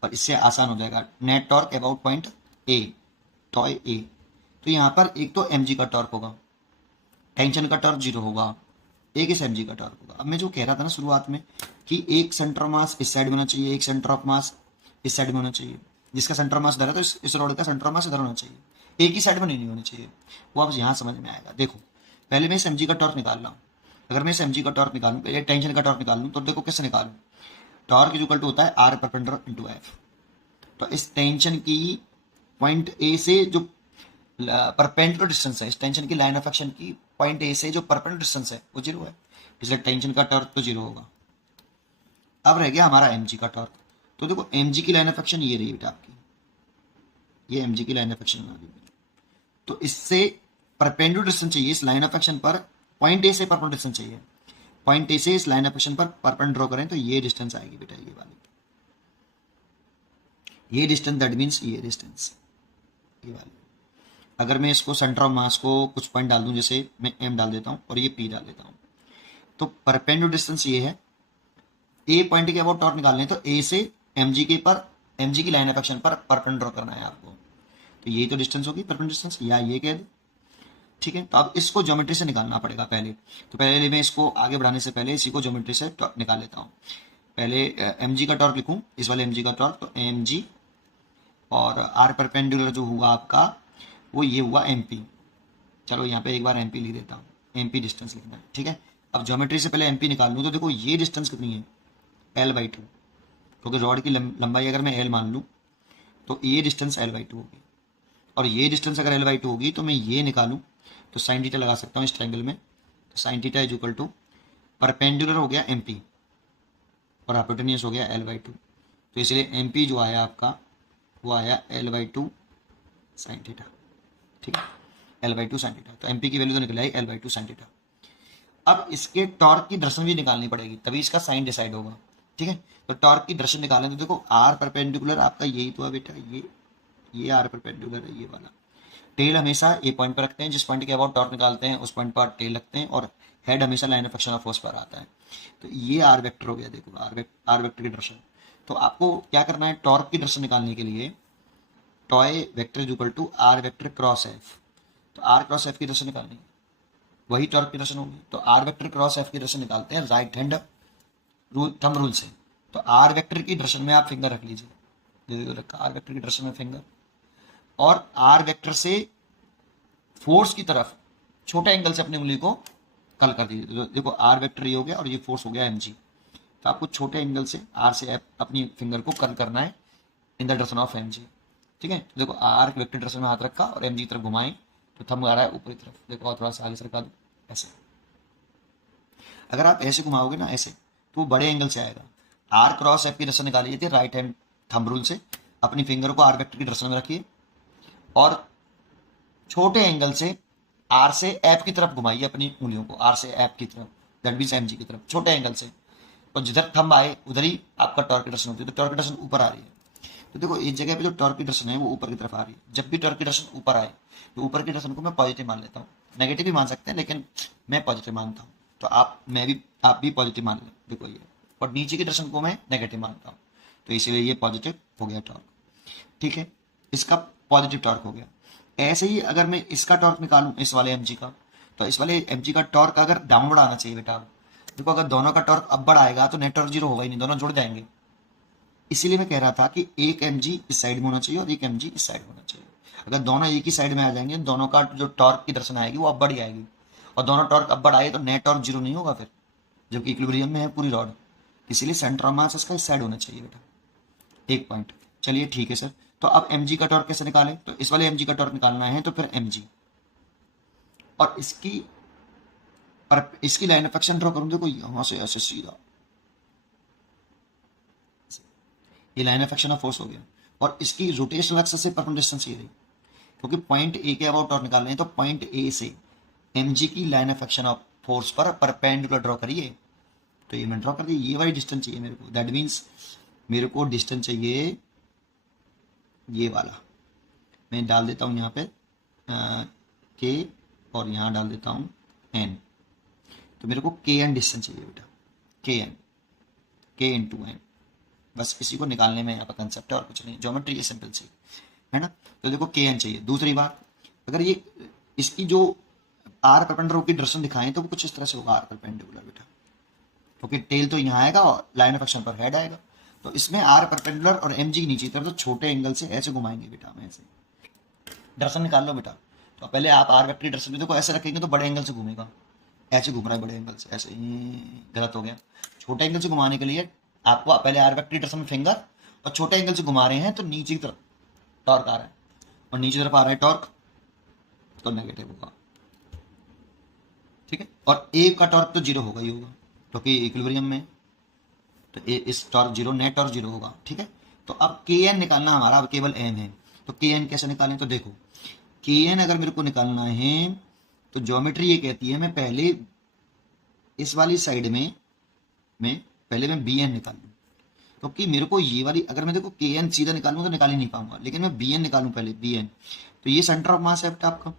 पर इससे आसान हो जाएगा। Net torque about point A, tau A, तो यहाँ पर एक तो mg का टॉर्क होगा, टेंशन का टॉर्क जीरो होगा, एक इस mg का टॉर्क होगा। अब मैं जो कह रहा था ना शुरुआत में कि एक सेंटर ऑफ मास इस साइड में होना चाहिए, एक सेंटर ऑफ मास इस साइड में होना चाहिए, जिसका सेंटर ऑफ मास इधर है तो इस रोड का सेंटर ऑफ मास इधर होना चाहिए, एक ही साइड में नहीं होना चाहिए। वो अब यहाँ समझ में आएगा। देखो पहले मैं इस mg का टॉर्क निकाल रहा हूँ, अगर मैं इस mg का टॉर्क निकालूं, पहले टेंशन का टॉर्क निकालूं, तो देखो कैसे निकालूं, टॉर्क इज इक्वल टू होता है आर परपेंडिकुलर इनटू एफ। तो इस टेंशन की पॉइंट ए से जो परपेंडिकुलर डिस्टेंस है, इस टेंशन की लाइन ऑफ एक्शन की पॉइंट ए से जो परपेंडिकुलर डिस्टेंस है वो जीरो है, इसलिए टेंशन का टॉर्क तो जीरो होगा। अब रह गया हमारा mg का टॉर्क, तो देखो mg की लाइन ऑफ एक्शन ये रही बेटा आपकी, ये mg की लाइन ऑफ एक्शन आ गई। तो इससे परपेंडिकुलर डिस्टेंस चाहिए इस लाइन ऑफ एक्शन पर, पॉइंट ए से परपेंडिकुलर डिस्टेंस चाहिए, पॉइंट ए से इस लाइन ऑफ एक्शन पर परपेंडिकुलर ड्रॉ करें तो ये डिस्टेंस आएगी बेटा, ये वाली, ये डिस्टेंस, दैट मीन्स ये डिस्टेंस, ये वाली। अगर मैं इसको सेंटर ऑफ मास को कुछ पॉइंट डाल दूं, जैसे मैं m डाल देता हूं और ये p डाल देता हूं, तो परपेंडिकुलर डिस्टेंस ये है। ए पॉइंट के अबाउट टॉर्क निकालने तो ए से mg के पर, mg की लाइन ऑफ एक्शन पर परपेंडिकुलर ड्रॉ करना है आपको, तो यही तो डिस्टेंस होगी परपेंडिकुलर डिस्टेंस, या ये कह दो, ठीक है। तो अब इसको ज्योमेट्री से निकालना पड़ेगा पहले, तो पहले मैं इसको आगे बढ़ाने से पहले इसी को ज्योमेट्री से निकाल लेता हूँ। पहले mg का टॉर्क लिखूँ, इस वाले mg का टॉर्क, तो mg और आर परपेंडिकुलर जो हुआ आपका वो ये हुआ mp। चलो यहाँ पे एक बार mp लिख देता हूँ, mp डिस्टेंस लिखना है, ठीक है। अब ज्योमेट्री से पहले mp निकाल लूँ, तो देखो ये डिस्टेंस कितनी है, l/2, क्योंकि रॉड की लंबाई अगर मैं l मान लूँ तो ये डिस्टेंस l/2 होगी, और ये डिस्टेंस अगर l/2 होगी तो मैं ये निकालूँ तो साइन थीटा लगा सकता हूँ इस ट्रायंगल में, तो sine theta is equal to perpendicular हो गया mp और हाइपोटेन्यूज हो गया l/2, तो इसलिए mp जो आया आपका वो आया l/2 साइन थीटा, ठीक है, l/2 साइन थीटा। तो mp की वैल्यू तो निकल आई l/2 साइन थीटा। अब इसके टॉर्क की डायरेक्शन भी निकालनी पड़ेगी, तभी इसका साइन डिसाइड होगा, ठीक है। तो टॉर्क की डायरेक्शन निकालें तो देखो आर परपेंडिकुलर आपका यही तो है बेटा, ये आर परपेंडिकुलर है, ये वाला। टेल हमेशा ए पॉइंट पर रखते हैं, जिस पॉइंट के अबाउट टॉर्क निकालते हैं उस पॉइंट पर टेल रखते हैं, और हेड हमेशा line of action of force पर आता है। तो ये आर वेक्टर हो गया, देखो आर वेक्टर की डायरेक्शन। तो आपको क्या करना है, टॉर्क की डायरेक्शन निकालने के लिए tau vector is equal to R vector cross F, तो आर क्रॉस एफ की डायरेक्शन निकालनी है, वही टॉर्क की डायरेक्शन होगी। तो आर वेक्टर क्रॉस एफ की डायरेक्शन निकालते हैं right hand rule, thumb rule से। तो आर वेक्टर की डायरेक्शन में आप फिंगर रख लीजिए, रखा आर वेक्टर की डायरेक्शन में फिंगर, और आर वेक्टर से फोर्स की तरफ छोटे एंगल से अपनी उंगली को कल कर दीजिए। तो देखो आर वेक्टर ये हो गया और ये फोर्स हो गया mg, तो आपको छोटे एंगल से आर से अपनी फिंगर को कल करना है in the direction of mg, ठीक है। देखो आर वेक्टर डायरेक्शन में हाथ रखा और mg की तरफ घुमाएं, तो थंब आ रहा है ऊपर की तरफ, देखो और थोड़ा सा आगे सरका दो ऐसे। अगर आप ऐसे घुमाओगे ना ऐसे, तो वो बड़े एंगल से आएगा। आर क्रॉस एफ की डायरेक्शन निकाली थी राइट हैंड थंब रूल से। अपनी फिंगर को आर वेक्टर की डायरेक्शन में रखिए और छोटे एंगल से आर से एफ की तरफ घुमाइए अपनी उंगलियों को, आर से एफ की तरफ, दैट मीन्स एम जी की तरफ, छोटे एंगल से। और जिधर थंब आए उधर ही आपका टॉर्क की डायरेक्शन होती है। तो टॉर्क की डायरेक्शन ऊपर आ रही है, तो देखो इस जगह पे जो टॉर्क की डायरेक्शन है वो ऊपर की तरफ आ रही है। जब भी टॉर्क की डायरेक्शन ऊपर आए तो ऊपर की डायरेक्शन को मैं पॉजिटिव मान लेता हूँ, नेगेटिव भी मान सकते हैं लेकिन मैं पॉजिटिव मानता हूँ। तो आप भी पॉजिटिव मान लें, देखो ये। और नीचे की डायरेक्शन को मैं नेगेटिव मानता हूँ, तो इसीलिए ये पॉजिटिव हो गया टॉर्क। ठीक है, इसका पॉजिटिव टॉर्क हो गया। ऐसे ही अगर मैं इसका टॉर्क निकालूं इस वाले एमजी का, तो इस वाले एमजी का टॉर्क अगर डाउनवर्ड आना चाहिए बेटा। देखो अगर दोनों का टॉर्क अपवर्ड आएगा तो नेट टॉर्क जीरो होगा ही नहीं, दोनों जुड़ जाएंगे। इसीलिए मैं कह रहा था कि एक एमजी इस साइड में होना चाहिए और एक एमजी इस साइड में होना चाहिए। अगर दोनों एक ही साइड में आ जाएंगे, दोनों का जो टॉर्क की दर्शन आएगी वो अपवर्ड ही आएगी, और दोनों टॉर्क अपवर्ड आए तो नेट टॉर्क जीरो नहीं होगा फिर, जबकि इक्विलिब्रियम में है पूरी रॉड। इसीलिए सेंटर ऑफ मास इसका इस साइड होना चाहिए बेटा। एक पॉइंट, चलिए ठीक है सर। तो अब mg का टॉर्क कैसे निकालें? तो इस वाले mg का टॉर्क निकालना है तो फिर mg और इसकी लाइन ऑफ एक्शन ड्रॉ करूं। देखो यहां से ऐसे सीधा, ये line of action of force हो गया, और इसकी रोटेशनल एक्सिस से परपेंडिकुलर डिस्टेंस ये रही, क्योंकि पॉइंट ए के अबाउट टॉर्क निकालना है तो पॉइंट ए से mg की line of action of force पर परपेंडिकुलर ड्रॉ करिए। तो ये मैंने ड्रॉ कर दिया, ये वाली डिस्टेंस चाहिए मेरे को, दैट मीन्स मेरे को डिस्टेंस चाहिए ये वाला। मैं डाल देता हूँ यहाँ पे के और यहाँ डाल देता हूँ एन। तो मेरे को के एन डिस्टेंस चाहिए बेटा, के इन टू एन। बस इसी को निकालने में यहाँ पर कंसेप्ट है और कुछ नहीं, ज्योमेट्री ये सिंपल सी है ना। तो देखो के एन चाहिए। दूसरी बात, अगर ये इसकी जो आर परपेंडिकुलर की डायरेक्शन दिखाएं तो वो कुछ इस तरह से होगा, आर परपेंडिकुलर बेटा, क्योंकि टेल तो यहाँ आएगा और लाइन ऑफ एक्शन पर हेड आएगा। तो इसमें आर परपेंडिकुलर और mg नीचे की तरफ, तो छोटे एंगल से ऐसे घुमाएंगे बेटा हम, ऐसे डायरेक्शन निकाल लो बेटा। तो पहले आप आर वेक्टर की डायरेक्शन देखो, ऐसे रखेंगे तो बड़े एंगल से घूमेगा, ऐसे घूम रहा है बड़े एंगल से, ऐसे गलत हो गया। छोटे एंगल से घुमाने के लिए आपको पहले आर वेक्टर की डायरेक्शन में फिंगर, और छोटे एंगल से घुमा रहे हैं तो नीचे की तरफ टॉर्क आ रहा है, और नीचे की तरफ आ रहा है टॉर्क तो नेगेटिव होगा। ठीक है, और ए का टॉर्क तो जीरो होगा ही होगा क्योंकि इक्विलिब्रियम में, तो इस torque zero, net torque zero होगा। ठीक है, तो अब के एन निकालना हमारा अब केवल एन है। तो के एन कैसे निकालें? तो देखो के एन अगर मेरे को निकालना है तो ज्योमेट्री ये कहती है मैं पहले इस वाली साइड में पहले मैं बी एन निकाल लूँ, क्योंकि मेरे को ये वाली, अगर मैं देखो के एन सीधा निकालूँ तो निकाल ही नहीं पाऊंगा, लेकिन मैं बी एन निकालूँ पहले, बी एन। तो ये सेंटर ऑफ मास है आपका,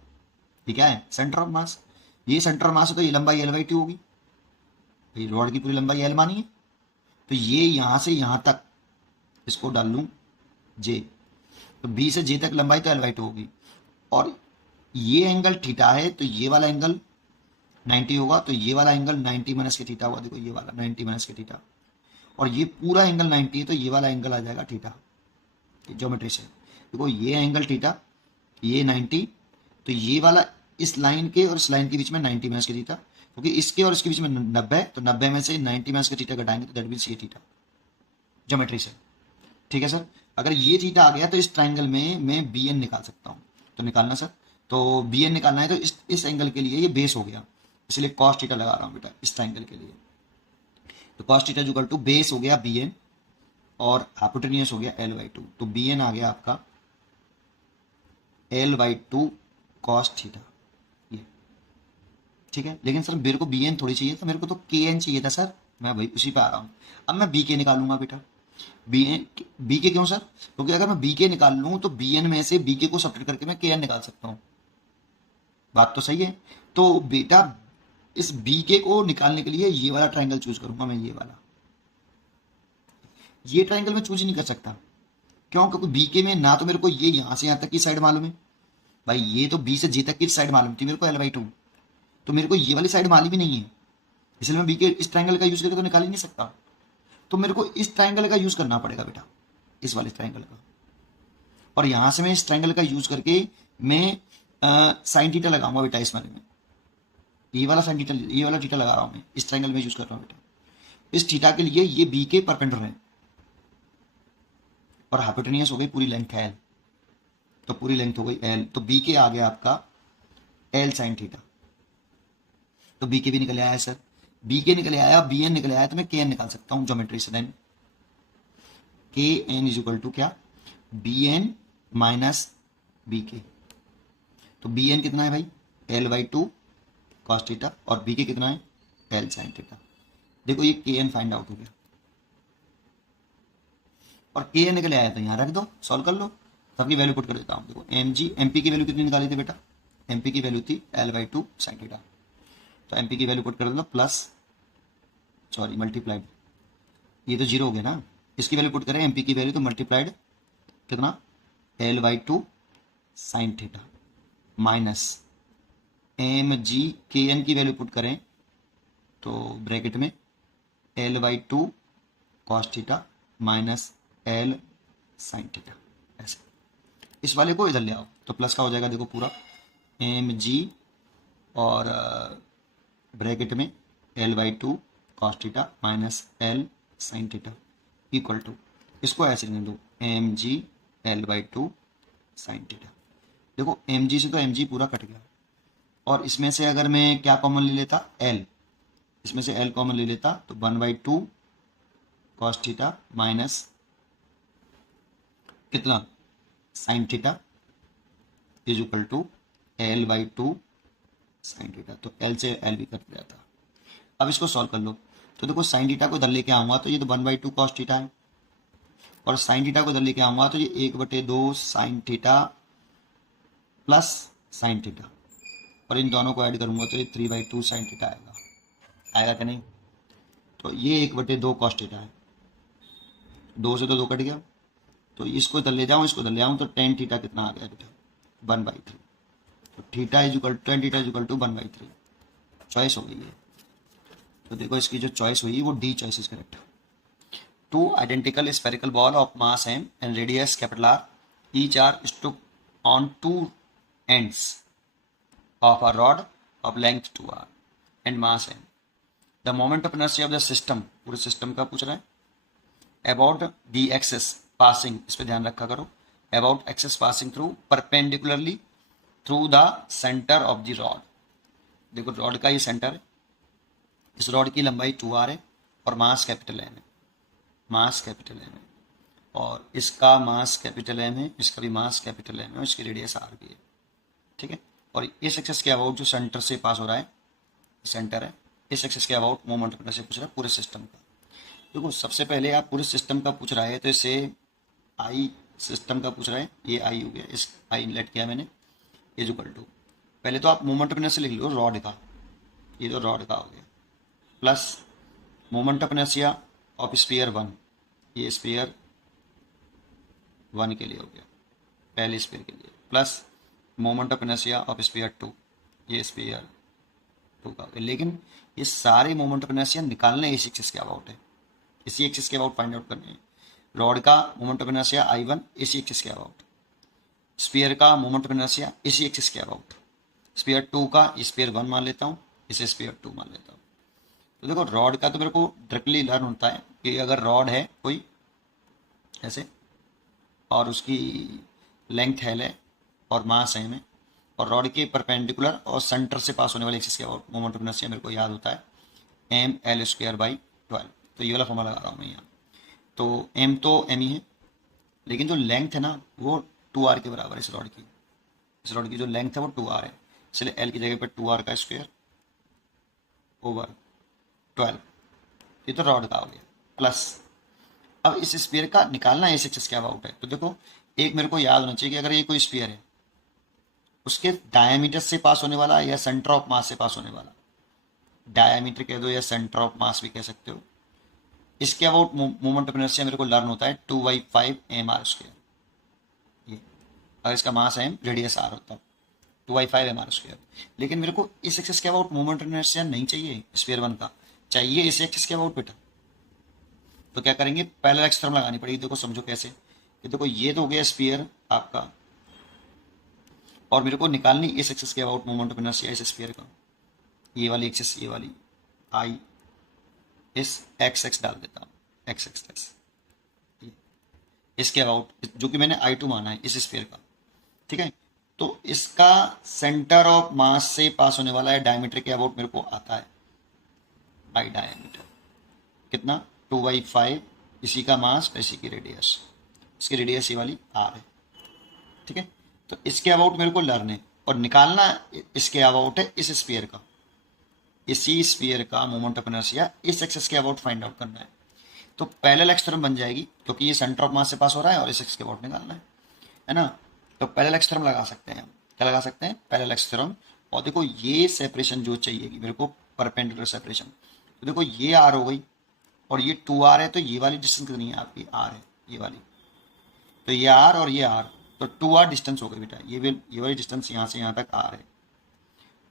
ये क्या है? सेंटर ऑफ मास। ये सेंटर ऑफ मास है तो ये लंबाई एल बाई टू होगी, भाई रॉड की पूरी लंबाई एल मानी है। तो ये यहाँ से यहाँ तक इसको डाल लूँ जे, तो बी से जे तक लंबाई तो एल बाई टू होगी, और ये एंगल थीटा है तो ये वाला एंगल 90 होगा, तो ये वाला एंगल 90 माइनस के थीटा होगा। देखो ये वाला 90 माइनस के थीटा, और ये पूरा एंगल 90 है तो ये वाला एंगल आ जाएगा थीटा, ज्योमेट्री से। देखो ये एंगल थीटा, ये 90, तो ये वाला इस लाइन के और इस लाइन के बीच में 90 माइनस के थीटा, क्योंकि इसके और इसके बीच में 90, तो 90 में से 90 माइनस के थीटा घटाएंगे तो दैट मीन्स ये थीटा, ज्योमेट्री से। ठीक है सर, अगर ये थीटा आ गया तो इस ट्राइंगल में मैं बी एन निकाल सकता हूँ। तो निकालना सर, तो बी एन निकालना है तो इस एंगल के लिए ये बेस हो गया, इसलिए कॉस थीटा लगा रहा हूँ बेटा इस ट्राइंगल के लिए। तो cos theta equal to base हो गया बी एन और हाइपोटेन्यूस हो गया एल बाई टू। तो बी एन आ गया आपका L by two cos theta, ये ठीक है। लेकिन सर मेरे को बी एन थोड़ी चाहिए था, मेरे को तो के एन चाहिए था सर, मैं भाई उसी पे आ रहा हूँ। अब मैं बी के निकालूंगा बेटा, बी के क्यों सर? क्योंकि अगर मैं बी के निकाल लूँ तो बी एन में से बी के को सब्ट्रैक्ट करके मैं के एन निकाल सकता हूँ। बात तो सही है। तो बेटा इस बी के को निकालने के लिए ये वाला ट्राइंगल चूज करूंगा मैं, ये वाला। ये ट्राइंगल मैं चूज ही नहीं कर सकता, क्यों? क्योंकि बी के में ना तो मेरे को ये यहां से यहां तक की साइड मालूम है, भाई ये तो बी से जे तक की साइड मालूम थी मेरे को एल बाई टू, तो मेरे को ये वाली साइड मालूम ही नहीं है, इसलिए मैं बी के इस ट्राइंगल का यूज करके तो निकाल ही नहीं सकता। तो मेरे को इस ट्राइंगल का यूज करना पड़ेगा बेटा, इस वाले ट्राइंगल का, और यहां से मैं इस ट्राइंगल का यूज करके मैं साइन थीटा लगाऊंगा बेटा इस वाले में, ये वाला साइन थीटा, ये वाला थीटा लगा रहा हूं मैं, इस ट्राइंगल में यूज कर रहा हूं बेटा। इस थीटा के लिए ये बी के परपेंडिकुलर है और हाइपोटेन्यूस हो गई पूरी लेंथ है एल, तो पूरी लेंथ हो गई एल, तो बी के आ गया आपका एल साइन थीटा। तो बी के भी निकल आया सर, बी के निकल आया, बी एन निकल आया, तो मैं के एन निकाल सकता हूँ ज्योमेट्री से। देन के एन इज इक्वल टू क्या, बी एन माइनस बी के। तो बी एन कितना है भाई, L by two cos theta, और बी के कितना है, एल साइन थीटा। देखो ये के एन फाइंड आउट हो गया, और के एन निकल आया तो यहाँ रख दो, सॉल्व कर लो। सबकी वैल्यू पुट कर देता हूँ। देखो एम जी, एम पी की वैल्यू कितनी निकाली थी बेटा, एम पी की वैल्यू थी L by two sine theta. तो एम पी की वैल्यू पुट कर दो, प्लस सॉरी मल्टीप्लाइड, ये तो जीरो हो गया ना, इसकी वैल्यू पुट करें एम पी की वैल्यू, तो मल्टीप्लाइड कितना, L by two sine theta minus M G, के एन की वैल्यू पुट करें तो ब्रैकेट में L by two cos theta minus L sine theta. ऐसे इस वाले को इधर ले आओ तो प्लस का हो जाएगा, देखो पूरा एम जी और ब्रैकेट में L by two cos theta minus L sine theta equal to, इसको ऐसे लिख दो M G L by two sine theta. देखो एम जी से तो एम जी पूरा कट गया, और इसमें से अगर मैं क्या कॉमन ले लेता, एल, इसमें से एल कॉमन ले लेता तो one by two cos theta minus कितना sine theta is equal to L by two sine theta. तो एल से एल भी कट गया था। अब इसको सॉल्व कर लो, तो देखो साइन थीटा को इधर लेके आऊंगा तो ये तो one by two cos theta है, और साइन थीटा को इधर लेके आऊंगा तो ये एक बटे दो sine theta plus sine theta, और इन दोनों को ऐड करूंगा तो ये three by two sine theta आएगा, आएगा कि नहीं। तो ये एक बटे दो कॉस थीटा है, दो से तो दो कट गया, तो इसको इधर ले जाऊँ, इसको इधर ले आऊँ तो टेन थीटा कितना आ गया बेटा, वन बाई थ्री। तो theta is equal, tan theta is equal to one by three. Choice हो गई है, तो देखो इसकी जो चॉइस हुई वो D choice is correct. Two identical spherical ball of mass M and radius capital R, each are stuck on to ends of a rod of length 2r and mass m. The moment of inertia of the system, पूरे system का पूछ रहा है, about the axis passing, इस पे ध्यान रखा करो, about axis passing through perpendicularly through the center of the rod। देखो रॉड का ये सेंटर है, इस रॉड की लंबाई 2r है और मास कैपिटल एम है, मास कैपिटल एम है, और इसका मास कैपिटल एम है, इसका भी मास कैपिटल एम है, और इसकी रेडियस आर भी है, ठीक है। और इस एक्सेस के अबाउट जो सेंटर से पास हो रहा है, सेंटर है, इस एक्सेस के अबाउट मोमेंट ऑफ इनर्शिया पूछ रहा है पूरे सिस्टम का। देखो सबसे पहले आप पूरे सिस्टम का पूछ रहा है तो इसे आई सिस्टम का पूछ रहा है, ये आई हो गया, इस आई लेट किया मैंने, इज इक्वल टू, पहले तो आप मोमेंट ऑफ इनर्शिया लिख लो रॉड का, ये तो रॉड का हो गया, plus moment of inertia of sphere one, ये स्फीयर वन के लिए हो गया, पहले स्फीयर के लिए, plus moment of inertia of sphere two, ये स्फीयर टू का। लेकिन ये सारे मोमेंट ऑफ इनर्शिया निकालने इसी एक्सिस के अबाउट है, इसी एक्सिस के अबाउट फाइंड आउट करने हैं। रॉड का moment of inertia I one इसी एक्सिस के अबाउट, स्फीयर का मोमेंट ऑफ इनर्शिया इसी एक्सिस के अबाउट, स्फीयर टू का स्फीयर वन मान लेता हूँ, इसे स्फीयर टू मान लेता हूँ। तो देखो रॉड का तो मेरे को डायरेक्टली लर्न होता है कि अगर रॉड है कोई ऐसे और उसकी लेंथ एल है और मास एम है, और रॉड के परपेंडिकुलर और सेंटर से पास होने वाले एक्सिस के अबाउट मोमेंट ऑफ इनर्शिया मेरे को याद होता है एम एल स्क्वायर बाई 12। तो ये वाला फॉर्मूला लगा रहा हूँ मैं यहाँ। तो एम तो एम ही है, लेकिन जो लेंथ है ना वो 2r के बराबर है, इस रॉड की जो लेंथ है वो 2r है, इसलिए एल की जगह पर 2r का स्क्वायर ओवर 12, ये तो रॉड का हो गया। प्लस अब इस स्फीयर का निकालना है इस एक्सिस के अबाउट है, तो देखो एक मेरे को याद होना चाहिए कि अगर ये कोई स्फीयर है, उसके डायमीटर से पास होने वाला या सेंटर ऑफ मास से पास होने वाला, डायमीटर कह दो या सेंटर ऑफ मास भी कह सकते हो, इसके अबाउट मोमेंट ऑफ इनर्शिया मेरे को लर्न होता है 2/5 mr स्क्वायर। ये अगर इसका मास है रेडियस आर होता है 2/5 mr स्क्वायर। लेकिन मेरे को इस एक्सिस के अबाउट मोमेंट ऑफ इनर्शिया नहीं चाहिए स्फीयर वन का, चाहिए इस एक्सिस के अबाउट बेटा। तो क्या करेंगे, पैरेलल एक्स थ्योरम लगानी पड़ेगी। देखो समझो कैसे, कि देखो ये तो हो गया स्फीयर आपका, और मेरे को निकालनी इस एक्सिस के अबाउट मोमेंट ऑफ इनर्शिया इस स्फीयर का, ये वाली एक्सिस, ये वाली आई इस एक्स एक्स डाल देता हूँ, एक्स एक्स एक्स इसके अबाउट, जो कि मैंने I2 माना है इस स्फीयर का, ठीक है। तो इसका सेंटर ऑफ मास से पास होने वाला है डायमीटर के अबाउट मेरे को आता है आई डायमीटर कितना 2/5, इसी का मास इसी की रेडियस, इसकी रेडियस ये वाली आर है, ठीक है। तो इसके अबाउट मेरे को लर्न है और निकालना इसके अबाउट है इस स्फीयर का, इसी स्फीयर का मोमेंट ऑफ इनर्शिया इस एक्सिस के अबाउट फाइंड आउट करना है। तो पैरेलल एक्स थ्योरम बन जाएगी क्योंकि ये सेंटर ऑफ मास से पास हो रहा है और इस एक्सिस के अबाउट निकालना है ना। तो पैरेलल एक्स थ्योरम लगा सकते हैं हम, क्या लगा सकते हैं पैरेलल एक्स थ्योरम। और देखो ये सेपरेशन जो चाहिएगी मेरे को परपेंडिकुलर सेपरेशन, तो देखो ये आर हो गई और ये 2r है, तो ये वाली डिस्टेंस कितनी है आपकी आर है ये वाली, तो ये आर और ये आर, तो 2r डिस्टेंस हो गई बेटा, ये वाली डिस्टेंस यहाँ से यहाँ तक आर है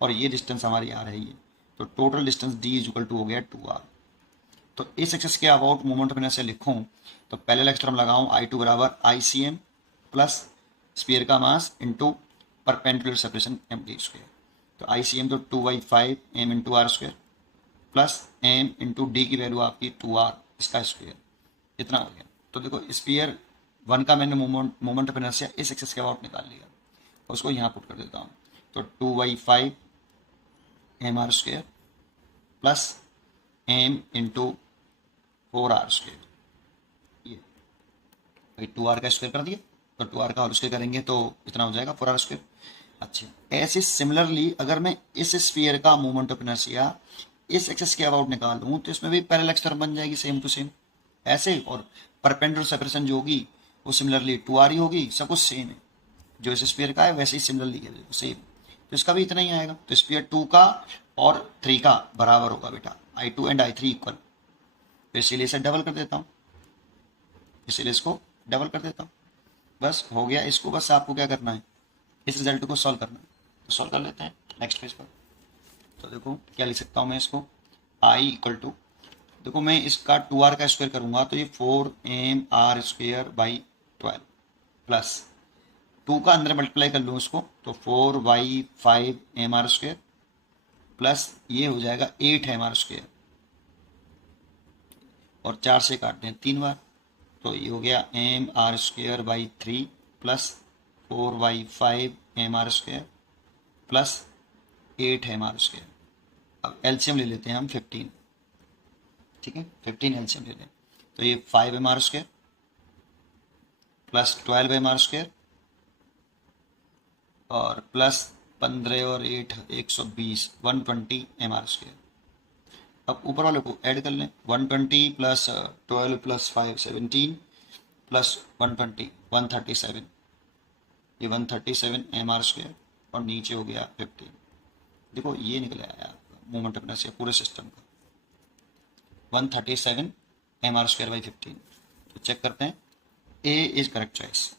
और ये डिस्टेंस हमारी आर है ये, तो total distance d equal to हो गया 2r। तो इस एक्सिस के अबाउट मोमेंट ऑफ इनर्शिया लिखूं तो पैरेलल एक्स थ्योरम लगाऊं I2 बराबर ICM प्लस स्फीयर का mass into perpendicular separation md square, तो ICM तो 2/5 m into are square plus m into D की वैल्यू आपकी 2r इसका स्क्वायर, इतना हो गया। तो देखो स्फीयर 1 का मैंने मोमेंट ऑफ इनर्शिया इस एक्सिस के अबाउट निकाल लिया और उसको यहाँ पुट कर देता हूँ, तो 2/5 mr square plus m into 4r square, ये भाई 2r का स्क्वायर कर दिया, तो 2r का होल स्क्वायर करेंगे तो इतना हो जाएगा 4r स्क्वायर। अच्छा, ऐसे सिमिलरली अगर मैं इस स्फीयर का मोमेंट ऑफ इनर्शिया इस एक्सिस के अबाउट निकाल लूँ तो इसमें भी पैरेलल एक्स थ्योरम बन जाएगी सेम टू सेम ऐसे, और परपेंडिकुलर सेपरेशन जो होगी वो सिमिलरली 2r ही होगी, सब कुछ सेम है, जो इस स्फीयर का है वैसे ही सिमिलरली है सेम, तो इसका भी इतना ही आएगा। तो स्फीयर 2 का और 3 का बराबर होगा बेटा I2 एंड I3 इक्वल, तो इसीलिए इसे डबल कर देता हूँ, इसीलिए इसको डबल कर देता हूँ, बस हो गया। इसको बस आपको क्या करना है, इस रिजल्ट को सॉल्व करना है, तो सॉल्व कर लेते हैं नेक्स्ट पेज पर। तो देखो क्या लिख सकता हूँ मैं इसको, I इक्वल टू, देखो मैं इसका 2r का स्क्वायर करूँगा तो ये 4mr स्क्वायर बाई 12 प्लस 2 का अंदर मल्टीप्लाई कर लूँ इसको तो 4/5mr स्क्वायर प्लस ये हो जाएगा 8mr स्क्वायर और 4 से काटते हैं 3 बार, तो ये हो गया mr square by 3 plus 4/5mr square plus 8mr square. अब एलसीएम ले लेते हैं हम 15, ठीक है 15 एलसीएम ले लें, तो ये 5mr square plus 12mr square और प्लस 15 और 8 120 120mr स्क्वायर। अब ऊपर वाले को ऐड कर लें, 120 प्लस 12 प्लस 5 17 प्लस 120 137, ये 137mr स्क्वायर और नीचे हो गया 15। देखो ये निकल आया मोमेंट ऑफ इनर्शिया पूरे सिस्टम का 137mr स्क्वायर बाई 15। तो चेक करते हैं, A is correct choice.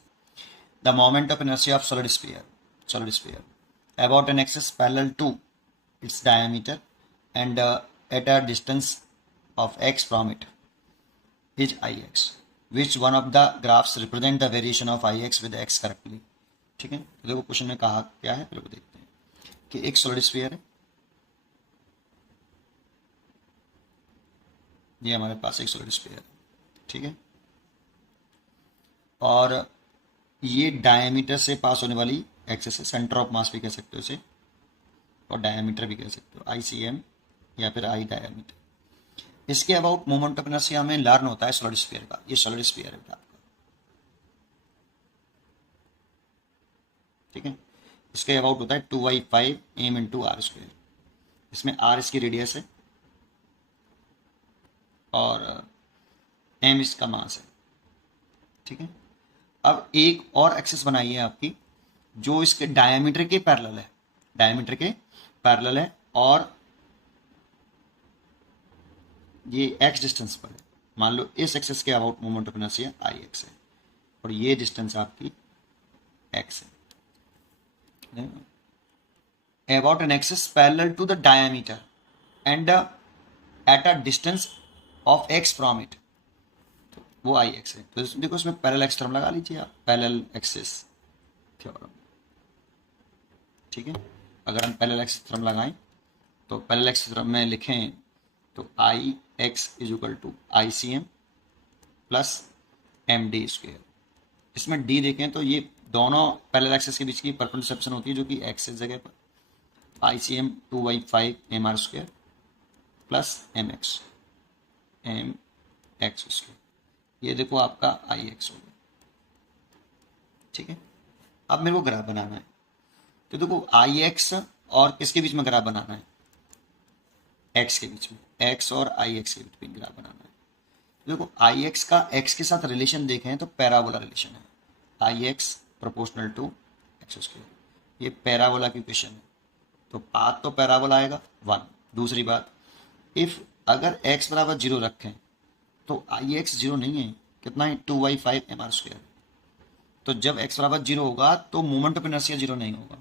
The moment of inertia of solid sphere about an axis parallel to its diameter and at a distance of x from it is ix. Which one of the graphs represent the variation of ix with x correctly? ठीक है, तो देखो question में कहा क्या है, पहले देखते हैं कि एक सॉलिड स्फीयर है, ये हमारे पास एक सॉलिड स्फीयर है, ठीक है, और ये डायमीटर से पास होने वाली एक्सिस है, सेंटर ऑफ मास भी कह सकते हो इसे और डायमीटर भी कह सकते हो ICM या फिर I डायमीटर। इसके अबाउट मोमेंट ऑफ इनर्शिया हमें लर्न होता है सॉलिड स्फीयर का, ये सॉलिड स्फीयर है आपका, ठीक है। इसके अबाउट होता है 2/5 m इंटू आर स्क्वायर, इसमें r इसकी रेडियस है और m इसका मास है, ठीक है। अब एक और एक्सिस बनाई है आपकी जो इसके डायमीटर के पैरेलल है, डायमीटर के पैरेलल है और ये x डिस्टेंस पर है, मान लो इस एक्सिस के about moment of inertia Ix है और ये डिस्टेंस आपकी x है। About an axis parallel to the diameter and at a distance of x from it, तो वो Ix है। तो देखो इसमें पैरेलल एक्स थ्योरम लगा लीजिए आप, पैरेलल एक्सिस थ्योरम, ठीक है। अगर हम पैरेलल एक्स थ्योरम लगाएं तो पैरेलल एक्स थ्योरम में लिखें तो Ix is equal to ICM plus MD square, इसमें D देखें तो ये दोनों पैरेलल एक्सिस के बीच की परपेंडिकुलर सेक्शन होती है जो कि एक्स इस जगह पर ICM 2/5 mr² प्लस mx ये देखो आपका IX हो गया। ठीक है, अब मेरे को ग्राफ बनाना है, तो देखो IX और किसके बीच में ग्राफ बनाना है, x के बीच में, x और IX के बीच में ग्राफ बनाना है। देखो IX का x के साथ रिलेशन देखें तो पैराबोला रिलेशन है, IX प्रोपोर्शनल टू x², ये पैराबोला की इक्वेशन है, तो पाथ तो पैराबोला आएगा 1। दूसरी बात, इफ अगर x बराबर 0 रखें तो IX 0 नहीं है, कितना है 2/5 mr², तो जब x बराबर 0 होगा तो मोमेंट ऑफ इनर्शिया 0 नहीं होगा,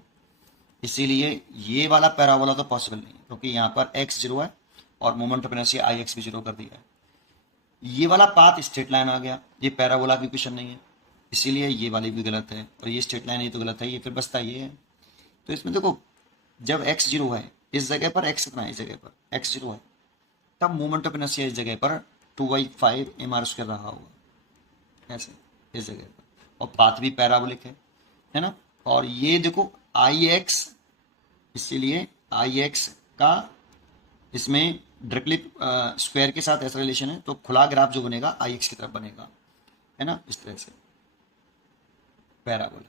इसीलिए ये वाला पैराबोला तो पॉसिबल नहीं है, क्योंकि यहाँ पर x 0 है और मोमेंट ऑफ इनर्शिया IX भी 0 कर दिया है। ये वाला पाथ स्ट्रेट लाइन आ गया, ये पैराबोला की इक्वेशन नहीं है, इसीलिए ये वाली भी गलत है, और ये स्ट्रेट लाइन ये तो गलत है, ये फिर बचता ये है। तो इसमें देखो जब x 0 है, इस जगह पर x कितना है, इस जगह पर x 0 है, तब मोमेंट ऑफ इनर्शिया इस जगह पर 2/5 mr² रहा होगा, ऐसे इस जगह पर, और पाथ भी पैराबोलिक है ना। और ये देखो IX, इसीलिए IX का इसमें डायरेक्टली स्क्वायर के साथ ऐसा रिलेशन है, तो खुला ग्राफ जो बनेगा IX की तरफ बनेगा, है ना, इस तरह से पैराबोला।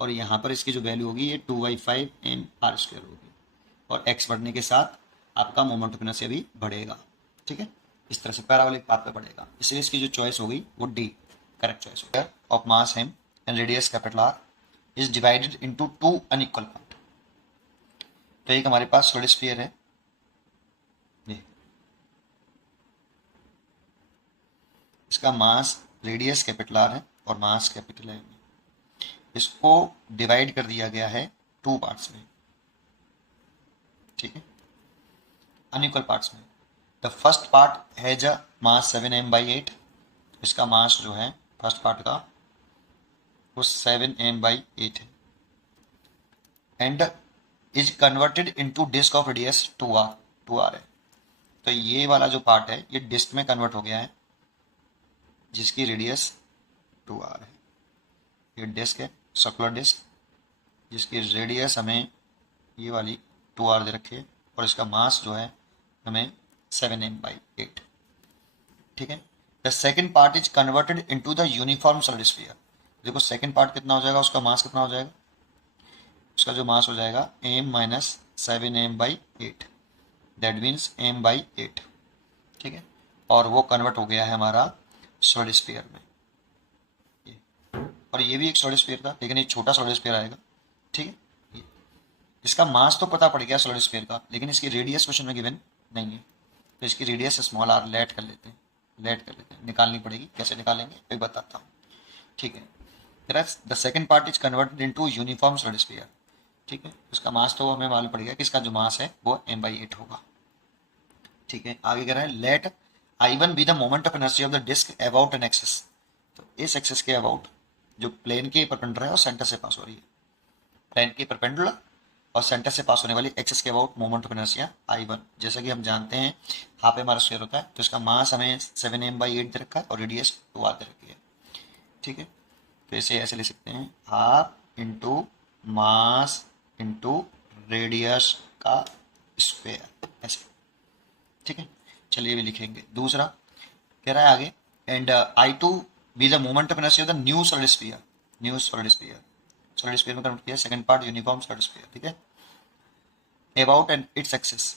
और यहाँ पर इसकी जो वैल्यू होगी ये 2/5 mr² होगी, और x बढ़ने के साथ आपका मोमेंट ऑफ इनर्शिया भी बढ़ेगा। ठीक है, इस तरह से पैराबोलिक पाथ पे बढ़ेगा, इसलिए इसकी जो चॉइस होगी वो डी करेक्ट चॉइस होगी। Of mass m and radius capital R is divided into 2 unequal part. तो एक हमारे पास सॉलिड स्फीयर है, ये इसका मास रेडियस कैपिटल R है और मास कैपिटल M है, इसको डिवाइड कर दिया गया है 2 पार्ट्स में। ठीक है, अनइक्वल पार्ट्स में। The first part has a mass 7m/8, इसका मास जो है फर्स्ट पार्ट का वो 7m/8 है, and is converted into disc of radius 2r है। तो ये वाला जो पार्ट है ये डिस्क में कन्वर्ट हो गया है जिसकी रेडियस 2r है। ये डिस्क है, सर्कुलर डिस्क, जिसकी रेडियस हमें ये वाली 2r दे रखी है, और इसका मास जो है हमें 7m/8। ठीक है, the second part is converted into the uniform solid sphere. देखो सेकेंड पार्ट कितना हो जाएगा, उसका मास कितना हो जाएगा, उसका जो मास हो जाएगा m - 7m/8, that means m/8। ठीक है, और वो कन्वर्ट हो गया है हमारा सॉलिड स्फीयर में, और ये भी एक सॉलिड स्फीयर था, लेकिन ये छोटा सॉलिड स्फीयर आएगा। ठीक है, इसका मास तो पता पड़ गया सॉलिड स्फीयर का, लेकिन इसकी रेडियस क्वेश्चन में गिवन नहीं है, तो इसकी रेडियस स्मॉल r लेट कर लेते हैं, निकालनी पड़ेगी, कैसे निकालेंगे मैं बताता हूँ। ठीक है, the second part is converted into uniform solid sphere. ठीक है, उसका मास तो हमें मालूम पड़ गया कि इसका जो मास है वो m/8 होगा। ठीक है, आगे कह रहा है let I1 be the moment of inertia of the disc about an axis. तो इस एक्सिस के अबाउट जो प्लेन के परपेंडिकुलर है और सेंटर से पास हो रही है, प्लेन के परपेंडिकुलर और सेंटर से पास होने वाली एक्सिस के about moment of inertia I1। जैसा कि हम जानते हैं हाफ एम आर स्क्वायर होता है, तो इसका मास हमें 7m/8 दे रखा है और रेडियस 2r दे रखी है। ठीक है, तो इसे ऐसे ले सकते हैं r into mass into radius का स्क्वायर, ऐसे। ठीक है, चलिए भी लिखेंगे। दूसरा कह रहा है आगे, and I2 B the moment of inertia of the new solid sphere. Solid sphere में कन्वर्ट किया, second part uniform solid sphere. ठीक है, अबाउट एंड इट्स एक्सिस,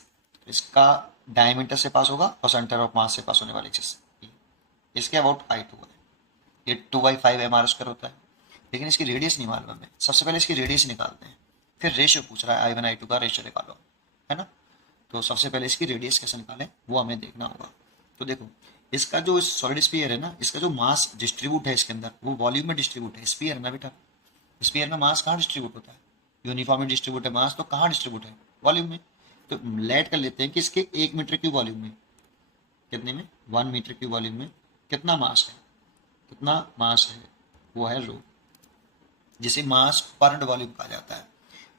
इसका डायमीटर से पास होगा और सेंटर ऑफ मास से पास होने वाली एक्सिस, इसके अबाउट I2 है, ये 2/5 mr² होता है, लेकिन इसकी रेडियस नहीं मालूम हमें। सबसे पहले इसकी रेडियस निकालते हैं, फिर रेशियो पूछ रहा है I1 I2 का रेशियो निकालो, है ना। तो सबसे पहले इसकी रेडियस कैसे निकालें वो हमें देखना होगा। तो देखो इसका जो सॉलिड स्फीयर है ना, इसका जो मास डिस्ट्रीब्यूट है इसके अंदर वो वॉल्यूम में डिस्ट्रीब्यूट है। स्फीयर है ना बेटा, स्फीयर में मास कहाँ डिस्ट्रीब्यूट होता है, यूनिफॉर्मली डिस्ट्रीब्यूट है मास, तो कहाँ डिस्ट्रीब्यूट है, वॉल्यूम में। तो लेट कर लेते हैं कि इसके 1 मीटर क्यूब वॉल्यूम में, कितने में, 1 मीटर क्यूब वॉल्यूम में कितना मास है, वो है रो, जिसे मास पर वॉल्यूम कहा जाता है।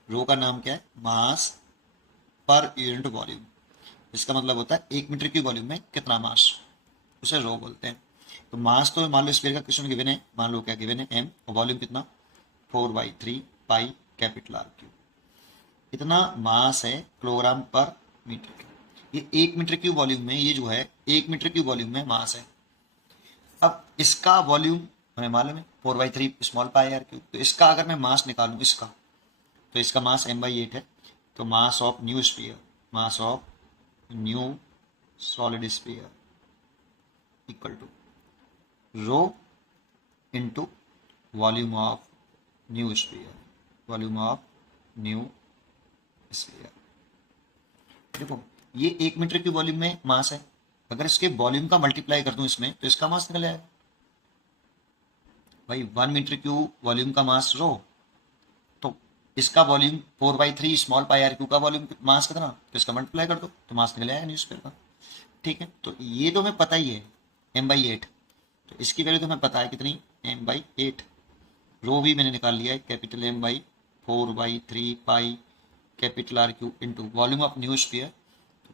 रो का नाम क्या है, मास पर यूनिट वॉल्यूम। इसका मतलब होता है 1 मीटर क्यूब वॉल्यूम में कितना मास, उसे रो बोलते हैं। तो मास तो मान लो स्फीयर का क्वेश्चन गिवन है, मान लो क्या गिवन है m, और वॉल्यूम कितना 4/3 पाई कैपिटल आर क्यूब। इतना मास है किलोग्राम पर मीटर क्यूब। ये 1 मीटर क्यूब वॉल्यूम में, ये जो है 1 मीटर क्यूब वॉल्यूम में मास है। अब इसका वॉल्यूम हमें मालूम है 4/3 स्मॉल पाई आर क्यूब। तो इसका अगर मैं मास निकालूं इसका, तो इसका मास m/8 है। तो mass of new sphere, mass of new solid sphere equal to rho into volume of new sphere, volume of new sphere. देखो ये 1 मीटर की वॉल्यूम में मास है, अगर इसके वॉल्यूम का मल्टीप्लाई कर दूं इसमें तो इसका मास निकल आएगा भाई। 1 मीटर क्यूब वॉल्यूम का मास रो, तो इसका volume 4/3 small pi R cube का वॉल्यूम मास कितना, तो इसका मल्टीप्लाई कर दो तो मास निकल आएगा न्यूज़पेपर का। ठीक है, तो ये तो हमें पता ही है m/8, तो इसकी वैल्यू तो हमें पता है कितनी, m/8। रो भी मैंने निकाल लिया है, capital M/4/3 pi capital R cube into volume of new sphere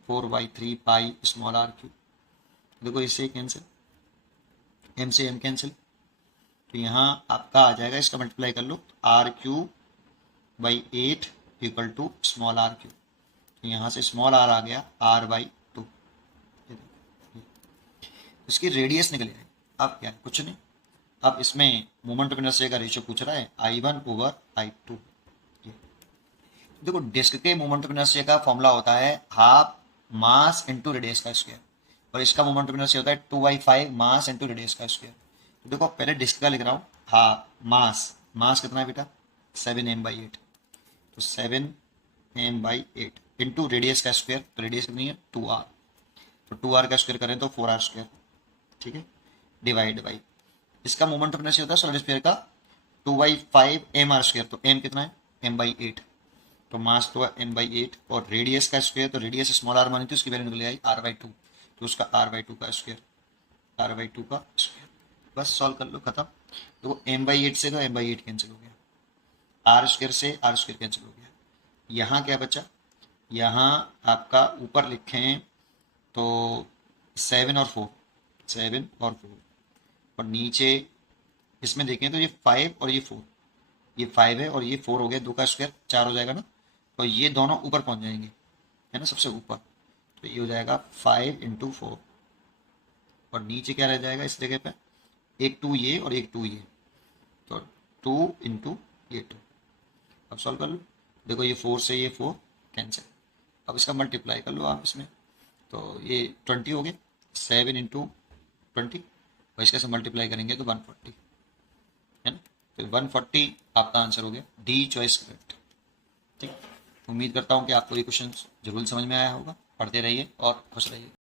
4/3 pi small R cube. देखो इससे कैंसिल, m से m कैंसिल, तो यहाँ आपका आ जाएगा, इसका मल्टीप्लाई कर लो, r/8 equal to small R cube. तो यहाँ से स्मॉल आर आ गया r/2। इसकी रेडियस निकल आई। अब क्या, कुछ नहीं, अब इसमें मोमेंट ऑफ इनर्शिया का रेशियो पूछ रहा है I1/I2। देखो डिस्क के मोमेंट ऑफ इनर्शिया का फॉर्मूला होता है हाफ मास इंटू रेडियस का स्क्वायर, और इसका मोमेंट ऑफ इनर्शिया होता है 2/5 मास इंटू रेडियस का स्क्वायर। तो देखो पहले डिस्क का लिख रहा हूँ, हाफ मास कितना है बेटा 7m/8, तो 7m/8 इंटू रेडियस का स्क्वायर, तो रेडियस कितनी है 2r, तो 2r का स्क्वायर करें तो 4r स्क्वायर। ठीक है, डिवाइड बाई इसका मोमेंट ऑफ इनर्शिया होता है सॉलिड स्फीयर का 2/5 mr स्क्वायर, तो m कितना है m/8, तो मास तो है m/8, और रेडियस का स्क्वायर, तो रेडियस स्मॉल r मानी थी उसकी वैल्यू निकल आई r/2, तो उसका r/2 का स्क्वायर, r/2 का स्क्वायर। बस सॉल्व कर लो, खत्म। तो m/8 से तो m/8 कैंसिल हो गया, r स्क्वायर से r स्क्वायर कैंसिल हो गया। यहाँ क्या बचा, यहाँ आपका ऊपर लिखें तो 7 और 4, 7 और 4, और नीचे इसमें देखें तो ये 5 और ये 4, ये 5 है और ये 4 हो गया, 2 का स्क्वायर 4 हो जाएगा ना, और ये दोनों ऊपर पहुंच जाएंगे, है ना, सबसे ऊपर, तो ये हो जाएगा 5 × 4, और नीचे क्या रह जाएगा इस जगह पे, एक 2 ये और एक 2 ये, तो 2 × ये 2। अब सॉल्व कर लो, देखो ये 4 से ये 4 कैंसिल, अब इसका मल्टीप्लाई कर लो आप इसमें, तो ये 20 हो गया, 7 × 20, और इसका से मल्टीप्लाई करेंगे तो 140, है ना, तो 140 आपका आंसर हो गया, डी चॉइस करेक्ट। ठीक, उम्मीद करता हूँ कि आपको ये क्वेश्चन जरूर समझ में आया होगा। पढ़ते रहिए और खुश रहिए।